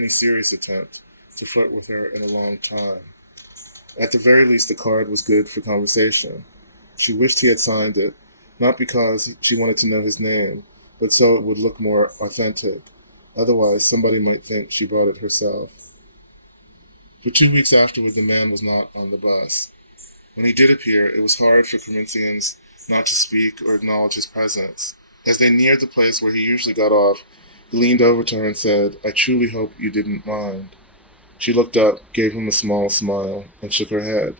serious attempt, to flirt with her in a long time. At the very least, the card was good for conversation. She wished he had signed it, not because she wanted to know his name, but so it would look more authentic. Otherwise, somebody might think she bought it herself. For 2 weeks afterward, the man was not on the bus. When he did appear, it was hard for Corinthians not to speak or acknowledge his presence. As they neared the place where he usually got off, he leaned over to her and said, "I truly hope you didn't mind." She looked up, gave him a small smile, and shook her head.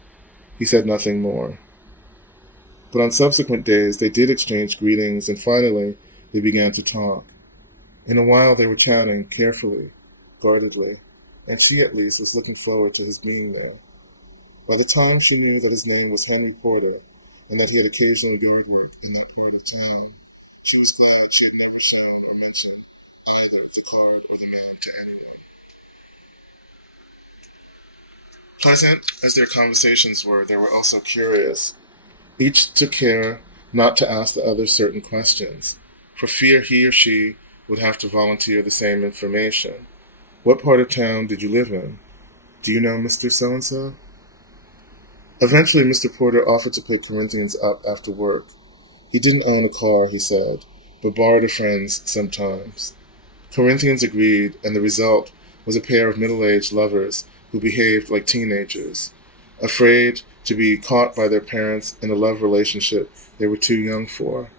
He said nothing more. But on subsequent days, they did exchange greetings, and finally, they began to talk. In a while, they were chatting, carefully, guardedly, and she, at least, was looking forward to his being there. By the time she knew that his name was Henry Porter, and that he had occasionally guard work in that part of town, she was glad she had never shown or mentioned either the card or the man to anyone. Pleasant as their conversations were, they were also curious. Each took care not to ask the other certain questions, for fear he or she would have to volunteer the same information. What part of town did you live in? Do you know Mr. So-and-so? Eventually, Mr. Porter offered to pick Corinthians up after work. He didn't own a car, he said, but borrowed a friend's sometimes. Corinthians agreed, and the result was a pair of middle-aged lovers who behaved like teenagers, afraid to be caught by their parents in a love relationship they were too young for.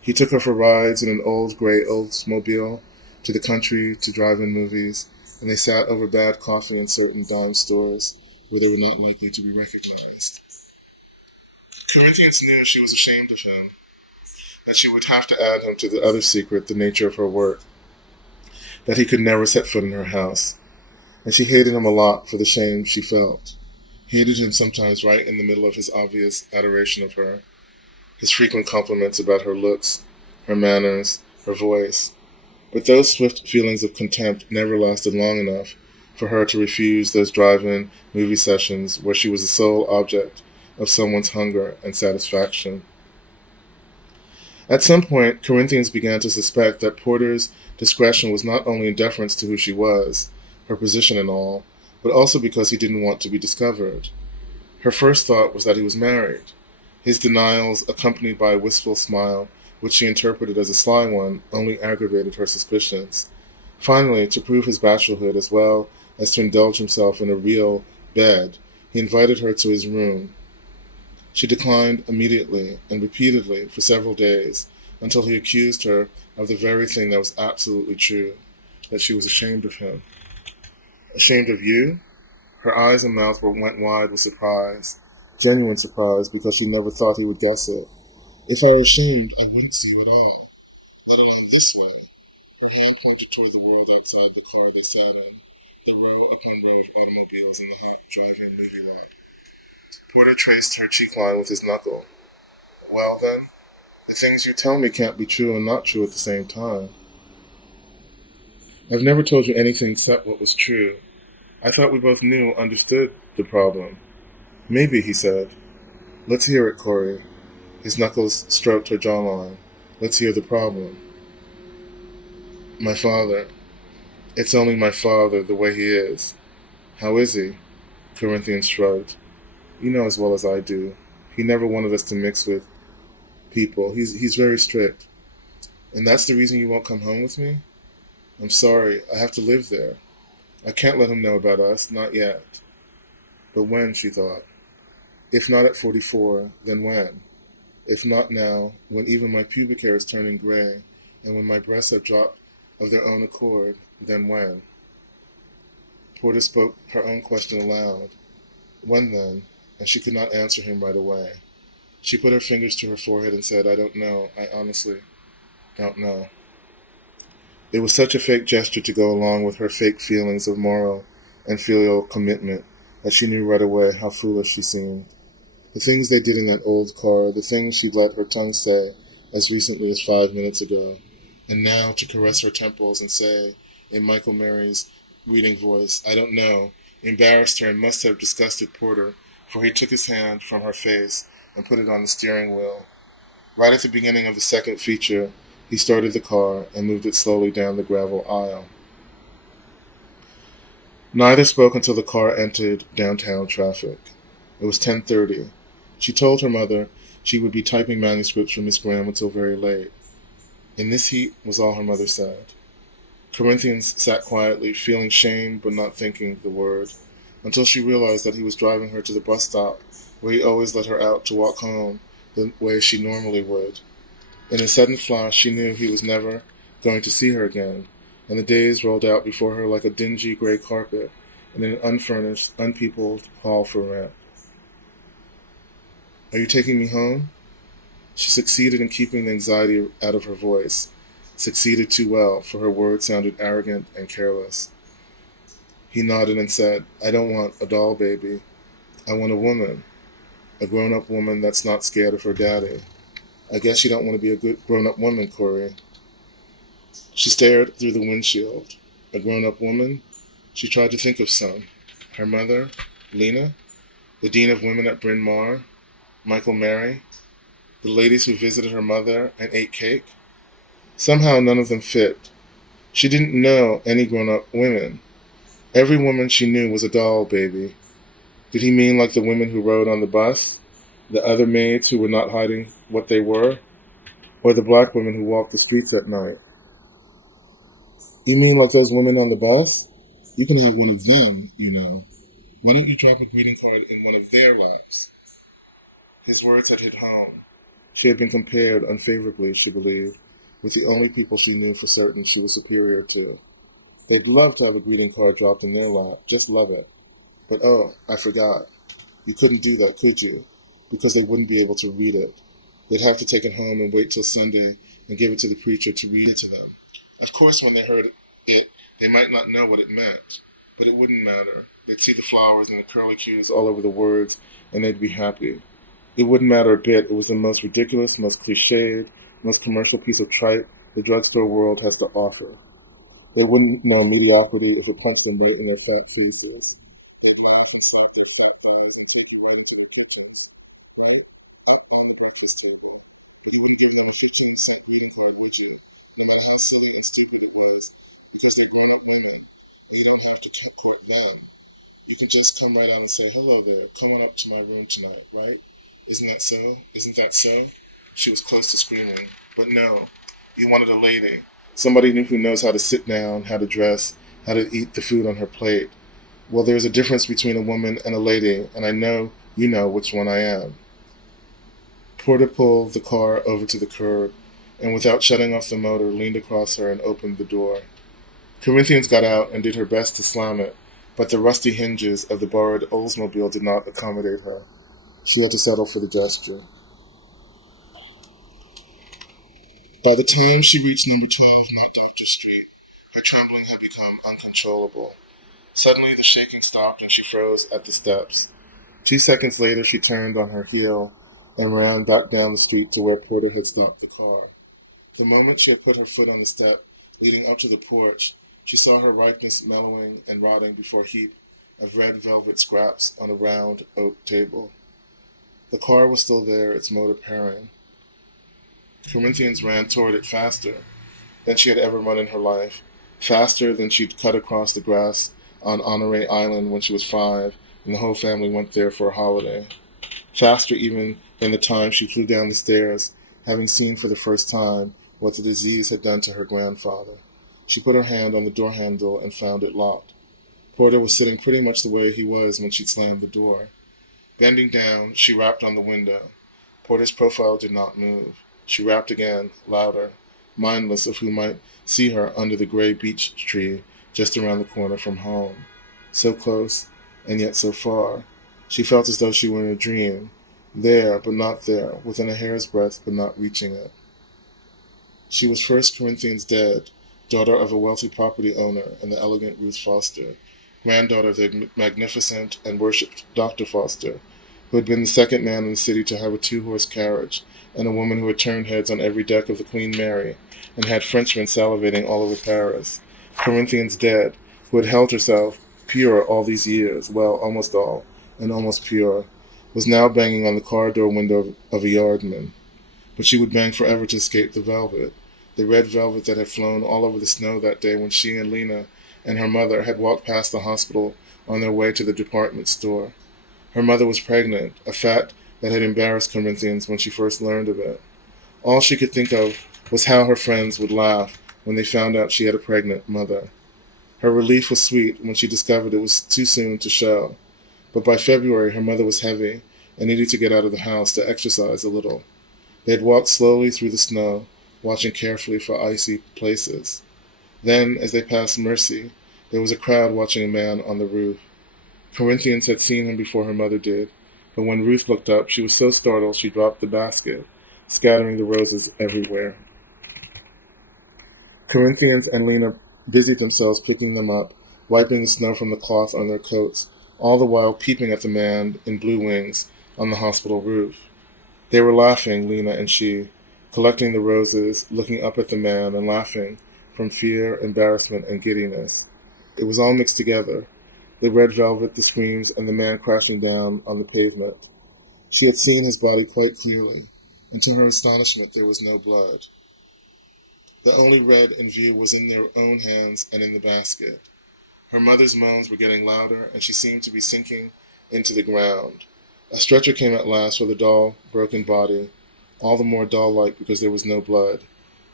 He took her for rides in an old gray Oldsmobile, to the country to drive-in movies, and they sat over bad coffee in certain dime stores where they were not likely to be recognized. Corinthians knew she was ashamed of him, that she would have to add him to the other secret, the nature of her work, that he could never set foot in her house. And she hated him a lot for the shame she felt. Hated him sometimes right in the middle of his obvious adoration of her, his frequent compliments about her looks, her manners, her voice. But those swift feelings of contempt never lasted long enough for her to refuse those drive-in movie sessions where she was the sole object of someone's hunger and satisfaction. At some point, Corinthians began to suspect that Porter's discretion was not only in deference to who she was, her position and all, but also because he didn't want to be discovered. Her first thought was that he was married. His denials, accompanied by a wistful smile, which she interpreted as a sly one, only aggravated her suspicions. Finally, to prove his bachelorhood as well as to indulge himself in a real bed, he invited her to his room. She declined immediately and repeatedly for several days, until he accused her of the very thing that was absolutely true, that she was ashamed of him. Ashamed of you? Her eyes and mouth went wide with surprise, genuine surprise, because she never thought he would guess it. If I were ashamed, I wouldn't see you at all, let alone this way. Her hand pointed toward the world outside the car they sat in, the row upon row of automobiles in the hot drive-in movie lot. Porter traced her cheek line with his knuckle. Well then, the things you tell me can't be true and not true at the same time. I've never told you anything except what was true. I thought we both knew, understood the problem. Maybe, he said. Let's hear it, Corey. His knuckles stroked her jawline. Let's hear the problem. My father. It's only my father, the way he is. How is he? Corinthians shrugged. You know as well as I do. He never wanted us to mix with people. He's very strict. And that's the reason you won't come home with me? I'm sorry, I have to live there. I can't let him know about us, not yet. But when, she thought. If not at 44, then when? If not now, when even my pubic hair is turning gray, and when my breasts have dropped of their own accord, then when? Porter spoke her own question aloud. When then? And she could not answer him right away. She put her fingers to her forehead and said, I don't know. I honestly don't know. It was such a fake gesture to go along with her fake feelings of moral and filial commitment that she knew right away how foolish she seemed. The things they did in that old car, the things she'd let her tongue say as recently as 5 minutes ago, and now to caress her temples and say, in Michael Mary's reading voice, I don't know, embarrassed her and must have disgusted Porter, for he took his hand from her face and put it on the steering wheel. Right at the beginning of the second feature, he started the car and moved it slowly down the gravel aisle. Neither spoke until the car entered downtown traffic. It was 10:30. She told her mother She would be typing manuscripts for Miss Graham until very late. "In this heat," was all her mother said. Corinthians sat quietly, feeling shame but not thinking the word, until she realized that he was driving her to the bus stop, where he always let her out to walk home the way she normally would. In a sudden flash, she knew he was never going to see her again, and the days rolled out before her like a dingy gray carpet in an unfurnished, unpeopled hall for rent. "Are you taking me home?" She succeeded in keeping the anxiety out of her voice, succeeded too well, for her words sounded arrogant and careless. He nodded and said, "I don't want a doll baby. I want a woman, a grown-up woman that's not scared of her daddy. I guess you don't want to be a good grown-up woman, Corey." She stared through the windshield. A grown-up woman? She tried to think of some. Her mother? Lena? The dean of women at Bryn Mawr? Michael Mary? The ladies who visited her mother and ate cake? Somehow none of them fit. She didn't know any grown-up women. Every woman she knew was a doll baby. Did he mean like the women who rode on the bus? The other maids who were not hiding what they were? Or the black women who walked the streets at night? "You mean like those women on the bus? You can have one of them, you know. Why don't you drop a greeting card in one of their laps?" His words had hit home. She had been compared unfavorably, she believed, with the only people she knew for certain she was superior to. They'd love to have a greeting card dropped in their lap, just love it. But oh, I forgot. You couldn't do that, could you? Because they wouldn't be able to read it. They'd have to take it home and wait till Sunday and give it to the preacher to read it to them. Of course, when they heard it, they might not know what it meant, but it wouldn't matter. They'd see the flowers and the curlicues all over the words, and they'd be happy. It wouldn't matter a bit. It was the most ridiculous, most cliched, most commercial piece of tripe the drugstore world has to offer. They wouldn't know mediocrity if it punched them right in their fat faces. They'd laugh and slap their fat thighs and take you right into their kitchens, right up on the breakfast table. But you wouldn't give them a 15-cent greeting card, would you? No matter how silly and stupid it was, because they're grown-up women, and you don't have to court them. You can just come right out and say, "Hello there, come on up to my room tonight," right? Isn't that so? Isn't that so? She was close to screaming. But no, you wanted a lady. Somebody who knows how to sit down, how to dress, how to eat the food on her plate. Well, there's a difference between a woman and a lady, and I know you know which one I am. Porter pulled the car over to the curb, and without shutting off the motor, leaned across her and opened the door. Corinthians got out and did her best to slam it, but the rusty hinges of the borrowed Oldsmobile did not accommodate her. She had to settle for the gesture. By the time she reached number 12 Mount Doctor Street, her trembling had become uncontrollable. Suddenly the shaking stopped and she froze at the steps. 2 seconds later she turned on her heel and ran back down the street to where Porter had stopped the car. The moment she had put her foot on the step leading up to the porch, she saw her ripeness mellowing and rotting before a heap of red velvet scraps on a round oak table. The car was still there, its motor purring. Corinthians ran toward it faster than she had ever run in her life, faster than she'd cut across the grass on Honore Island when she was 5 and the whole family went there for a holiday. Faster even than the time she flew down the stairs, having seen for the first time what the disease had done to her grandfather. She put her hand on the door handle and found it locked. Porter was sitting pretty much the way he was when she'd slammed the door. Bending down, she rapped on the window. Porter's profile did not move. She rapped again, louder, mindless of who might see her under the gray beech tree just around the corner from home. So close, and yet so far. She felt as though she were in a dream, there but not there, within a hair's breadth but not reaching it. She was First Corinthians dead, daughter of a wealthy property owner and the elegant Ruth Foster, granddaughter of the magnificent and worshipped Dr. Foster, who had been the second man in the city to have a 2-horse carriage, and a woman who had turned heads on every deck of the Queen Mary, and had Frenchmen salivating all over Paris. Corinthians dead, who had held herself pure all these years, well, almost all, and almost pure, was now banging on the car door window of a yardman. But she would bang forever to escape the velvet, the red velvet that had flown all over the snow that day when she and Lena and her mother had walked past the hospital on their way to the department store. Her mother was pregnant, a fat, that had embarrassed Corinthians when she first learned of it. All she could think of was how her friends would laugh when they found out she had a pregnant mother. Her relief was sweet when she discovered it was too soon to show. But by February, her mother was heavy and needed to get out of the house to exercise a little. They had walked slowly through the snow, watching carefully for icy places. Then, as they passed Mercy, there was a crowd watching a man on the roof. Corinthians had seen him before her mother did, but when Ruth looked up, she was so startled she dropped the basket, scattering the roses everywhere. Corinthians and Lena busied themselves picking them up, wiping the snow from the cloth on their coats, all the while peeping at the man in blue wings on the hospital roof. They were laughing, Lena and she, collecting the roses, looking up at the man and laughing from fear, embarrassment, and giddiness. It was all mixed together, the red velvet, the screams, and the man crashing down on the pavement. She had seen his body quite clearly, and to her astonishment there was no blood. The only red in view was in their own hands and in the basket. Her mother's moans were getting louder, and she seemed to be sinking into the ground. A stretcher came at last with a dull, broken body, all the more doll-like because there was no blood,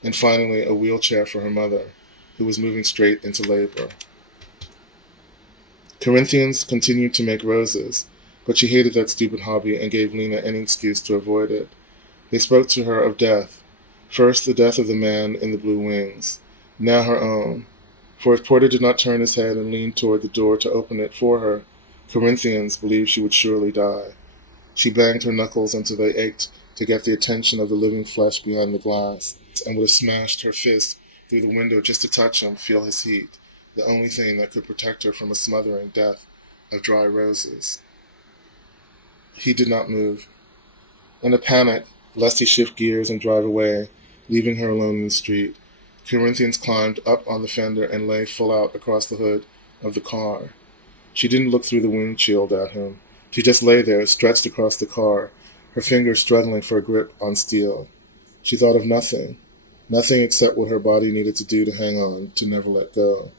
and finally a wheelchair for her mother, who was moving straight into labor. Corinthians continued to make roses, but she hated that stupid hobby and gave Lena any excuse to avoid it. They spoke to her of death. First, the death of the man in the blue wings. Now her own. For if Porter did not turn his head and lean toward the door to open it for her, Corinthians believed she would surely die. She banged her knuckles until they ached to get the attention of the living flesh behind the glass, and would have smashed her fist through the window just to touch him, feel his heat, the only thing that could protect her from a smothering death of dry roses. He did not move. In a panic, lest he shift gears and drive away, leaving her alone in the street, Corinthians climbed up on the fender and lay full out across the hood of the car. She didn't look through the windshield at him. She just lay there, stretched across the car, her fingers struggling for a grip on steel. She thought of nothing except what her body needed to do to hang on, to never let go.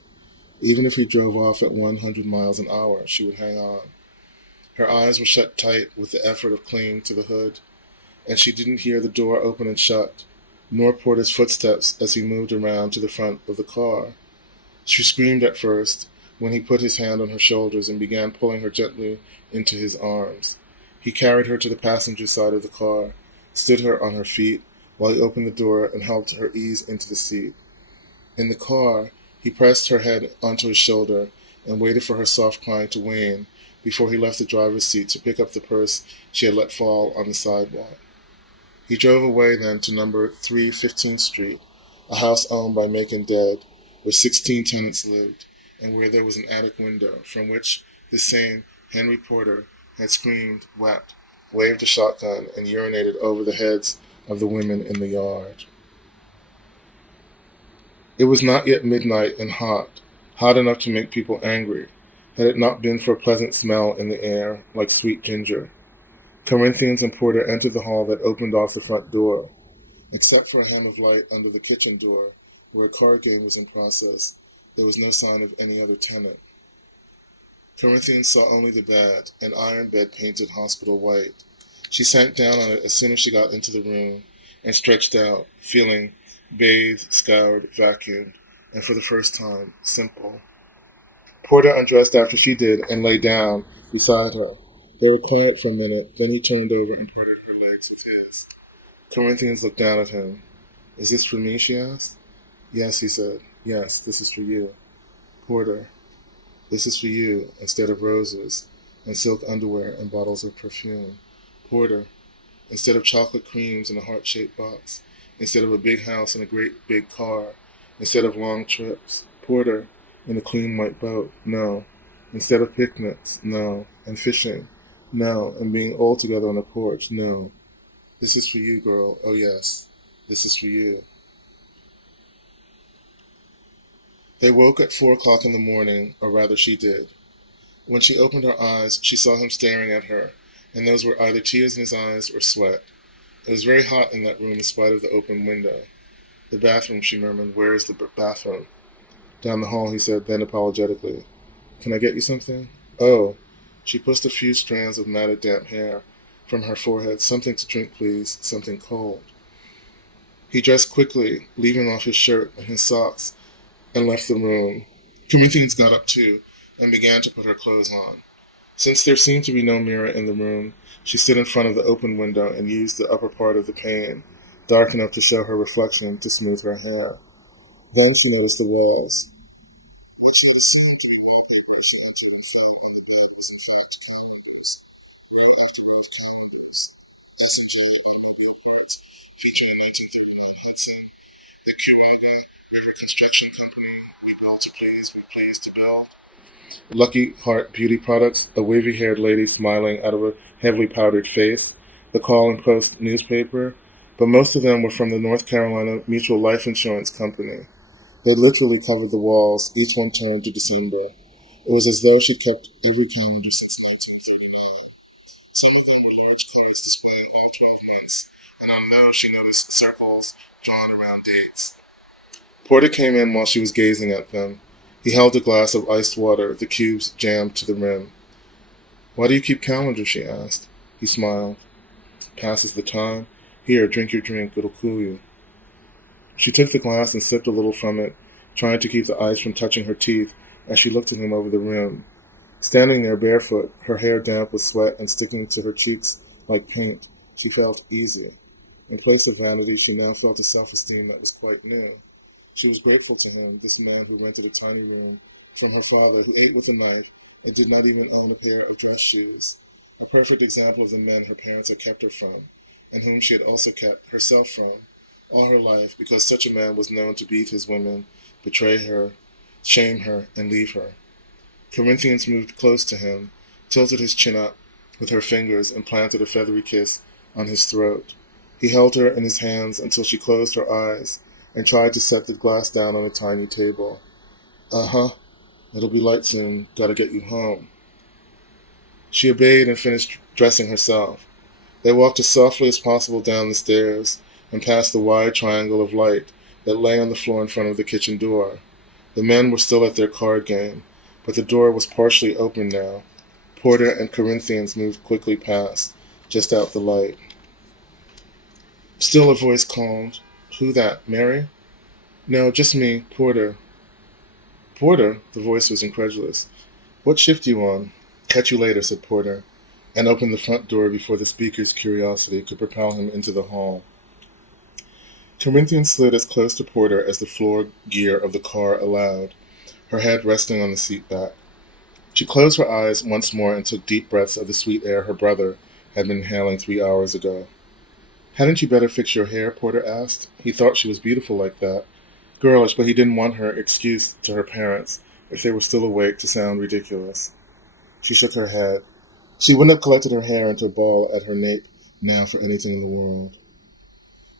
Even if he drove off at 100 miles an hour, she would hang on. Her eyes were shut tight with the effort of clinging to the hood, and she didn't hear the door open and shut, nor Porter's footsteps as he moved around to the front of the car. She screamed at first when he put his hand on her shoulders and began pulling her gently into his arms. He carried her to the passenger side of the car, stood her on her feet while he opened the door and helped her ease into the seat. In the car, he pressed her head onto his shoulder and waited for her soft crying to wane before he left the driver's seat to pick up the purse she had let fall on the sidewalk. He drove away then to number 3 15th Street, a house owned by Macon Dead, where 16 tenants lived, and where there was an attic window from which this same Henry Porter had screamed, wept, waved a shotgun, and urinated over the heads of the women in the yard. It was not yet midnight and hot enough to make people angry, had it not been for a pleasant smell in the air, like sweet ginger. Corinthians and Porter entered the hall that opened off the front door. Except for a hem of light under the kitchen door, where a card game was in process, there was no sign of any other tenant. Corinthians saw only the bed, an iron bed painted hospital white. She sank down on it as soon as she got into the room and stretched out, feeling bathed, scoured, vacuumed, and for the first time, simple. Porter undressed after she did and lay down beside her. They were quiet for a minute, then he turned over and parted her legs with his. Corinthians looked down at him. "Is this for me?" she asked. "Yes," he said. "Yes, this is for you." "Porter, this is for you, instead of roses and silk underwear and bottles of perfume. Porter, instead of chocolate creams in a heart-shaped box, instead of a big house and a great big car, instead of long trips. Porter, in a clean white boat, no. Instead of picnics, no. And fishing, no. And being all together on a porch, no. This is for you, girl. Oh yes, this is for you." They woke at 4 o'clock in the morning, or rather she did. When she opened her eyes, she saw him staring at her, and those were either tears in his eyes or sweat. It was very hot in that room in spite of the open window. "The bathroom," she murmured. "Where is the bathroom?" "Down the hall," he said, then apologetically. "Can I get you something?" "Oh." She pushed a few strands of matted damp hair from her forehead. Something to drink, please. Something cold. He dressed quickly, leaving off his shirt and his socks, and left the room. Corinthians got up too and began to put her clothes on. Since there seemed to be no mirror in the room, she stood in front of the open window and used the upper part of the pane, dark enough to show her reflection, to smooth her hair. Then she noticed the walls. What she had assumed to be wallpaper started to reflect on the bed was in fact calendars, rail after rail of calendars. As in Jerry automobile parts, featuring 1939 Hudson, the Curaga River Construction Company, we build to please, we please to build. Lucky Heart Beauty Products, a wavy-haired lady smiling out of a heavily powdered face, the Call and Post newspaper, but most of them were from the North Carolina Mutual Life Insurance Company. They literally covered the walls, each one turned to December. It was as though she'd kept every calendar since 1939. Some of them were large cards displaying all 12 months, and on those she noticed circles drawn around dates. Porter came in while she was gazing at them. He held a glass of iced water, the cubes jammed to the rim. "Why do you keep calendars?" she asked. He smiled. "Passes the time. Here, drink your drink. It'll cool you." She took the glass and sipped a little from it, trying to keep the ice from touching her teeth as she looked at him over the rim. Standing there barefoot, her hair damp with sweat and sticking to her cheeks like paint, she felt easy. In place of vanity, she now felt a self-esteem that was quite new. She was grateful to him, this man who rented a tiny room from her father, who ate with a knife and did not even own a pair of dress shoes. A perfect example of the men her parents had kept her from, and whom she had also kept herself from, all her life, because such a man was known to beat his women, betray her, shame her, and leave her. Corinthians moved close to him, tilted his chin up with her fingers, and planted a feathery kiss on his throat. He held her in his hands until she closed her eyes and tried to set the glass down on a tiny table. "Uh-huh. It'll be light soon. Gotta get you home." She obeyed and finished dressing herself. They walked as softly as possible down the stairs and past the wide triangle of light that lay on the floor in front of the kitchen door. The men were still at their card game, but the door was partially open now. Porter and Corinthians moved quickly past, just out the light. Still a voice called, "Who that, Mary?" "No, just me, Porter." "Porter?" The voice was incredulous. "What shift you on?" "Catch you later," said Porter, and opened the front door before the speaker's curiosity could propel him into the hall. Corinthians slid as close to Porter as the floor gear of the car allowed, her head resting on the seat back. She closed her eyes once more and took deep breaths of the sweet air her brother had been inhaling 3 hours ago. "Hadn't you better fix your hair?" Porter asked. He thought she was beautiful like that. Girlish, but he didn't want her excuse to her parents, if they were still awake, to sound ridiculous. She shook her head. She wouldn't have collected her hair into a ball at her nape now for anything in the world.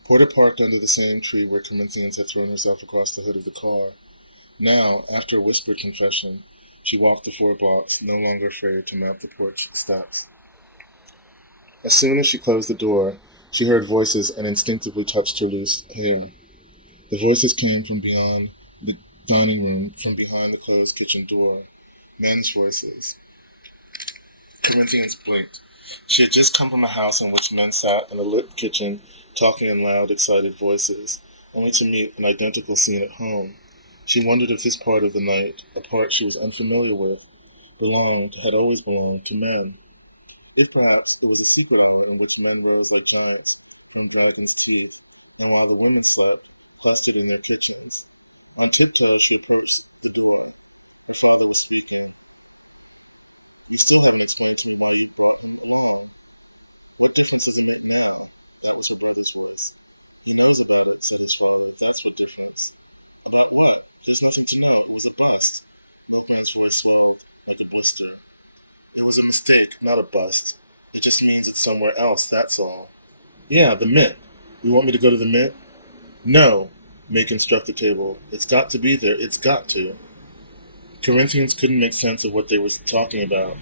Porter parked under the same tree where Corinthians had thrown herself across the hood of the car. Now, after a whispered confession, she walked the 4 blocks, no longer afraid to mount the porch steps. As soon as she closed the door, she heard voices and instinctively touched her loose hair. The voices came from beyond the dining room, from behind the closed kitchen door. Men's voices. Corinthians blinked. She had just come from a house in which men sat in a lit kitchen, talking in loud, excited voices, only to meet an identical scene at home. She wondered if this part of the night, a part she was unfamiliar with, had always belonged to men. If perhaps it was a secret room in which men rose their ties from dragons' teeth, and while the women slept, clustered in their kitchens. On tiptoes she approached the door, falling asleep. "You still have much more to go you brought home. What difference does it make now?" answered Brother's voice. "It doesn't matter," said his father. "That's what difference." "Not yet. There's nothing to know," was the bust. The man's voice swelled like a blister. "It was a mistake, not a bust. It just means it's somewhere else, that's all." "Yeah, the Mint. You want me to go to the Mint?" "No," Macon struck the table. "It's got to be there. It's got to." Corinthians couldn't make sense of what they were talking about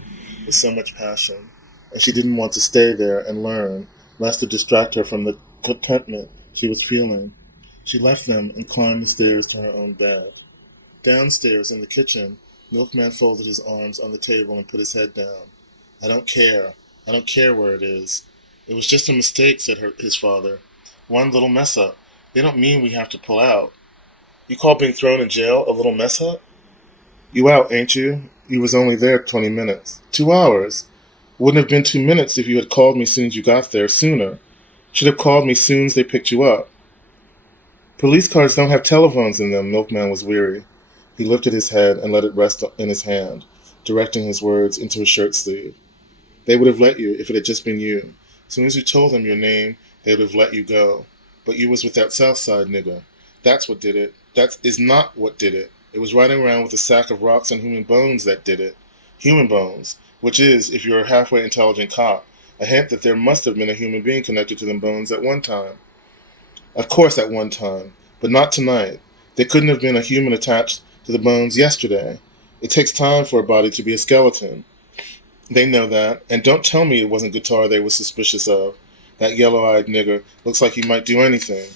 with so much passion, and she didn't want to stay there and learn, lest it distract her from the contentment she was feeling. She left them and climbed the stairs to her own bed. Downstairs in the kitchen, Milkman folded his arms on the table and put his head down. I don't care where it is. It was just a mistake, said his father. One little mess up. They don't mean we have to pull out. You call being thrown in jail a little mess up? You out, ain't you? You was only there 20 minutes. 2 hours. Wouldn't have been 2 minutes if you had called me soon as you got there, sooner. Should have called me soon as they picked you up. Police cars don't have telephones in them, Milkman was weary. He lifted his head and let it rest in his hand, directing his words into his shirt sleeve. They would have let you if it had just been you. As soon as you told them your name, they would have let you go. But you was with that Southside nigger. That's what did it. That is not what did it. It was riding around with a sack of rocks and human bones that did it. Human bones, which is, if you're a halfway intelligent cop, a hint that there must have been a human being connected to them bones at one time. Of course at one time, but not tonight. There couldn't have been a human attached to the bones yesterday. It takes time for a body to be a skeleton. They know that, and don't tell me it wasn't Guitar they were suspicious of. That yellow-eyed nigger looks like he might do anything.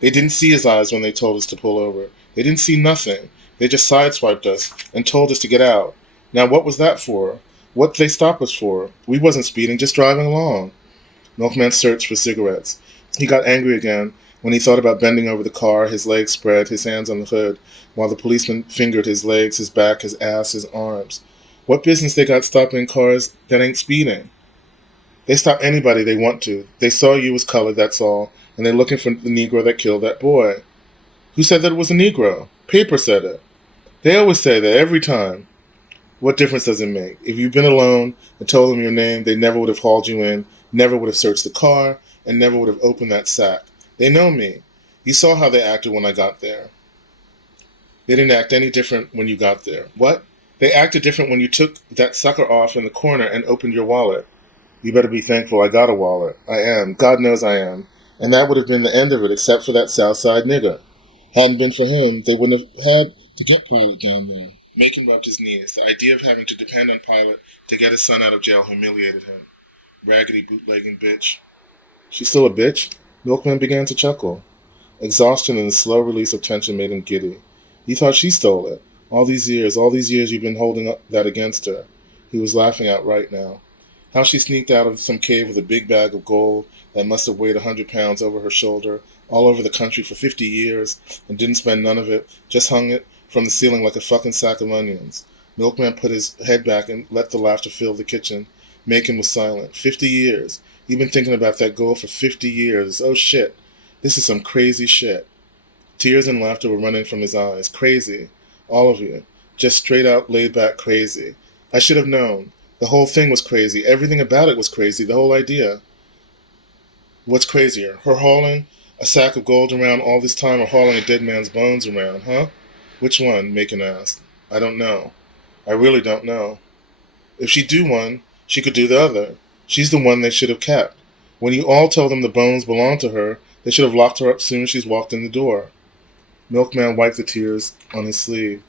They didn't see his eyes when they told us to pull over. They didn't see nothing. They just sideswiped us and told us to get out. Now what was that for? What did they stop us for? We wasn't speeding, just driving along. Milkman searched for cigarettes. He got angry again when he thought about bending over the car, his legs spread, his hands on the hood, while the policeman fingered his legs, his back, his ass, his arms. What business they got stopping cars that ain't speeding? They stop anybody they want to. They saw you was colored, that's all, and they're looking for the Negro that killed that boy. Who said that it was a Negro? Paper said it. They always say that every time. What difference does it make? If you'd been alone and told them your name, they never would have hauled you in, never would have searched the car, and never would have opened that sack. They know me. You saw how they acted when I got there. They didn't act any different when you got there. What? They acted different when you took that sucker off in the corner and opened your wallet. You better be thankful I got a wallet. I am. God knows I am. And that would have been the end of it, except for that Southside nigger. Hadn't been for him, they wouldn't have had to get Pilot down there. Macon rubbed his knees. The idea of having to depend on Pilot to get his son out of jail humiliated him. Raggedy bootlegging bitch. She's still a bitch? Milkman began to chuckle. Exhaustion and the slow release of tension made him giddy. He thought she stole it. All these years you've been holding up that against her. He was laughing outright now. How she sneaked out of some cave with a big bag of gold that must have weighed 100 pounds over her shoulder, all over the country for 50 years, and didn't spend none of it, just hung it from the ceiling like a fucking sack of onions. Milkman put his head back and let the laughter fill the kitchen. Macon was silent. 50 years. You've been thinking about that gold for 50 years. Oh shit. This is some crazy shit. Tears and laughter were running from his eyes. Crazy. All of you. Just straight out laid back crazy. I should have known. The whole thing was crazy. Everything about it was crazy. The whole idea. What's crazier? Her hauling a sack of gold around all this time or hauling a dead man's bones around, huh? Which one? Macon asked. I don't know. I really don't know. If she'd do one, she could do the other. She's the one they should have kept. When you all told them the bones belonged to her, they should have locked her up soon as she's walked in the door. Milkman wiped the tears on his sleeve.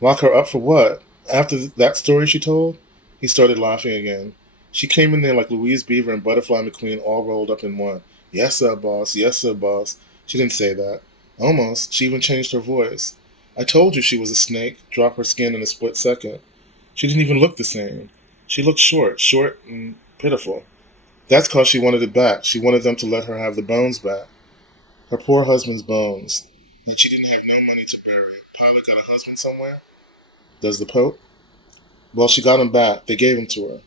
Lock her up for what? After that story she told? He started laughing again. She came in there like Louise Beaver and Butterfly McQueen all rolled up in one. Yes, sir, boss. Yes, sir, boss. She didn't say that. Almost. She even changed her voice. I told you she was a snake. Drop her skin in a split second. She didn't even look the same. She looked short and pitiful. That's 'cause she wanted it back. She wanted them to let her have the bones back. Her poor husband's bones. And she didn't have no money to bury. Pilot got a husband somewhere? Does the Pope? Well, she got him back. They gave him to her.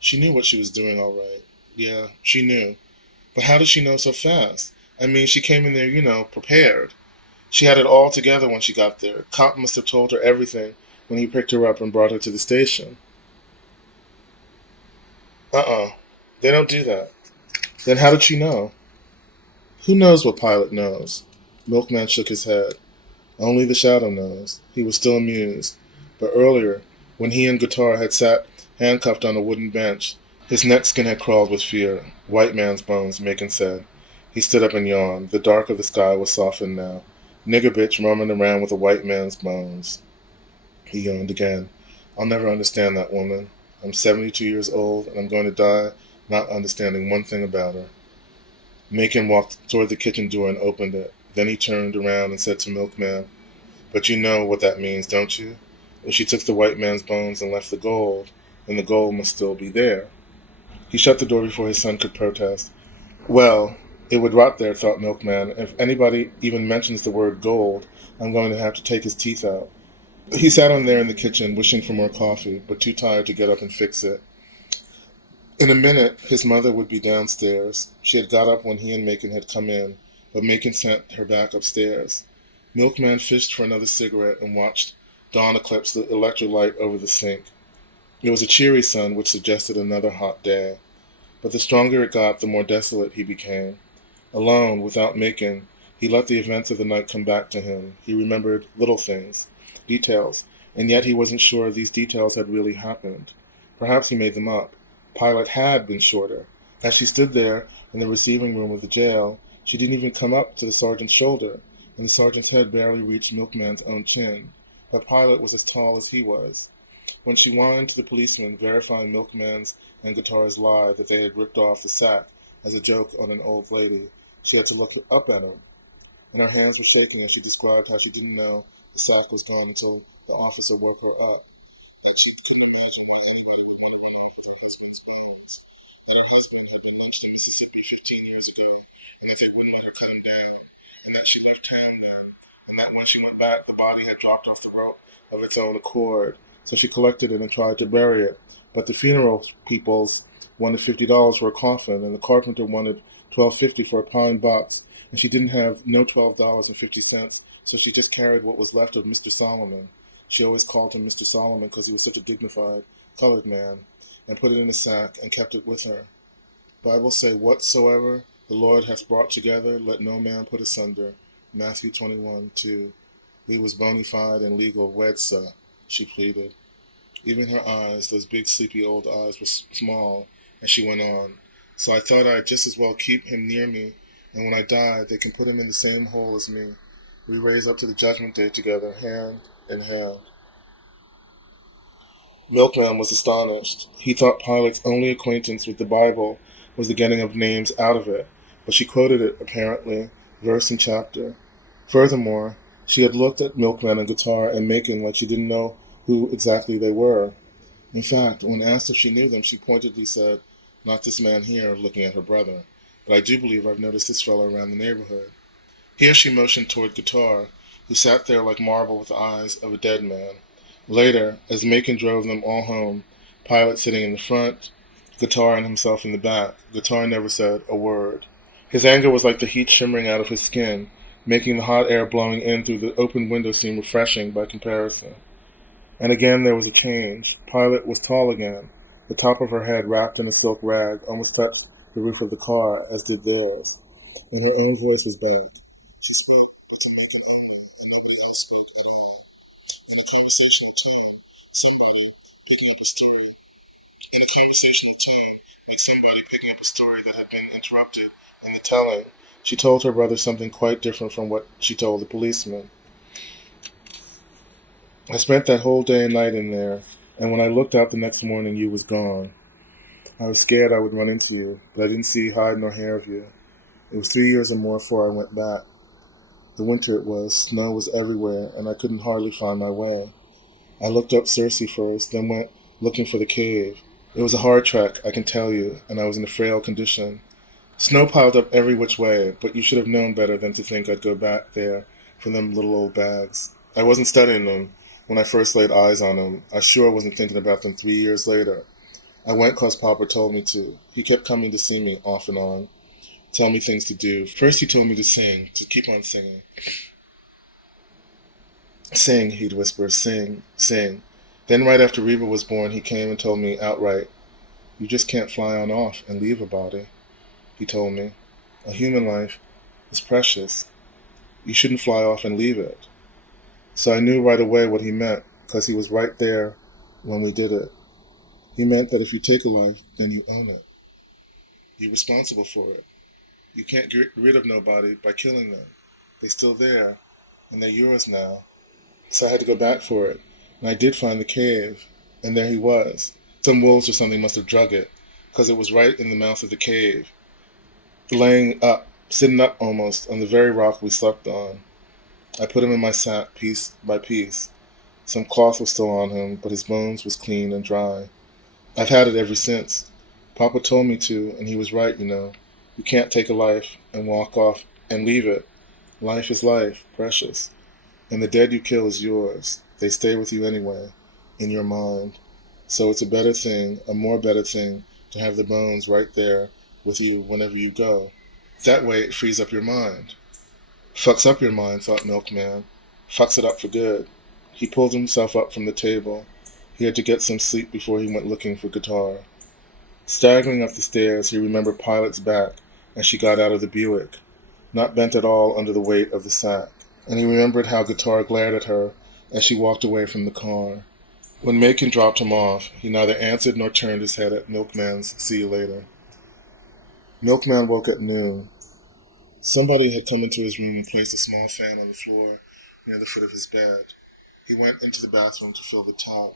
She knew what she was doing all right. Yeah, she knew. But how did she know so fast? I mean, she came in there, prepared. She had it all together when she got there. Cop must have told her everything when he picked her up and brought her to the station. They don't do that. Then how did she know? Who knows what Pilot knows? Milkman shook his head. Only the Shadow knows. He was still amused. But earlier, when he and Guitar had sat handcuffed on a wooden bench, his neck skin had crawled with fear. White man's bones, Macon said. He stood up and yawned. The dark of the sky was softened now. Nigger bitch roaming around with a white man's bones. He yawned again. I'll never understand that woman. I'm 72 years old, and I'm going to die not understanding one thing about her. Macon walked toward the kitchen door and opened it. Then he turned around and said to Milkman, But you know what that means, don't you? If she took the white man's bones and left the gold, then the gold must still be there. He shut the door before his son could protest. Well, it would rot there, thought Milkman. If anybody even mentions the word gold, I'm going to have to take his teeth out. He sat on there in the kitchen, wishing for more coffee, but too tired to get up and fix it. In a minute, his mother would be downstairs. She had got up when he and Macon had come in, but Macon sent her back upstairs. Milkman fished for another cigarette and watched dawn eclipse the electric light over the sink. It was a cheery sun which suggested another hot day. But the stronger it got, the more desolate he became. Alone, without Macon, he let the events of the night come back to him. He remembered little things, details, and yet he wasn't sure these details had really happened. Perhaps he made them up. Pilot had been shorter. As she stood there in the receiving room of the jail, she didn't even come up to the sergeant's shoulder, and the sergeant's head barely reached Milkman's own chin. But Pilot was as tall as he was. When she whined to the policeman, verifying Milkman's and Guitar's lie that they had ripped off the sack as a joke on an old lady, she had to look up at him, and her hands were shaking as she described how she didn't know the sack was gone until the officer woke her up, that she couldn't imagine why anybody would want to run off with her husband's bones, that her husband had been lynched in Mississippi 15 years ago, and that they wouldn't let her cut him down, and that she left town then, and that when she went back, the body had dropped off the rope of its own accord. So she collected it and tried to bury it. But the funeral peoples wanted $50 for a coffin, and the carpenter wanted $12.50 for a pine box, and she didn't have no $12.50, so she just carried what was left of Mr. Solomon. She always called him Mr. Solomon because he was such a dignified colored man, and put it in a sack and kept it with her. Bible say, whatsoever the Lord hath brought together, let no man put asunder. Matthew 21:2. We was bona fide and legal wed, sir, she pleaded. Even her eyes, those big sleepy old eyes, were small, and she went on. So I thought I'd just as well keep him near me, and when I die, they can put him in the same hole as me. We raise up to the judgment day together, hand in hand. Milkman was astonished. He thought Pilot's only acquaintance with the Bible was the getting of names out of it, but she quoted it, apparently, verse and chapter. Furthermore, she had looked at Milkman and Guitar and Macon like she didn't know who exactly they were. In fact, when asked if she knew them, she pointedly said, "Not this man here," looking at her brother, "but I do believe I've noticed this fellow around the neighborhood." Here she motioned toward Guitar, who sat there like marble with the eyes of a dead man. Later, as Macon drove them all home, Pilot sitting in the front, Guitar and himself in the back, Guitar never said a word. His anger was like the heat shimmering out of his skin, making the hot air blowing in through the open window seem refreshing by comparison. And again there was a change. Pilot was tall again. The top of her head, wrapped in a silk rag, almost touched the roof of the car, as did theirs. And her own voice was bent. She spoke, but to Macon only, and nobody else spoke at all. In a conversational tone, like somebody picking up a story that had been interrupted in the telling, she told her brother something quite different from what she told the policeman. I spent that whole day and night in there, and when I looked out the next morning, you was gone. I was scared I would run into you, but I didn't see hide nor hair of you. It was 3 years or more before I went back. The winter it was, snow was everywhere, and I couldn't hardly find my way. I looked up Circe first, then went looking for the cave. It was a hard trek, I can tell you, and I was in a frail condition. Snow piled up every which way, but you should have known better than to think I'd go back there for them little old bags. I wasn't studying them when I first laid eyes on them. I sure wasn't thinking about them 3 years later. I went 'cause Papa told me to. He kept coming to see me off and on, tell me things to do. First he told me to sing, to keep on singing. "Sing," he'd whisper, "sing, sing." Then right after Reba was born, he came and told me outright, "You just can't fly on off and leave a body," he told me. "A human life is precious. You shouldn't fly off and leave it." So I knew right away what he meant, 'cause he was right there when we did it. He meant that if you take a life, then you own it. You're responsible for it. You can't get rid of nobody by killing them. They're still there, and they're yours now. So I had to go back for it, and I did find the cave, and there he was. Some wolves or something must have drug it, 'cause it was right in the mouth of the cave, laying up, sitting up almost, on the very rock we slept on. I put him in my sack piece by piece. Some cloth was still on him, but his bones was clean and dry. I've had it ever since. Papa told me to, and he was right, you know. You can't take a life and walk off and leave it. Life is life, precious. And the dead you kill is yours. They stay with you anyway, in your mind. So it's a better thing, a more better thing, to have the bones right there with you whenever you go. That way it frees up your mind. Fucks up your mind, thought Milkman. Fucks it up for good. He pulled himself up from the table. He had to get some sleep before he went looking for Guitar. Staggering up the stairs, he remembered Pilot's back as she got out of the Buick, not bent at all under the weight of the sack. And he remembered how Guitar glared at her as she walked away from the car. When Macon dropped him off, he neither answered nor turned his head at Milkman's "see you later." Milkman woke at noon. Somebody had come into his room and placed a small fan on the floor near the foot of his bed. He went into the bathroom to fill the top.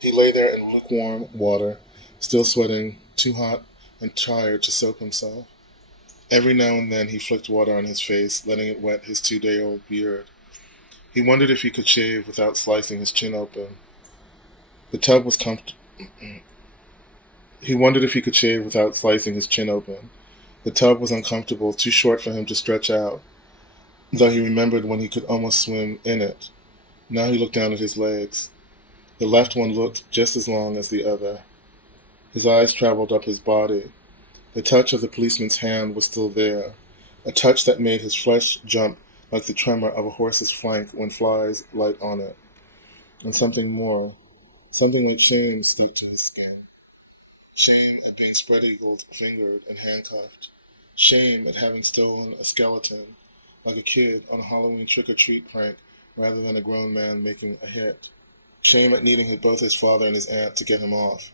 He lay there in lukewarm water, still sweating, too hot and tired to soap himself. Every now and then he flicked water on his face, letting it wet his 2-day-old beard. He wondered if he could shave without slicing his chin open. The tub was He wondered if he could shave without slicing his chin open. The tub was uncomfortable, too short for him to stretch out, though he remembered when he could almost swim in it. Now he looked down at his legs. The left one looked just as long as the other. His eyes traveled up his body. The touch of the policeman's hand was still there, a touch that made his flesh jump like the tremor of a horse's flank when flies light on it. And something more, something like shame stuck to his skin. Shame at being spread-eagled, fingered, and handcuffed. Shame at having stolen a skeleton, like a kid on a Halloween trick-or-treat prank rather than a grown man making a hit. Shame at needing both his father and his aunt to get him off.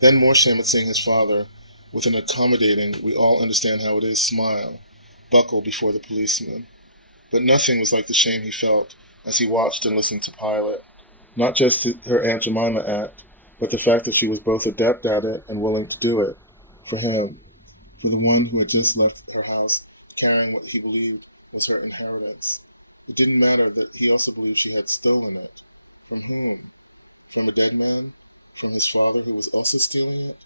Then more shame at seeing his father, with an accommodating, we all understand how it is smile, buckle before the policeman. But nothing was like the shame he felt as he watched and listened to Pilot. Not just her Aunt Jemima act, but the fact that she was both adept at it and willing to do it. For him. For the one who had just left her house, carrying what he believed was her inheritance. It didn't matter that he also believed she had stolen it. From whom? From a dead man? From his father who was also stealing it?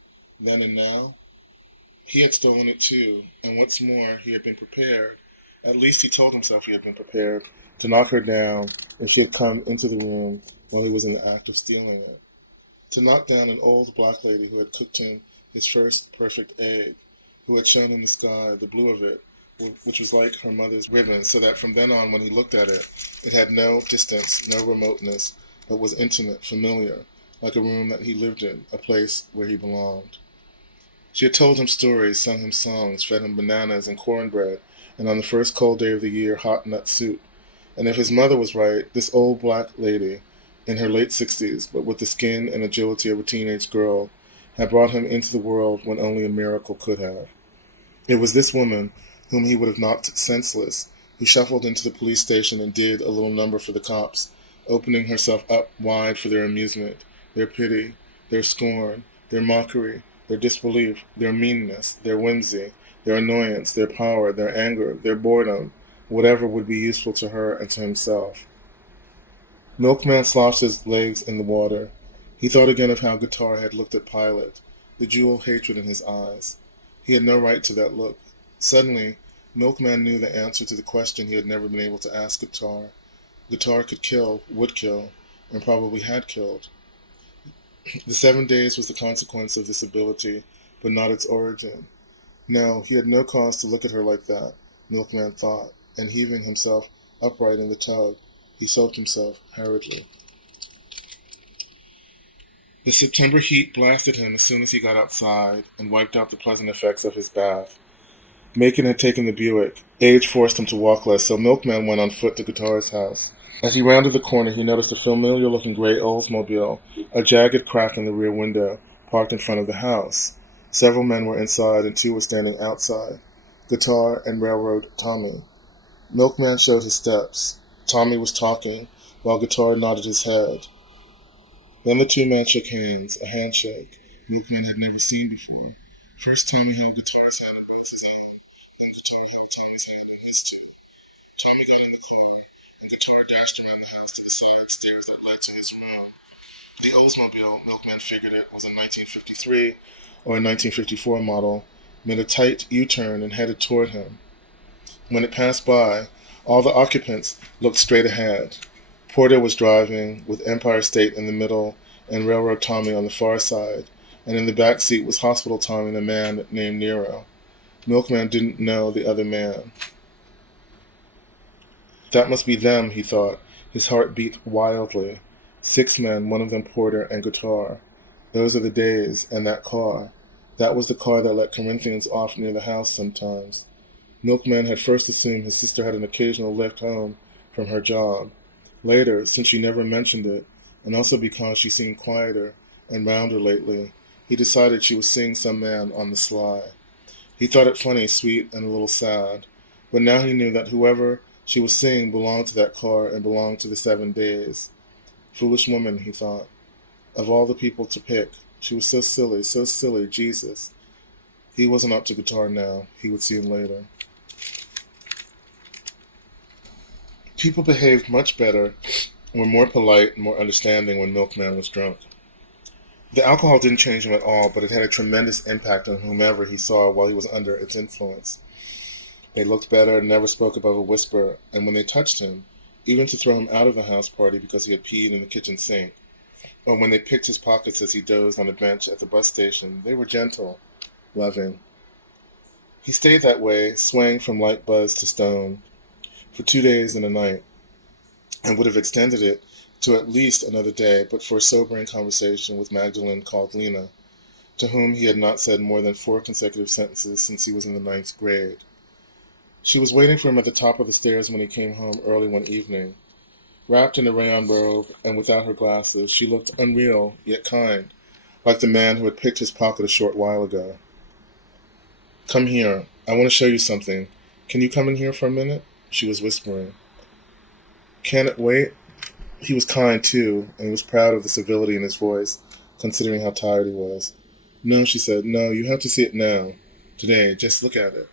Then and now? He had stolen it too, and what's more, he had been prepared, at least he told himself he had been prepared, to knock her down if she had come into the room while he was in the act of stealing it. To knock down an old black lady who had cooked him his first perfect egg, who had shown him the sky, the blue of it, which was like her mother's ribbon, so that from then on when he looked at it, it had no distance, no remoteness, but was intimate, familiar, like a room that he lived in, a place where he belonged. She had told him stories, sung him songs, fed him bananas and cornbread, and on the first cold day of the year, hot nut soup. And if his mother was right, this old black lady, in her late 60s, but with the skin and agility of a teenage girl, had brought him into the world when only a miracle could have. It was this woman, whom he would have knocked senseless, who shuffled into the police station and did a little number for the cops, opening herself up wide for their amusement, their pity, their scorn, their mockery, their disbelief, their meanness, their whimsy, their annoyance, their power, their anger, their boredom, whatever would be useful to her and to himself. Milkman sloshed his legs in the water. He thought again of how Guitar had looked at Pilot, the jewel hatred in his eyes. He had no right to that look. Suddenly, Milkman knew the answer to the question he had never been able to ask Guitar. Guitar could kill, would kill, and probably had killed. The 7 days was the consequence of this ability, but not its origin. No, he had no cause to look at her like that, Milkman thought, and heaving himself upright in the tub, he soaped himself hurriedly. The September heat blasted him as soon as he got outside and wiped out the pleasant effects of his bath. Macon had taken the Buick. Age forced him to walk less, so Milkman went on foot to Guitar's house. As he rounded the corner, he noticed a familiar-looking gray Oldsmobile, a jagged crack in the rear window, parked in front of the house. Several men were inside and 2 were standing outside, Guitar and Railroad Tommy. Milkman showed his steps. Tommy was talking, while Guitar nodded his head. Then the 2 men shook hands, a handshake Milkman had never seen before. First Tommy held Guitar's hand in both his own, then Guitar held Tommy's hand in his 2. Tommy got in the car, and Guitar dashed around the house to the side stairs that led to his room. The Oldsmobile, Milkman figured it, was a 1953 or a 1954 model, made a tight U-turn and headed toward him. When it passed by, all the occupants looked straight ahead. Porter was driving, with Empire State in the middle and Railroad Tommy on the far side, and in the back seat was Hospital Tommy and a man named Nero. Milkman didn't know the other man. That must be them, he thought. His heart beat wildly. 6 men, one of them Porter, and Guitar. Those are the days, and that car. That was the car that let Corinthians off near the house sometimes. Milkman had first assumed his sister had an occasional lift home from her job. Later, since she never mentioned it, and also because she seemed quieter and rounder lately, he decided she was seeing some man on the sly. He thought it funny, sweet, and a little sad. But now he knew that whoever she was seeing belonged to that car and belonged to the 7 days. Foolish woman, he thought. Of all the people to pick, she was so silly, Jesus. He wasn't up to Guitar now. He would see him later. People behaved much better, were more polite and more understanding when Milkman was drunk. The alcohol didn't change him at all, but it had a tremendous impact on whomever he saw while he was under its influence. They looked better, never spoke above a whisper, and when they touched him, even to throw him out of the house party because he had peed in the kitchen sink, or when they picked his pockets as he dozed on a bench at the bus station, they were gentle, loving. He stayed that way, swaying from light buzz to stone, for 2 days and a night, and would have extended it to at least another day, but for a sobering conversation with Magdalene called Lena, to whom he had not said more than 4 consecutive sentences since he was in the 9th grade. She was waiting for him at the top of the stairs when he came home early one evening. Wrapped in a rayon robe and without her glasses, she looked unreal, yet kind, like the man who had picked his pocket a short while ago. "Come here. I want to show you something. Can you come in here for a minute?" she was whispering. "Can it wait?" He was kind, too, and he was proud of the civility in his voice, considering how tired he was. "No," she said. "No, you have to see it now. Today. Just look at it."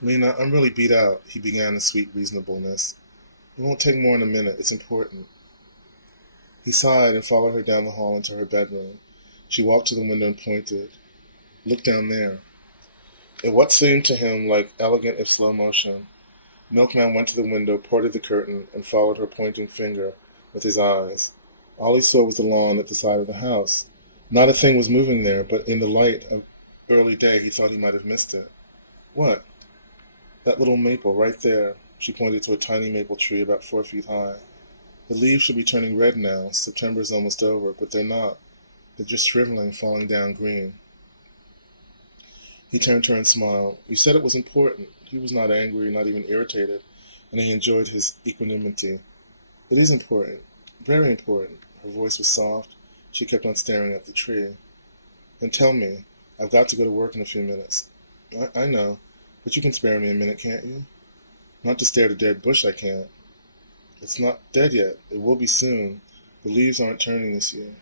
"Lena, I'm really beat out," he began in sweet reasonableness. "It won't take more than a minute. It's important." He sighed and followed her down the hall into her bedroom. She walked to the window and pointed. "Look down there." In what seemed to him like elegant if slow motion, Milkman went to the window, parted the curtain, and followed her pointing finger with his eyes. All he saw was the lawn at the side of the house. Not a thing was moving there, but in the light of early day he thought he might have missed it. "What?" "That little maple right there." She pointed to a tiny maple tree about 4 feet high. "The leaves should be turning red now. September is almost over, but they're not. They're just shriveling, falling down green." He turned to her and smiled. "You said it was important." He was not angry, not even irritated, and he enjoyed his equanimity. "It is important. Very important." Her voice was soft. She kept on staring at the tree. "Then tell me. I've got to go to work in a few minutes." I know, but you can spare me a minute, can't you?" "Not to stare at a dead bush, I can't." "It's not dead yet. It will be soon. The leaves aren't turning this year."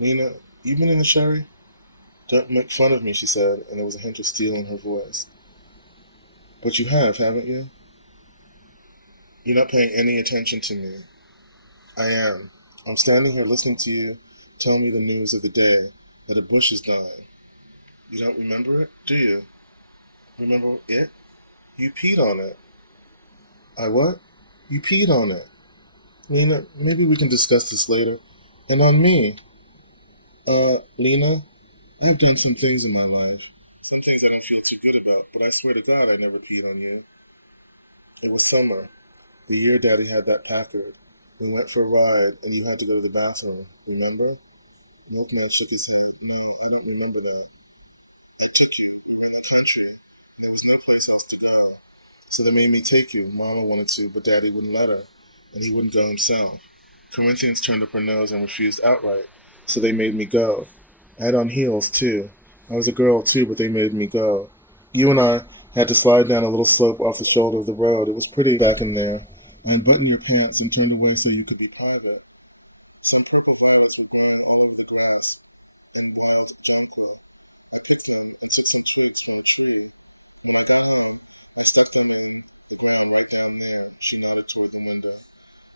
"Lena, you been in the sherry?" "Don't make fun of me," she said, and there was a hint of steel in her voice. "But you have, haven't you?" "You're not paying any attention to me." "I am. I'm standing here listening to you tell me the news of the day, that a bush is dying. You don't remember it, do you?" "Remember it? You peed on it." "I what?" "You peed on it." "Lena, maybe we can discuss this later. And on me." Lena, I've done some things in my life. Some things I don't feel too good about, but I swear to God I never peed on you. It was summer, the year Daddy had that Packard. We went for a ride, and you had to go to the bathroom. Remember? Milkman shook his head. "No, I don't remember that." "I took you. We were in the country. There was no place else to go. So they made me take you. Mama wanted to, but Daddy wouldn't let her, and he wouldn't go himself. Corinthians turned up her nose and refused outright, so they made me go. I had on heels, too. I was a girl, too, but they made me go. You and I had to slide down a little slope off the shoulder of the road. It was pretty back in there. I unbuttoned your pants and turned away so you could be private. Some purple violets were growing all over the grass and wild jonquil. I picked them and took some twigs from a tree. When I got home, I stuck them in the ground right down there." She nodded toward the window.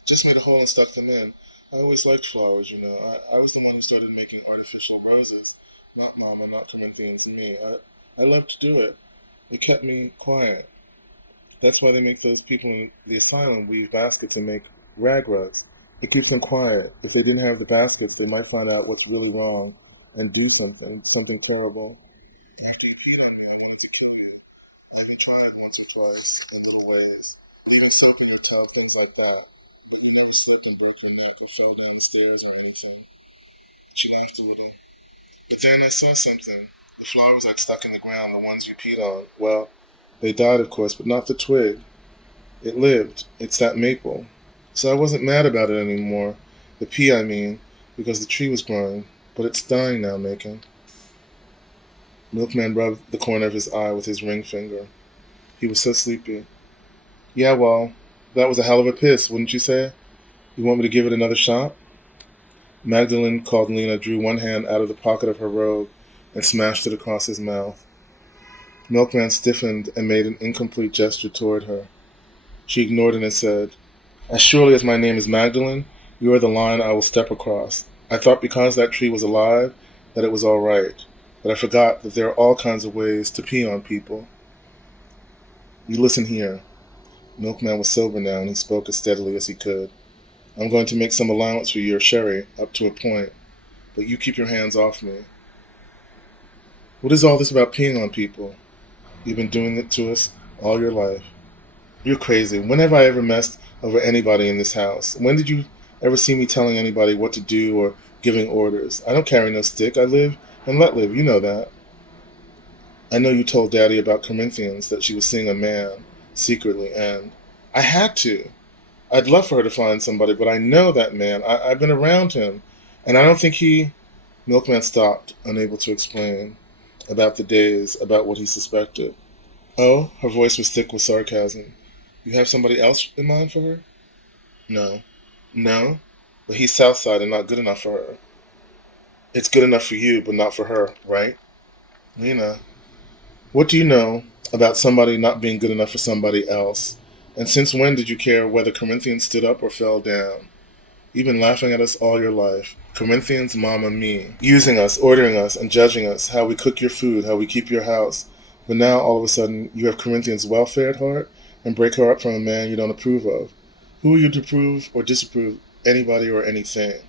Just made a hole and stuck them in. I always liked flowers, you know. I was the one who started making artificial roses. Not Mama, not Corinthian for me. I loved to do it. It kept me quiet. That's why they make those people in the asylum weave baskets and make rag rugs. It keeps them quiet. If they didn't have the baskets, they might find out what's really wrong and do something terrible. Maybe try it once or twice in little ways. Leaving soap in your towel, things like that. But you never slipped and broke her neck or fell down the stairs or anything. She laughed a little. But then I saw something. The flowers I'd stuck in the ground, the ones you peed on, well, they died, of course, but not the twig. It lived. It's that maple. So I wasn't mad about it anymore. The pea, I mean, because the tree was growing. But it's dying now, Macon. Milkman rubbed the corner of his eye with his ring finger. He was so sleepy. Yeah, well, that was a hell of a piss, wouldn't you say? You want me to give it another shot? Magdalene, called Lena, drew one hand out of the pocket of her robe and smashed it across his mouth. Milkman stiffened and made an incomplete gesture toward her. She ignored it and said, As surely as my name is Magdalene, you are the line I will step across. I thought because that tree was alive that it was all right, but I forgot that there are all kinds of ways to pee on people. You listen here. Milkman was sober now, and he spoke as steadily as he could. I'm going to make some allowance for your sherry, up to a point, but you keep your hands off me. What is all this about peeing on people? You've been doing it to us all your life. You're crazy. When have I ever messed over anybody in this house? When did you ever see me telling anybody what to do or giving orders? I don't carry no stick. I live and let live. You know that. I know you told Daddy about Corinthians, that she was seeing a man secretly, and I had to. I'd love for her to find somebody, but I know that man. I've been around him, and I don't think he... Milkman stopped, unable to explain about the days, about what he suspected. Oh, her voice was thick with sarcasm. You have somebody else in mind for her? No. No? But he's Southside and not good enough for her. It's good enough for you, but not for her, right? Lena, what do you know about somebody not being good enough for somebody else? And since when did you care whether Corinthians stood up or fell down? You've been laughing at us all your life. Corinthians, Mama, me. Using us, ordering us, and judging us, how we cook your food, how we keep your house. But now, all of a sudden, you have Corinthians' welfare at heart and break her up from a man you don't approve of. Who are you to approve or disapprove anybody or anything?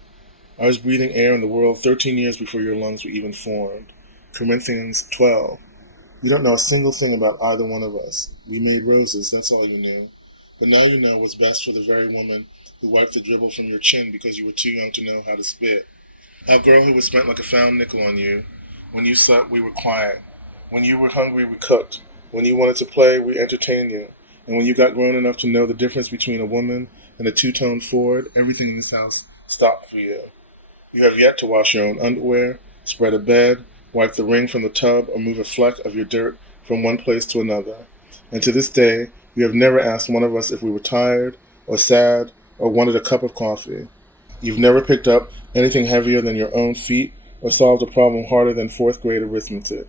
I was breathing air in the world 13 years before your lungs were even formed. Corinthians 12. You don't know a single thing about either one of us. We made roses, that's all you knew. But now you know what's best for the very woman who wiped the dribble from your chin because you were too young to know how to spit. Our girl who was spent like a found nickel on you. When you slept, we were quiet. When you were hungry, we cooked. When you wanted to play, we entertained you. And when you got grown enough to know the difference between a woman and a two-tone Ford, everything in this house stopped for you. You have yet to wash your own underwear, spread a bed, wipe the ring from the tub, or move a fleck of your dirt from one place to another. And to this day, you have never asked one of us if we were tired, or sad, or wanted a cup of coffee. You've never picked up anything heavier than your own feet, or solved a problem harder than fourth grade arithmetic.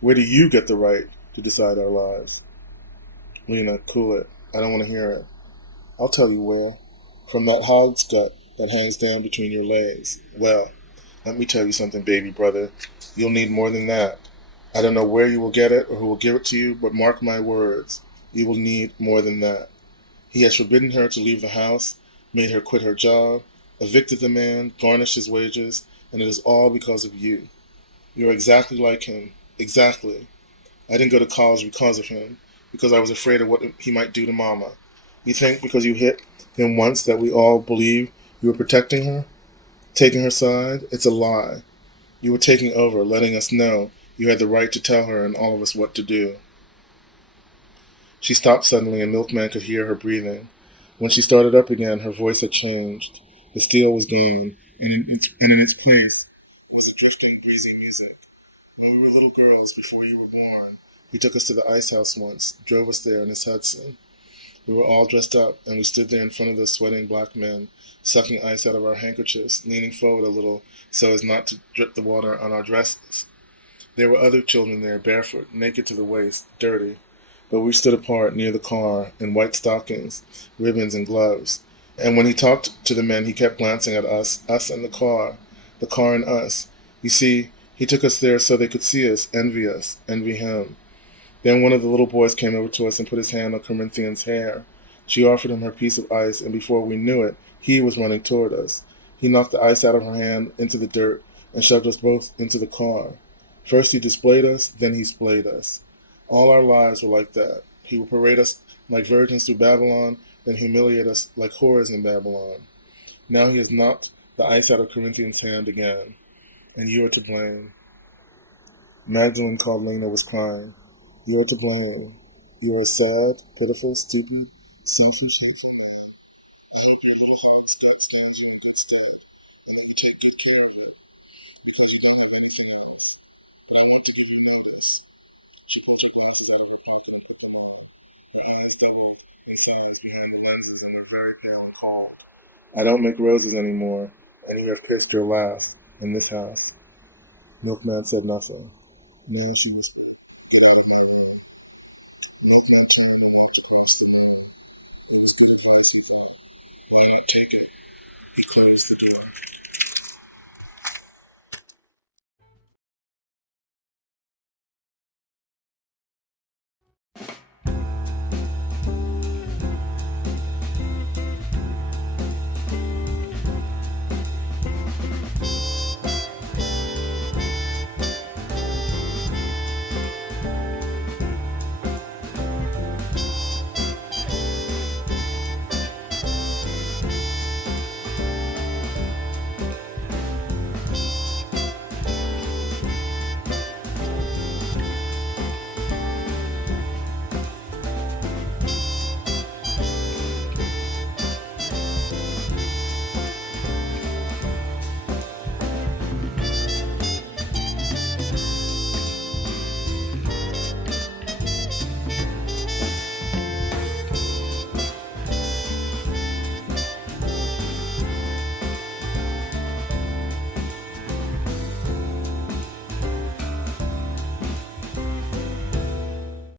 Where do you get the right to decide our lives? Lena, cool it. I don't want to hear it. I'll tell you where. From that hog's gut that hangs down between your legs. Well, let me tell you something, baby brother. You'll need more than that. I don't know where you will get it or who will give it to you, but mark my words. You will need more than that. He has forbidden her to leave the house, made her quit her job, evicted the man, garnished his wages, and it is all because of you. You're exactly like him. Exactly. I didn't go to college because of him, because I was afraid of what he might do to Mama. You think because you hit him once that we all believe you were protecting her? Taking her side? It's a lie. You were taking over, letting us know you had the right to tell her and all of us what to do. She stopped suddenly, and Milkman could hear her breathing. When she started up again, her voice had changed. The steel was gone, and in its place was the drifting, breezy music. When we were little girls, before you were born, he took us to the ice house once, drove us there in his Hudson. We were all dressed up, and we stood there in front of those sweating black men, sucking ice out of our handkerchiefs, leaning forward a little so as not to drip the water on our dresses. There were other children there, barefoot, naked to the waist, dirty. But we stood apart near the car in white stockings, ribbons, and gloves. And when he talked to the men, he kept glancing at us and the car and us. You see, he took us there so they could see us, envy him. Then one of the little boys came over to us and put his hand on Corinthian's hair. She offered him her piece of ice, and before we knew it, he was running toward us. He knocked the ice out of her hand into the dirt and shoved us both into the car. First he displayed us, then he splayed us. All our lives were like that. He would parade us like virgins through Babylon, then humiliate us like whores in Babylon. Now he has knocked the ice out of Corinthian's hand again, and you are to blame. Magdalene called Lena was crying. You are to blame. You are sad, pitiful, stupid, selfish, hateful man. I hope your little heart stands you in good stead, and that you take good care of it, because you don't have anything else. But I want to give you notice. She pulled her glasses out of her pocket and put them on. My hands doubled and found behind the lenses and were very pale and tall. I don't make roses anymore, and you have kissed your laugh in this house. Milkman said nothing. Nancy whispered, "Get out of my room." It was good for us and fun.